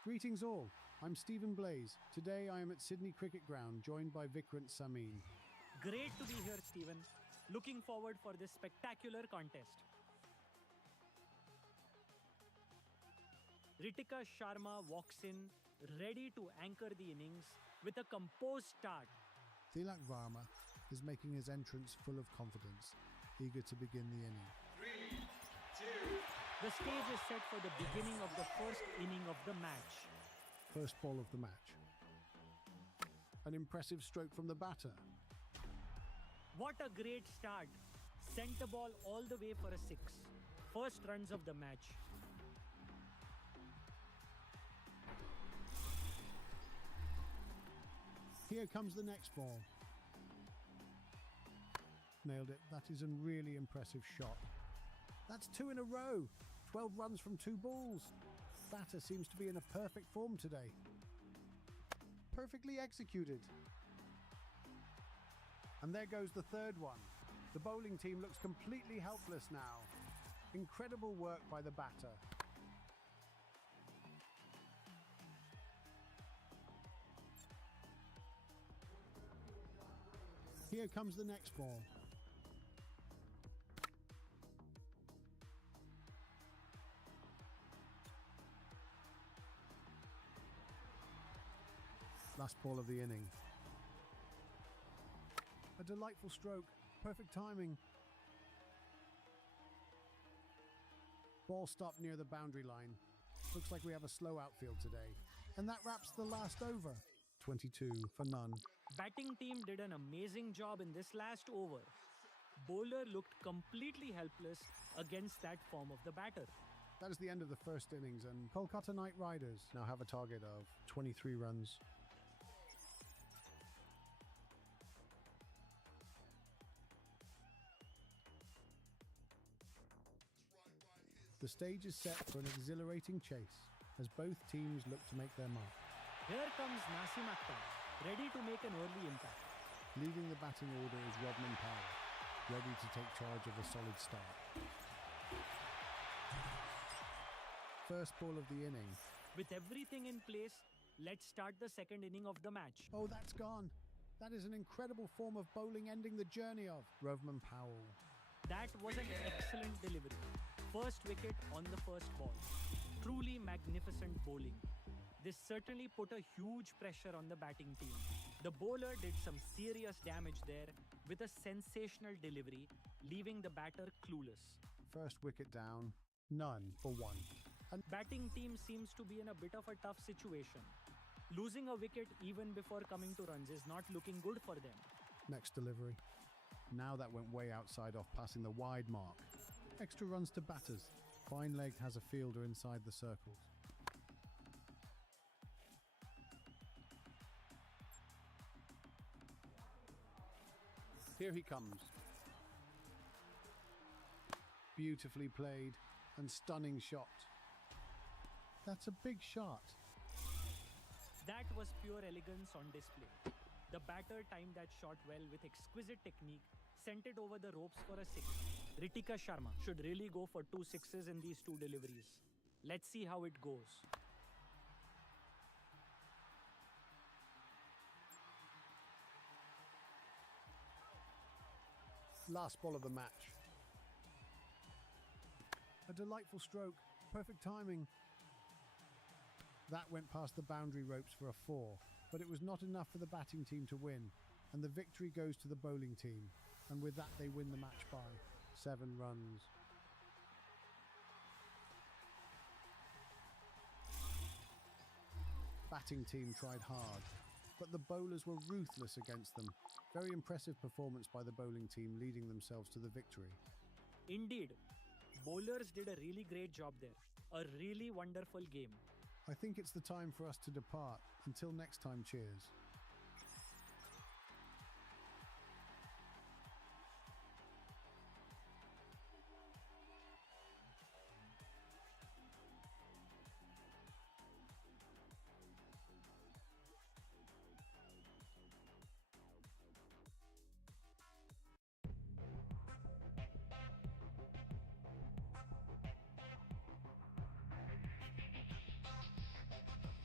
Greetings all, I'm Stephen Blaze. Today I am at Sydney Cricket Ground, joined by Vikrant Samin. Great to be here, Stephen. Looking forward for this spectacular contest. Ritika Sharma walks in, ready to anchor the innings with a composed start. Tilak Varma is making his entrance full of confidence, eager to begin the inning. 3, 2, The stage is set for the beginning of the first inning of the match. First ball of the match. An impressive stroke from the batter. What a great start. Sent the ball all the way for a 6. First runs of the match. Here comes the next ball. Nailed it. That is a really impressive shot. That's 2 in a row. 12 runs from 2 balls. Batter seems to be in a perfect form today. Perfectly executed. And there goes the third one. The bowling team looks completely helpless now. Incredible work by the batter. Here comes the next ball. Last ball of the inning. A delightful stroke. Perfect timing. Ball stopped near the boundary line. Looks like we have a slow outfield today. And that wraps the last over. 22 for none. Batting team did an amazing job in this last over. Bowler looked completely helpless against that form of the batter. That is the end of the first innings, and Kolkata Knight Riders now have a target of 23 runs. The stage is set for an exhilarating chase as both teams look to make their mark. Here comes Nasim Akhtar, ready to make an early impact. Leading the batting order is Rovman Powell, ready to take charge of a solid start. First ball of the inning. With everything in place, let's start the second inning of the match. Oh, that's gone. That is an incredible form of bowling ending the journey of Rovman Powell. That was an excellent delivery. First wicket on the first ball. Truly magnificent bowling. This certainly put a huge pressure on the batting team. The bowler did some serious damage there with a sensational delivery, leaving the batter clueless. First wicket down, none for 1. And batting team seems to be in a bit of a tough situation. Losing a wicket even before coming to runs is not looking good for them. Next delivery. Now that went way outside off passing the wide mark. Extra runs to batters. Fine leg has a fielder inside the circles. Here he comes. Beautifully played and stunning shot. That's a big shot. That was pure elegance on display. The batter timed that shot well with exquisite technique, sent it over the ropes for a 6. Ritika Sharma should really go for 2 sixes in these 2 deliveries. Let's see how it goes. Last ball of the match. A delightful stroke. Perfect timing. That went past the boundary ropes for a 4, but it was not enough for the batting team to win, and the victory goes to the bowling team, and with that they win the match by 7 runs. Batting team tried hard, but the bowlers were ruthless against them. Very impressive performance by the bowling team, leading themselves to the victory. Indeed, bowlers did a really great job there. A really wonderful game. I think it's the time for us to depart. Until next time, cheers.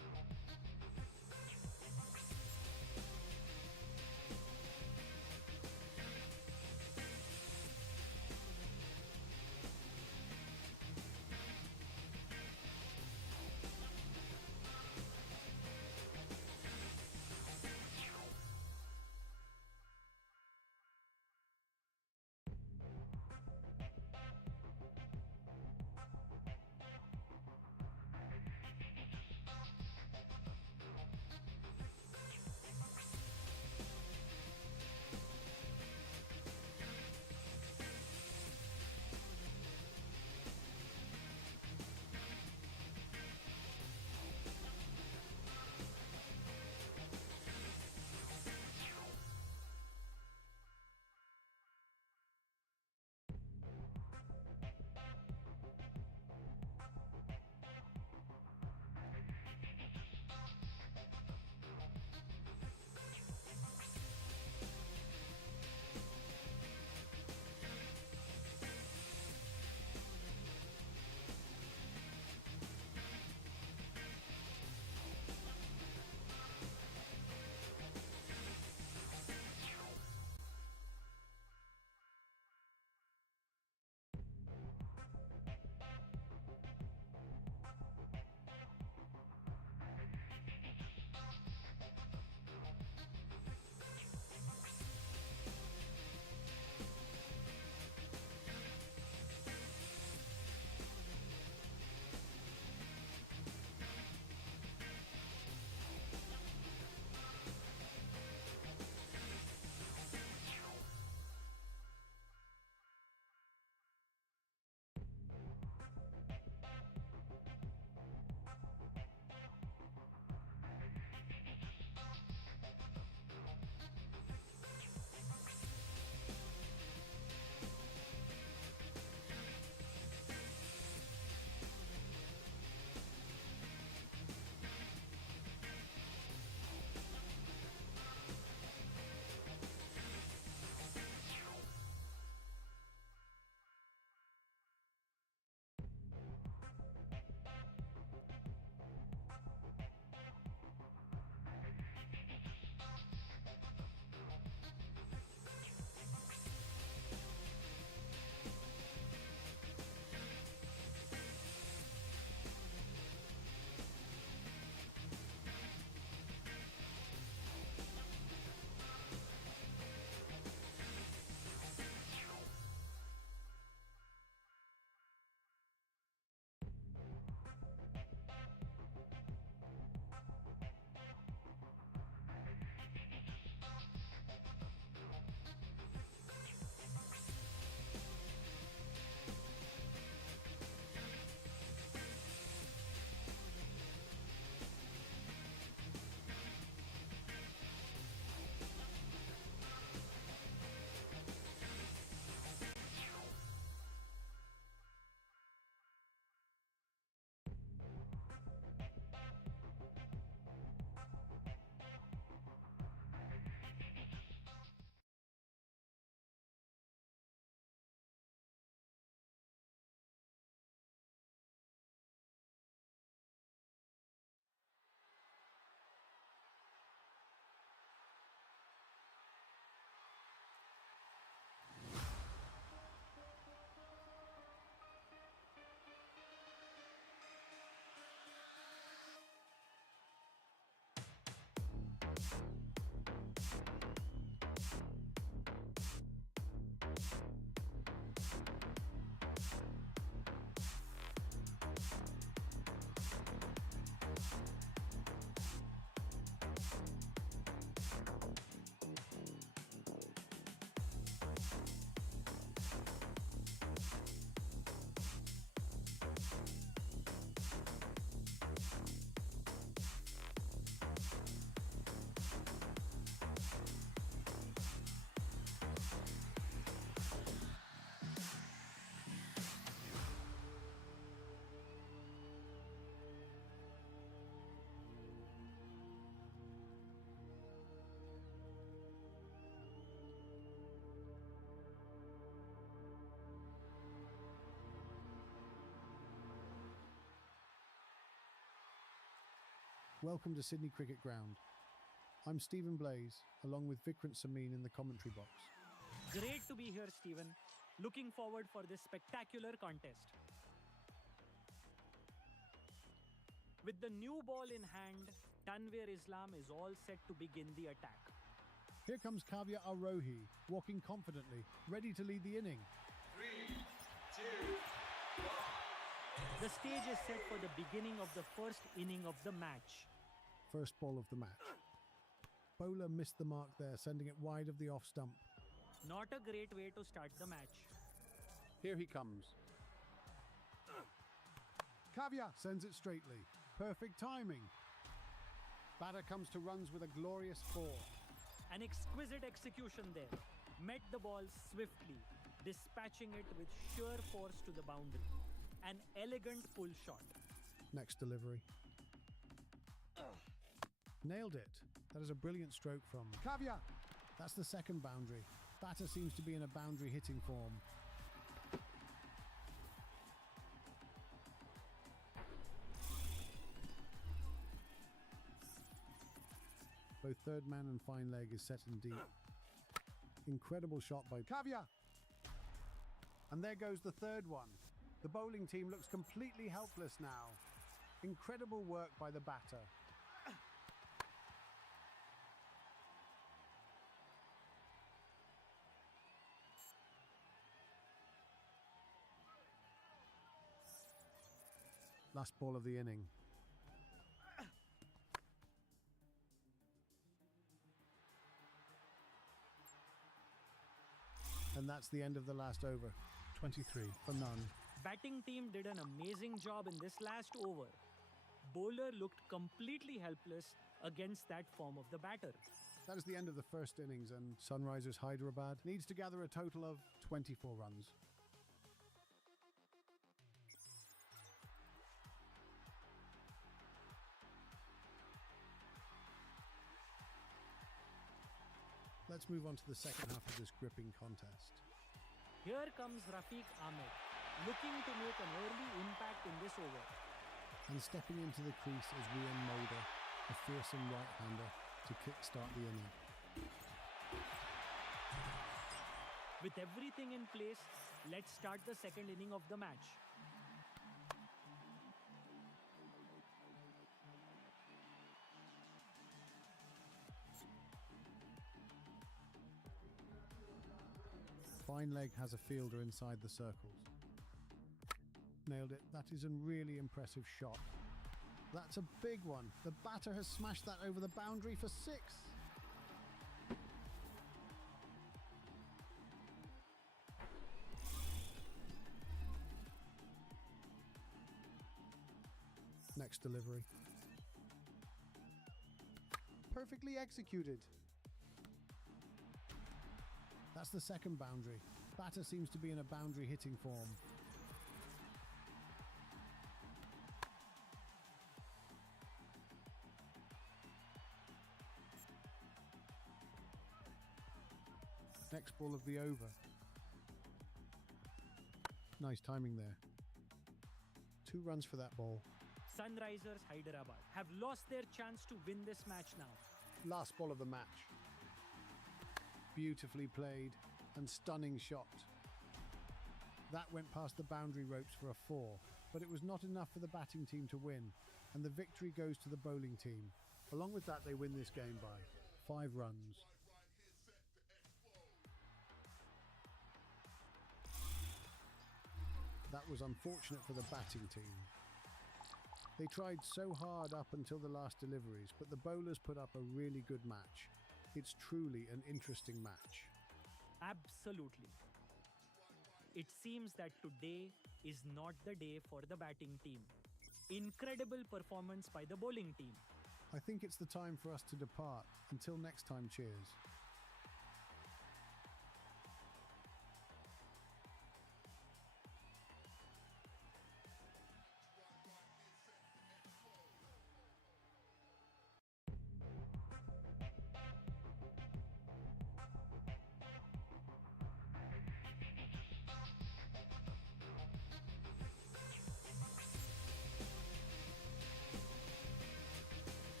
Welcome to Sydney Cricket Ground. I'm Stephen Blaze, along with Vikrant Samin in the commentary box. Great to be here, Stephen. Looking forward for this spectacular contest. With the new ball in hand, Tanvir Islam is all set to begin the attack. Here comes Kavya Arohi, walking confidently, ready to lead the inning. 3, 2, 1. The stage is set for the beginning of the first inning of the match. First ball of the match. Bowler missed the mark there, sending it wide of the off stump. Not a great way to start the match. Here he comes. Kavya sends it straightly. Perfect timing. Batter comes to runs with a glorious 4. An exquisite execution there. Met the ball swiftly, dispatching it with sheer force to the boundary. An elegant pull shot. Next delivery. Nailed it. That is a brilliant stroke from Kavya. That's the second boundary. Batter seems to be in a boundary hitting form. Both third man and fine leg is set in deep. Incredible shot by Kavya. And there goes the third one. The bowling team looks completely helpless now. Incredible work by the batter. Last ball of the inning. And that's the end of the last over. 23 for none. Batting team did an amazing job in this last over. Bowler looked completely helpless against that form of the batter. That is the end of the first innings, and Sunrisers Hyderabad needs to gather a total of 24 runs. Let's move on to the second half of this gripping contest. Here comes Rafiq Ahmed, looking to make an early impact in this over. And stepping into the crease is Rian Mulder, a fearsome right-hander, to kick-start the inning. With everything in place, let's start the second inning of the match. Fine leg has a fielder inside the circles. Nailed it. That is a really impressive shot. That's a big one. The batter has smashed that over the boundary for 6. Next delivery. Perfectly executed. That's the second boundary. Batter seems to be in a boundary hitting form. Next ball of the over. Nice timing there. 2 runs for that ball. Sunrisers Hyderabad have lost their chance to win this match now. Last ball of the match. Beautifully played and stunning shot. That went past the boundary ropes for a 4, but it was not enough for the batting team to win, and the victory goes to the bowling team. Along with that, they win this game by 5 runs. That was unfortunate for the batting team. They tried so hard up until the last deliveries, but the bowlers put up a really good match. It's truly an interesting match. Absolutely. It seems that today is not the day for the batting team. Incredible performance by the bowling team. I think it's the time for us to depart. Until next time, cheers.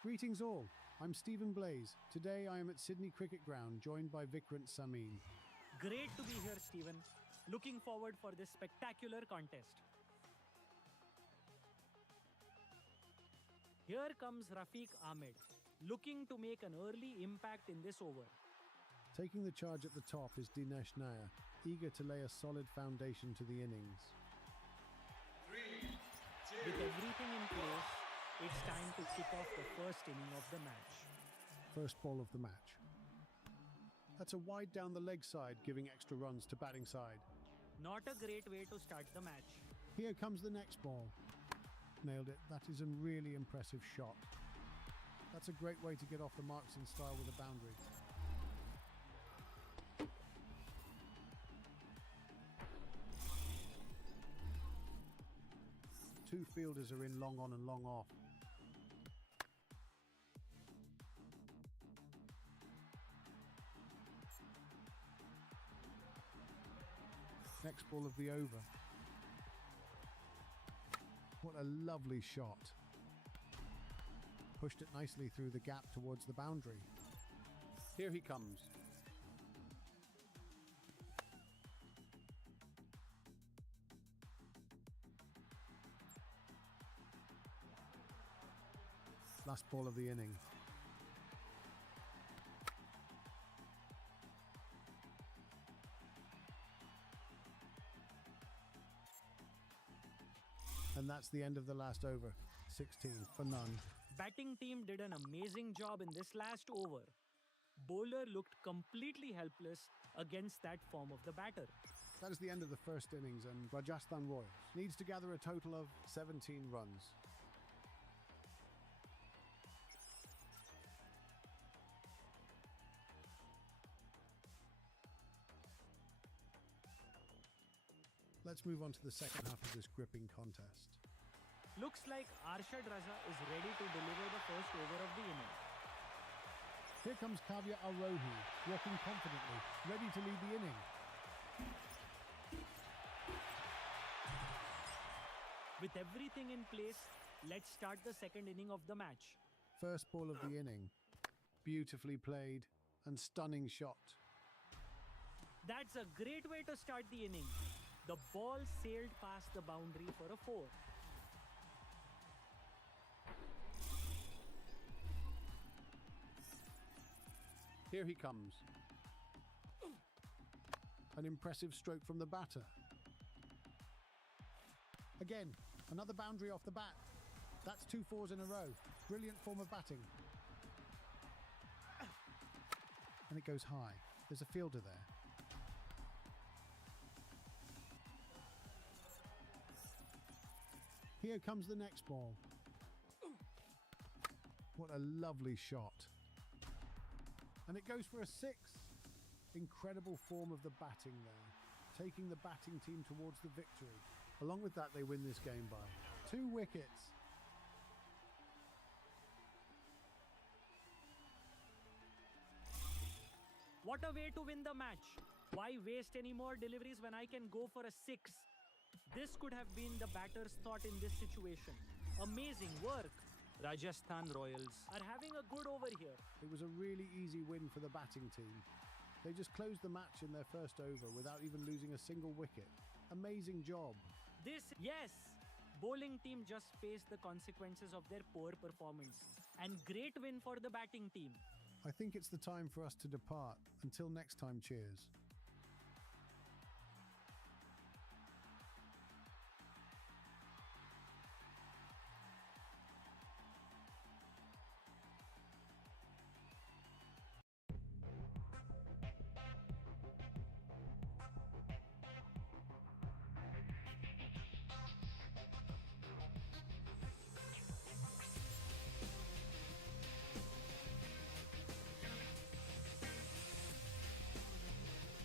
Greetings all, I'm Stephen Blaze. Today I am at Sydney Cricket Ground, joined by Vikrant Samin. Great to be here, Stephen. Looking forward for this spectacular contest. Here comes Rafiq Ahmed, looking to make an early impact in this over. Taking the charge at the top is Dinesh Nair, eager to lay a solid foundation to the innings. 3, 2, With everything in place, it's time to kick off the first inning of the match. First ball of the match. That's a wide down the leg side, giving extra runs to batting side. Not a great way to start the match. Here comes the next ball. Nailed it. That is a really impressive shot. That's a great way to get off the marks in style with a boundary. Two fielders are in long on and long off. Next ball of the over. What a lovely shot. Pushed it nicely through the gap towards the boundary. Here he comes. Last ball of the inning. And that's the end of the last over. 16 for none. Batting team did an amazing job in this last over. Bowler looked completely helpless against that form of the batter. That is the end of the first innings, and Rajasthan Royals needs to gather a total of 17 runs. Let's move on to the second half of this gripping contest. Looks like Arshad Raza is ready to deliver the first over of the inning. Here comes Kavya Arohi, walking confidently, ready to lead the inning. With everything in place, let's start the second inning of the match. First ball of the inning. Beautifully played and stunning shot. That's a great way to start the inning. The ball sailed past the boundary for a 4. Here he comes. An impressive stroke from the batter. Again, another boundary off the bat. That's 2 fours in a row. Brilliant form of batting. And it goes high. There's a fielder there. Here comes the next ball. What a lovely shot. And it goes for a 6. Incredible form of the batting there, taking the batting team towards the victory. Along with that, they win this game by 2 wickets. What a way to win the match. Why waste any more deliveries when I can go for a 6? This could have been the batter's thought in this situation. Amazing work. Rajasthan Royals are having a good over here. It was a really easy win for the batting team. They just closed the match in their first over without even losing a single wicket. Amazing job. Yes! Bowling team just faced the consequences of their poor performance. And great win for the batting team. I think it's the time for us to depart. Until next time, cheers.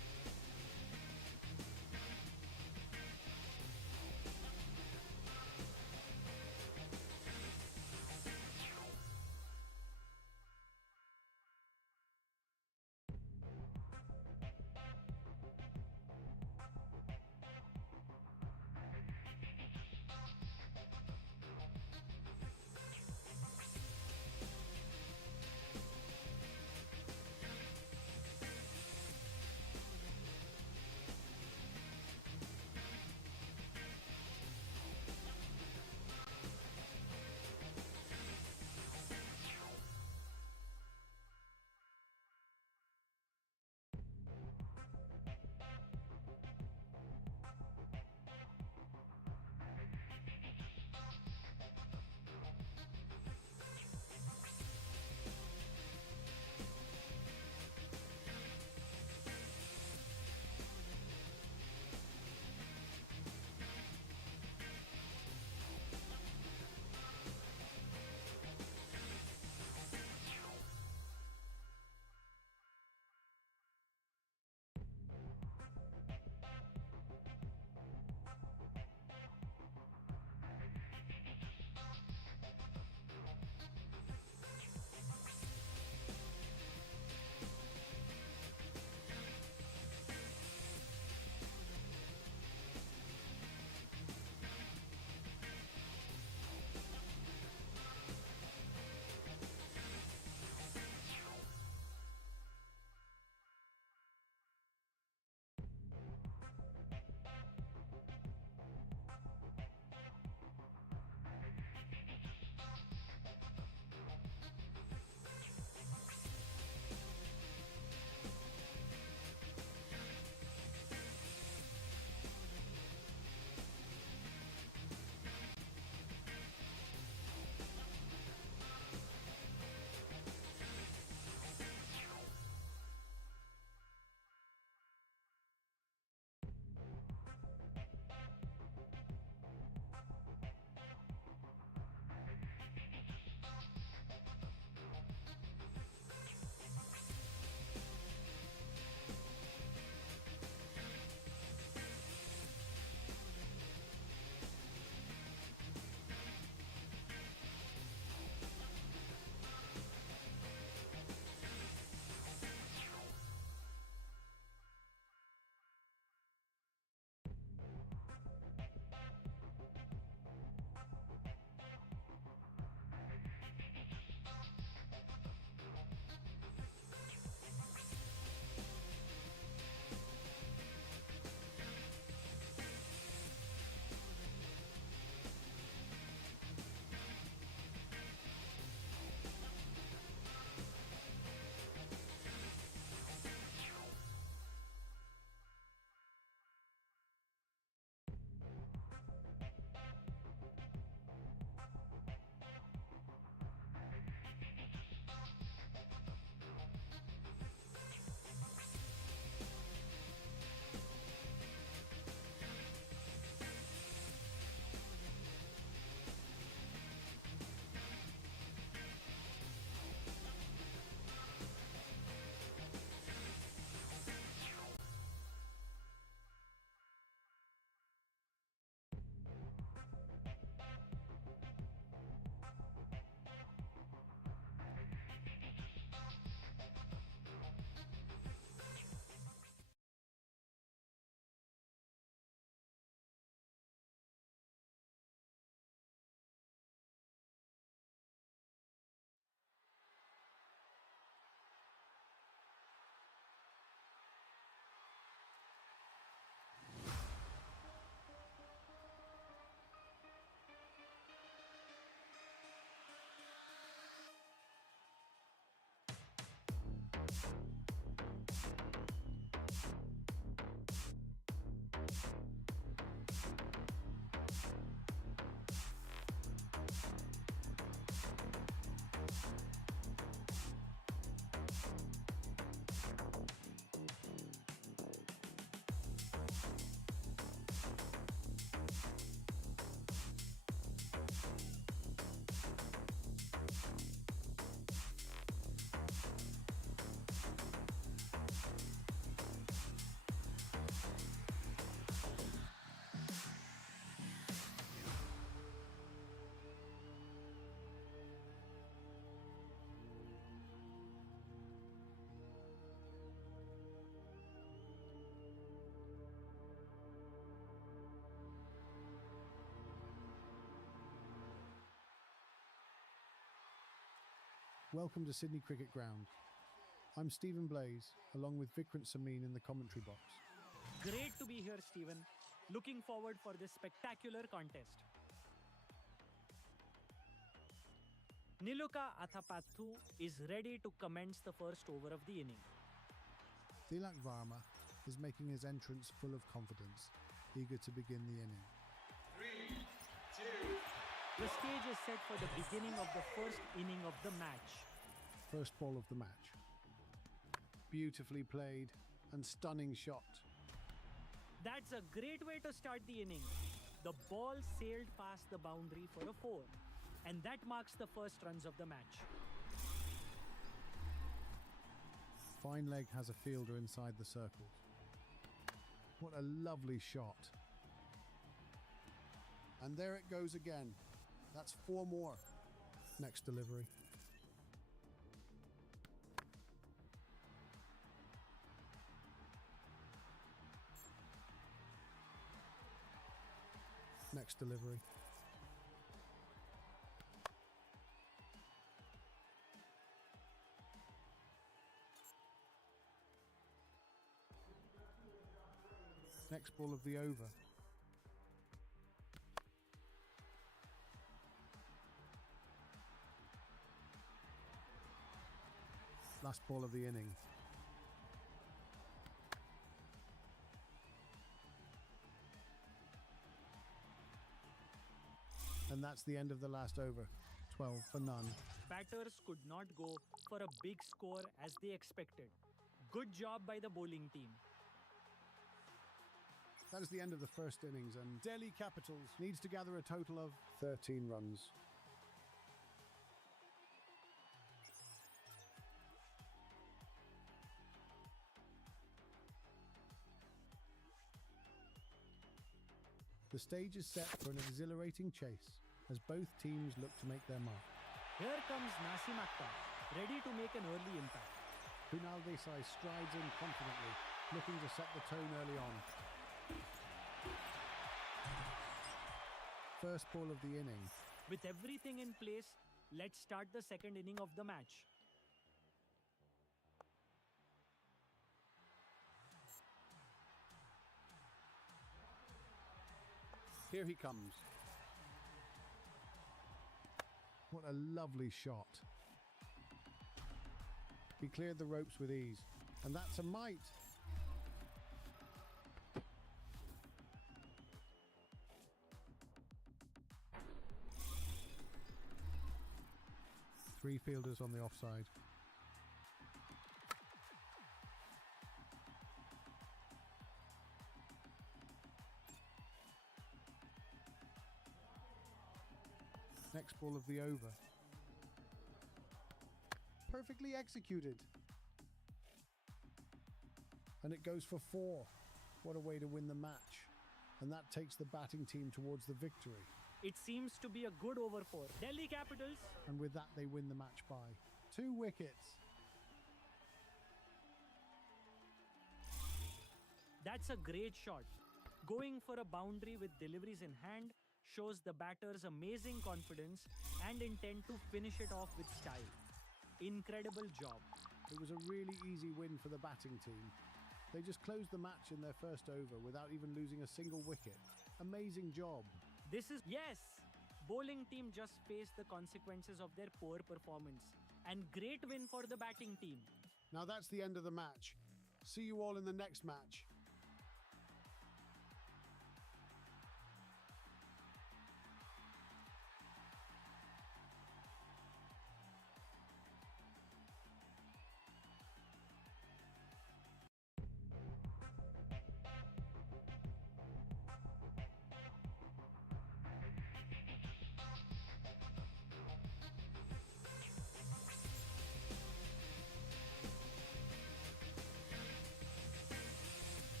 Welcome to Sydney Cricket Ground. I'm Stephen Blaze, along with Vikrant Samin in the commentary box. Great to be here, Stephen. Looking forward for this spectacular contest. Niluka Athapathu is ready to commence the first over of the inning. Tilak Varma is making his entrance full of confidence, eager to begin the inning. 3, 2, The stage is set for the beginning of the first inning of the match. First ball of the match. Beautifully played and stunning shot. That's a great way to start the inning. The ball sailed past the boundary for a 4, and that marks the first runs of the match. Fine leg has a fielder inside the circles. What a lovely shot. And there it goes again. That's 4 more. Next delivery. Next delivery. Next ball of the over. Last ball of the inning. And that's the end of the last over. 12 for none. Batters could not go for a big score as they expected. Good job by the bowling team. That is the end of the first innings, and Delhi Capitals needs to gather a total of 13 runs. The stage is set for an exhilarating chase as both teams look to make their mark. Here comes Nasim Akhtar, ready to make an early impact. Kunal Desai strides in confidently, looking to set the tone early on. First ball of the inning. With everything in place, let's start the second inning of the match. Here he comes. What a lovely shot. He cleared the ropes with ease, and that's a mite. Three fielders on the offside. Next ball of the over. Perfectly executed. And it goes for 4. What a way to win the match. And that takes the batting team towards the victory. It seems to be a good over for Delhi Capitals. And with that, they win the match by 2 wickets. That's a great shot. Going for a boundary with deliveries in hand shows the batter's amazing confidence and intent to finish it off with style. Incredible job. It was a really easy win for the batting team. They just closed the match in their first over without even losing a single wicket. Amazing job. Yes! Bowling team just faced the consequences of their poor performance. And great win for the batting team. Now that's the end of the match. See you all in the next match.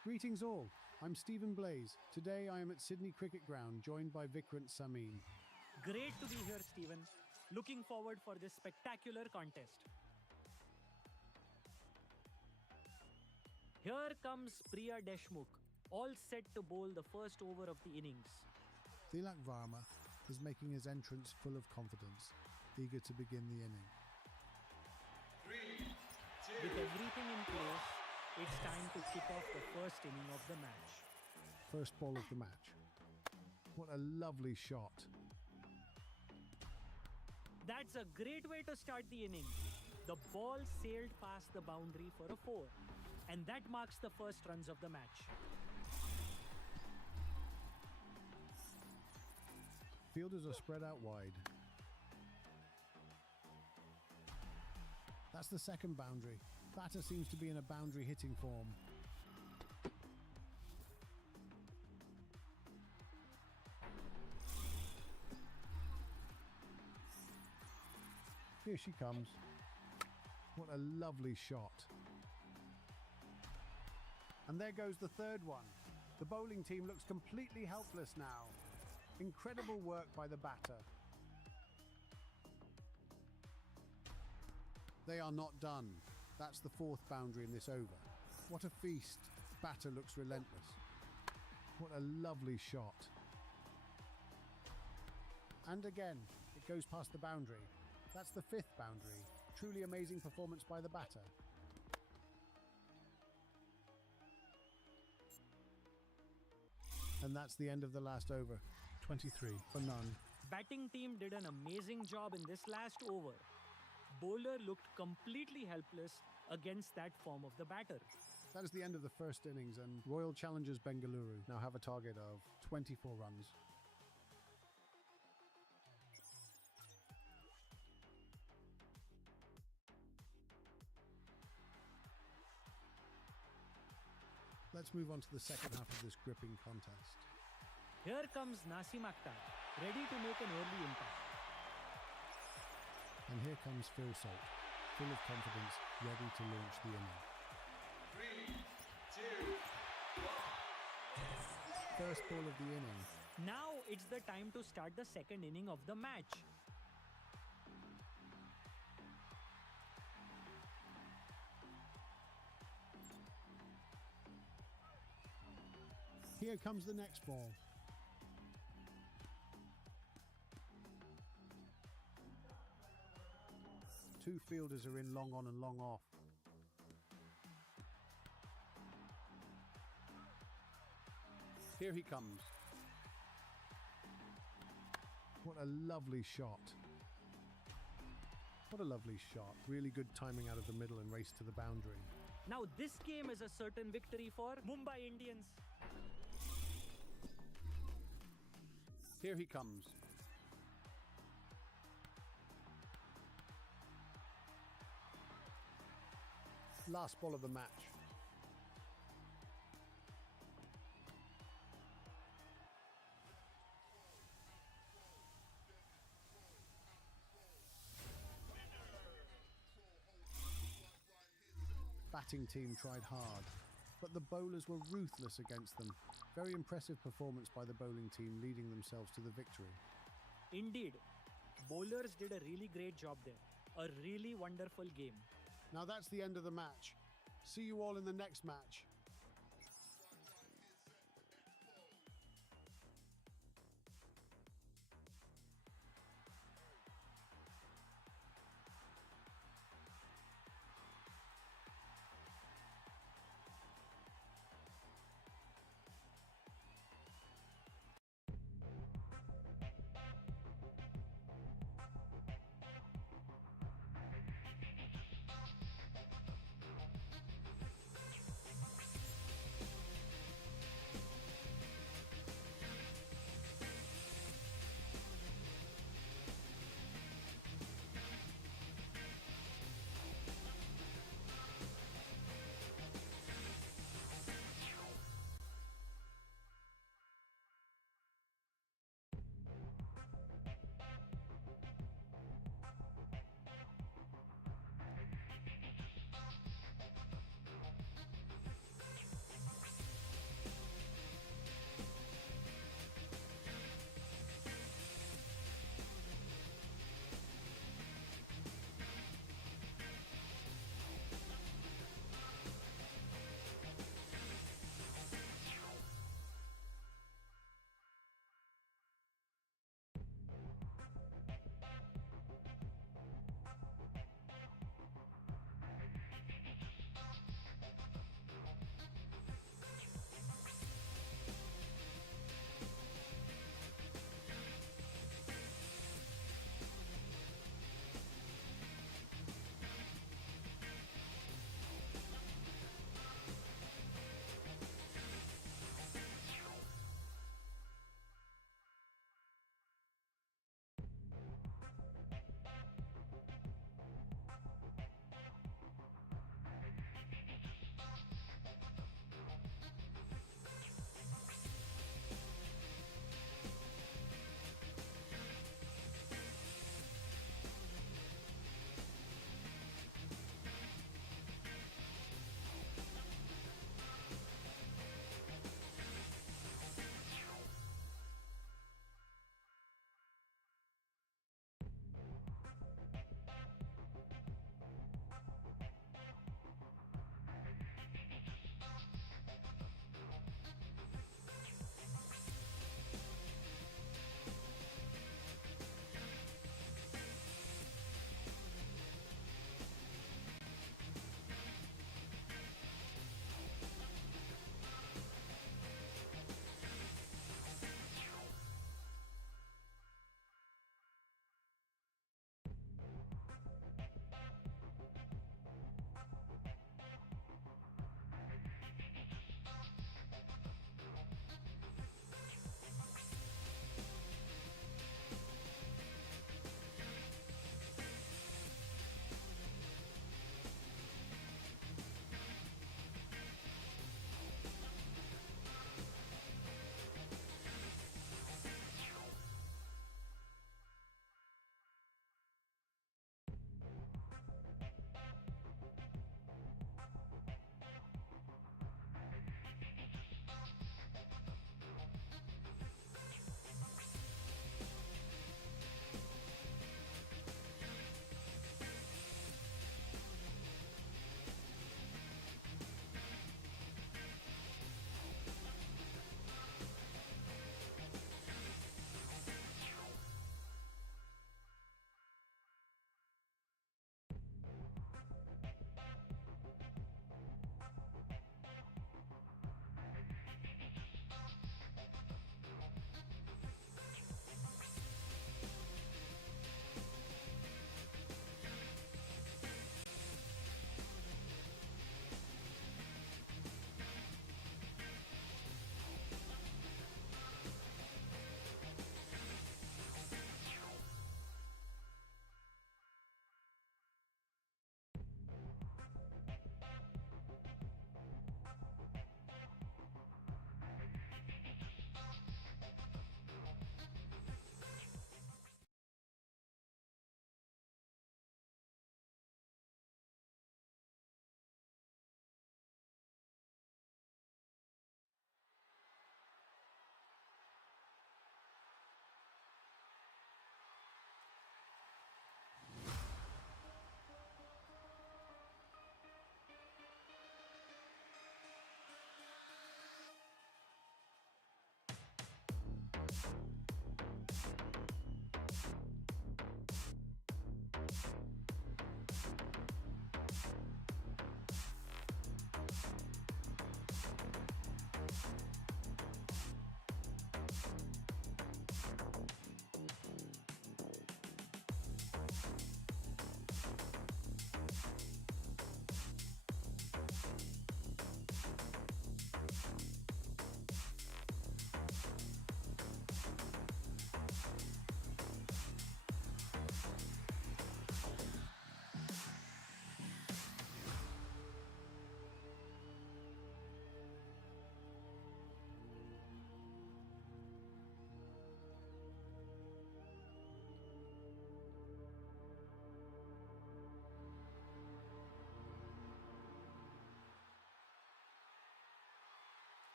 Greetings all, I'm Stephen Blaze. Today I am at Sydney Cricket Ground, joined by Vikrant Samin. Great to be here, Stephen. Looking forward for this spectacular contest. Here comes Priya Deshmukh, all set to bowl the first over of the innings. Tilak Varma is making his entrance full of confidence, eager to begin the inning. 3, 2, With everything in place, it's time to kick off the first inning of the match. First ball of the match. What a lovely shot. That's a great way to start the inning. The ball sailed past the boundary for a 4, and that marks the first runs of the match. Fielders are spread out wide. That's the second boundary. Batter seems to be in a boundary hitting form. Here she comes. What a lovely shot. And there goes the third one. The bowling team looks completely helpless now. Incredible work by the batter. They are not done. That's the fourth boundary in this over. What a feast. Batter looks relentless. What a lovely shot. And again, it goes past the boundary. That's the fifth boundary. Truly amazing performance by the batter. And that's the end of the last over. 23 for none. Batting team did an amazing job in this last over. Bowler looked completely helpless against that form of the batter. That is the end of the first innings, and Royal Challengers Bengaluru now have a target of 24 runs. Let's move on to the second half of this gripping contest. Here comes Nasim Akhtar, ready to make an early impact. And here comes Phil Salt, full of confidence, ready to launch the inning. 3, 2, 1. First ball of the inning. Now it's the time to start the second inning of the match. Here comes the next ball. Two fielders are in long on and long off. Here he comes. What a lovely shot. What a lovely shot. Really good timing out of the middle and race to the boundary. Now this game is a certain victory for Mumbai Indians. Here he comes. Last ball of the match. Batting team tried hard, but the bowlers were ruthless against them. Very impressive performance by the bowling team, leading themselves to the victory. Indeed, bowlers did a really great job there. A really wonderful game. Now that's the end of the match. See you all in the next match.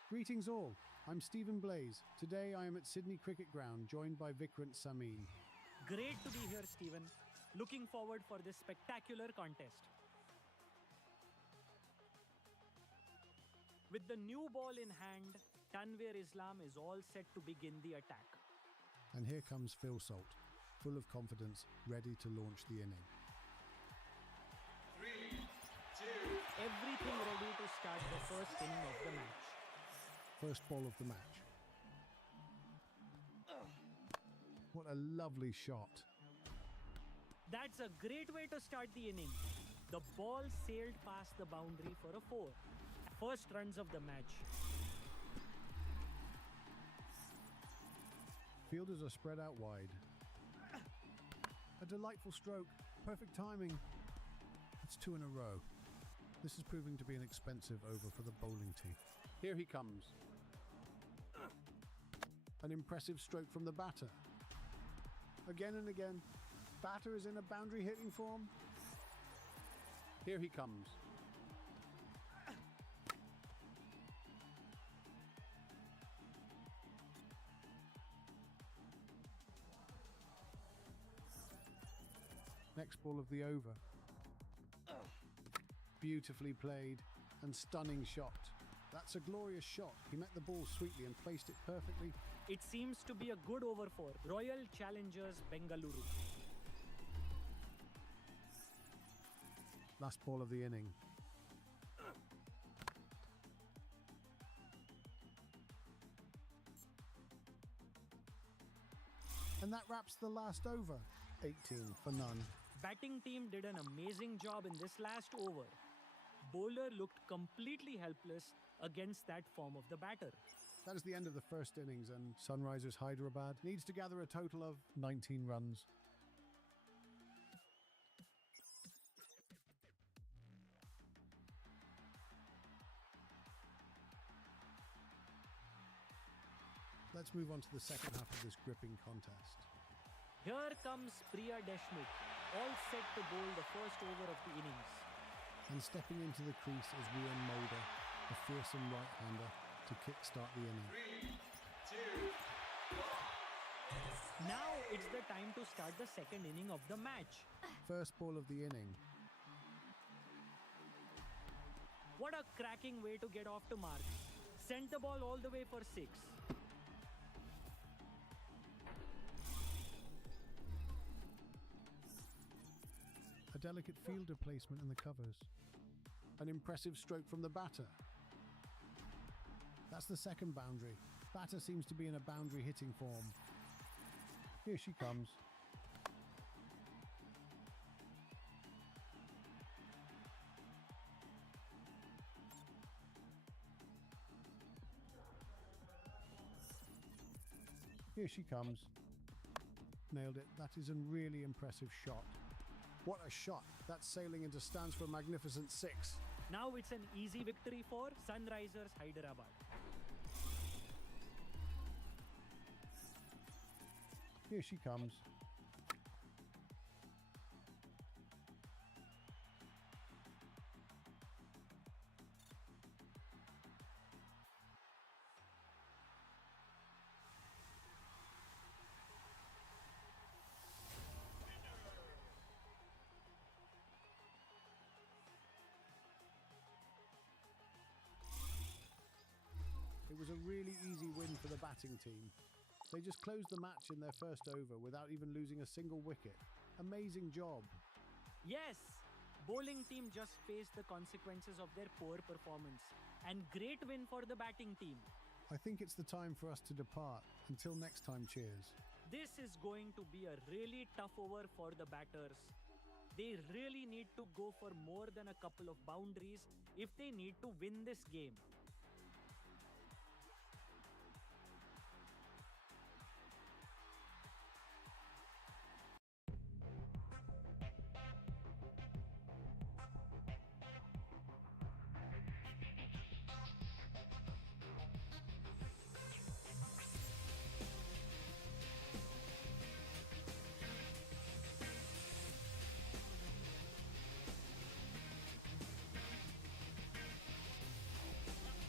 Greetings all, I'm Stephen Blaze. Today I am at Sydney Cricket Ground, joined by Vikrant Samin. Great to be here, Stephen. Looking forward for this spectacular contest. With the new ball in hand, Tanvir Islam is all set to begin the attack. And here comes Phil Salt, full of confidence, ready to launch the inning. 3, 2, Everything ready to start the first inning of the match. First ball of the match. What a lovely shot. That's a great way to start the inning. The ball sailed past the boundary for a 4. First runs of the match. Fielders are spread out wide. A delightful stroke, perfect timing. It's 2 in a row. This is proving to be an expensive over for the bowling team. Here he comes. An impressive stroke from the batter. Again and again, batter is in a boundary hitting form. Here he comes. Next ball of the over. Beautifully played and stunning shot. That's a glorious shot. He met the ball sweetly and placed it perfectly. It seems to be a good over for Royal Challengers Bengaluru. Last ball of the inning. And that wraps the last over. 18 for none. Batting team did an amazing job in this last over. Bowler looked completely helpless against that form of the batter. That is the end of the first innings, and Sunrisers Hyderabad needs to gather a total of 19 runs. Let's move on to the second half of this gripping contest. Here comes Priya Deshmukh, all set to bowl the first over of the innings. And stepping into the crease is Rian Mulder, a fearsome right-hander, to kickstart the inning. 3, 2, Now it's the time to start the second inning of the match. First ball of the inning. What a cracking way to get off to marks. Sent the ball all the way for 6. A delicate fielder placement in the covers. An impressive stroke from the batter. That's the second boundary. Batter seems to be in a boundary hitting form. Here she comes. Here she comes. Nailed it. That is a really impressive shot. What a shot. That's sailing into stands for a magnificent 6. Now it's an easy victory for Sunrisers Hyderabad. Here she comes. It was a really easy win for the batting team. They just closed the match in their first over without even losing a single wicket. Amazing job. Yes, bowling team just faced the consequences of their poor performance. And great win for the batting team. I think it's the time for us to depart. Until next time, cheers. This is going to be a really tough over for the batters. They really need to go for more than a couple of boundaries if they need to win this game.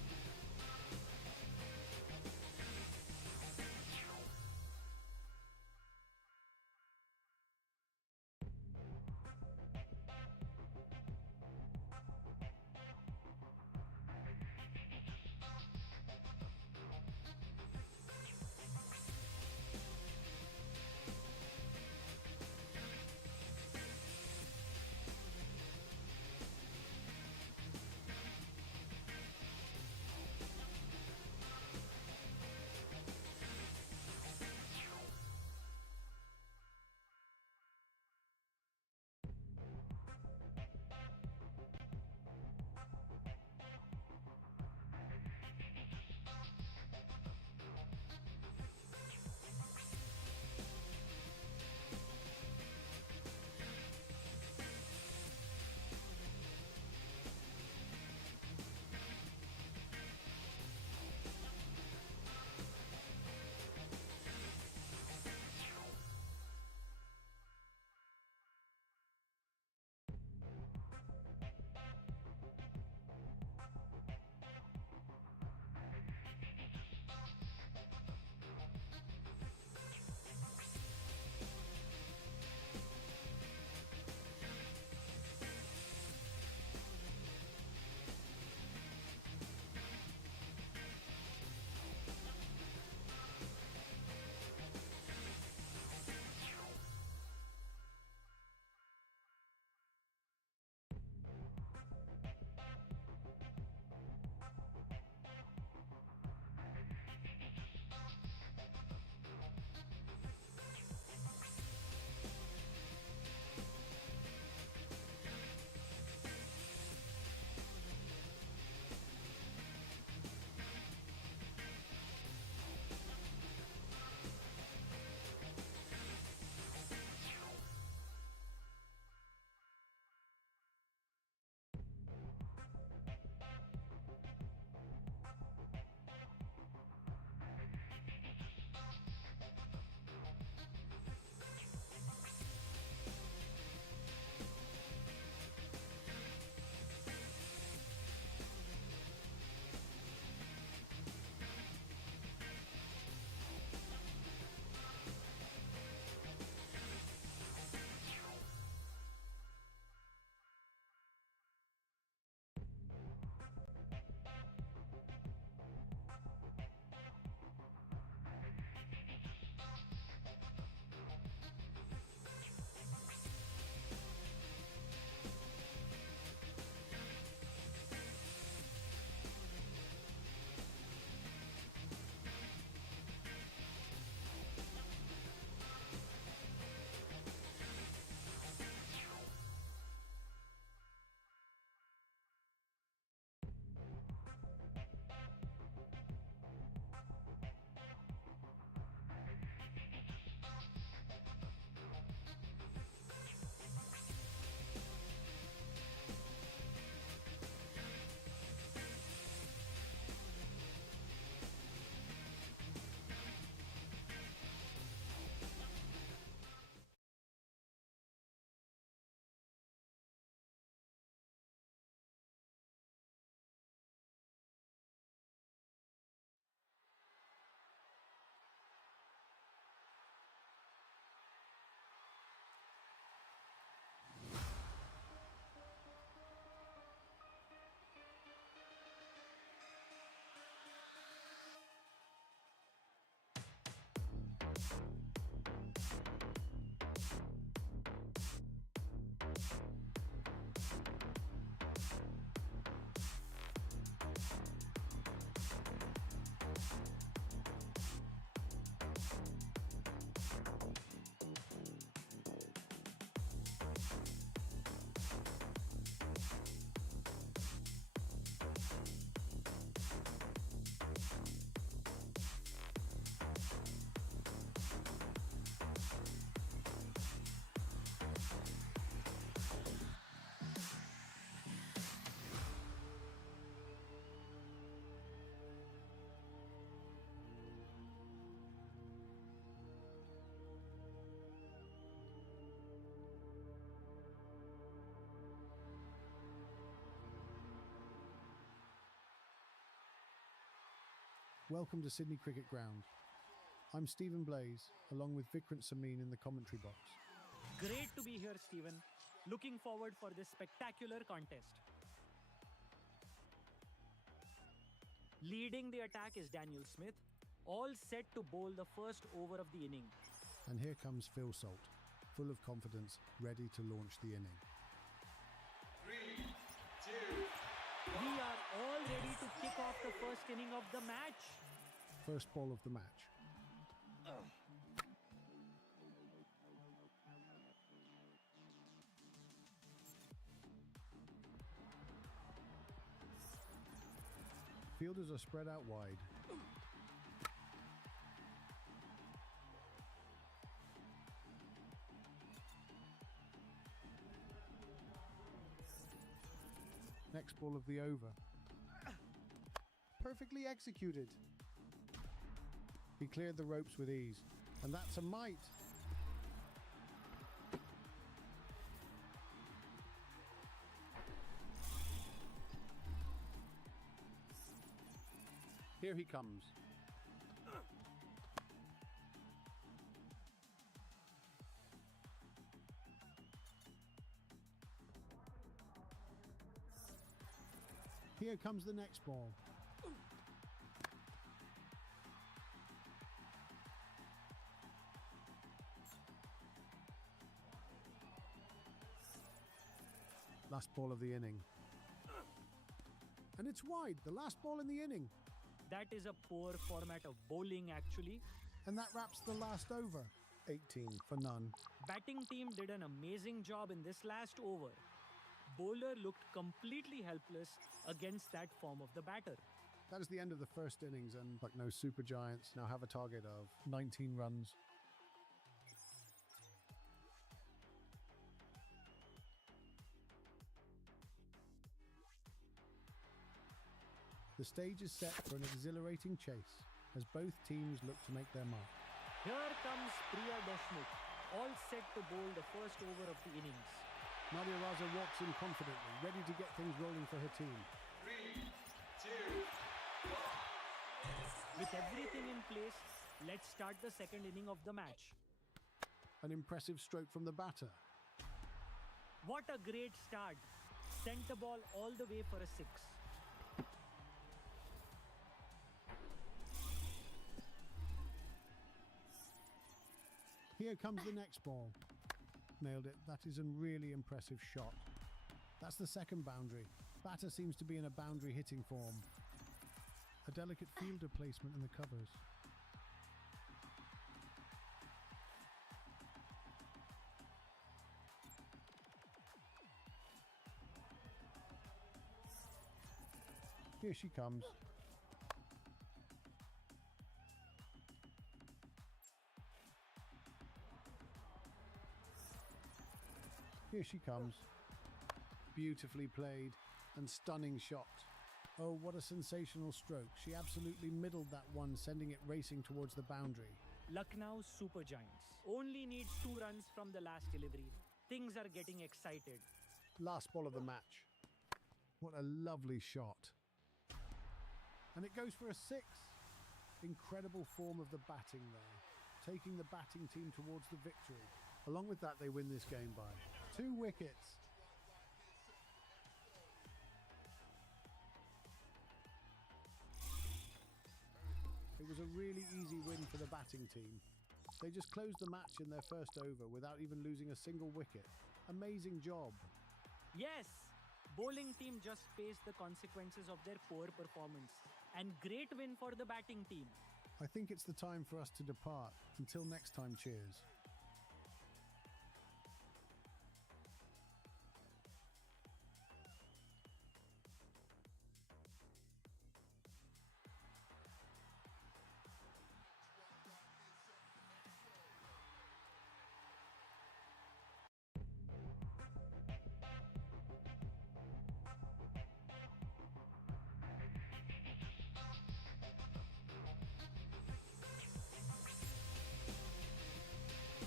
Welcome to Sydney Cricket Ground. I'm Stephen Blaze, along with Vikrant Samin in the commentary box. Great to be here, Stephen. Looking forward for this spectacular contest. Leading the attack is Daniel Smith, all set to bowl the first over of the inning. And here comes Phil Salt, full of confidence, ready to launch the inning. 3, 2, We are all ready to kick off the first inning of the match. First ball of the match. Fielders are spread out wide. Next ball of the over. Perfectly executed. He cleared the ropes with ease, and that's a mite. Here he comes. Here comes the next ball. Last ball of the inning. And it's wide, the last ball in the inning. That is a poor format of bowling, actually. And that wraps the last over. 18 for none. Batting team did an amazing job in this last over. Bowler looked completely helpless against that form of the batter. That is the end of the first innings, and like no super giants now have a target of 19 runs. The stage is set for an exhilarating chase as both teams look to make their mark. Here comes Priya Deshmukh, all set to bowl the first over of the innings. Nadia Raza walks in confidently, ready to get things rolling for her team. 3, 2, With everything in place, let's start the second inning of the match. An impressive stroke from the batter. What a great start. Sent the ball all the way for a 6. Here comes the next ball. Nailed it. That is a really impressive shot. That's the second boundary. Batter seems to be in a boundary hitting form. A delicate fielder placement in the covers. Here she comes. Here she comes. Beautifully played and stunning shot. Oh, what a sensational stroke. She absolutely middled that one, sending it racing towards the boundary. Lucknow Super Giants only needs 2 runs from the last delivery. Things are getting excited. Last ball of the match. What a lovely shot. And it goes for a 6. Incredible form of the batting there, taking the batting team towards the victory. Along with that, they win this game by 2 wickets. It was a really easy win for the batting team. They just closed the match in their first over without even losing a single wicket. Amazing job. Yes, bowling team just faced the consequences of their poor performance. And great win for the batting team. I think it's the time for us to depart. Until next time, cheers.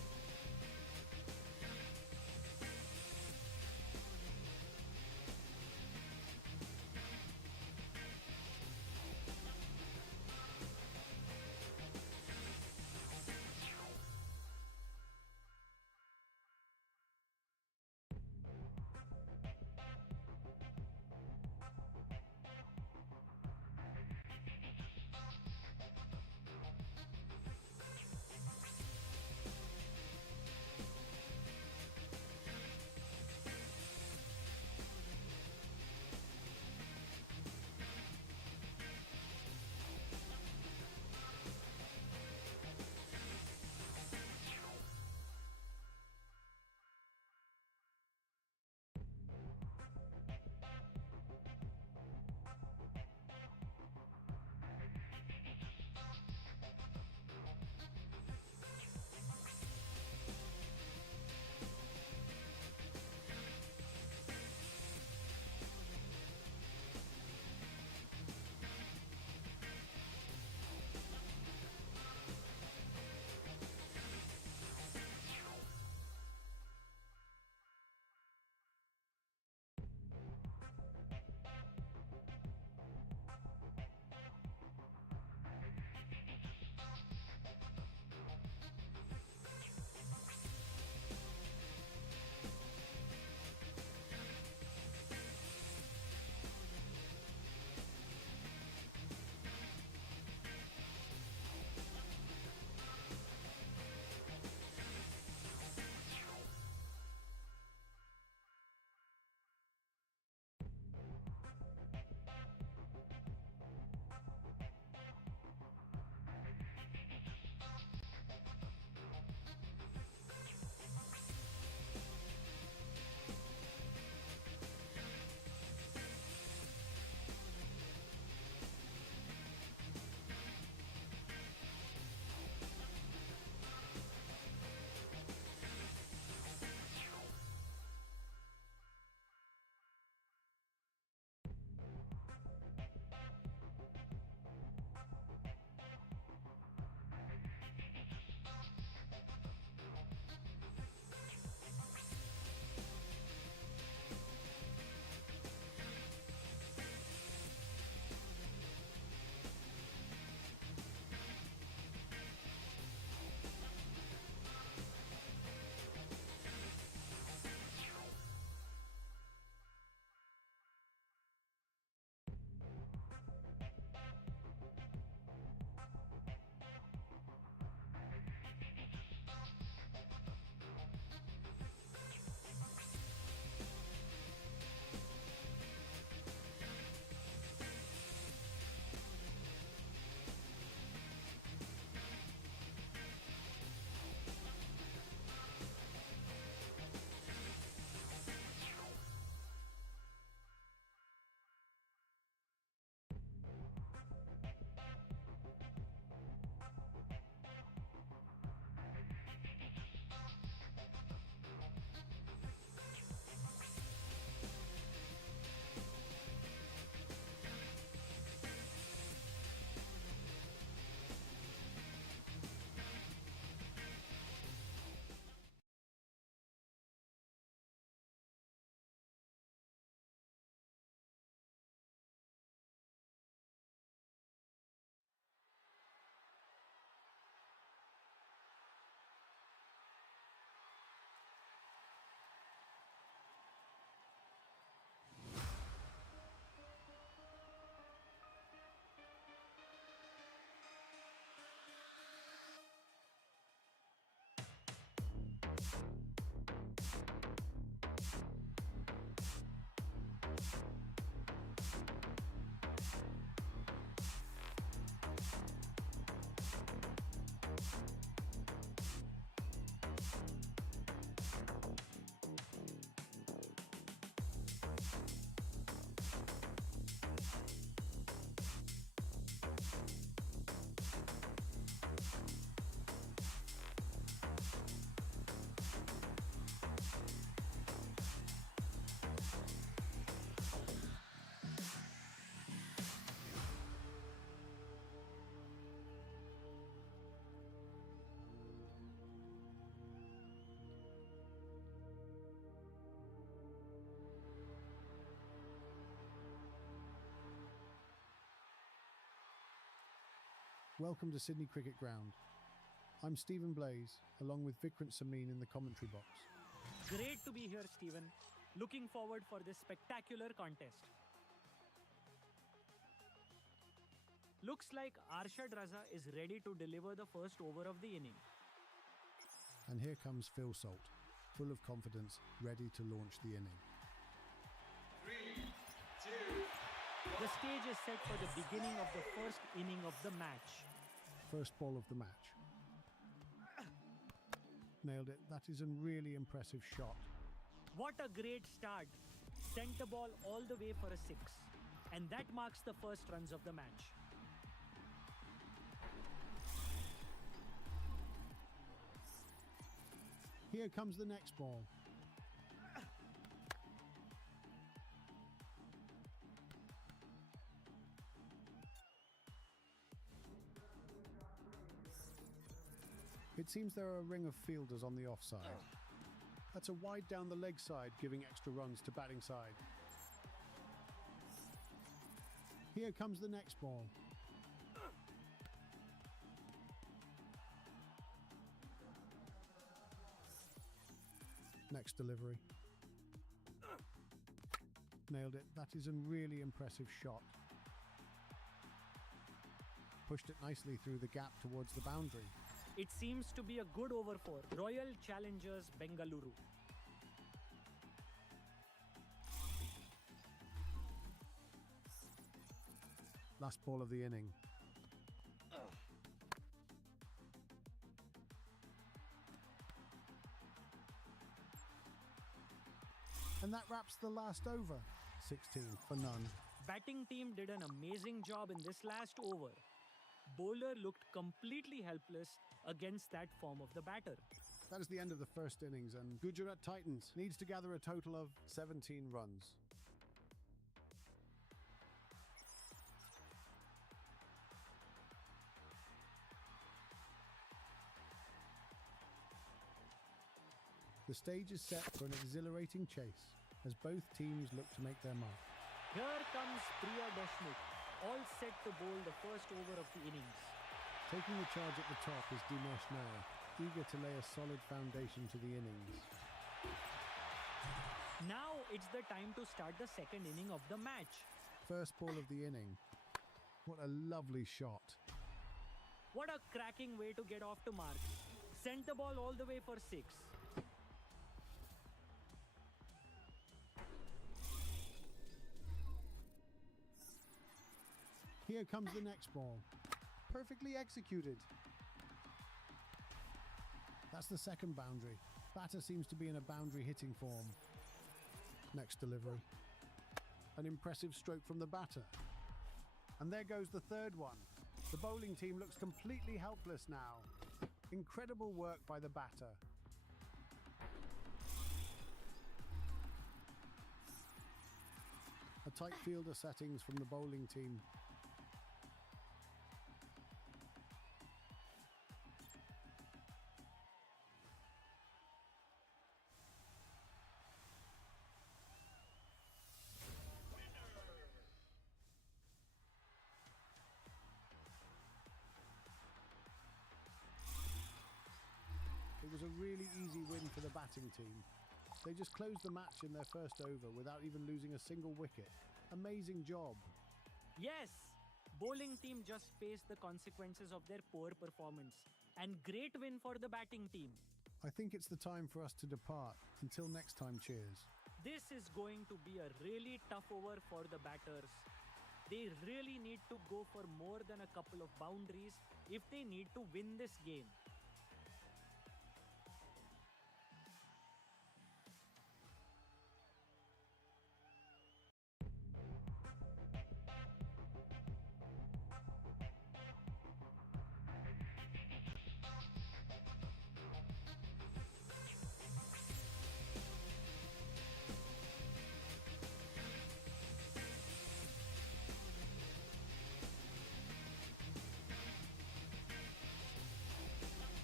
Welcome to Sydney Cricket Ground. I'm Stephen Blaze, along with Vikrant Samin in the commentary box. Great to be here, Stephen. Looking forward for this spectacular contest. Looks like Arshad Raza is ready to deliver the first over of the inning. And here comes Phil Salt, full of confidence, ready to launch the inning. 3, 2, The stage is set for the beginning of the first inning of the match. First ball of the match. Nailed it. That is a really impressive shot. What a great start. Sent the ball all the way for a 6. And that marks the first runs of the match. Here comes the next ball. It seems there are a ring of fielders on the offside. That's a wide down the leg side, giving extra runs to batting side. Here comes the next ball. Next delivery. Nailed it. That is a really impressive shot. Pushed it nicely through the gap towards the boundary. It seems to be a good over for Royal Challengers Bengaluru. Last ball of the inning. And that wraps the last over. 16 for none. Batting team did an amazing job in this last over. Bowler looked completely helpless against that form of the batter. That is the end of the first innings, and Gujarat Titans needs to gather a total of 17 runs. The stage is set for an exhilarating chase as both teams look to make their mark. Here comes Priya Deshmukh, all set to bowl the first over of the innings. Taking the charge at the top is Dinesh Nair, eager to lay a solid foundation to the innings. Now it's the time to start the second inning of the match. First ball of the inning. What a lovely shot. What a cracking way to get off to mark. Sent the ball all the way for 6. Here comes the next ball. Perfectly executed. That's the second boundary. Batter seems to be in a boundary hitting form. Next delivery. An impressive stroke from the batter. And there goes the third one. The bowling team looks completely helpless now. Incredible work by the batter. A tight fielder settings from the bowling team. It was a really easy win for the batting team. They just closed the match in their first over without even losing a single wicket. Amazing job. Yes, bowling team just faced the consequences of their poor performance. And great win for the batting team. I think it's the time for us to depart. Until next time, cheers. This is going to be a really tough over for the batters. They really need to go for more than a couple of boundaries if they need to win this game.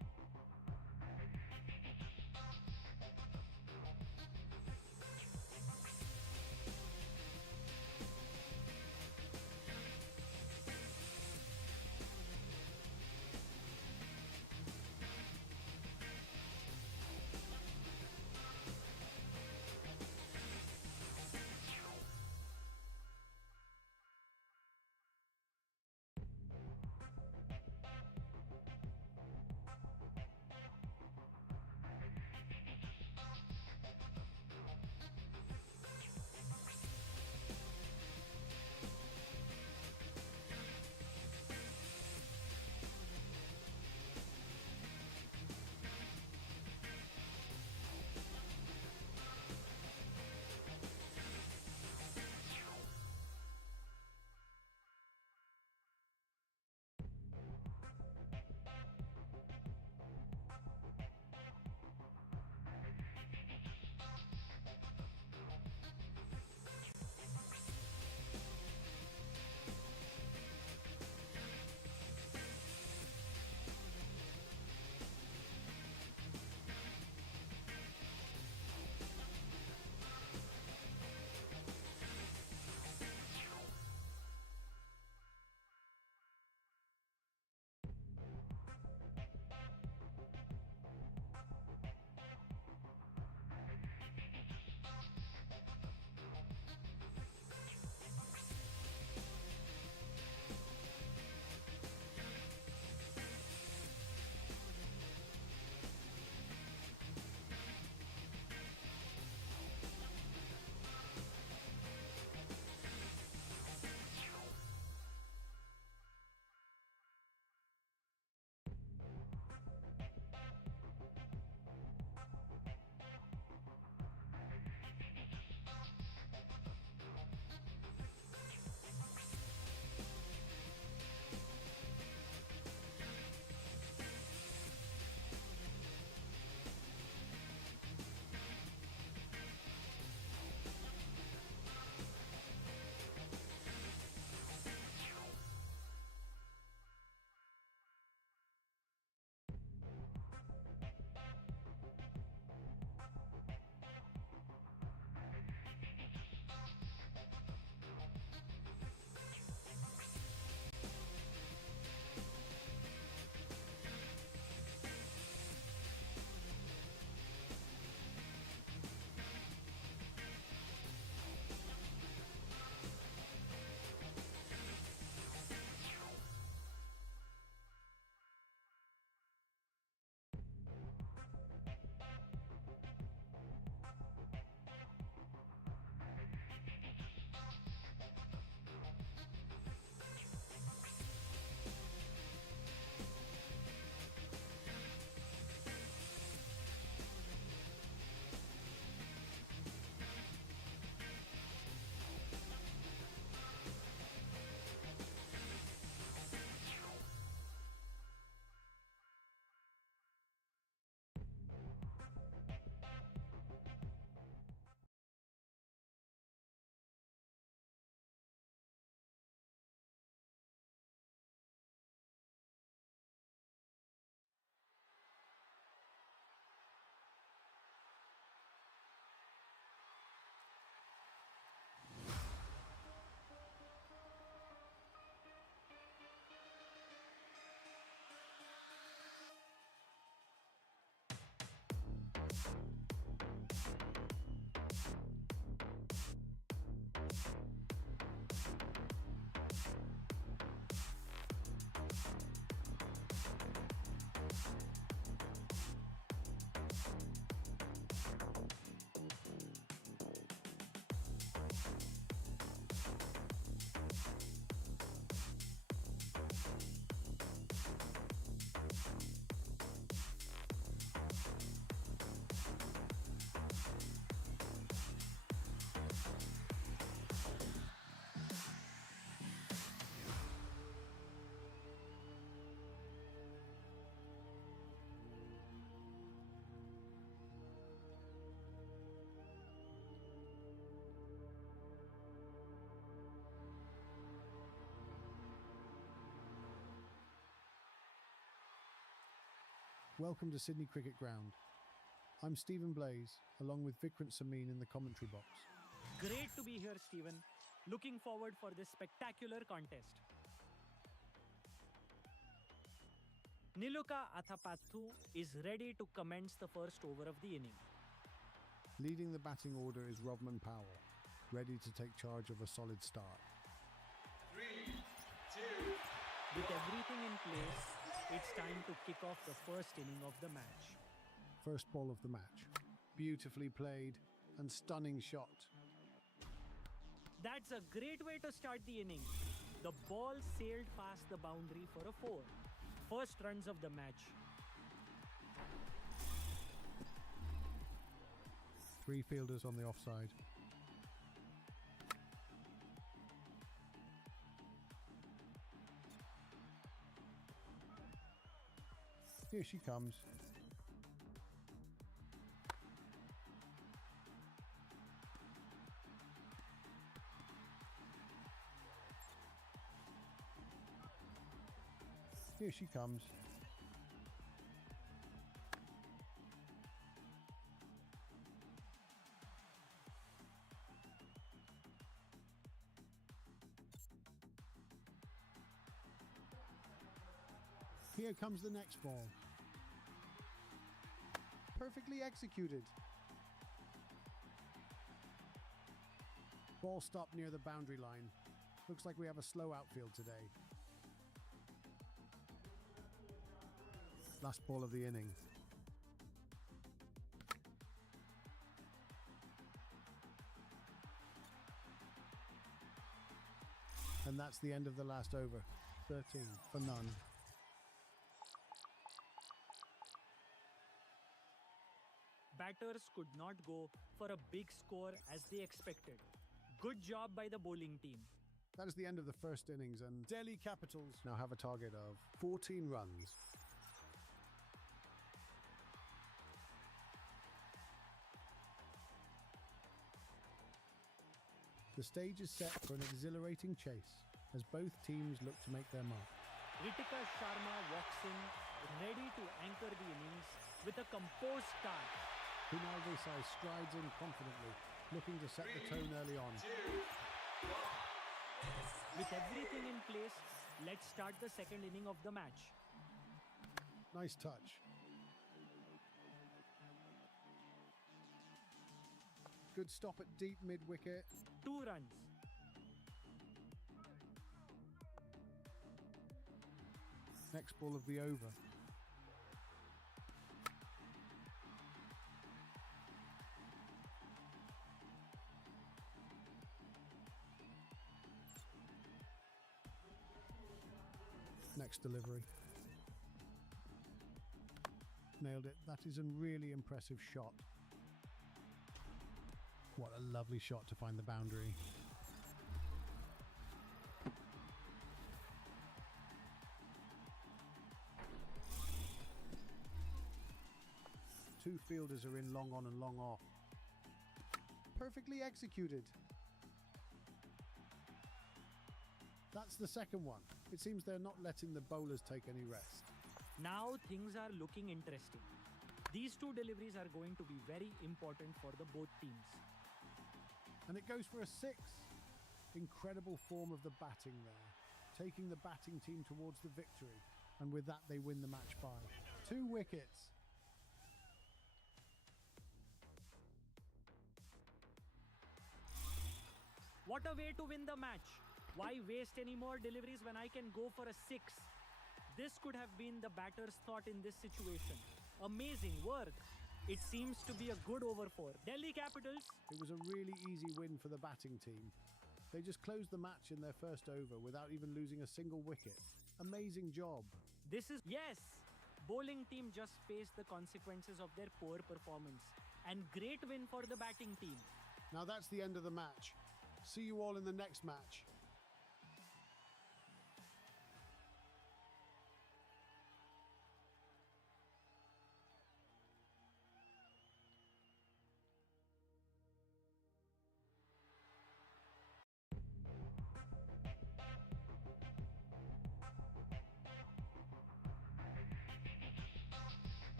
Welcome to Sydney Cricket Ground. I'm Stephen Blaze, along with Vikrant Samin in the commentary box. Great to be here, Stephen. Looking forward for this spectacular contest. Niluka Athapathu is ready to commence the first over of the inning. Leading the batting order is Rovman Powell, ready to take charge of a solid start. 3, 2, With everything in place, it's time to kick off the first inning of the match. First ball of the match. Beautifully played and stunning shot. That's a great way to start the inning. The ball sailed past the boundary for a 4. First runs of the match. 3 fielders on the offside. Here she comes. Here she comes. Here comes the next ball. Perfectly executed. Ball stopped near the boundary line. Looks like we have a slow outfield today. Last ball of the inning. And that's the end of the last over. 13 for none. Batters could not go for a big score as they expected. Good job by the bowling team. That is the end of the first innings, and Delhi Capitals now have a target of 14 runs. The stage is set for an exhilarating chase as both teams look to make their mark. Ritika Sharma walks in, ready to anchor the innings with a composed start. Kunal Desai strides in confidently, looking to set the tone early on. 2, 1. With everything in place, let's start the second inning of the match. Nice touch. Good stop at deep mid-wicket. 2 runs. Next ball of the over. Next delivery. Nailed it. That is a really impressive shot. What a lovely shot to find the boundary. Two fielders are in long on and long off. Perfectly executed. That's the second one. It seems they're not letting the bowlers take any rest. Now things are looking interesting. These 2 deliveries are going to be very important for the both teams. And it goes for a 6. Incredible form of the batting there, taking the batting team towards the victory. And with that, they win the match by 2 wickets. What a way to win the match. Why waste any more deliveries when I can go for a 6? This could have been the batter's thought in this situation. Amazing work. It seems to be a good over for Delhi Capitals. It was a really easy win for the batting team. They just closed the match in their first over without even losing a single wicket. Amazing job. Yes! Bowling team just faced the consequences of their poor performance. And great win for the batting team. Now that's the end of the match. See you all in the next match.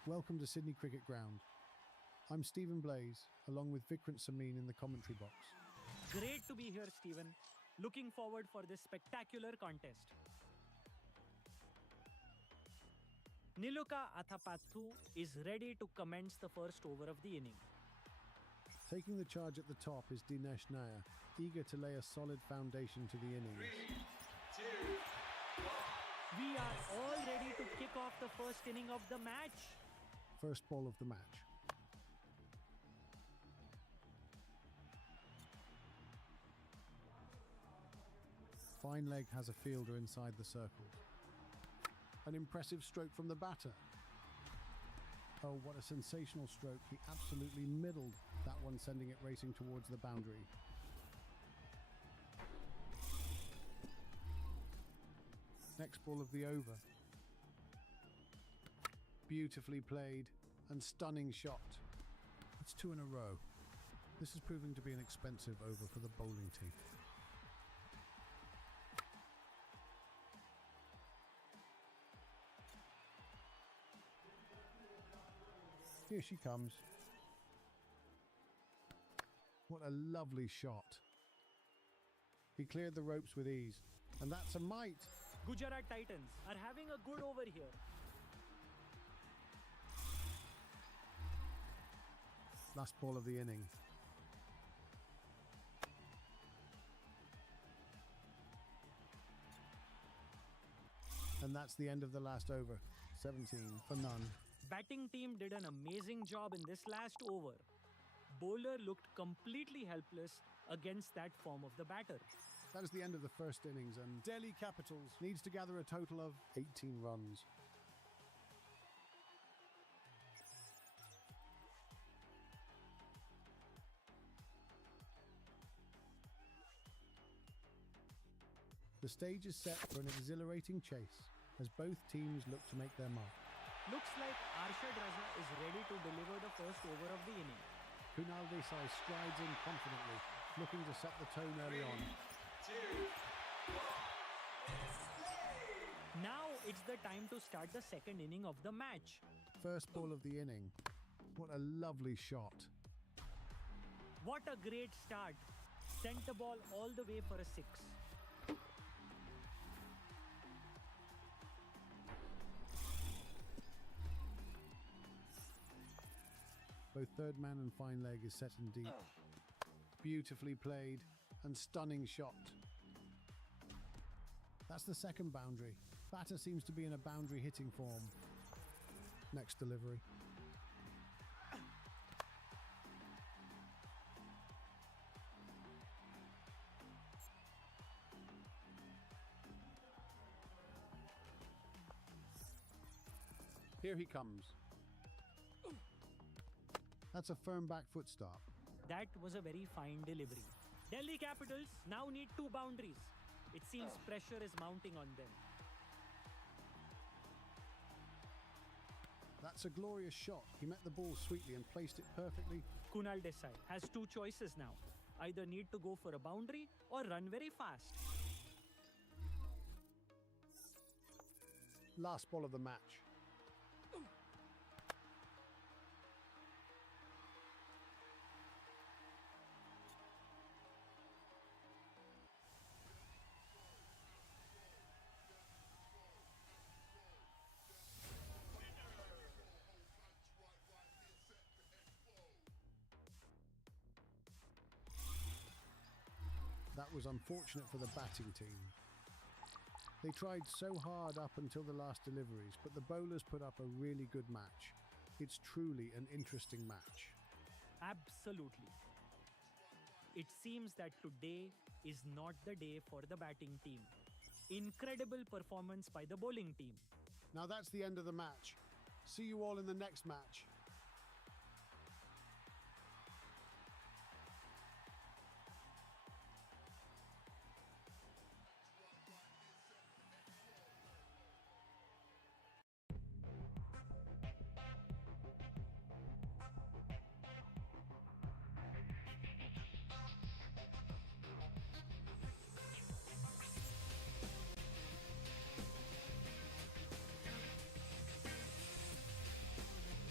Welcome to Sydney Cricket Ground. I'm Stephen Blaze, along with Vikrant Samin in the commentary box. Great to be here, Stephen. Looking forward for this spectacular contest. Niluka Athapathu is ready to commence the first over of the inning. Taking the charge at the top is Dinesh Nair, eager to lay a solid foundation to the innings. 3, 2, 1. We are all ready to kick off the first inning of the match. First ball of the match. Fine leg has a fielder inside the circle. An impressive stroke from the batter. Oh, what a sensational stroke. He absolutely middled that one, sending it racing towards the boundary. Next ball of the over. Beautifully played and stunning shot. It's 2 in a row. This is proving to be an expensive over for the bowling team. Here she comes. What a lovely shot. He cleared the ropes with ease. And that's a mite. Gujarat Titans are having a good over here. Last ball of the inning. And that's the end of the last over. 17 for none. Batting team did an amazing job in this last over. Bowler looked completely helpless against that form of the batter. That is the end of the first innings, and Delhi Capitals needs to gather a total of 18 runs. The stage is set for an exhilarating chase as both teams look to make their mark. Looks like Arshad Raza is ready to deliver the first over of the inning. Kunal Desai strides in confidently, looking to set the tone early on. 2, 1. Now it's the time to start the second inning of the match. First ball of the inning. What a lovely shot. What a great start. Sent the ball all the way for a 6. Both third man and fine leg is set in deep. Beautifully played and stunning shot. That's the second boundary. Batter seems to be in a boundary hitting form. Next delivery. Here he comes. That's a firm back foot stop. That was a very fine delivery. Delhi Capitals now need 2 boundaries. It seems pressure is mounting on them. That's a glorious shot. He met the ball sweetly and placed it perfectly. Kunal Desai has 2 choices now. Either need to go for a boundary or run very fast. Last ball of the match. That was unfortunate for the batting team. They tried so hard up until the last deliveries, but the bowlers put up a really good match. It's truly an interesting match. Absolutely. It seems that today is not the day for the batting team. Incredible performance by the bowling team. Now that's the end of the match. See you all in the next match.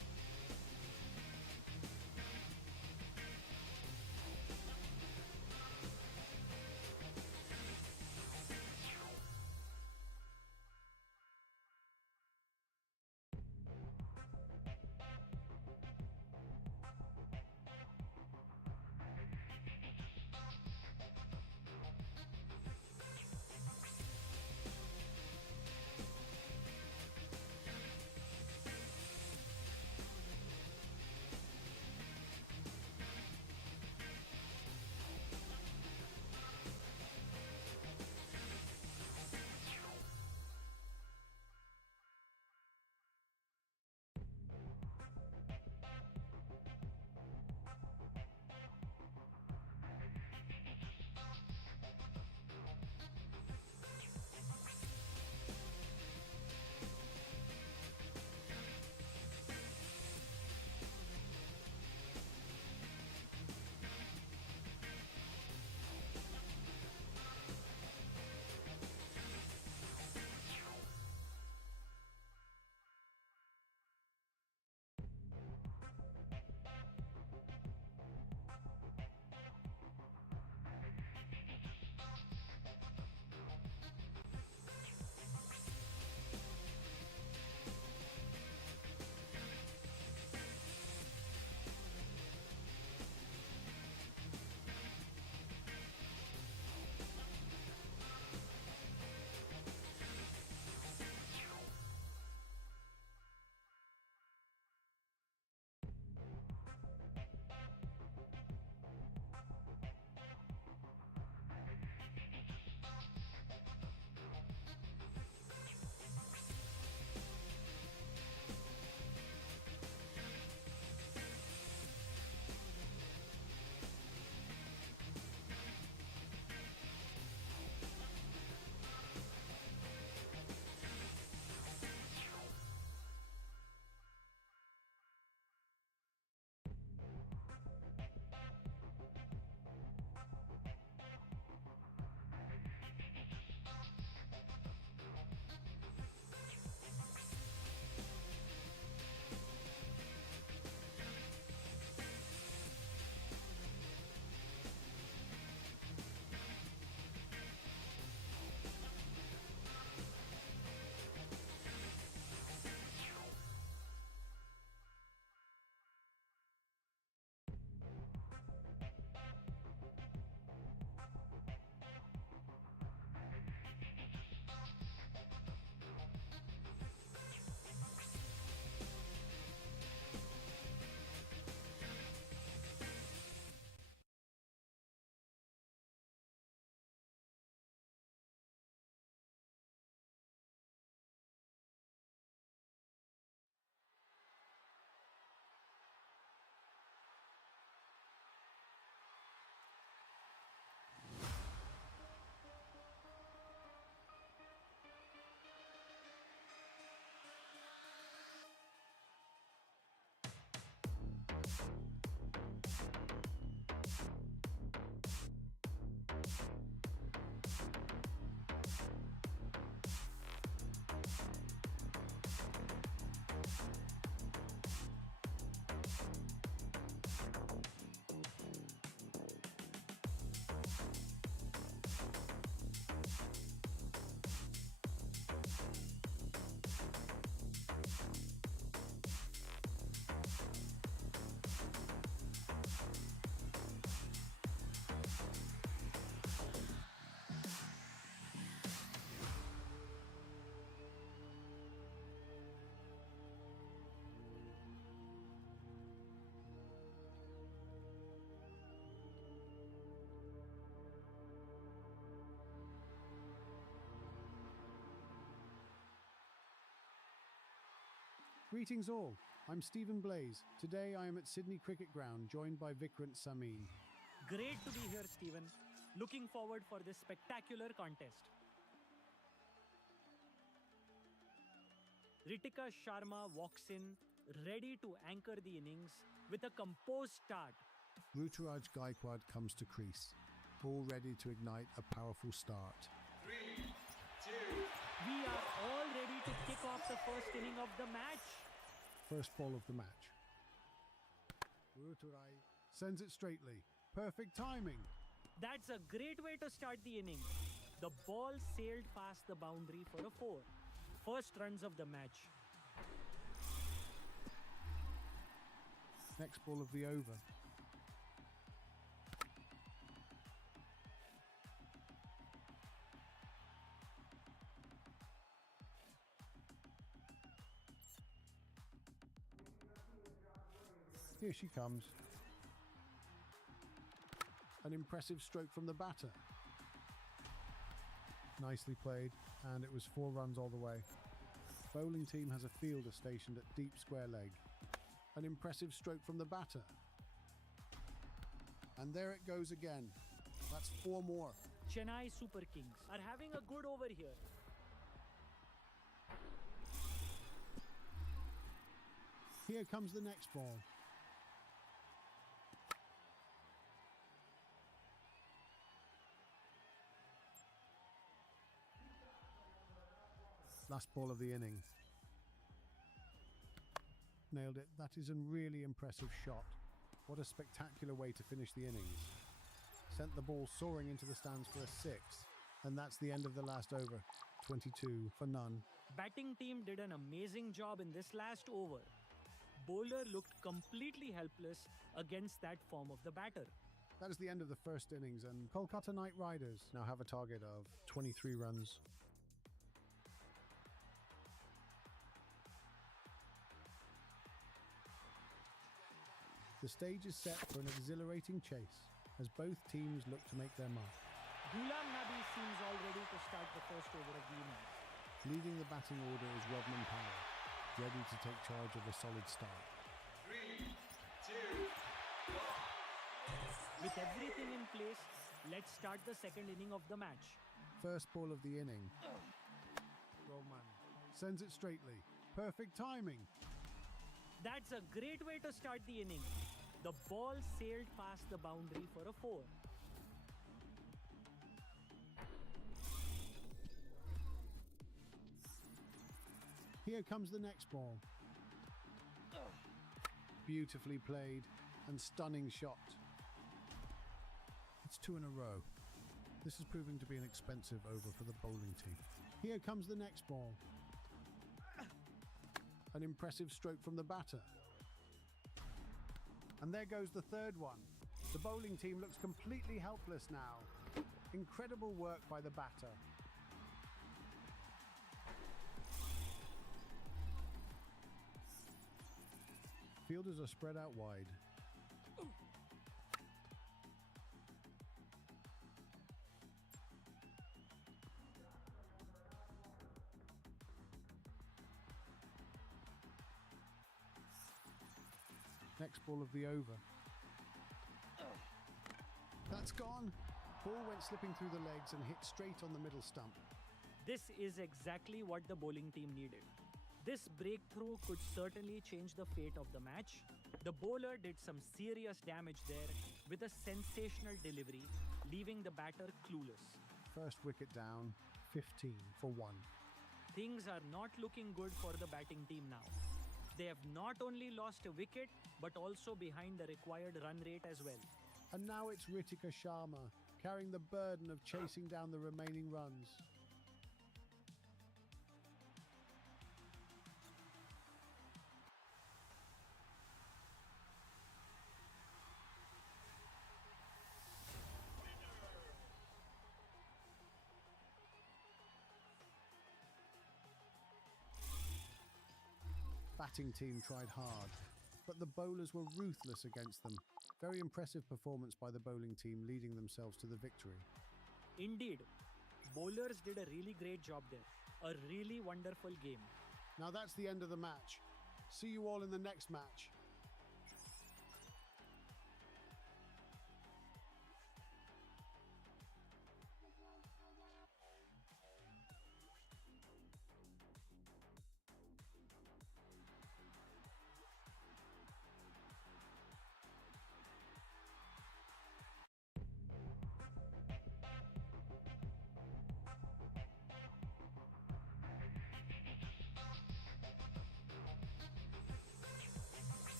Greetings all, I'm Stephen Blaze. Today I am at Sydney Cricket Ground, joined by Vikrant Samin. Great to be here, Stephen. Looking forward for this spectacular contest. Ritika Sharma walks in, ready to anchor the innings with a composed start. Ruturaj Gaikwad comes to crease, all ready to ignite a powerful start. 3, 2, We are all ready to kick off the first inning of the match. First ball of the match. Ruturaj sends it straightly. Perfect timing. That's a great way to start the inning. The ball sailed past the boundary for a 4. First runs of the match. Next ball of the over. Here she comes. An impressive stroke from the batter. Nicely played, and it was 4 runs all the way. Bowling team has a fielder stationed at deep square leg. An impressive stroke from the batter. And there it goes again. That's 4 more. Chennai Super Kings are having a good over here. Here comes the next ball. Last ball of the inning. Nailed it. That is a really impressive shot. What a spectacular way to finish the innings. Sent the ball soaring into the stands for a 6. And that's the end of the last over. 22 for none. Batting team did an amazing job in this last over. Bowler looked completely helpless against that form of the batter. That is the end of the first innings, and Kolkata Knight Riders now have a target of 23 runs. The stage is set for an exhilarating chase as both teams look to make their mark. Ghulam Nabi seems all ready to start the first over of the innings. Leading the batting order is Rodman Powell, ready to take charge of a solid start. 3, 2, 1. With everything in place, let's start the second inning of the match. First ball of the inning. Rodman sends it straightly. Perfect timing. That's a great way to start the inning. The ball sailed past the boundary for a 4. Here comes the next ball. Beautifully played and stunning shot. It's 2 in a row. This is proving to be an expensive over for the bowling team. Here comes the next ball. An impressive stroke from the batter. And there goes the third one. The bowling team looks completely helpless now. Incredible work by the batter. Fielders are spread out wide. Next ball of the over. That's gone. Ball went slipping through the legs and hit straight on the middle stump. This is exactly what the bowling team needed. This breakthrough could certainly change the fate of the match. The bowler did some serious damage there with a sensational delivery, leaving the batter clueless. First wicket down, 15 for 1. Things are not looking good for the batting team now. They have not only lost a wicket, but also behind the required run rate as well. And now it's Ritika Sharma carrying the burden of chasing down the remaining runs. Batting team tried hard, but the bowlers were ruthless against them. Very impressive performance by the bowling team, leading themselves to the victory. Indeed, bowlers did a really great job there. A really wonderful game. Now that's the end of the match. See you all in the next match.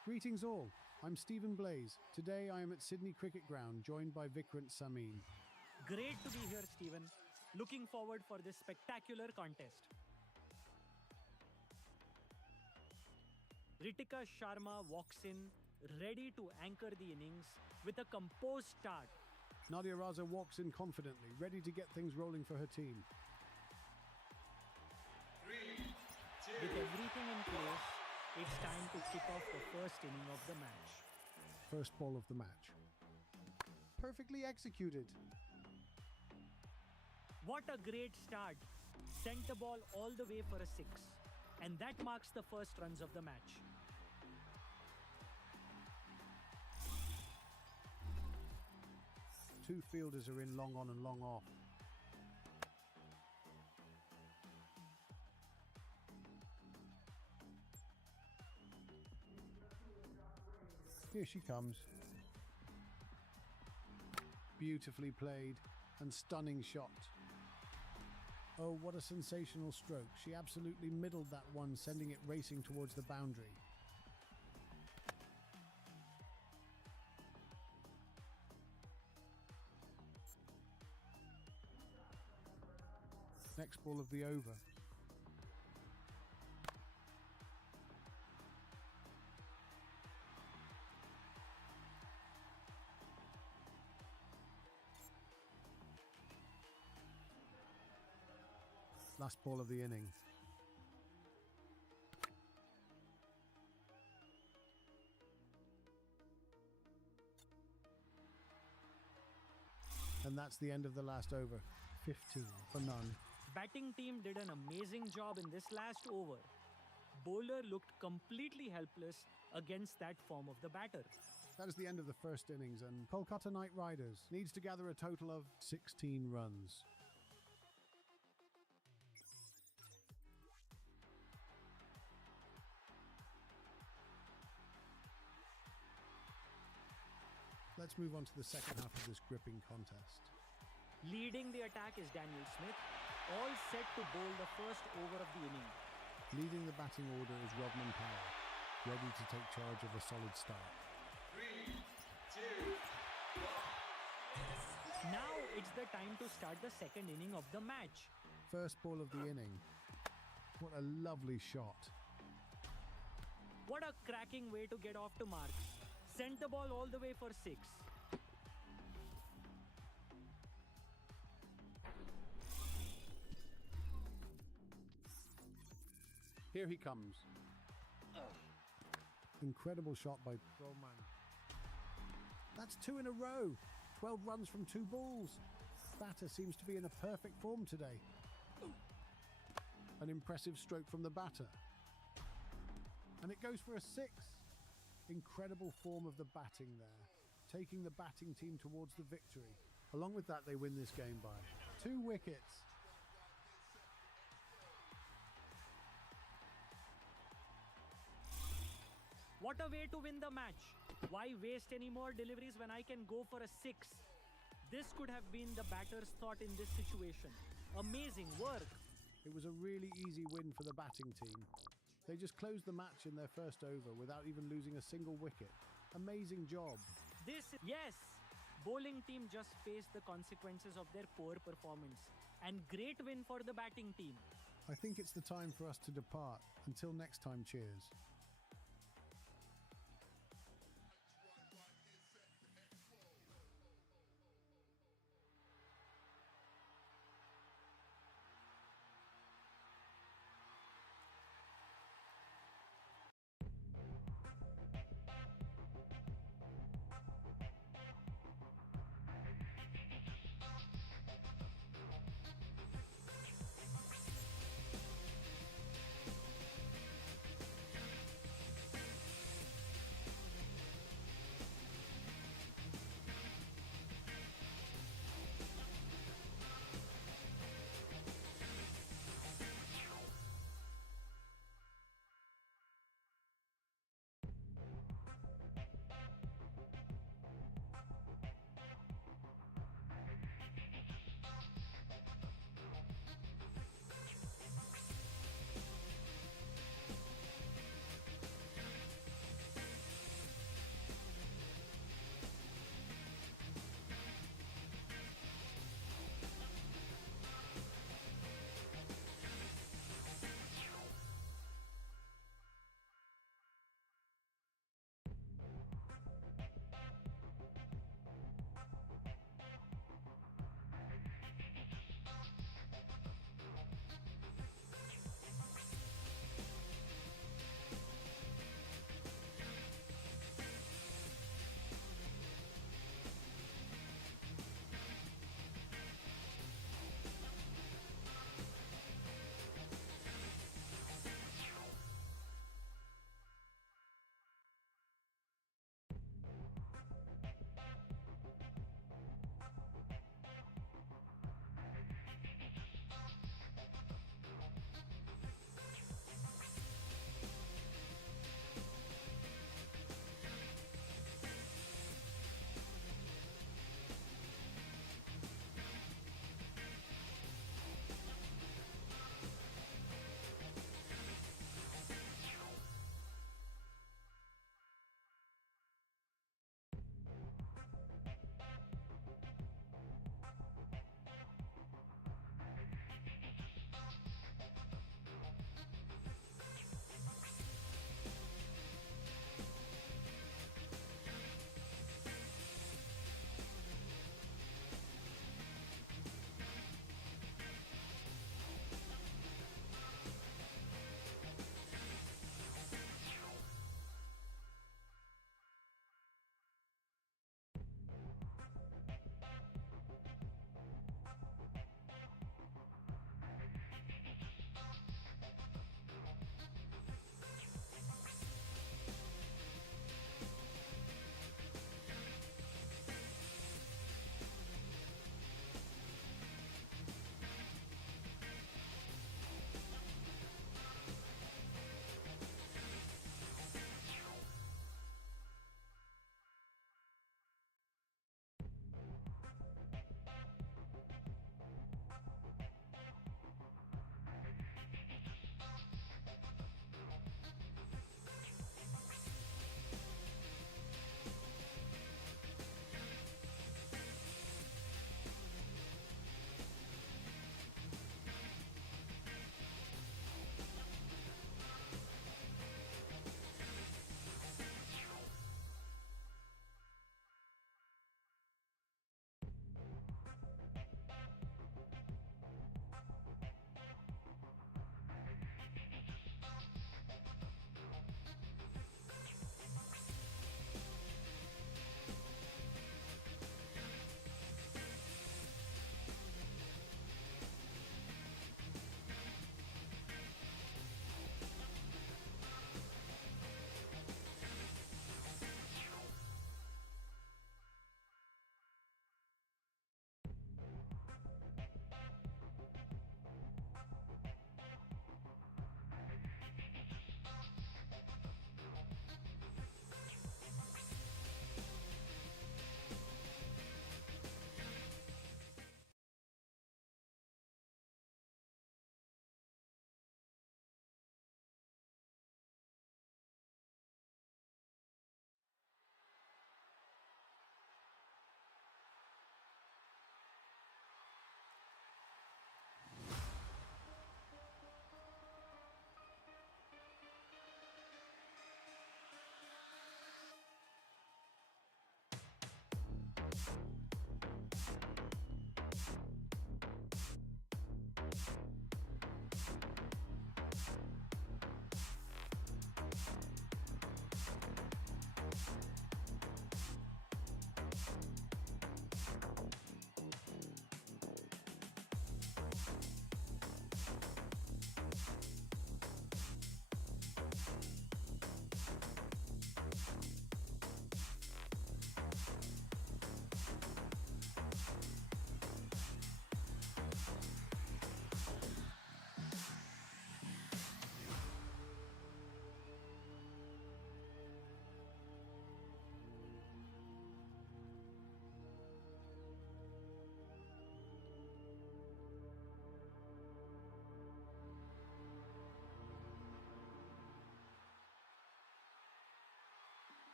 Greetings all, I'm Stephen Blaze. Today I am at Sydney Cricket Ground, joined by Vikrant Samin. Great to be here, Stephen. Looking forward for this spectacular contest. Ritika Sharma walks in, ready to anchor the innings with a composed start. Nadia Raza walks in confidently, ready to get things rolling for her team. 3, 2, With everything in place, it's time to kick off the first inning of the match. First ball of the match. Perfectly executed. What a great start. Sent the ball all the way for a 6. And that marks the first runs of the match. Two fielders are in long on and long off. Here she comes. Beautifully played and stunning shot. Oh, what a sensational stroke. She absolutely middled that one, sending it racing towards the boundary. Next ball of the over. Last ball of the inning. And that's the end of the last over. 15 for none. Batting team did an amazing job in this last over. Bowler looked completely helpless against that form of the batter. That is the end of the first innings, and Kolkata Knight Riders needs to gather a total of 16 runs. Let's move on to the second half of this gripping contest. Leading the attack is Daniel Smith, all set to bowl the first over of the inning. Leading the batting order is Rodman Powell, ready to take charge of a solid start. 3, 2, 1. Now it's the time to start the second inning of the match. First ball of the inning. What a lovely shot. What a cracking way to get off to marks. Sent the ball all the way for 6. Here he comes. Incredible shot by Roman. That's 2 in a row. 12 runs from 2 balls. Batter seems to be in a perfect form today. An impressive stroke from the batter. And it goes for a 6. Incredible form of the batting there, taking the batting team towards the victory. Along with that, they win this game by 2 wickets. What a way to win the match. Why waste any more deliveries when I can go for a 6? This could have been the batter's thought in this situation. Amazing work. It was a really easy win for the batting team. They just closed the match in their first over without even losing a single wicket. Amazing job. Yes, bowling team just faced the consequences of their poor performance. And great win for the batting team. I think it's the time for us to depart. Until next time, cheers.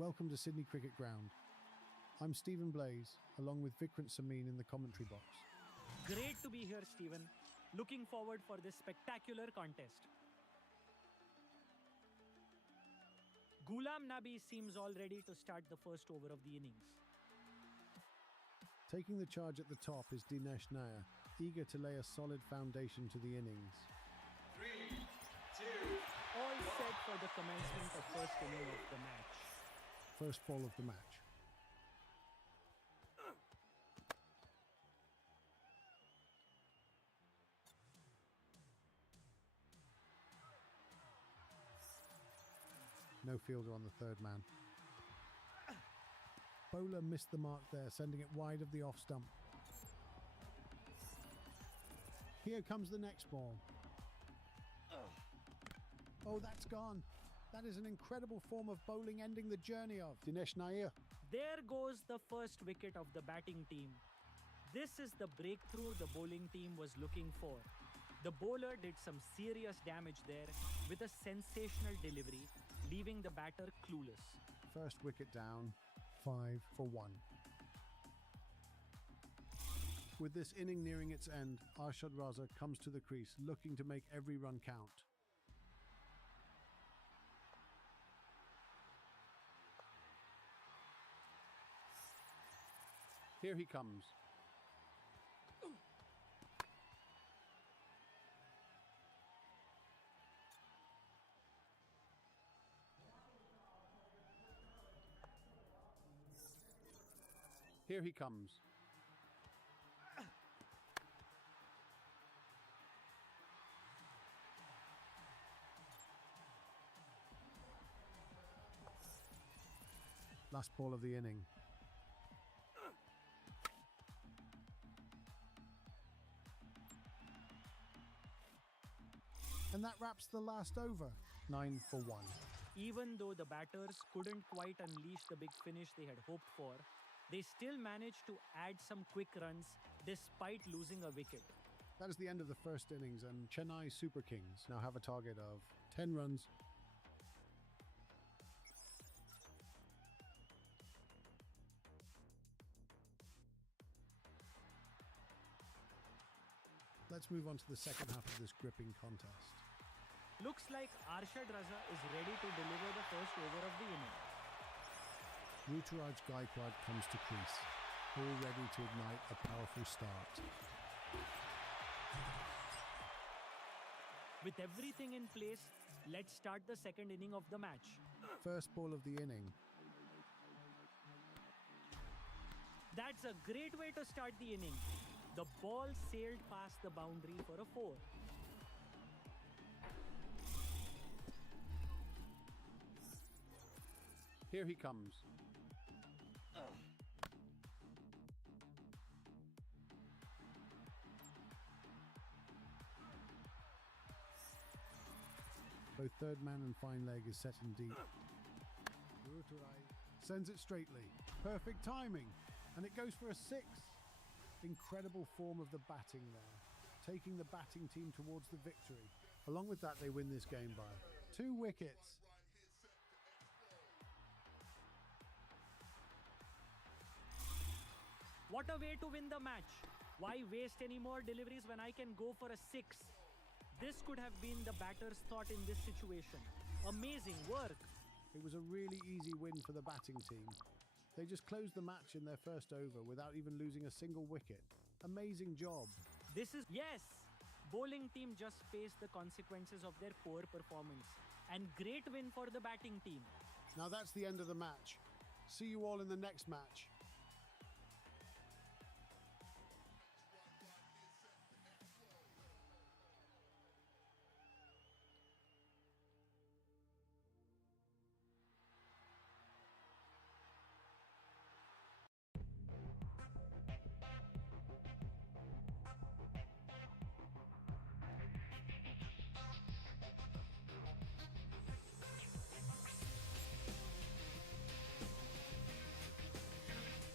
Welcome to Sydney Cricket Ground. I'm Stephen Blaze, along with Vikrant Samin in the commentary box. Great to be here, Stephen. Looking forward for this spectacular contest. Ghulam Nabi seems all ready to start the first over of the innings. Taking the charge at the top is Dinesh Nair, eager to lay a solid foundation to the innings. 3, 2, All set for the commencement of first inning of the match. First ball of the match. No fielder on the third man. Bowler missed the mark there, sending it wide of the off stump. Here comes the next ball. Oh, that's gone. That is an incredible form of bowling, ending the journey of Dinesh Nair. There goes the first wicket of the batting team. This is the breakthrough the bowling team was looking for. The bowler did some serious damage there with a sensational delivery, leaving the batter clueless. First wicket down, 5 for 1. With this inning nearing its end, Arshad Raza comes to the crease, looking to make every run count. Here he comes. Here he comes. Last ball of the inning. And that wraps the last over, 9 for 1. Even though the batters couldn't quite unleash the big finish they had hoped for, they still managed to add some quick runs despite losing a wicket. That is the end of the first innings, and Chennai Super Kings now have a target of 10 runs. Let's move on to the second half of this gripping contest. Looks like Arshad Raza is ready to deliver the first over of the inning. Ruturaj Gaikwad comes to crease, all ready to ignite a powerful start. With everything in place, let's start the second inning of the match. First ball of the inning. That's a great way to start the inning. The ball sailed past the boundary for a 4. Here he comes. Both third man and fine leg is set in deep. Ruturaj sends it straightly. Perfect timing. And it goes for a 6. Incredible form of the batting there, taking the batting team towards the victory. Along with that, they win this game by 2 wickets. What a way to win the match. Why waste any more deliveries when I can go for a 6? This could have been the batter's thought in this situation. Amazing work. It was a really easy win for the batting team. They just closed the match in their first over without even losing a single wicket. Amazing job. Yes! Bowling team just faced the consequences of their poor performance. And great win for the batting team. Now that's the end of the match. See you all in the next match.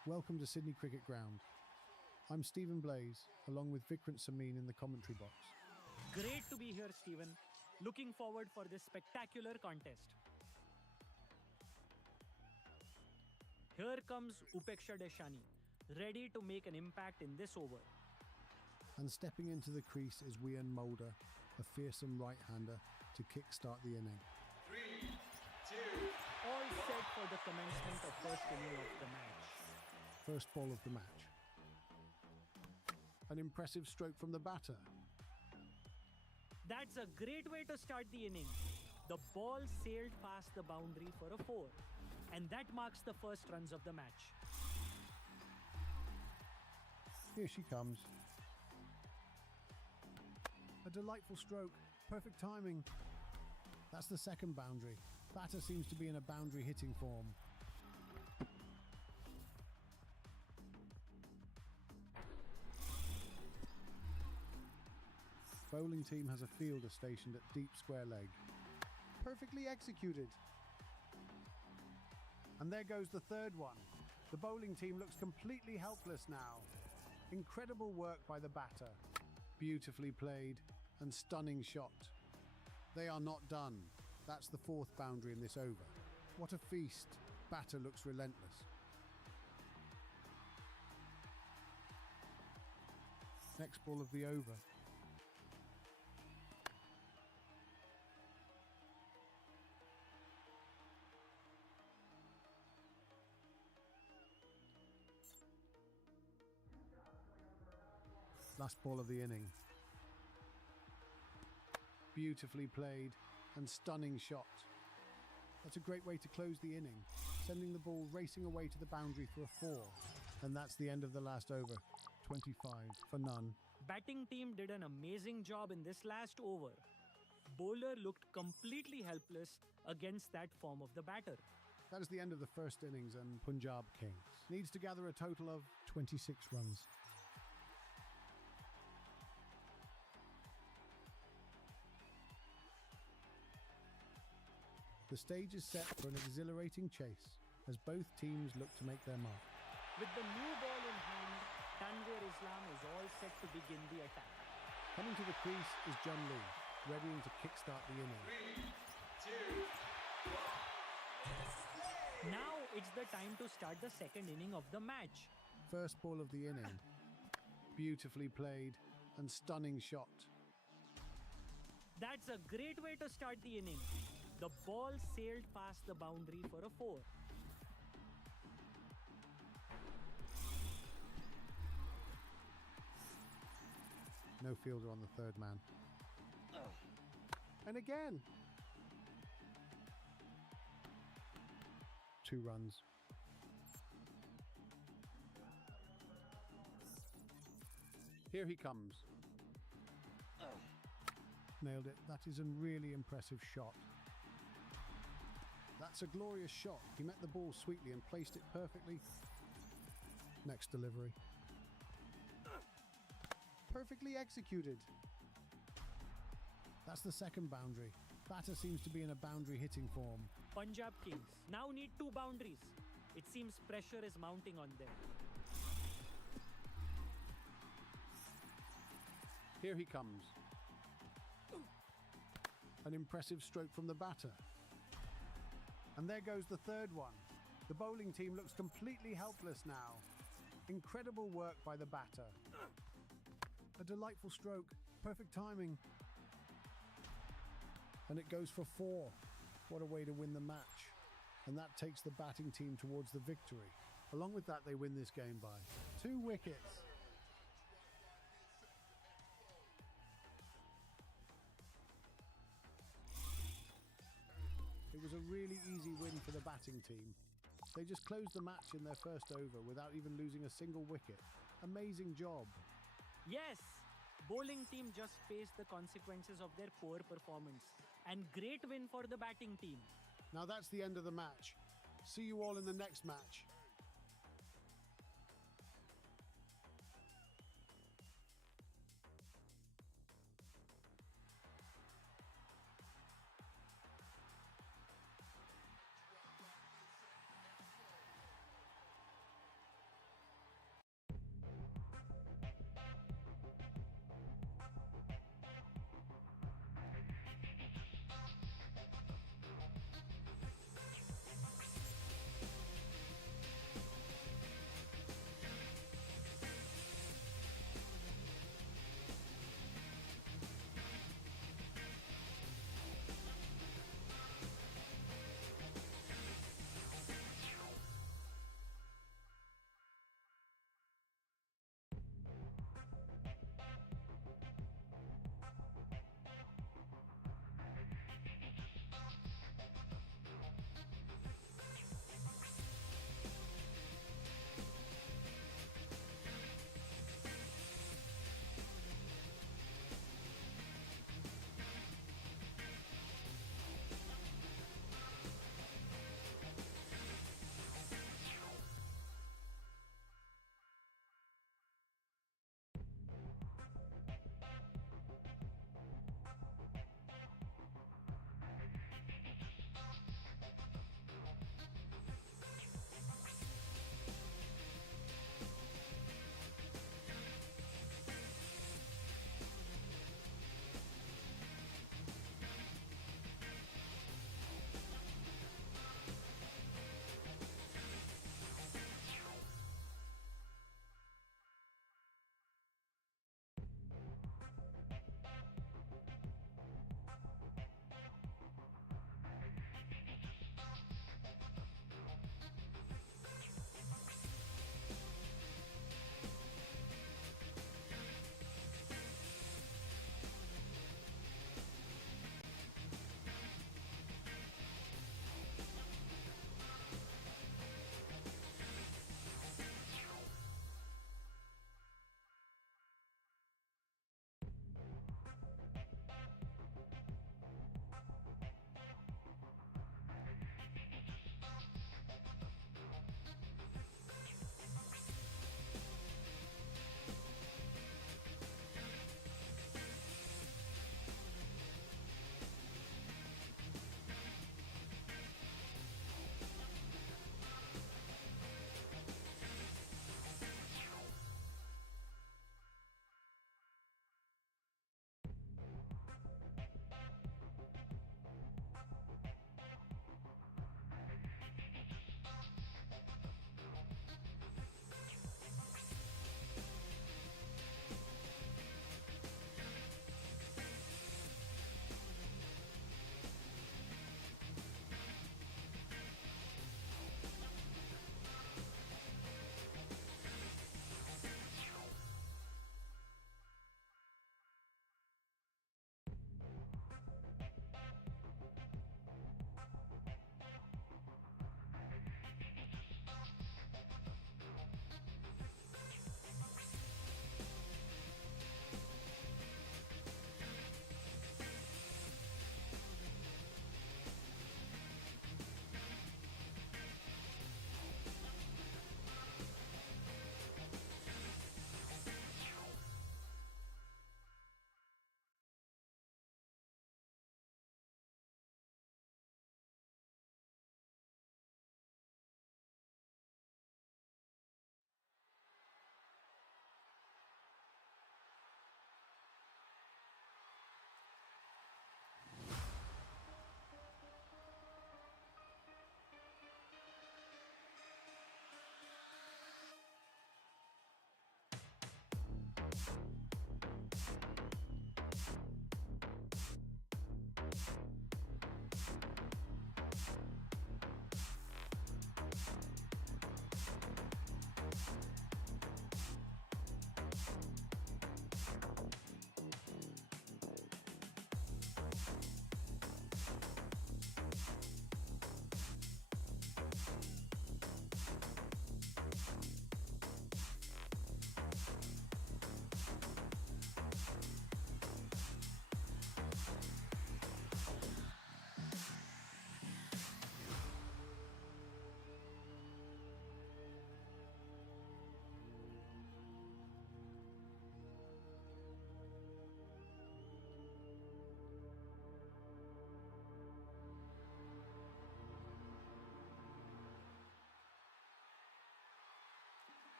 Welcome to Sydney Cricket Ground. I'm Stephen Blaze, along with Vikrant Samin in the commentary box. Great to be here, Stephen. Looking forward for this spectacular contest. Here comes Upeksha Deshani, ready to make an impact in this over. And stepping into the crease is Wian Mulder, a fearsome right-hander, to kick-start the inning. 3, 2, All set for the commencement of first inning of the match. First ball of the match. An impressive stroke from the batter. That's a great way to start the inning. The ball sailed past the boundary for a 4, and that marks the first runs of the match. Here she comes. A delightful stroke. Perfect timing. That's the second boundary. Batter seems to be in a boundary hitting form. Bowling team has a fielder stationed at deep square leg. Perfectly executed. And there goes the third one. The bowling team looks completely helpless now. Incredible work by the batter. Beautifully played and stunning shot. They are not done. That's the fourth boundary in this over. What a feast. Batter looks relentless. Next ball of the over. Last ball of the inning. Beautifully played and stunning shot. That's a great way to close the inning, sending the ball racing away to the boundary for a 4. And that's the end of the last over. 25 for none. Batting team did an amazing job in this last over. Bowler looked completely helpless against that form of the batter. That is the end of the first innings, and Punjab Kings needs to gather a total of 26 runs. The stage is set for an exhilarating chase as both teams look to make their mark. With the new ball in hand, Tanvir Islam is all set to begin the attack. Coming to the crease is Jun Lee, readying to kickstart the inning. 3, 2, Now it's the time to start the second inning of the match. First ball of the inning. Beautifully played and stunning shot. That's a great way to start the inning. The ball sailed past the boundary for a 4. No fielder on the third man. And again. 2 runs. Here he comes. Nailed it. That is a really impressive shot. That's a glorious shot. He met the ball sweetly and placed it perfectly. Next delivery. Perfectly executed. That's the second boundary. Batter seems to be in a boundary hitting form. Punjab Kings now need 2 boundaries. It seems pressure is mounting on them. Here he comes. An impressive stroke from the batter. And there goes the third one. The bowling team looks completely helpless now. Incredible work by the batter. A delightful stroke. Perfect timing. And it goes for 4. What a way to win the match. And that takes the batting team towards the victory. Along with that, they win this game by 2 wickets. It was a really easy win for the batting team. They just closed the match in their first over without even losing a single wicket. Amazing job. Yes, bowling team just faced the consequences of their poor performance. And great win for the batting team. Now that's the end of the match. See you all in the next match.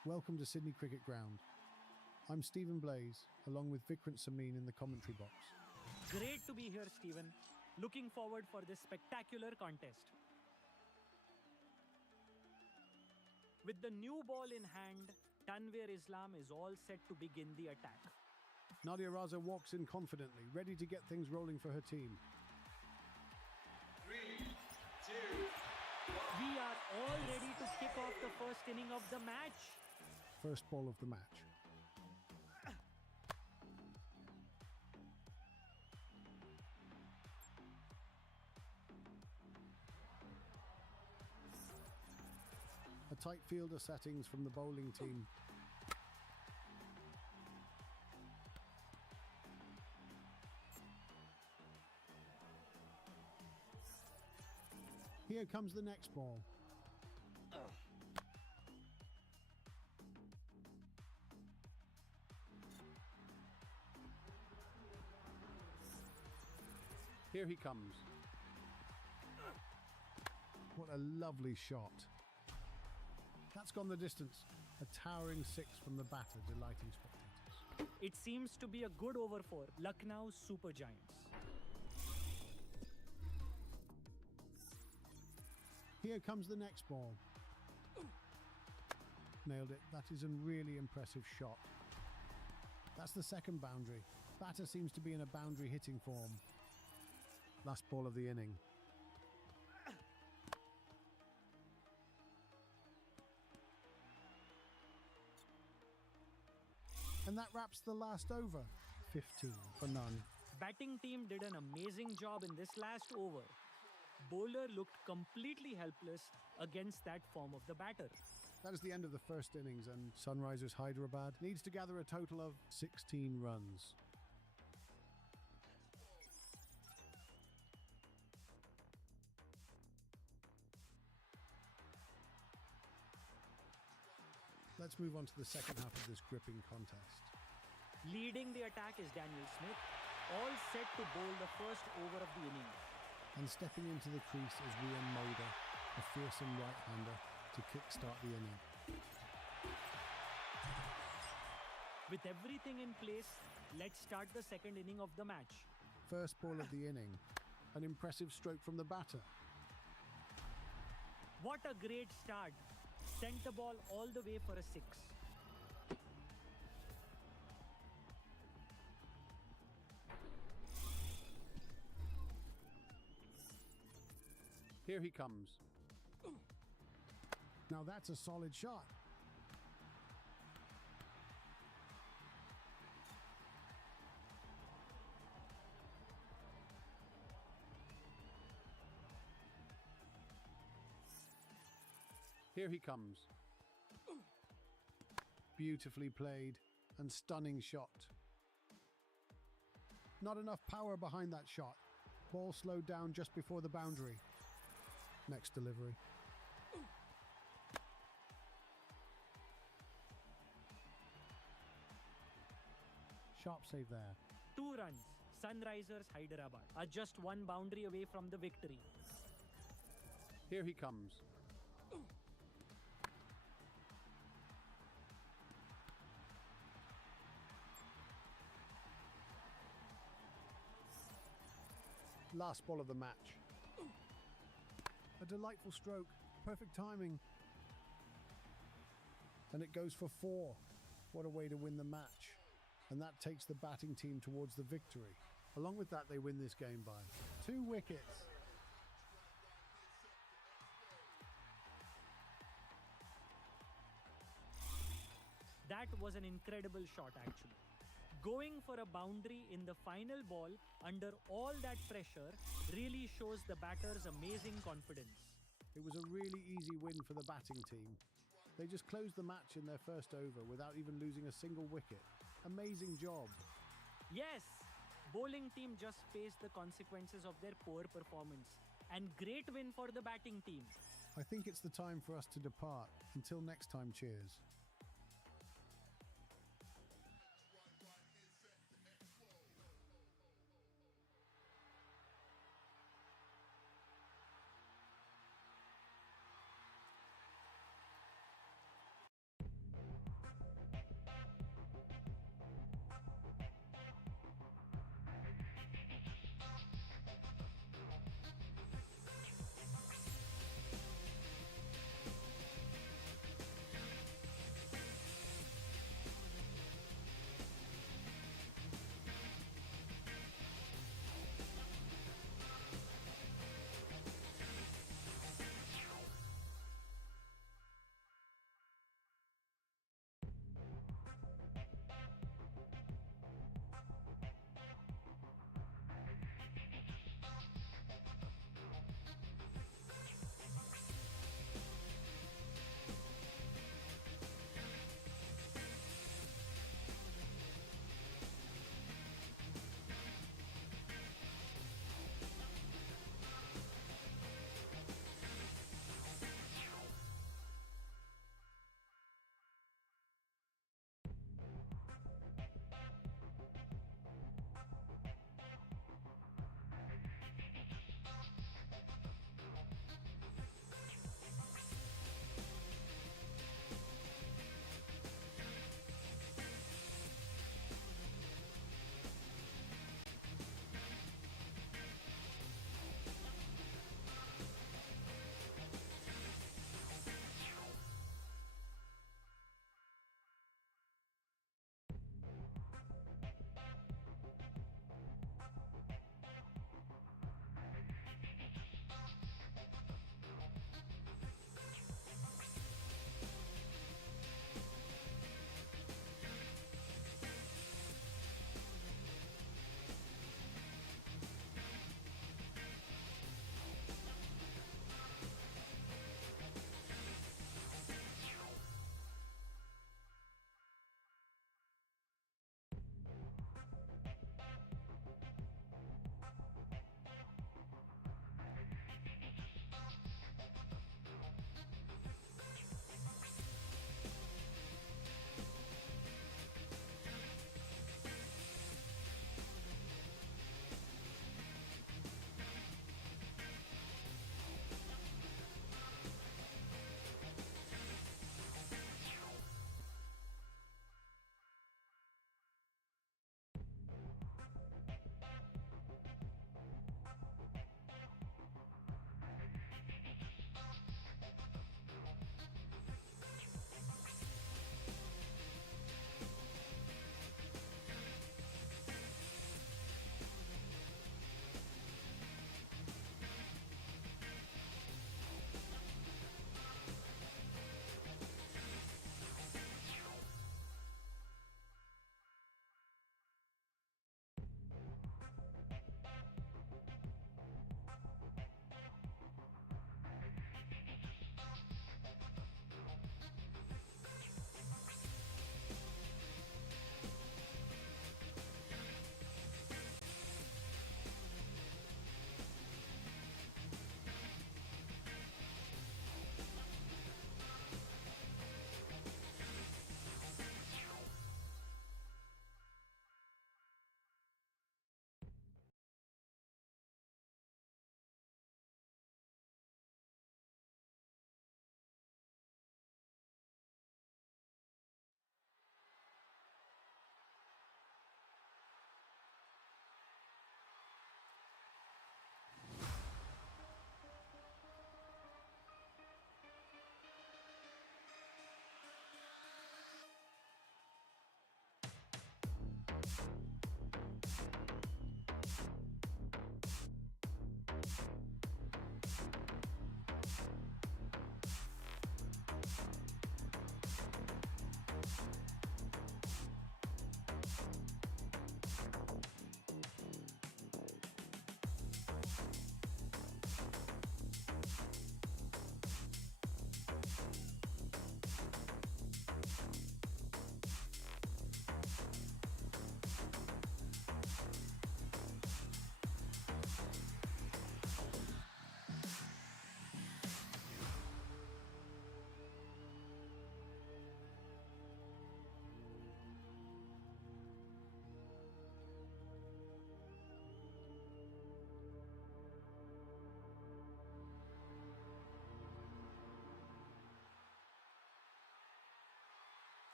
Welcome to Sydney Cricket Ground. I'm Stephen Blaze, along with Vikrant Samin in the commentary box. Great to be here, Stephen. Looking forward for this spectacular contest. With the new ball in hand, Tanvir Islam is all set to begin the attack. Nadia Raza walks in confidently, ready to get things rolling for her team. 3, 2, We are all ready to kick off the first inning of the match. First ball of the match. A tight field of settings from the bowling team. Here comes the next ball. Here he comes. What a lovely shot. That's gone the distance. A towering six from the batter, delighting spectators. It seems to be a good over for Lucknow Super Giants. Here comes the next ball. Nailed it. That is a really impressive shot. That's the second boundary. Batter seems to be in a boundary hitting form. Last ball of the inning. And that wraps the last over. 15 for none. Batting team did an amazing job in this last over. Bowler looked completely helpless against that form of the batter. That is the end of the first innings, and Sunrisers Hyderabad needs to gather a total of 16 runs. Let's move on to the second half of this gripping contest. Leading the attack is Daniel Smith, all set to bowl the first over of the inning. And stepping into the crease is Rian Moda, a fearsome right-hander, to kickstart the inning. With everything in place, let's start the second inning of the match. First ball of the inning. An impressive stroke from the batter. What a great start. Sent the ball all the way for a six. Here he comes. Now that's a solid shot. Here he comes. Beautifully played and stunning shot. Not enough power behind that shot. Ball slowed down just before the boundary. Next delivery. Sharp save there. 2 runs. Sunrisers Hyderabad are just one boundary away from the victory. Here he comes. Last ball of the match. A delightful stroke, perfect timing. And it goes for 4. What a way to win the match. And that takes the batting team towards the victory. Along with that, they win this game by 2 wickets. That was an incredible shot actually. Going for a boundary in the final ball under all that pressure really shows the batter's amazing confidence. It was a really easy win for the batting team. They just closed the match in their first over without even losing a single wicket. Amazing job. Yes, bowling team just faced the consequences of their poor performance. And great win for the batting team. I think it's the time for us to depart. Until next time, cheers.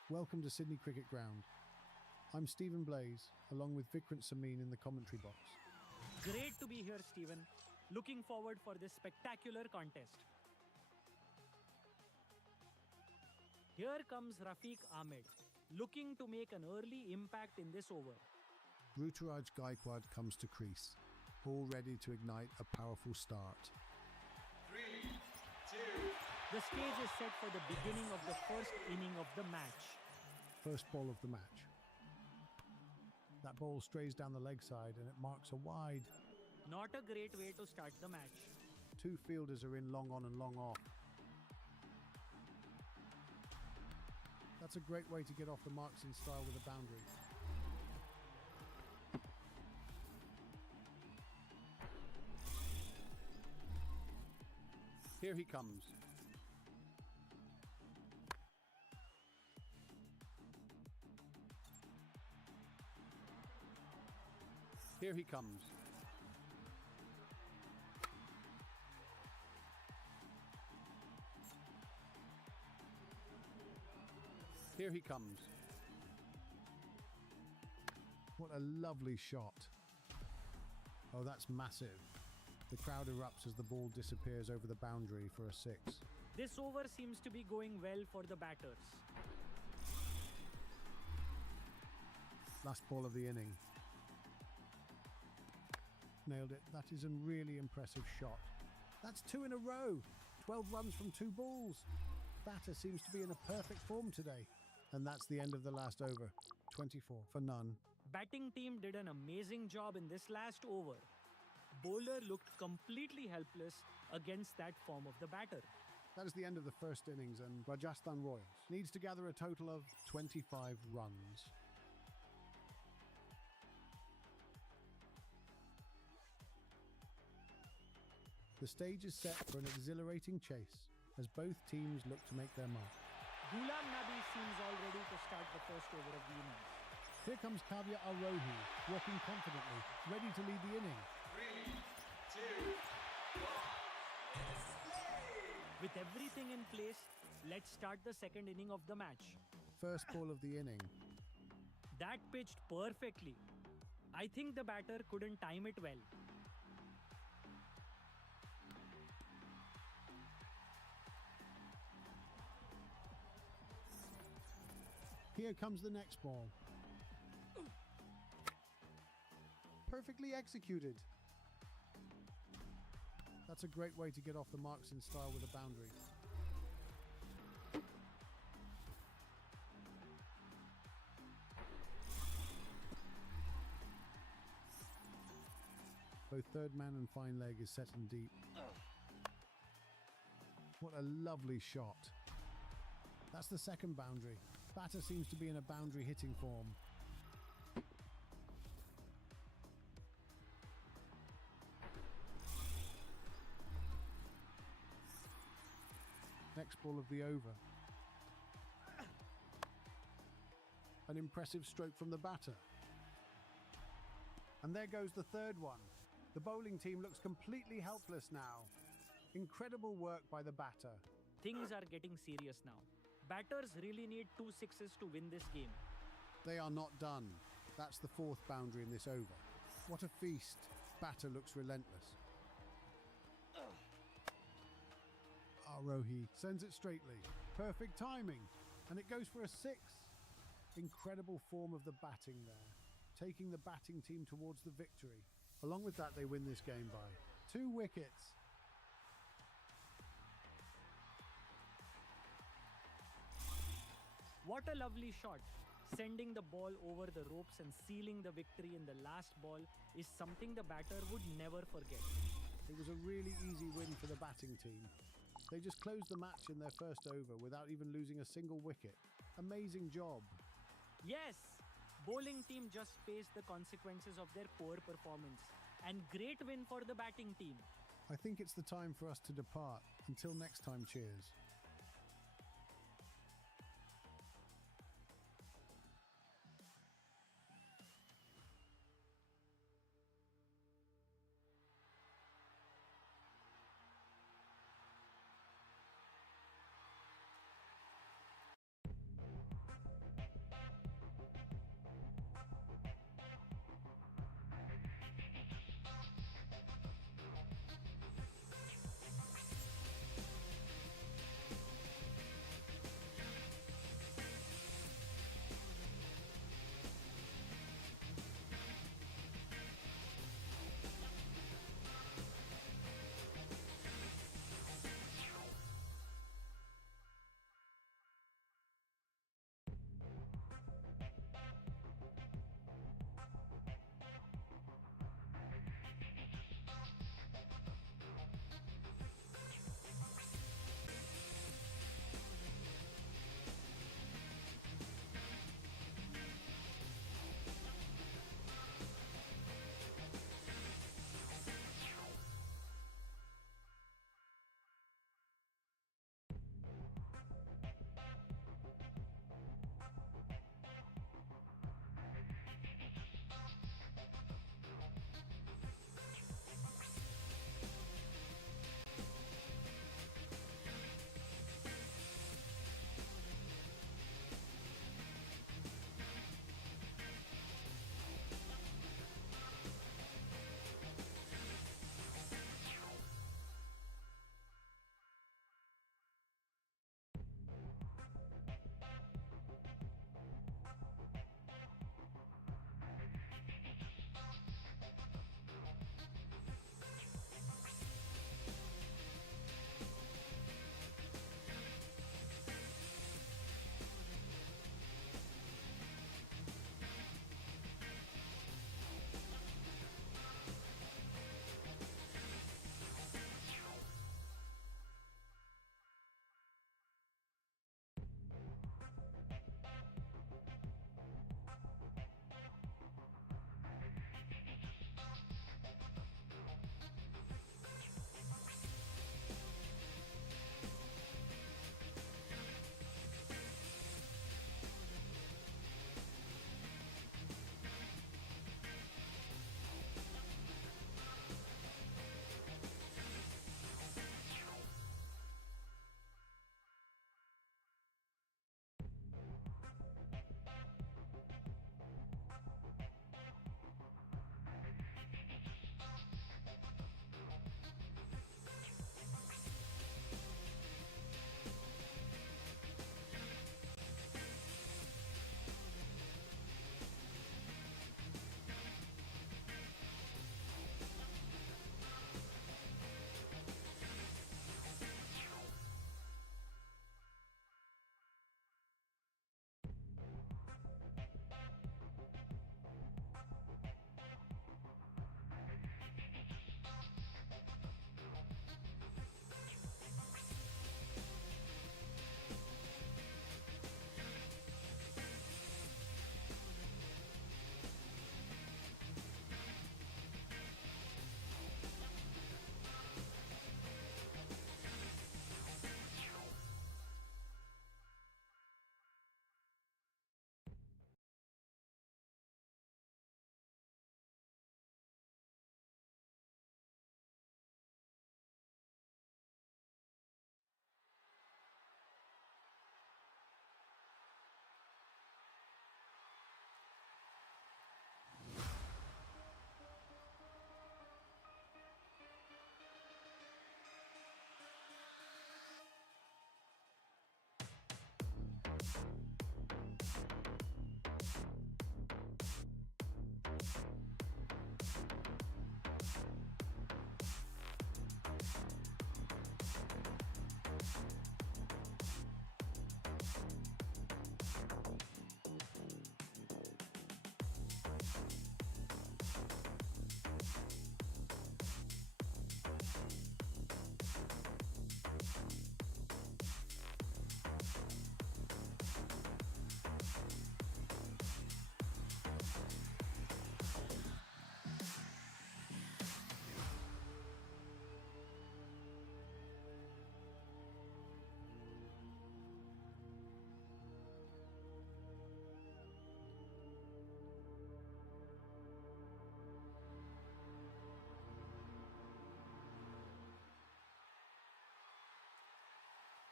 Welcome to Sydney Cricket Ground. I'm Stephen Blaze, along with Vikrant Samin in the commentary box. Great to be here, Stephen. Looking forward for this spectacular contest. Here comes Rafiq Ahmed, looking to make an early impact in this over. Ruturaj Gaikwad comes to crease, all ready to ignite a powerful start. 3, 2, The stage is set for the beginning of the first inning of the match. First ball of the match. That ball strays down the leg side and it marks a wide. Not a great way to start the match. Two fielders are in long on and long off. That's a great way to get off the marks in style with a boundary. Here he comes. Here he comes. Here he comes. What a lovely shot. Oh, that's massive. The crowd erupts as the ball disappears over the boundary for a 6. This over seems to be going well for the batters. Last ball of the inning. Nailed it. That is a really impressive shot. That's 2 in a row. 12 runs from 2 balls. Batter seems to be in a perfect form today. And that's the end of the last over. 24 for none. Batting team did an amazing job in this last over. Bowler looked completely helpless against that form of the batter. That is the end of the first innings, and Rajasthan Royals needs to gather a total of 25 runs. The stage is set for an exhilarating chase as both teams look to make their mark. Ghulam Nabi seems all ready to start the first over of the innings. Here comes Kavya Arohi, walking confidently, ready to lead the inning. 3, 2, 1. With everything in place, let's start the second inning of the match. First ball of the inning. That pitched perfectly. I think the batter couldn't time it well. Here comes the next ball. Perfectly executed. That's a great way to get off the marks in style with a boundary. Both third man and fine leg is set in deep. What a lovely shot. That's the second boundary. Batter seems to be in a boundary hitting form. Next ball of the over. An impressive stroke from the batter. And there goes the third one. The bowling team looks completely helpless now. Incredible work by the batter. Things are getting serious now. Batters really need 2 sixes to win this game. They are not done. That's the fourth boundary in this over. What a feast. Batter looks relentless. Arohi sends it straightly. Perfect timing. And it goes for a 6. Incredible form of the batting there. Taking the batting team towards the victory. Along with that, they win this game by 2 wickets. What a lovely shot. Sending the ball over the ropes and sealing the victory in the last ball is something the batter would never forget. It was a really easy win for the batting team. They just closed the match in their first over without even losing a single wicket. Amazing job. Yes, bowling team just faced the consequences of their poor performance. And great win for the batting team. I think it's the time for us to depart. Until next time, cheers.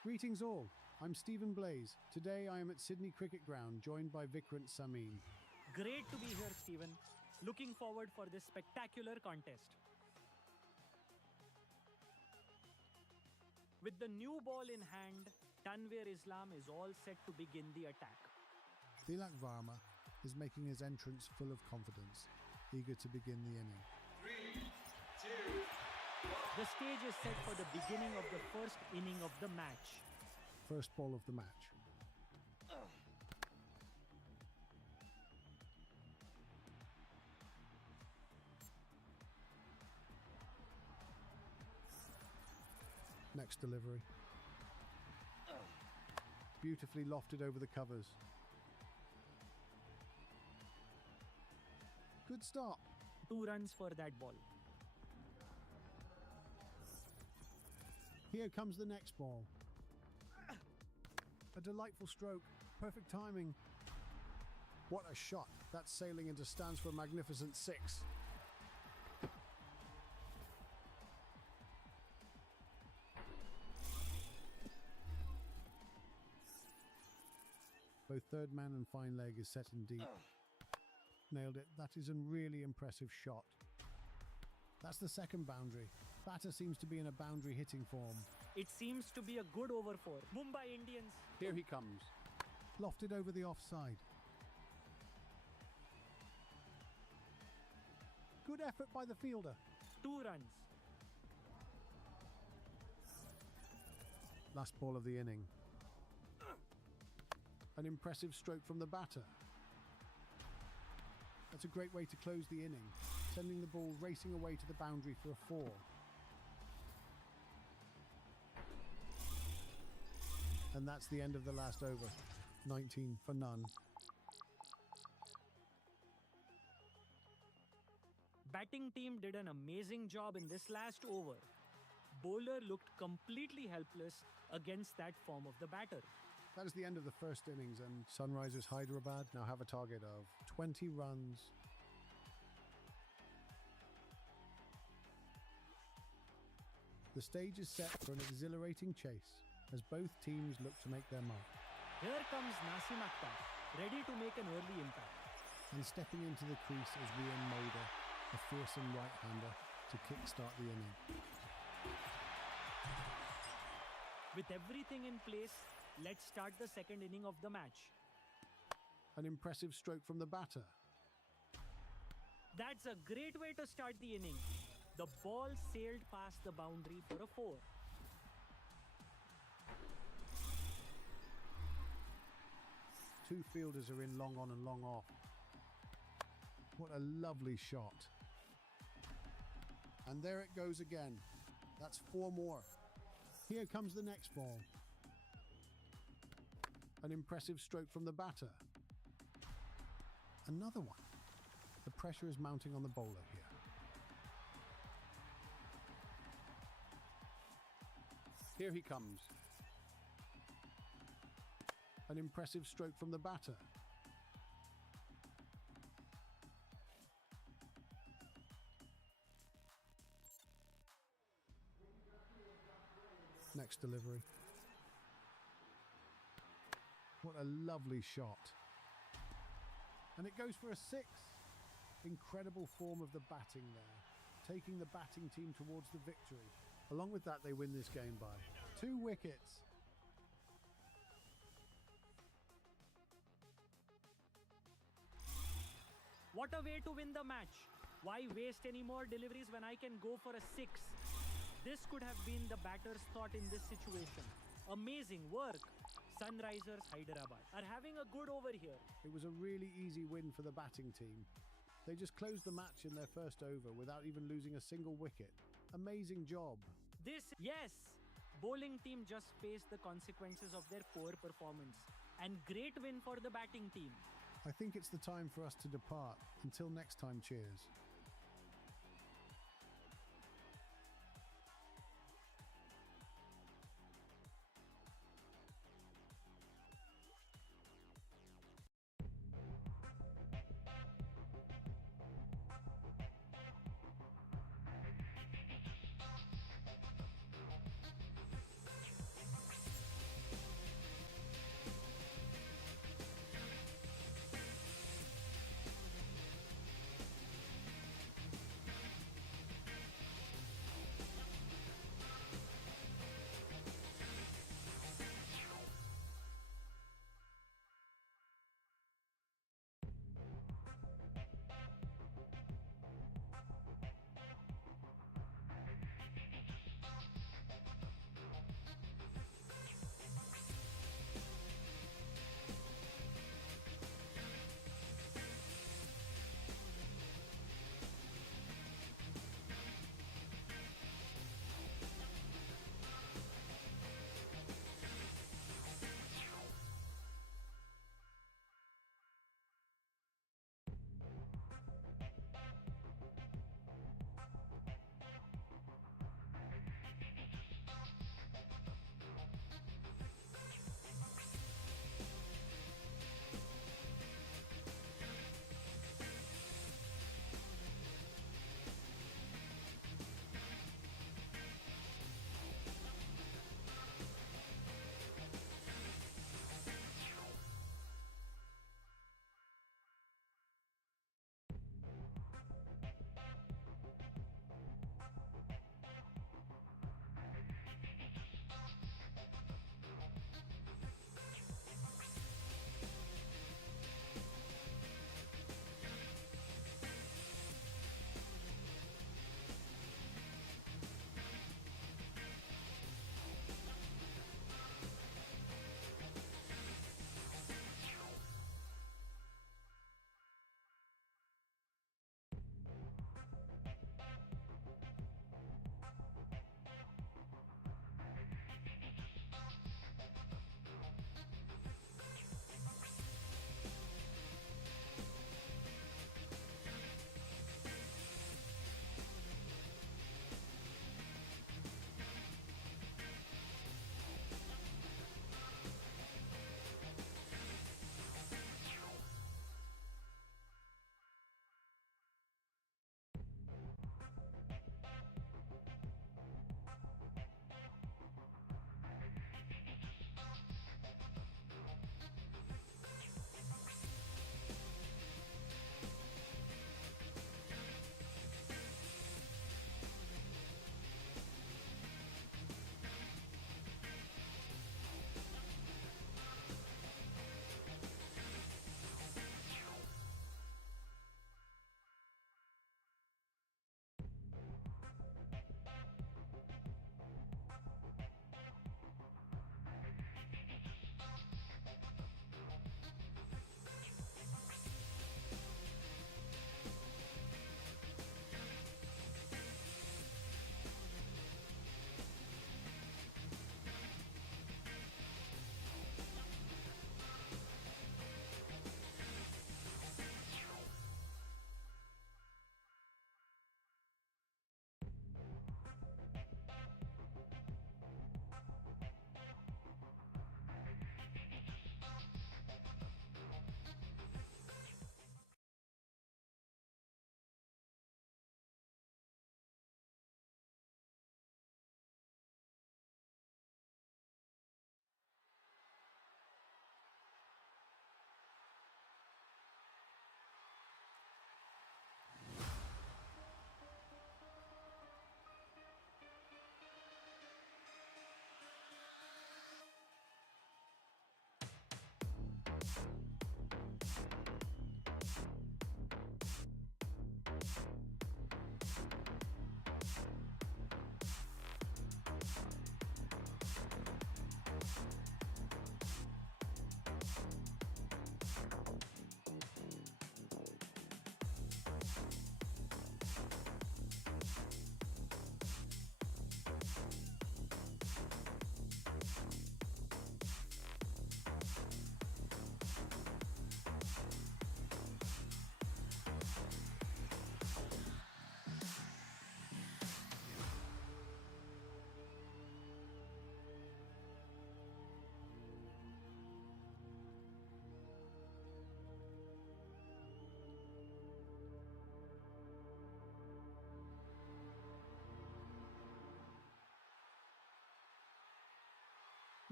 Greetings all, I'm Stephen Blaze. Today I am at Sydney Cricket Ground, joined by Vikrant Samin. Great to be here, Stephen. Looking forward for this spectacular contest. With the new ball in hand, Tanvir Islam is all set to begin the attack. Tilak Varma is making his entrance full of confidence, eager to begin the inning. 3, 2, The stage is set for the beginning of the first inning of the match. First ball of the match. Next delivery. Beautifully lofted over the covers. Good start. 2 runs for that ball. Here comes the next ball. A delightful stroke. Perfect timing. What a shot. That's sailing into stands for a magnificent 6. Both third man and fine leg is set in deep. Nailed it. That is a really impressive shot. That's the second boundary. Batter seems to be in a boundary hitting form. It seems to be a good over for Mumbai Indians. Here he comes. Lofted over the offside. Good effort by the fielder. 2 runs. Last ball of the inning. An impressive stroke from the batter. That's a great way to close the inning, sending the ball racing away to the boundary for a 4. And that's the end of the last over. 19 for none. Batting team did an amazing job in this last over. Bowler looked completely helpless against that form of the batter. That is the end of the first innings, and Sunrisers Hyderabad now have a target of 20 runs. The stage is set for an exhilarating chase as both teams look to make their mark. Here comes Nasim Akhtar, ready to make an early impact. And stepping into the crease is Rian Moda, a fearsome right-hander, to kickstart the inning. With everything in place, let's start the second inning of the match. An impressive stroke from the batter. That's a great way to start the inning. The ball sailed past the boundary for a 4. Two fielders are in long on and long off. What a lovely shot. And there it goes again. That's 4 more. Here comes the next ball. An impressive stroke from the batter. Another one. The pressure is mounting on the bowler here. Here he comes. An impressive stroke from the batter. Next delivery. What a lovely shot. And it goes for a 6. Incredible form of the batting there, taking the batting team towards the victory. Along with that, they win this game by 2 wickets. What a way to win the match. Why waste any more deliveries when I can go for a 6? This could have been the batter's thought in this situation. Amazing work. Sunrisers Hyderabad are having a good over here. It was a really easy win for the batting team. They just closed the match in their first over without even losing a single wicket. Amazing job. Yes, bowling team just faced the consequences of their poor performance. And great win for the batting team. I think it's the time for us to depart. Until next time, cheers.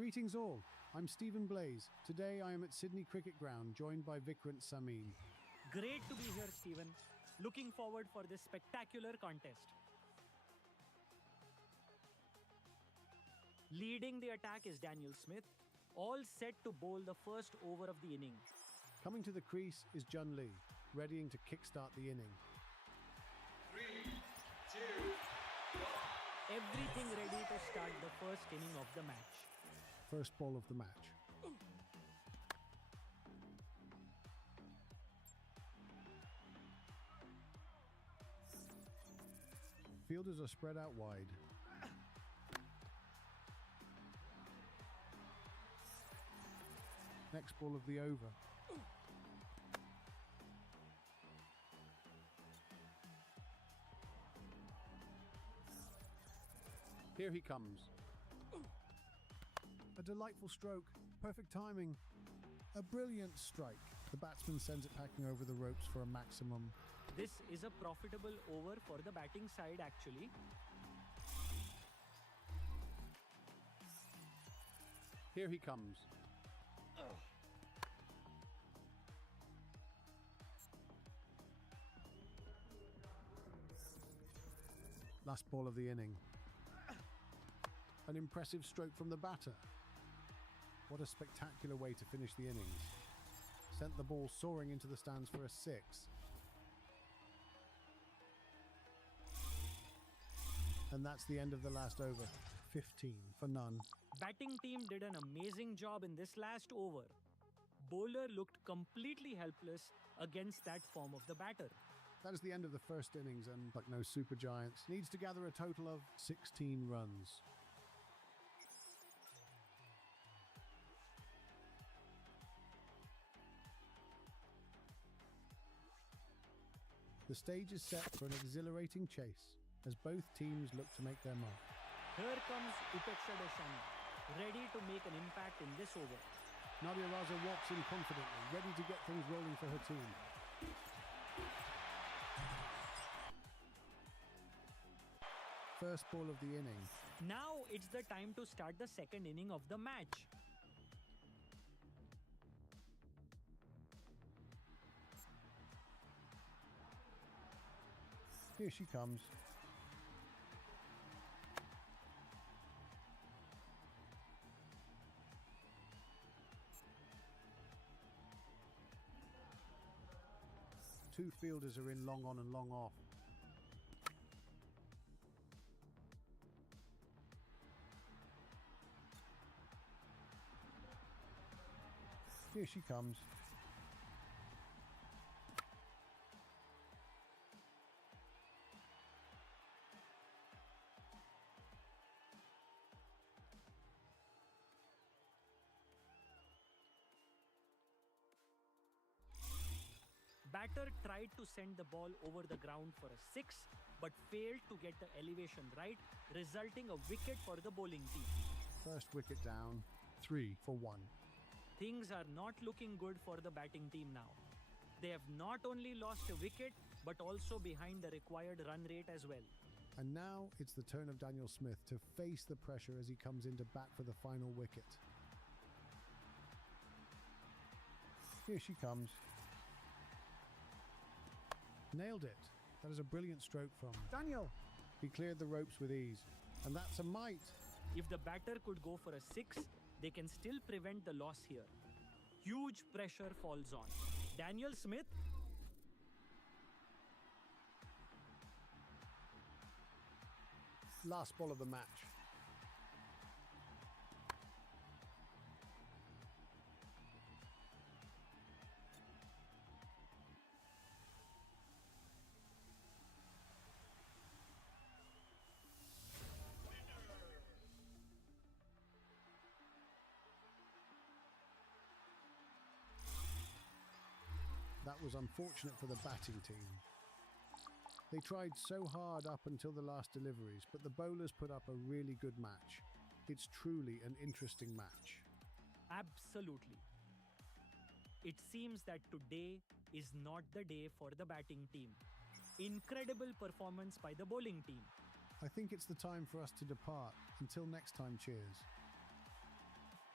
Greetings all, I'm Stephen Blaze. Today I am at Sydney Cricket Ground, joined by Vikrant Samin. Great to be here, Stephen. Looking forward for this spectacular contest. Leading the attack is Daniel Smith, all set to bowl the first over of the inning. Coming to the crease is Jun Lee, readying to kickstart the inning. 3, 2, 1. Everything ready to start the first inning of the match. First ball of the match. Fielders are spread out wide. Next ball of the over. Here he comes. A delightful stroke, perfect timing, a brilliant strike. The batsman sends it packing over the ropes for a maximum. This is a profitable over for the batting side actually. Here he comes. Last ball of the inning. An impressive stroke from the batter. What a spectacular way to finish the innings. Sent the ball soaring into the stands for a 6. And that's the end of the last over. 15 for none. Batting team did an amazing job in this last over. Bowler looked completely helpless against that form of the batter. That is the end of the first innings, and like no super giants, needs to gather a total of 16 runs. The stage is set for an exhilarating chase as both teams look to make their mark. Here comes Upeksha Deshani, ready to make an impact in this over. Nadia Raza walks in confidently, ready to get things rolling for her team. First ball of the inning. Now it's the time to start the second inning of the match. Here she comes. Two fielders are in long on and long off. Here she comes. Batter tried to send the ball over the ground for a 6, but failed to get the elevation right, resulting a wicket for the bowling team. First wicket down, 3 for 1. Things are not looking good for the batting team now. They have not only lost a wicket, but also behind the required run rate as well. And now it's the turn of Daniel Smith to face the pressure as he comes in to bat for the final wicket. Here she comes. Nailed it. That is a brilliant stroke from Daniel. He cleared the ropes with ease. And that's a mite. If the batter could go for a 6, they can still prevent the loss here. Huge pressure falls on. Daniel Smith. Last ball of the match. That was unfortunate for the batting team. They tried so hard up until the last deliveries, but the bowlers put up a really good match. It's truly an interesting match. Absolutely. It seems that today is not the day for the batting team. Incredible performance by the bowling team. I think it's the time for us to depart. Until next time, cheers.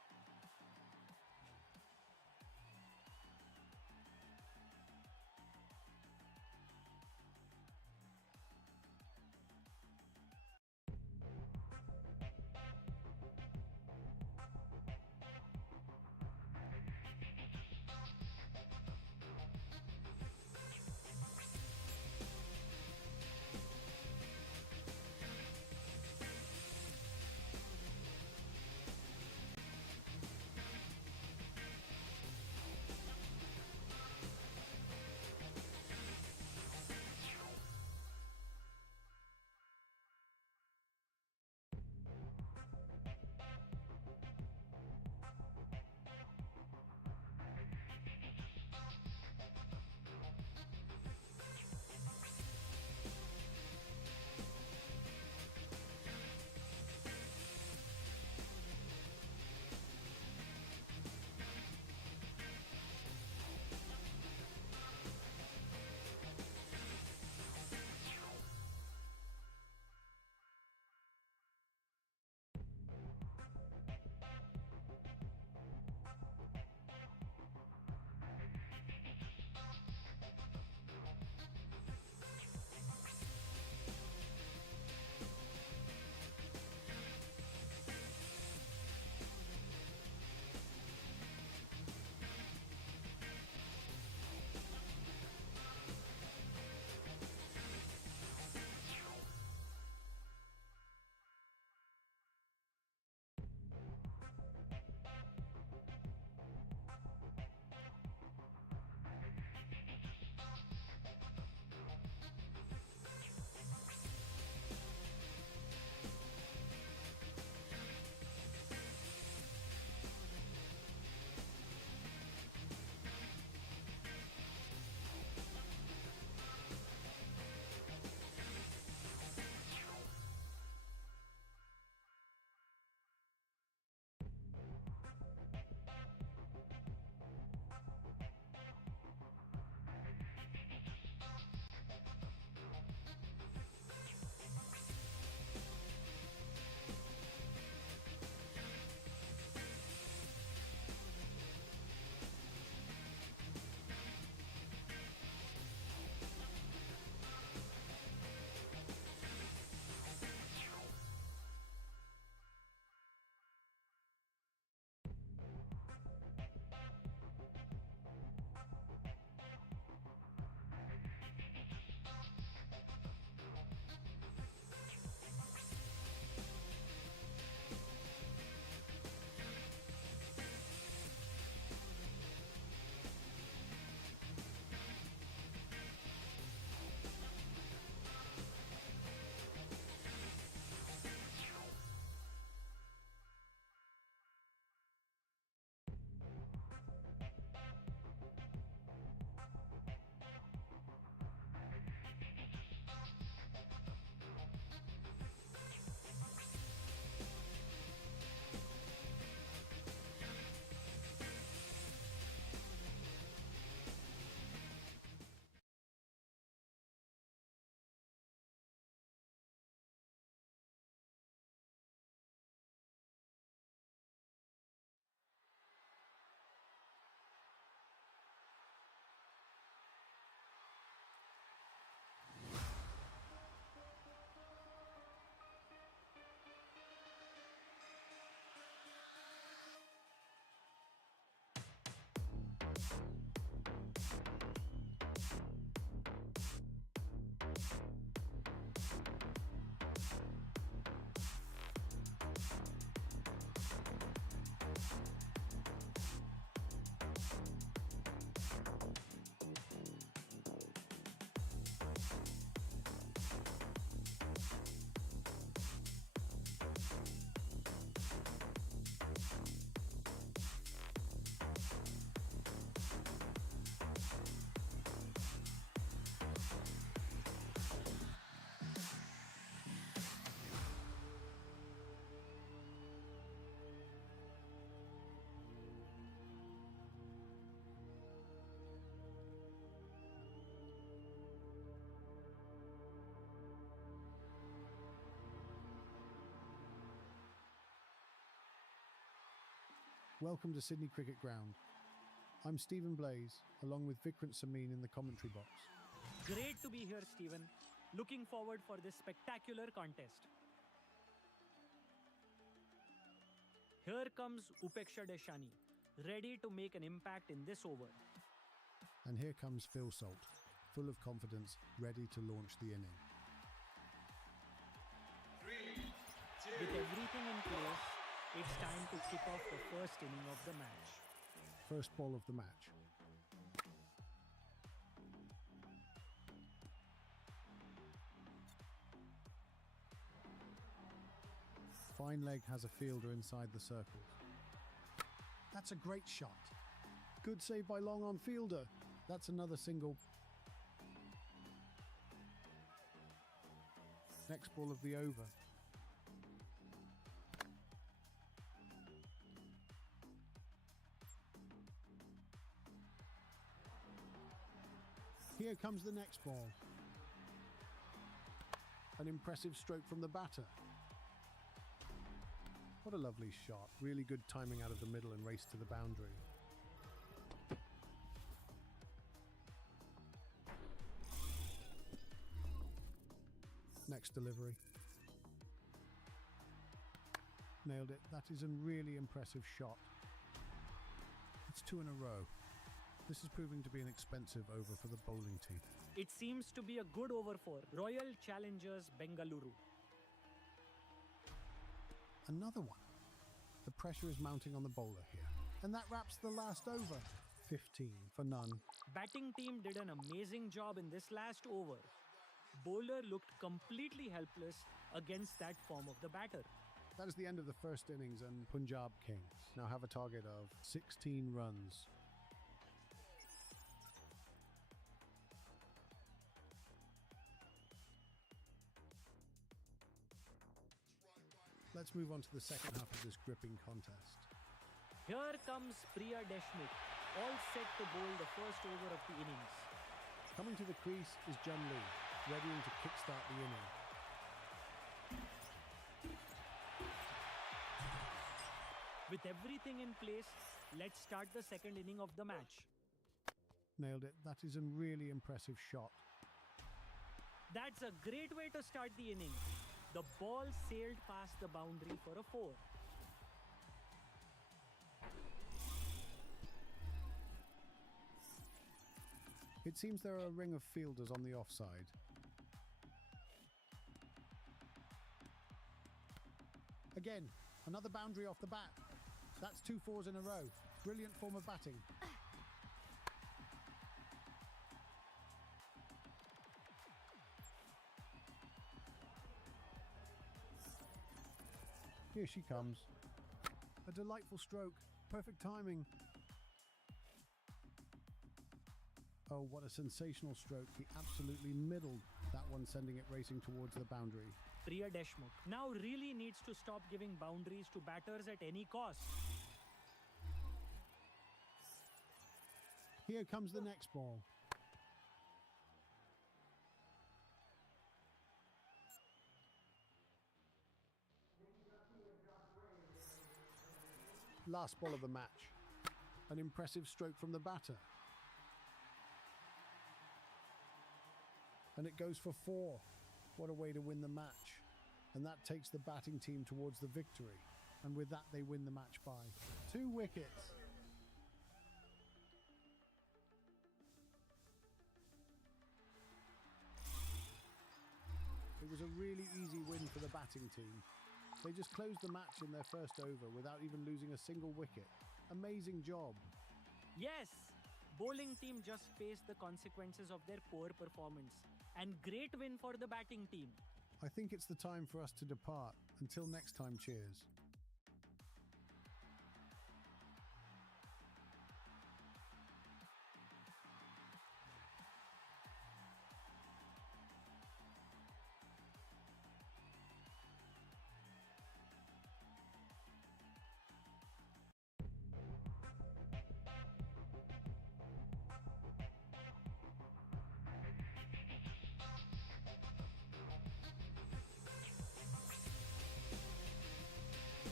Welcome to Sydney Cricket Ground. I'm Stephen Blaze, along with Vikrant Samin in the commentary box. Great to be here, Stephen. Looking forward for this spectacular contest. Here comes Upeksha Deshani, ready to make an impact in this over. And here comes Phil Salt, full of confidence, ready to launch the inning. 3, 2, With everything in place, it's time to kick off the first inning of the match. First ball of the match. Fine leg has a fielder inside the circles. That's a great shot. Good save by long on fielder. That's another single. Next ball of the over. Here comes the next ball. An impressive stroke from the batter. What a lovely shot. Really good timing out of the middle and race to the boundary. Next delivery. Nailed it. That is a really impressive shot. It's 2 in a row. This is proving to be an expensive over for the bowling team. It seems to be a good over for Royal Challengers Bengaluru. Another one. The pressure is mounting on the bowler here. And that wraps the last over. 15 for none. Batting team did an amazing job in this last over. Bowler looked completely helpless against that form of the batter. That is the end of the first innings, and Punjab Kings now have a target of 16 runs. Let's move on to the second half of this gripping contest. Here comes Priya Deshmukh, all set to bowl the first over of the innings. Coming to the crease is Jun Lee, readying to kickstart the inning. With everything in place, let's start the second inning of the match. Nailed it. That is a really impressive shot. That's a great way to start the inning. The ball sailed past the boundary for a 4. It seems there are a ring of fielders on the offside. Again, another boundary off the bat. That's 2 fours in a row. Brilliant form of batting. Here she comes. A delightful stroke. Perfect timing. Oh, what a sensational stroke. He absolutely middled that one, sending it racing towards the boundary. Priya Deshmukh now really needs to stop giving boundaries to batters at any cost. Here comes the next ball. Last ball of the match. An impressive stroke from the batter. And it goes for 4. What a way to win the match. And that takes the batting team towards the victory. And with that, they win the match by 2 wickets. It was a really easy win for the batting team. They just closed the match in their first over without even losing a single wicket. Amazing job. Yes, bowling team just faced the consequences of their poor performance. And great win for the batting team. I think it's the time for us to depart. Until next time, cheers.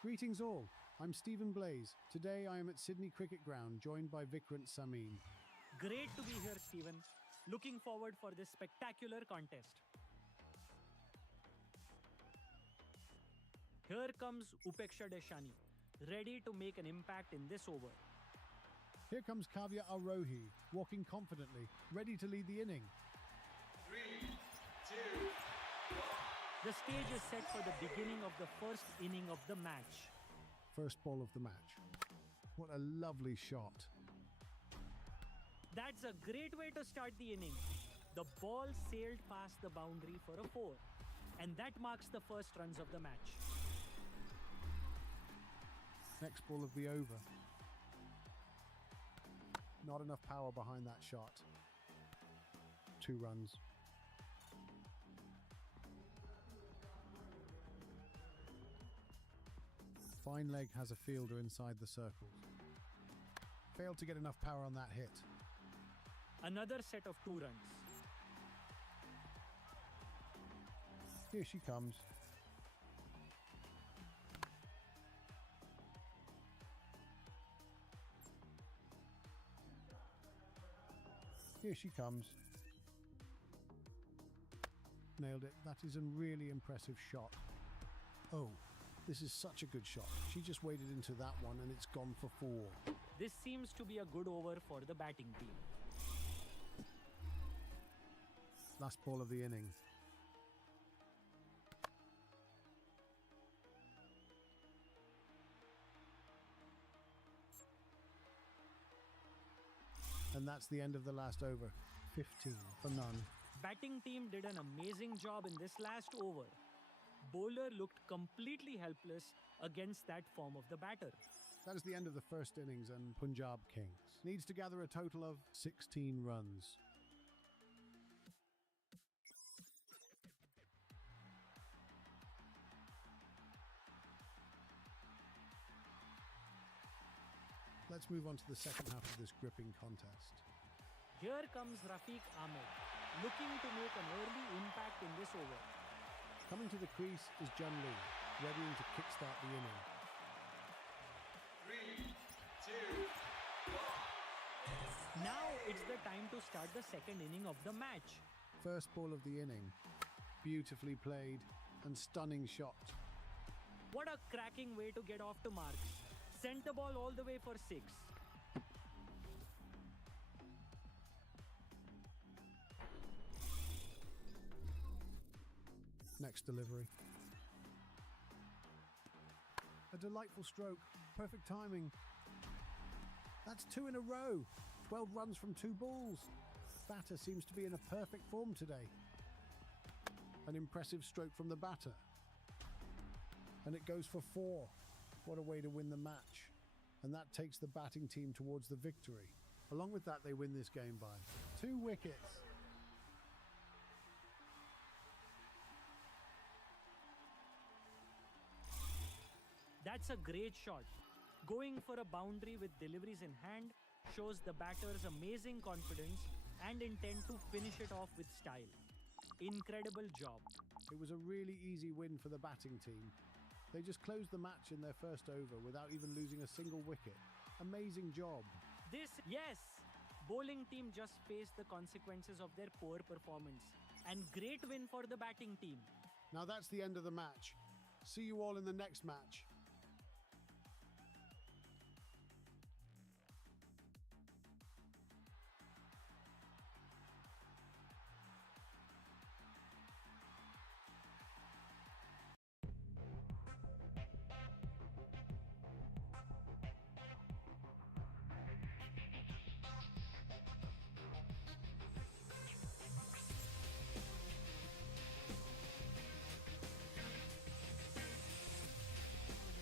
Greetings all, I'm Stephen Blaze. Today I am at Sydney Cricket Ground, joined by Vikrant Samin. Great to be here, Stephen. Looking forward for this spectacular contest. Here comes Upeksha Deshani, ready to make an impact in this over. Here comes Kavya Arohi, walking confidently, ready to lead the inning. 3, 2, The stage is set for the beginning of the first inning of the match. First ball of the match. What a lovely shot. That's a great way to start the inning. The ball sailed past the boundary for a 4, and that marks the first runs of the match. Next ball of the over. Not enough power behind that shot. 2 runs. Fine leg has a fielder inside the circles. Failed to get enough power on that hit. Another set of 2 runs. Here she comes. Here she comes. Nailed it. That is a really impressive shot. Oh, this is such a good shot. She just waded into that one and it's gone for 4. This seems to be a good over for the batting team. Last ball of the inning. And that's the end of the last over. 15 for none. Batting team did an amazing job in this last over. Bowler looked completely helpless against that form of the batter. That is the end of the first innings, and Punjab Kings needs to gather a total of 16 runs. Let's move on to the second half of this gripping contest. Here comes Rafiq Ahmed, looking to make an early impact in this over. Coming to the crease is Jun Lee, readying to kickstart the inning. 3, 2, 1. Now it's the time to start the second inning of the match. First ball of the inning. Beautifully played and stunning shot. What a cracking way to get off to marks. Sent the ball all the way for 6. Next delivery. A delightful stroke. Perfect timing. That's 2 in a row. 12 runs from 2 balls. Batter seems to be in a perfect form today. An impressive stroke from the batter. And it goes for 4. What a way to win the match. And that takes the batting team towards the victory. Along with that, they win this game by 2 wickets. That's a great shot. Going for a boundary with deliveries in hand shows the batter's amazing confidence and intent to finish it off with style. Incredible job. It was a really easy win for the batting team. They just closed the match in their first over without even losing a single wicket. Amazing job. Yes! Bowling team just faced the consequences of their poor performance. And great win for the batting team. Now that's the end of the match. See you all in the next match.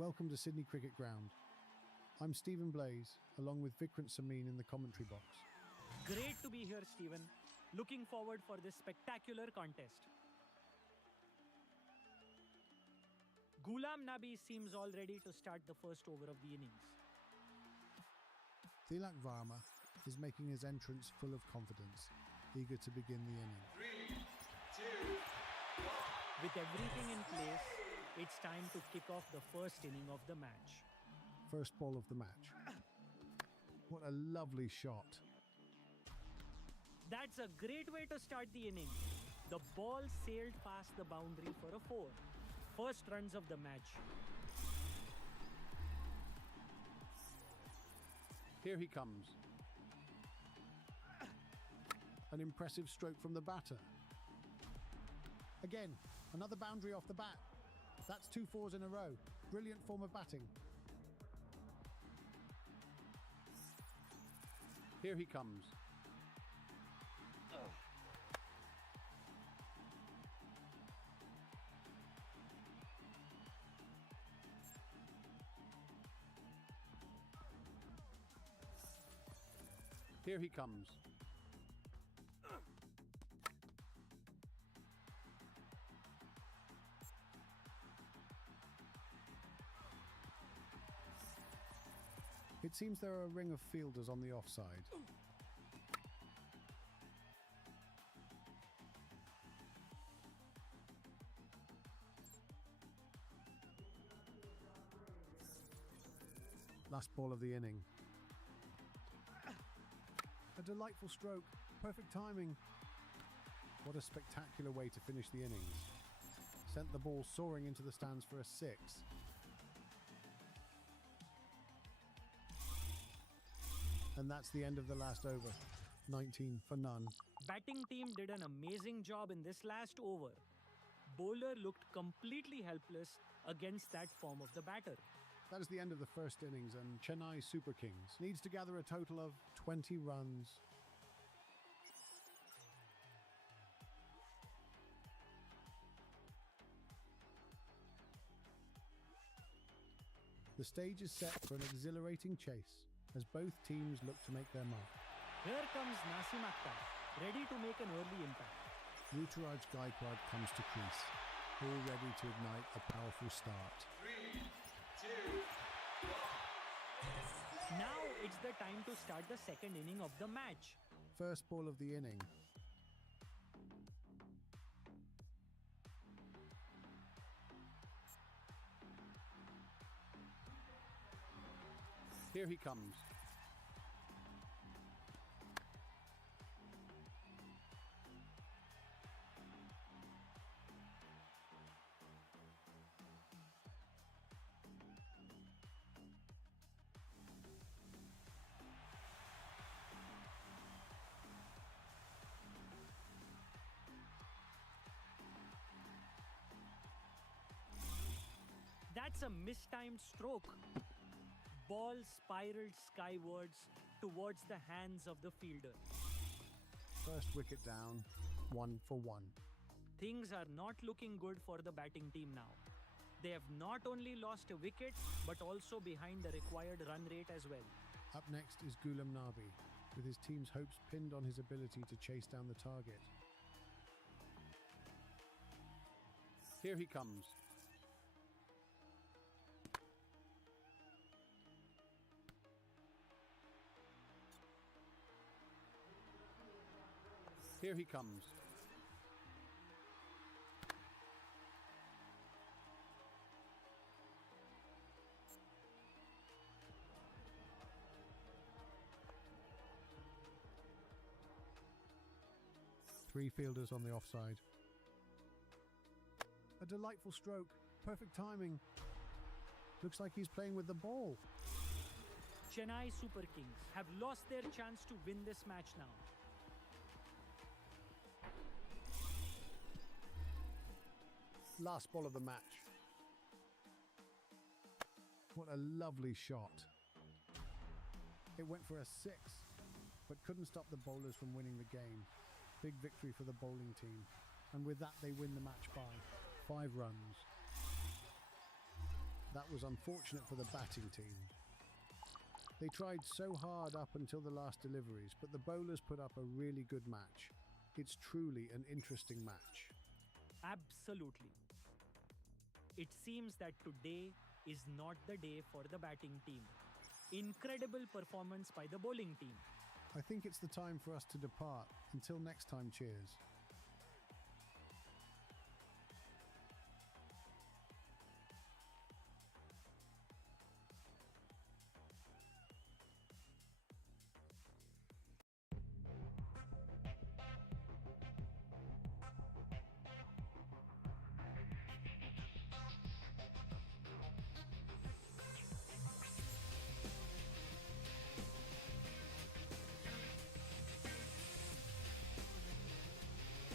Welcome to Sydney Cricket Ground. I'm Stephen Blaze, along with Vikrant Samin in the commentary box. Great to be here, Stephen. Looking forward for this spectacular contest. Ghulam Nabi seems all ready to start the first over of the innings. Tilak Varma is making his entrance full of confidence, eager to begin the inning. 3, 2, 1. With everything in place, it's time to kick off the first inning of the match. First ball of the match. What a lovely shot. That's a great way to start the inning. The ball sailed past the boundary for a 4. First runs of the match. Here he comes. An impressive stroke from the batter. Again, another boundary off the bat. That's 2 4s in a row. Brilliant form of batting. Here he comes. Here he comes. It seems there are a ring of fielders on the offside. Last ball of the inning. A delightful stroke, perfect timing. What a spectacular way to finish the innings. Sent the ball soaring into the stands for a 6. And that's the end of the last over. 19 for none. Batting team did an amazing job in this last over. Bowler looked completely helpless against that form of the batter. That is the end of the first innings, and Chennai Super Kings needs to gather a total of 20 runs. The stage is set for an exhilarating chase as both teams look to make their mark. Here comes Nasim Akhtar, ready to make an early impact. Ruturaj Gaikwad comes to crease, all ready to ignite a powerful start. 3, 2, 1. Now it's the time to start the second inning of the match. First ball of the inning. Here he comes. That's a mistimed stroke. Ball spiraled skywards towards the hands of the fielder. First wicket down, 1 for 1. Things are not looking good for the batting team now. They have not only lost a wicket, but also behind the required run rate as well. Up next is Ghulam Nabi, with his team's hopes pinned on his ability to chase down the target. Here he comes. Here he comes. Three fielders on the offside. A delightful stroke. Perfect timing. Looks like he's playing with the ball. Chennai Super Kings have lost their chance to win this match now. Last ball of the match. What a lovely shot. It went for a 6, but couldn't stop the bowlers from winning the game. Big victory for the bowling team. And with that, they win the match by 5 runs. That was unfortunate for the batting team. They tried so hard up until the last deliveries, but the bowlers put up a really good match. It's truly an interesting match. Absolutely. It seems that today is not the day for the batting team. Incredible performance by the bowling team. I think it's the time for us to depart. Until next time, cheers.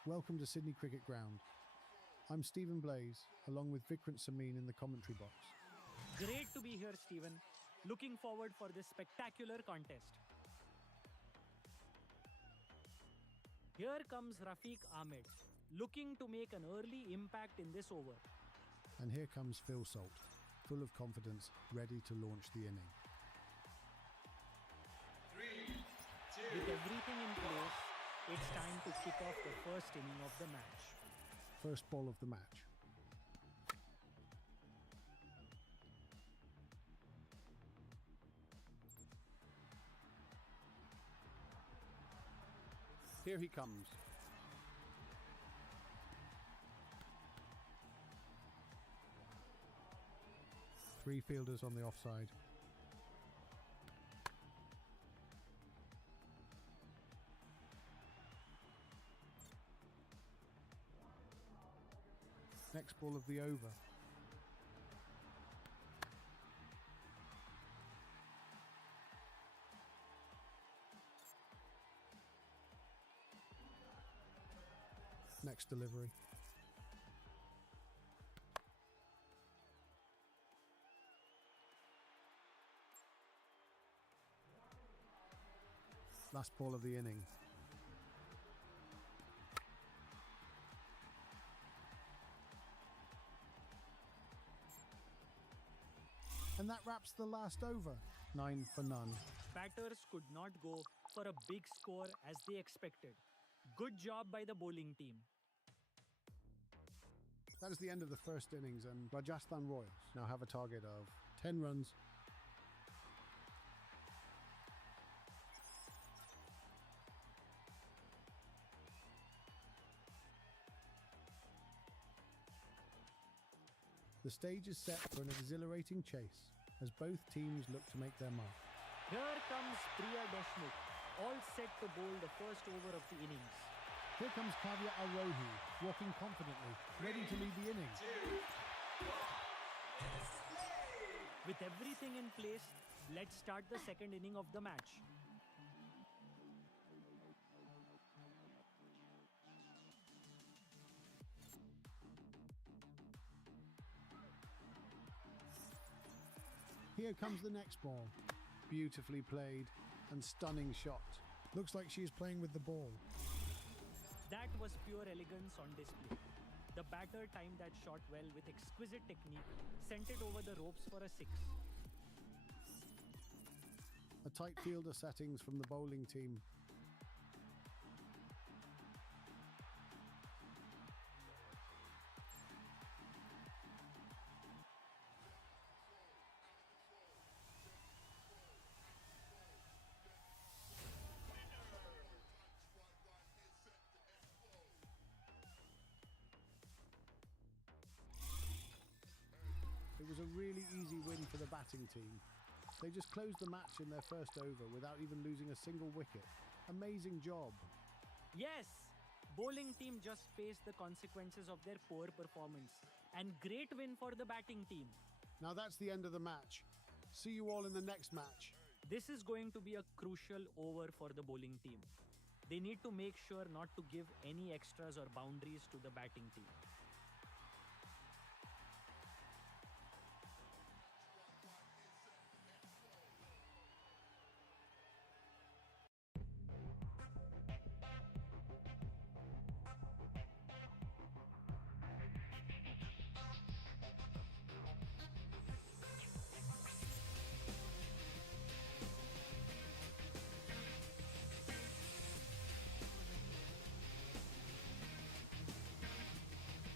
Welcome to Sydney Cricket Ground. I'm Stephen Blaze, along with Vikrant Samin in the commentary box. Great to be here, Stephen. Looking forward for this spectacular contest. Here comes Rafiq Ahmed, looking to make an early impact in this over. And here comes Phil Salt, full of confidence, ready to launch the inning. 3, 2, With everything in place, it's time to kick off the first inning of the match. First ball of the match. Here he comes. Three fielders on the offside. Next ball of the over. Next delivery. Last ball of the inning. And that wraps the last over. 9 for none. Batters could not go for a big score as they expected. Good job by the bowling team. That is the end of the first innings, and Rajasthan Royals now have a target of 10 runs. The stage is set for an exhilarating chase as both teams look to make their mark. Here comes Priya Deshmukh, all set to bowl the first over of the innings. Here comes Kavya Arohi, walking confidently, ready to lead the innings. 2, With everything in place, let's start the second inning of the match. Here comes the next ball. Beautifully played and stunning shot. Looks like she is playing with the ball. That was pure elegance on display. The batter timed that shot well with exquisite technique, sent it over the ropes for a 6. A tight fielder settings from the bowling team. It was a really easy win for the batting team. They just closed the match in their first over without even losing a single wicket. Amazing job. Yes, bowling team just faced the consequences of their poor performance. And great win for the batting team. Now that's the end of the match. See you all in the next match. This is going to be a crucial over for the bowling team. They need to make sure not to give any extras or boundaries to the batting team.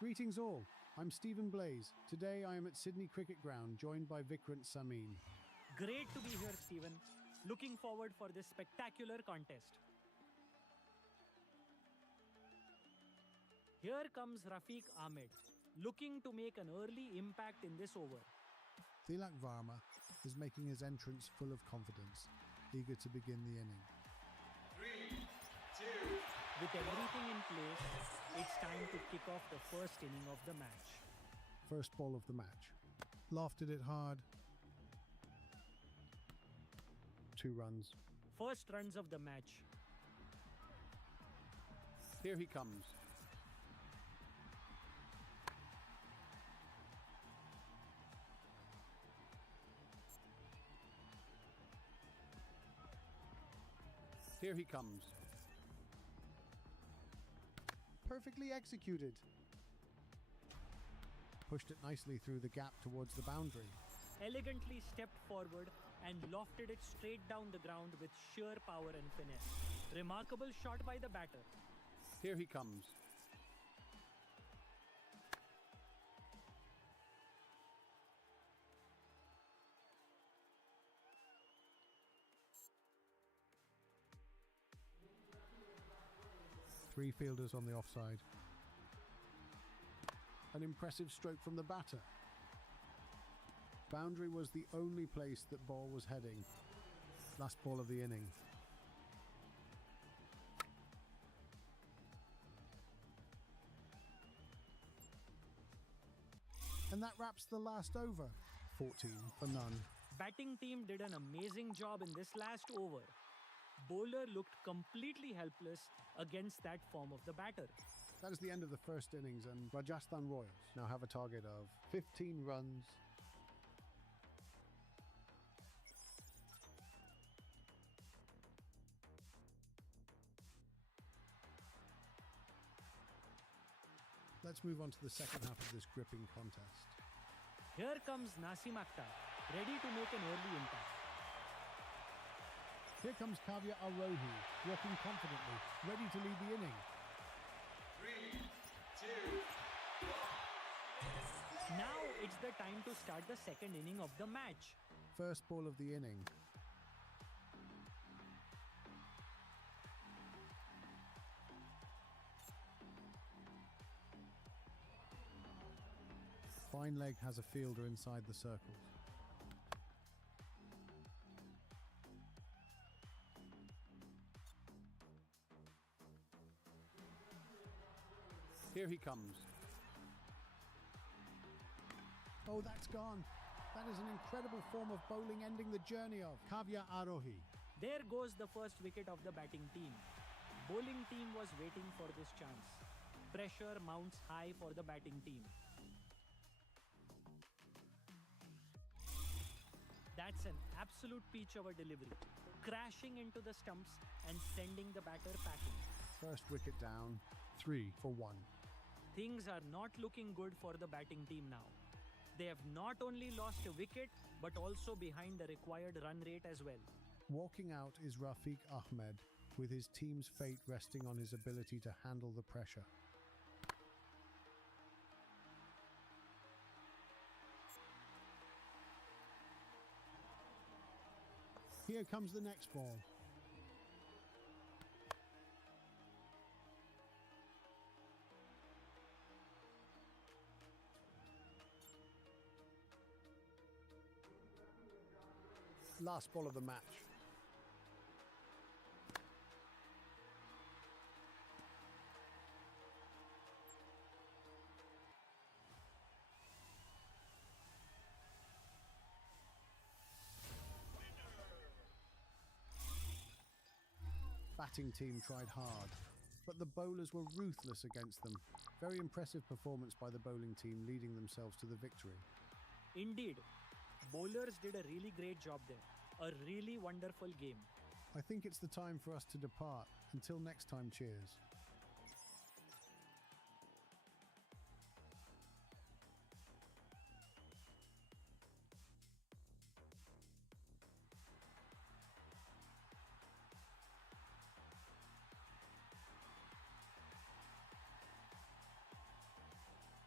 Greetings all, I'm Stephen Blaze. Today I am at Sydney Cricket Ground, joined by Vikrant Samin. Great to be here, Stephen. Looking forward for this spectacular contest. Here comes Rafiq Ahmed, looking to make an early impact in this over. Tilak Varma is making his entrance full of confidence, eager to begin the inning. 3, 2, With everything in place, it's time to kick off the first inning of the match. First ball of the match. Lofted it hard. 2 runs. First runs of the match. Here he comes. Here he comes. Perfectly executed. Pushed it nicely through the gap towards the boundary. Elegantly stepped forward and lofted it straight down the ground with sheer power and finesse. Remarkable shot by the batter. Here he comes. Three fielders on the offside. An impressive stroke from the batter. Boundary was the only place that ball was heading. Last ball of the inning. And that wraps the last over. 14 for none. Batting team did an amazing job in this last over. Bowler looked completely helpless against that form of the batter. That is the end of the first innings, and Rajasthan Royals now have a target of 15 runs. Let's move on to the second half of this gripping contest. Here comes Nasim Akhtar, ready to make an early impact. Here comes Kavya Arohi, walking confidently, ready to lead the inning. 3, 2, Now it's the time to start the second inning of the match. First ball of the inning. Fine leg has a fielder inside the circles. Here he comes. Oh, that's gone. That is an incredible form of bowling, ending the journey of Kavya Arohi. There goes the first wicket of the batting team. Bowling team was waiting for this chance. Pressure mounts high for the batting team. That's an absolute peach of a delivery, crashing into the stumps and sending the batter packing. First wicket down, 3 for 1. Things are not looking good for the batting team now. They have not only lost a wicket, but also behind the required run rate as well. Walking out is Rafiq Ahmed, with his team's fate resting on his ability to handle the pressure. Here comes the next ball. Last ball of the match. Batting team tried hard, but the bowlers were ruthless against them. Very impressive performance by the bowling team, leading themselves to the victory. Indeed, bowlers did a really great job there. A really wonderful game. I think it's the time for us to depart. Until next time, cheers.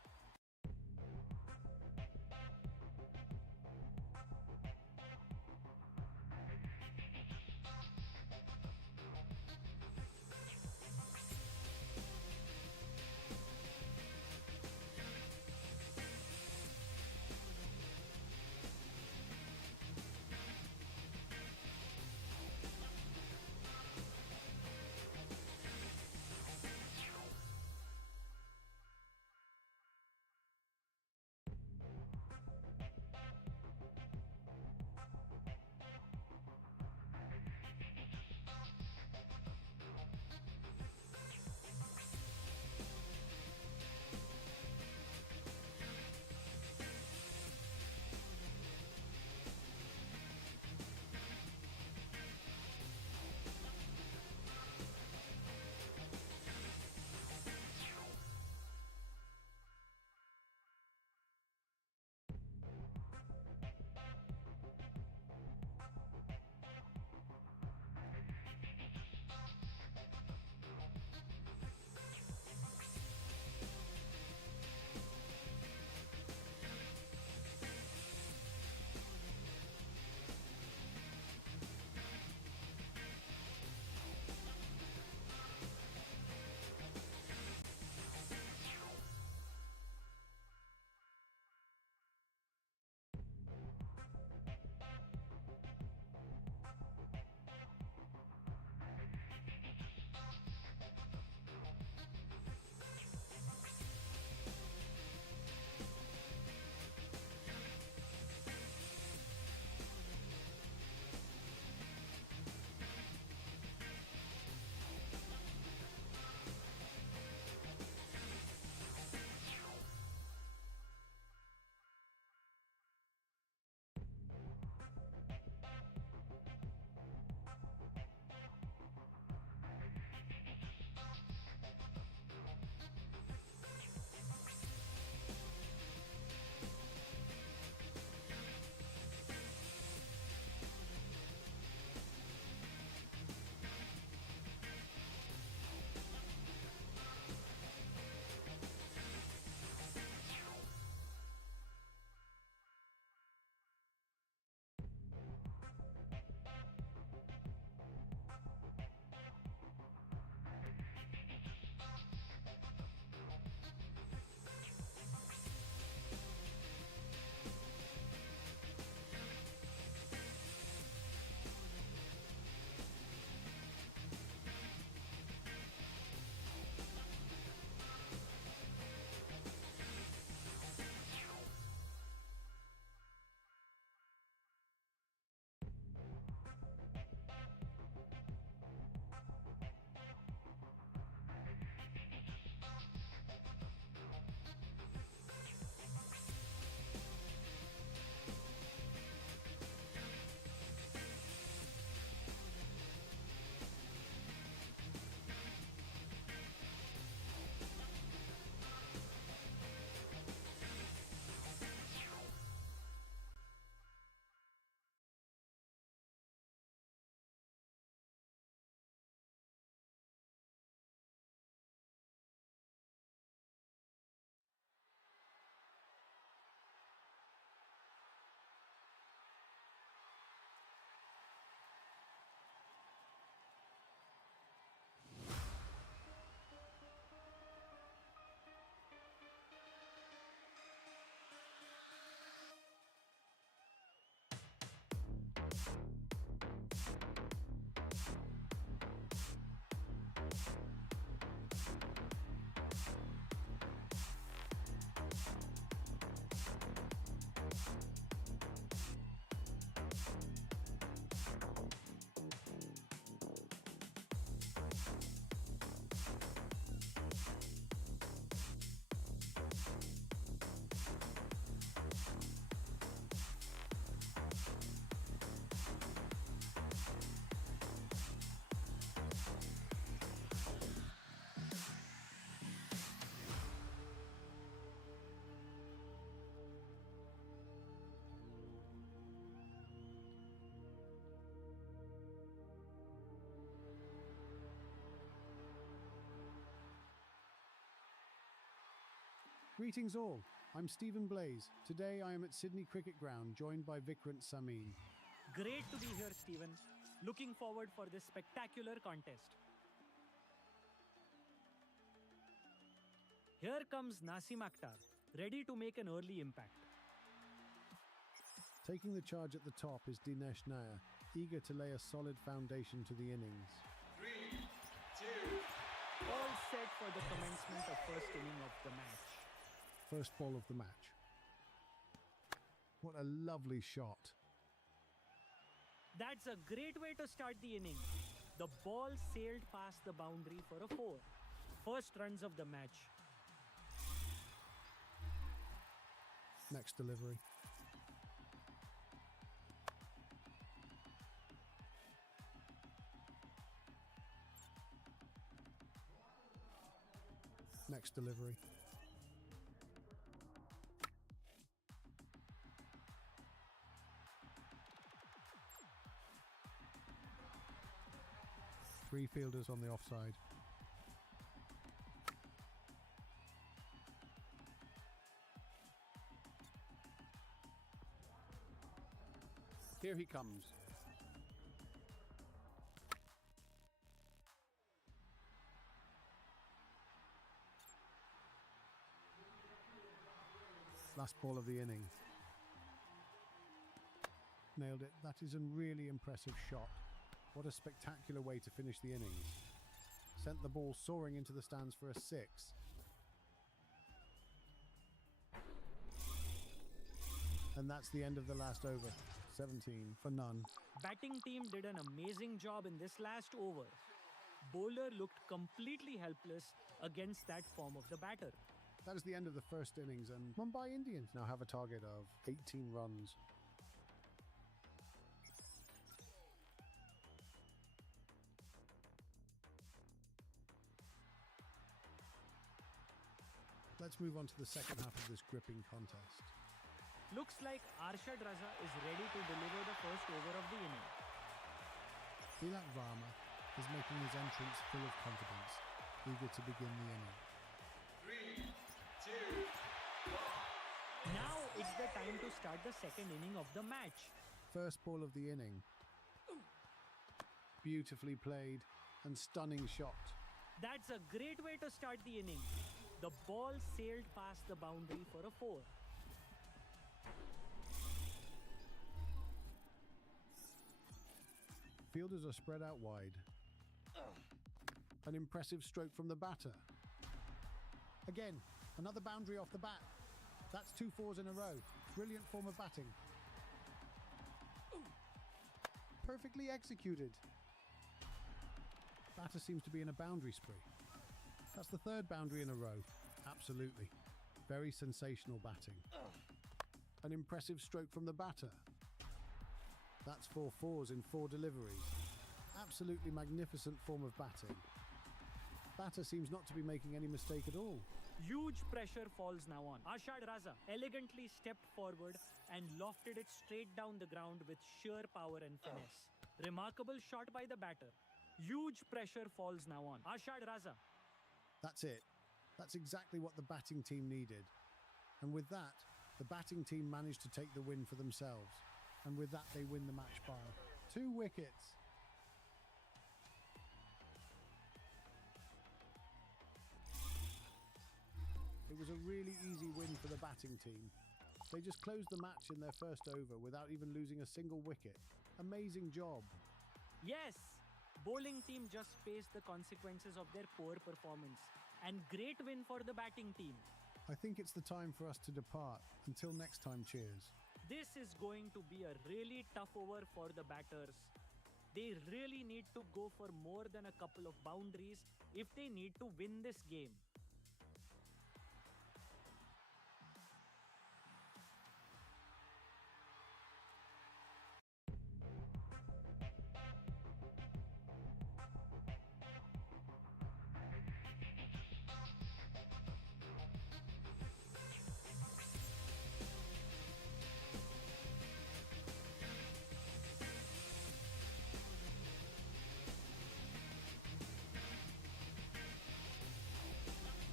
Greetings all, I'm Stephen Blaze. Today I am at Sydney Cricket Ground, joined by Vikrant Samin. Great to be here, Stephen. Looking forward for this spectacular contest. Here comes Nasim Akhtar, ready to make an early impact. Taking the charge at the top is Dinesh Nair, eager to lay a solid foundation to the innings. 3, 2, All set for the commencement of first inning of the match. First ball of the match. What a lovely shot. That's a great way to start the inning. The ball sailed past the boundary for a 4. First runs of the match. Next delivery. Next delivery. Three fielders on the offside. Here he comes. Last ball of the inning. Nailed it. That is a really impressive shot. What a spectacular way to finish the innings. Sent the ball soaring into the stands for a 6. And that's the end of the last over. 17 for none. Batting team did an amazing job in this last over. Bowler looked completely helpless against that form of the batter. That is the end of the first innings, and Mumbai Indians now have a target of 18 runs. Let's move on to the second half of this gripping contest. Looks like Arshad Raza is ready to deliver the first over of the inning. Tilak Varma is making his entrance full of confidence, eager to begin the inning. 3, 2, 1. Now it's the time to start the second inning of the match. First ball of the inning. Beautifully played and stunning shot. That's a great way to start the inning. The ball sailed past the boundary for a 4. Fielders are spread out wide. An impressive stroke from the batter. Again, another boundary off the bat. That's 2 4s in a row. Brilliant form of batting. Perfectly executed. Batter seems to be in a boundary spree. That's the 3rd boundary in a row. Absolutely. Very sensational batting. An impressive stroke from the batter. That's 4 4s in 4 deliveries. Absolutely magnificent form of batting. Batter seems not to be making any mistake at all. Huge pressure falls now on. Arshad Raza elegantly stepped forward and lofted it straight down the ground with sheer power and finesse. Remarkable shot by the batter. Huge pressure falls now on. Arshad Raza. That's it. That's exactly what the batting team needed. And with that, the batting team managed to take the win for themselves. And with that, they win the match by 2 wickets. It was a really easy win for the batting team. They just closed the match in their first over without even losing a single wicket. Amazing job. Yes, bowling team just faced the consequences of their poor performance. And great win for the batting team. I think it's the time for us to depart. Until next time, cheers. This is going to be a really tough over for the batters. They really need to go for more than a couple of boundaries if they need to win this game.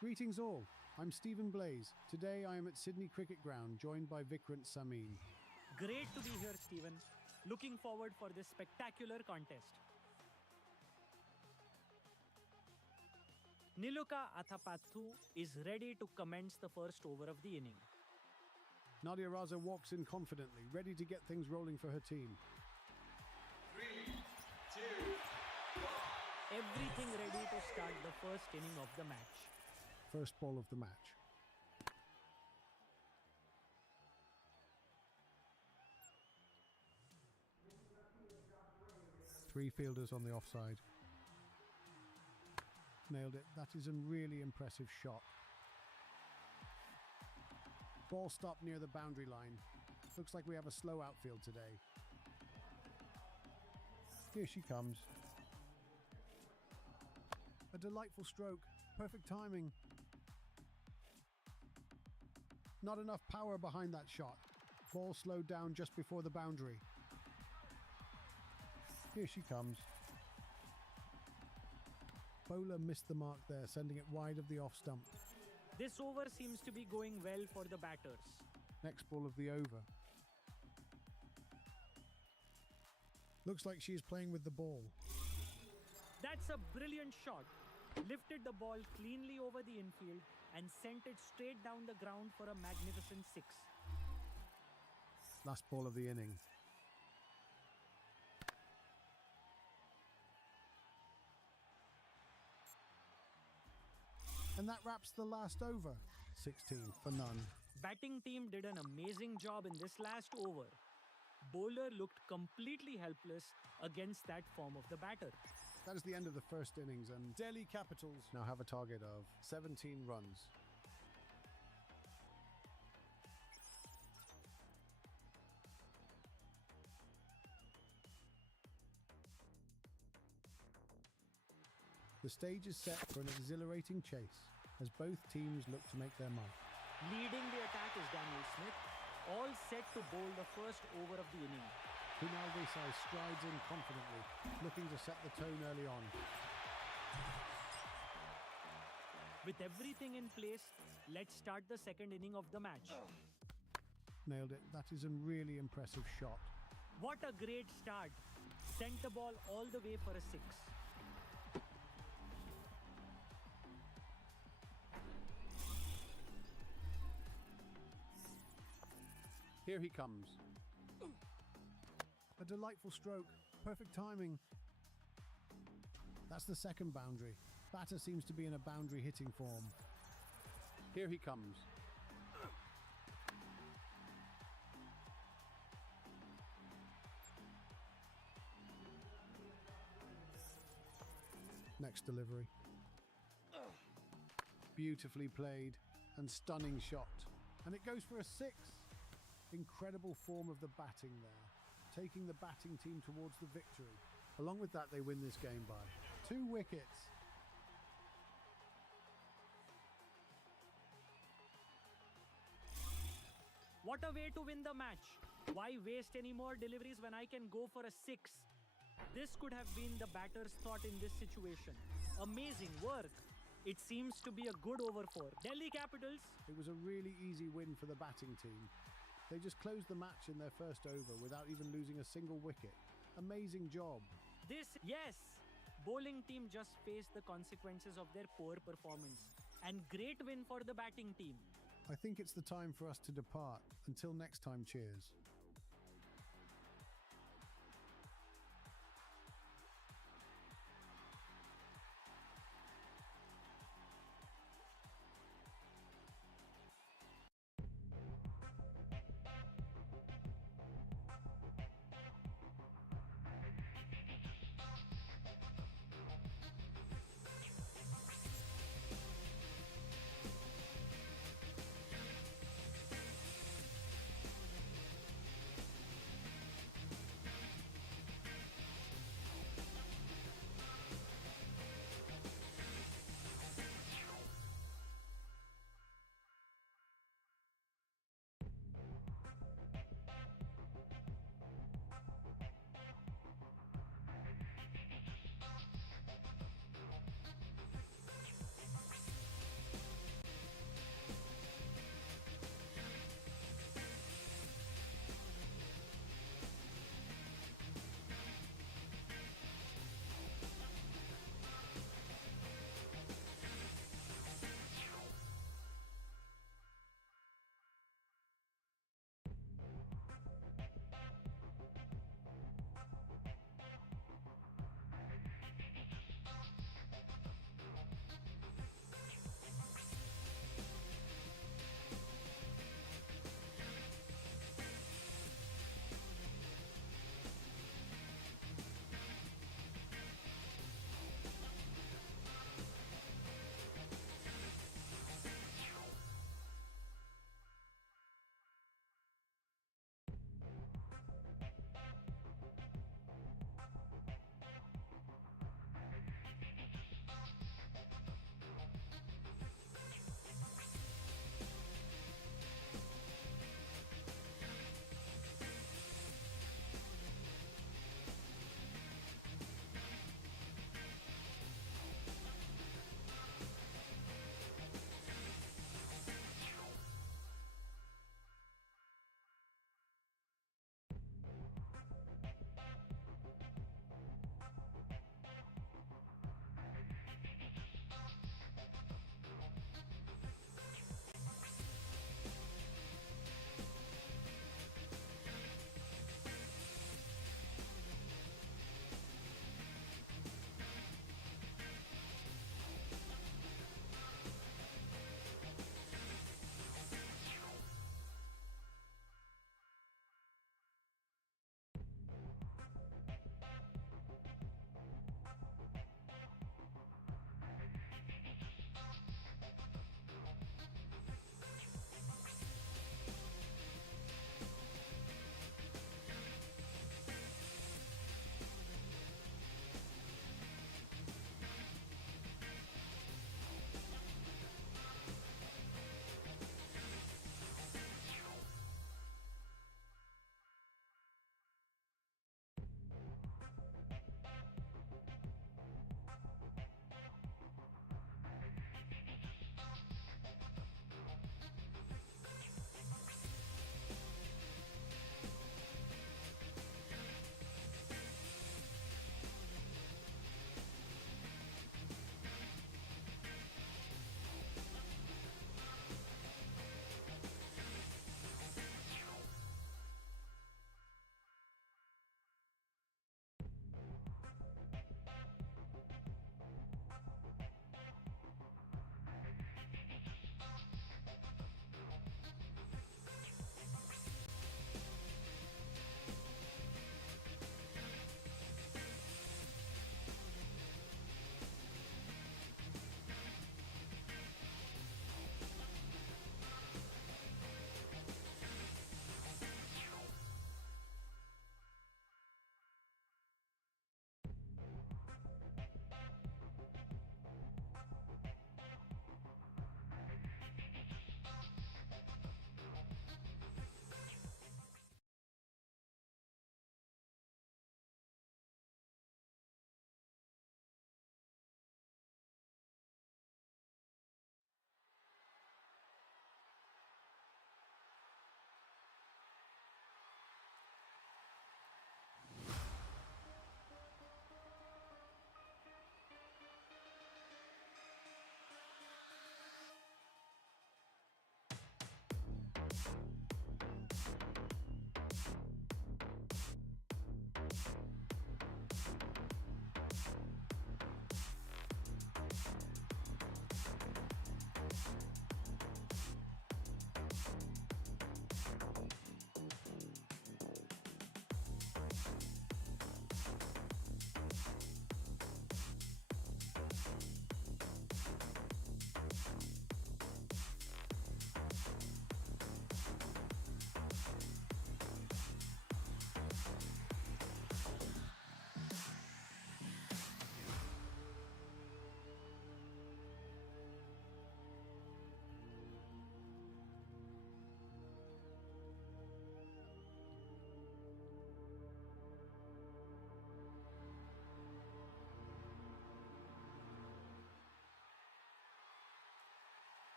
Greetings all, I'm Stephen Blaze. Today I am at Sydney Cricket Ground, joined by Vikrant Samin. Great to be here, Stephen. Looking forward for this spectacular contest. Niluka Athapathu is ready to commence the first over of the inning. Nadia Raza walks in confidently, ready to get things rolling for her team. 3, 2, 1. Everything ready to start the first inning of the match. First ball of the match. Three fielders on the offside. Nailed it. That is a really impressive shot. Ball stopped near the boundary line. Looks like we have a slow outfield today. Here she comes. A delightful stroke. Perfect timing. Not enough power behind that shot. Ball slowed down just before the boundary. Here she comes. Bowler missed the mark there, sending it wide of the off stump. This over seems to be going well for the batters. Next ball of the over. Looks like she is playing with the ball. That's a brilliant shot. Lifted the ball cleanly over the infield and sent it straight down the ground for a magnificent 6. Last ball of the inning. And that wraps the last over. 16 for none. Batting team did an amazing job in this last over. Bowler looked completely helpless against that form of the batter. That is the end of the first innings, and Delhi Capitals now have a target of 17 runs. The stage is set for an exhilarating chase as both teams look to make their mark. Leading the attack is Daniel Smith, all set to bowl the first over of the inning. Kunal Desai strides in confidently, looking to set the tone early on. With everything in place, let's start the second inning of the match. Nailed it. That is a really impressive shot. What a great start. Sent the ball all the way for a 6. Here he comes. A delightful stroke. Perfect timing. That's the second boundary. Batter seems to be in a boundary hitting form. Here he comes. Next delivery. Beautifully played and stunning shot. And it goes for a 6. Incredible form of the batting there, taking the batting team towards the victory. Along with that, they win this game by 2 wickets. What a way to win the match. Why waste any more deliveries when I can go for a 6? This could have been the batter's thought in this situation. Amazing work. It seems to be a good over for Delhi Capitals. It was a really easy win for the batting team. They just closed the match in their first over without even losing a single wicket. Amazing job. Yes, bowling team just faced the consequences of their poor performance. And great win for the batting team. I think it's the time for us to depart. Until next time, cheers.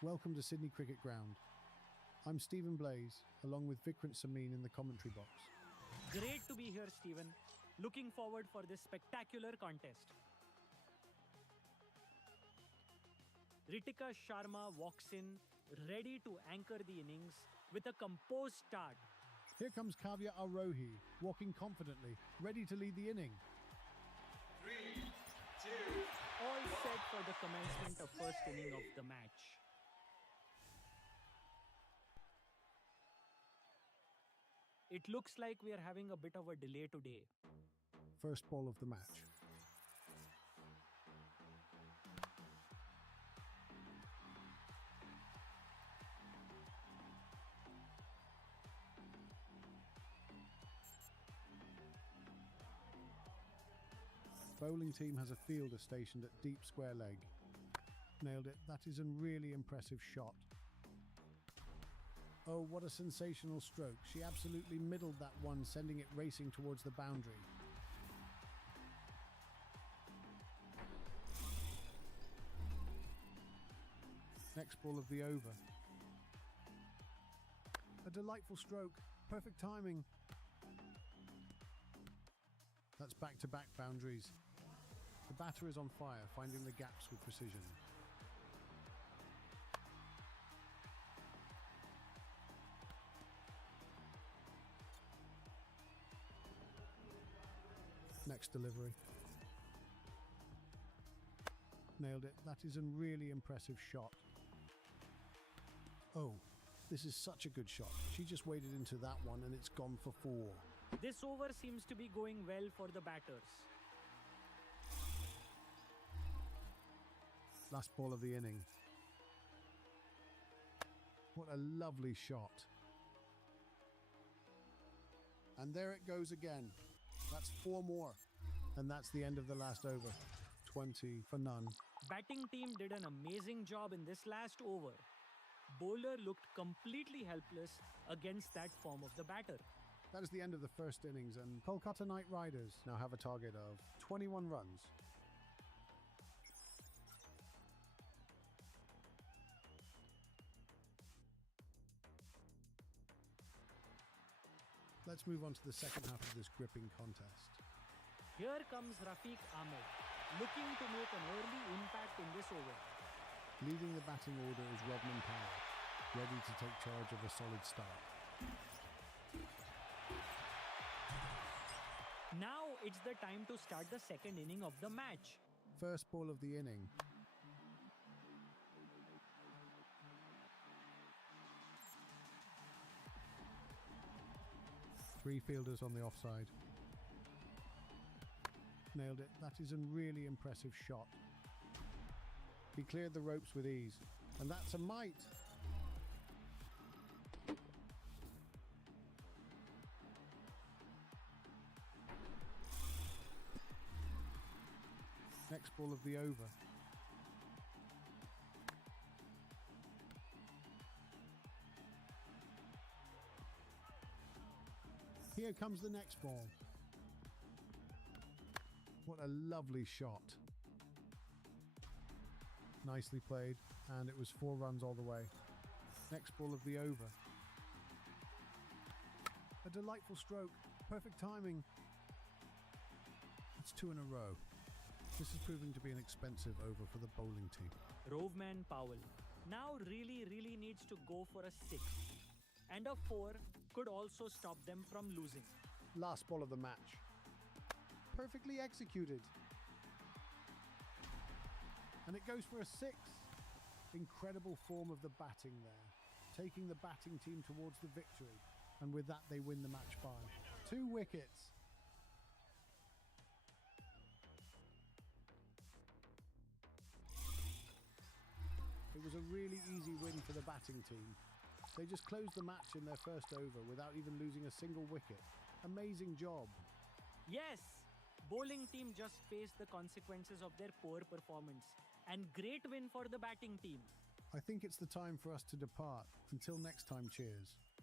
Welcome to Sydney Cricket Ground. I'm Stephen Blaze, along with Vikrant Samin in the commentary box. Great to be here, Stephen. Looking forward for this spectacular contest. Ritika Sharma walks in, ready to anchor the innings with a composed start. Here comes Kavya Arohi, walking confidently, ready to lead the inning. 3, 2, All set for the commencement of first inning of the match. It looks like we are having a bit of a delay today. First ball of the match. Bowling team has a fielder stationed at deep square leg. Nailed it. That is a really impressive shot. Oh, what a sensational stroke. She absolutely middled that one, sending it racing towards the boundary. Next ball of the over. A delightful stroke. Perfect timing. That's back-to-back boundaries. The batter is on fire, finding the gaps with precision. Next delivery. Nailed it. That is a really impressive shot. Oh, this is such a good shot. She just waded into that one and it's gone for 4. This over seems to be going well for the batters. Last ball of the inning. What a lovely shot. And there it goes again. That's 4 more. And that's the end of the last over. 20 for none. Batting team did an amazing job in this last over. Bowler looked completely helpless against that form of the batter. That is the end of the first innings, and Kolkata Knight Riders now have a target of 21 runs. Let's move on to the second half of this gripping contest. Here comes Rafiq Ahmed, looking to make an early impact in this over. Leading the batting order is Rodman Powell, ready to take charge of a solid start. Now it's the time to start the second inning of the match. First ball of the inning. Three fielders on the offside. Nailed it. That is a really impressive shot. He cleared the ropes with ease. And that's a mite. Next ball of the over. Here comes the next ball. What a lovely shot. Nicely played, and it was 4 runs all the way. Next ball of the over. A delightful stroke. Perfect timing. That's 2 in a row. This is proving to be an expensive over for the bowling team. Roveman Powell now really needs to go for a 6. And a 4 could also stop them from losing. Last ball of the match. Perfectly executed. And it goes for a 6. Incredible form of the batting there. Taking the batting team towards the victory. And with that, they win the match by 2 wickets. It was a really easy win for the batting team. They just closed the match in their first over without even losing a single wicket. Amazing job. Yes, bowling team just faced the consequences of their poor performance. And great win for the batting team. I think it's the time for us to depart. Until next time, cheers.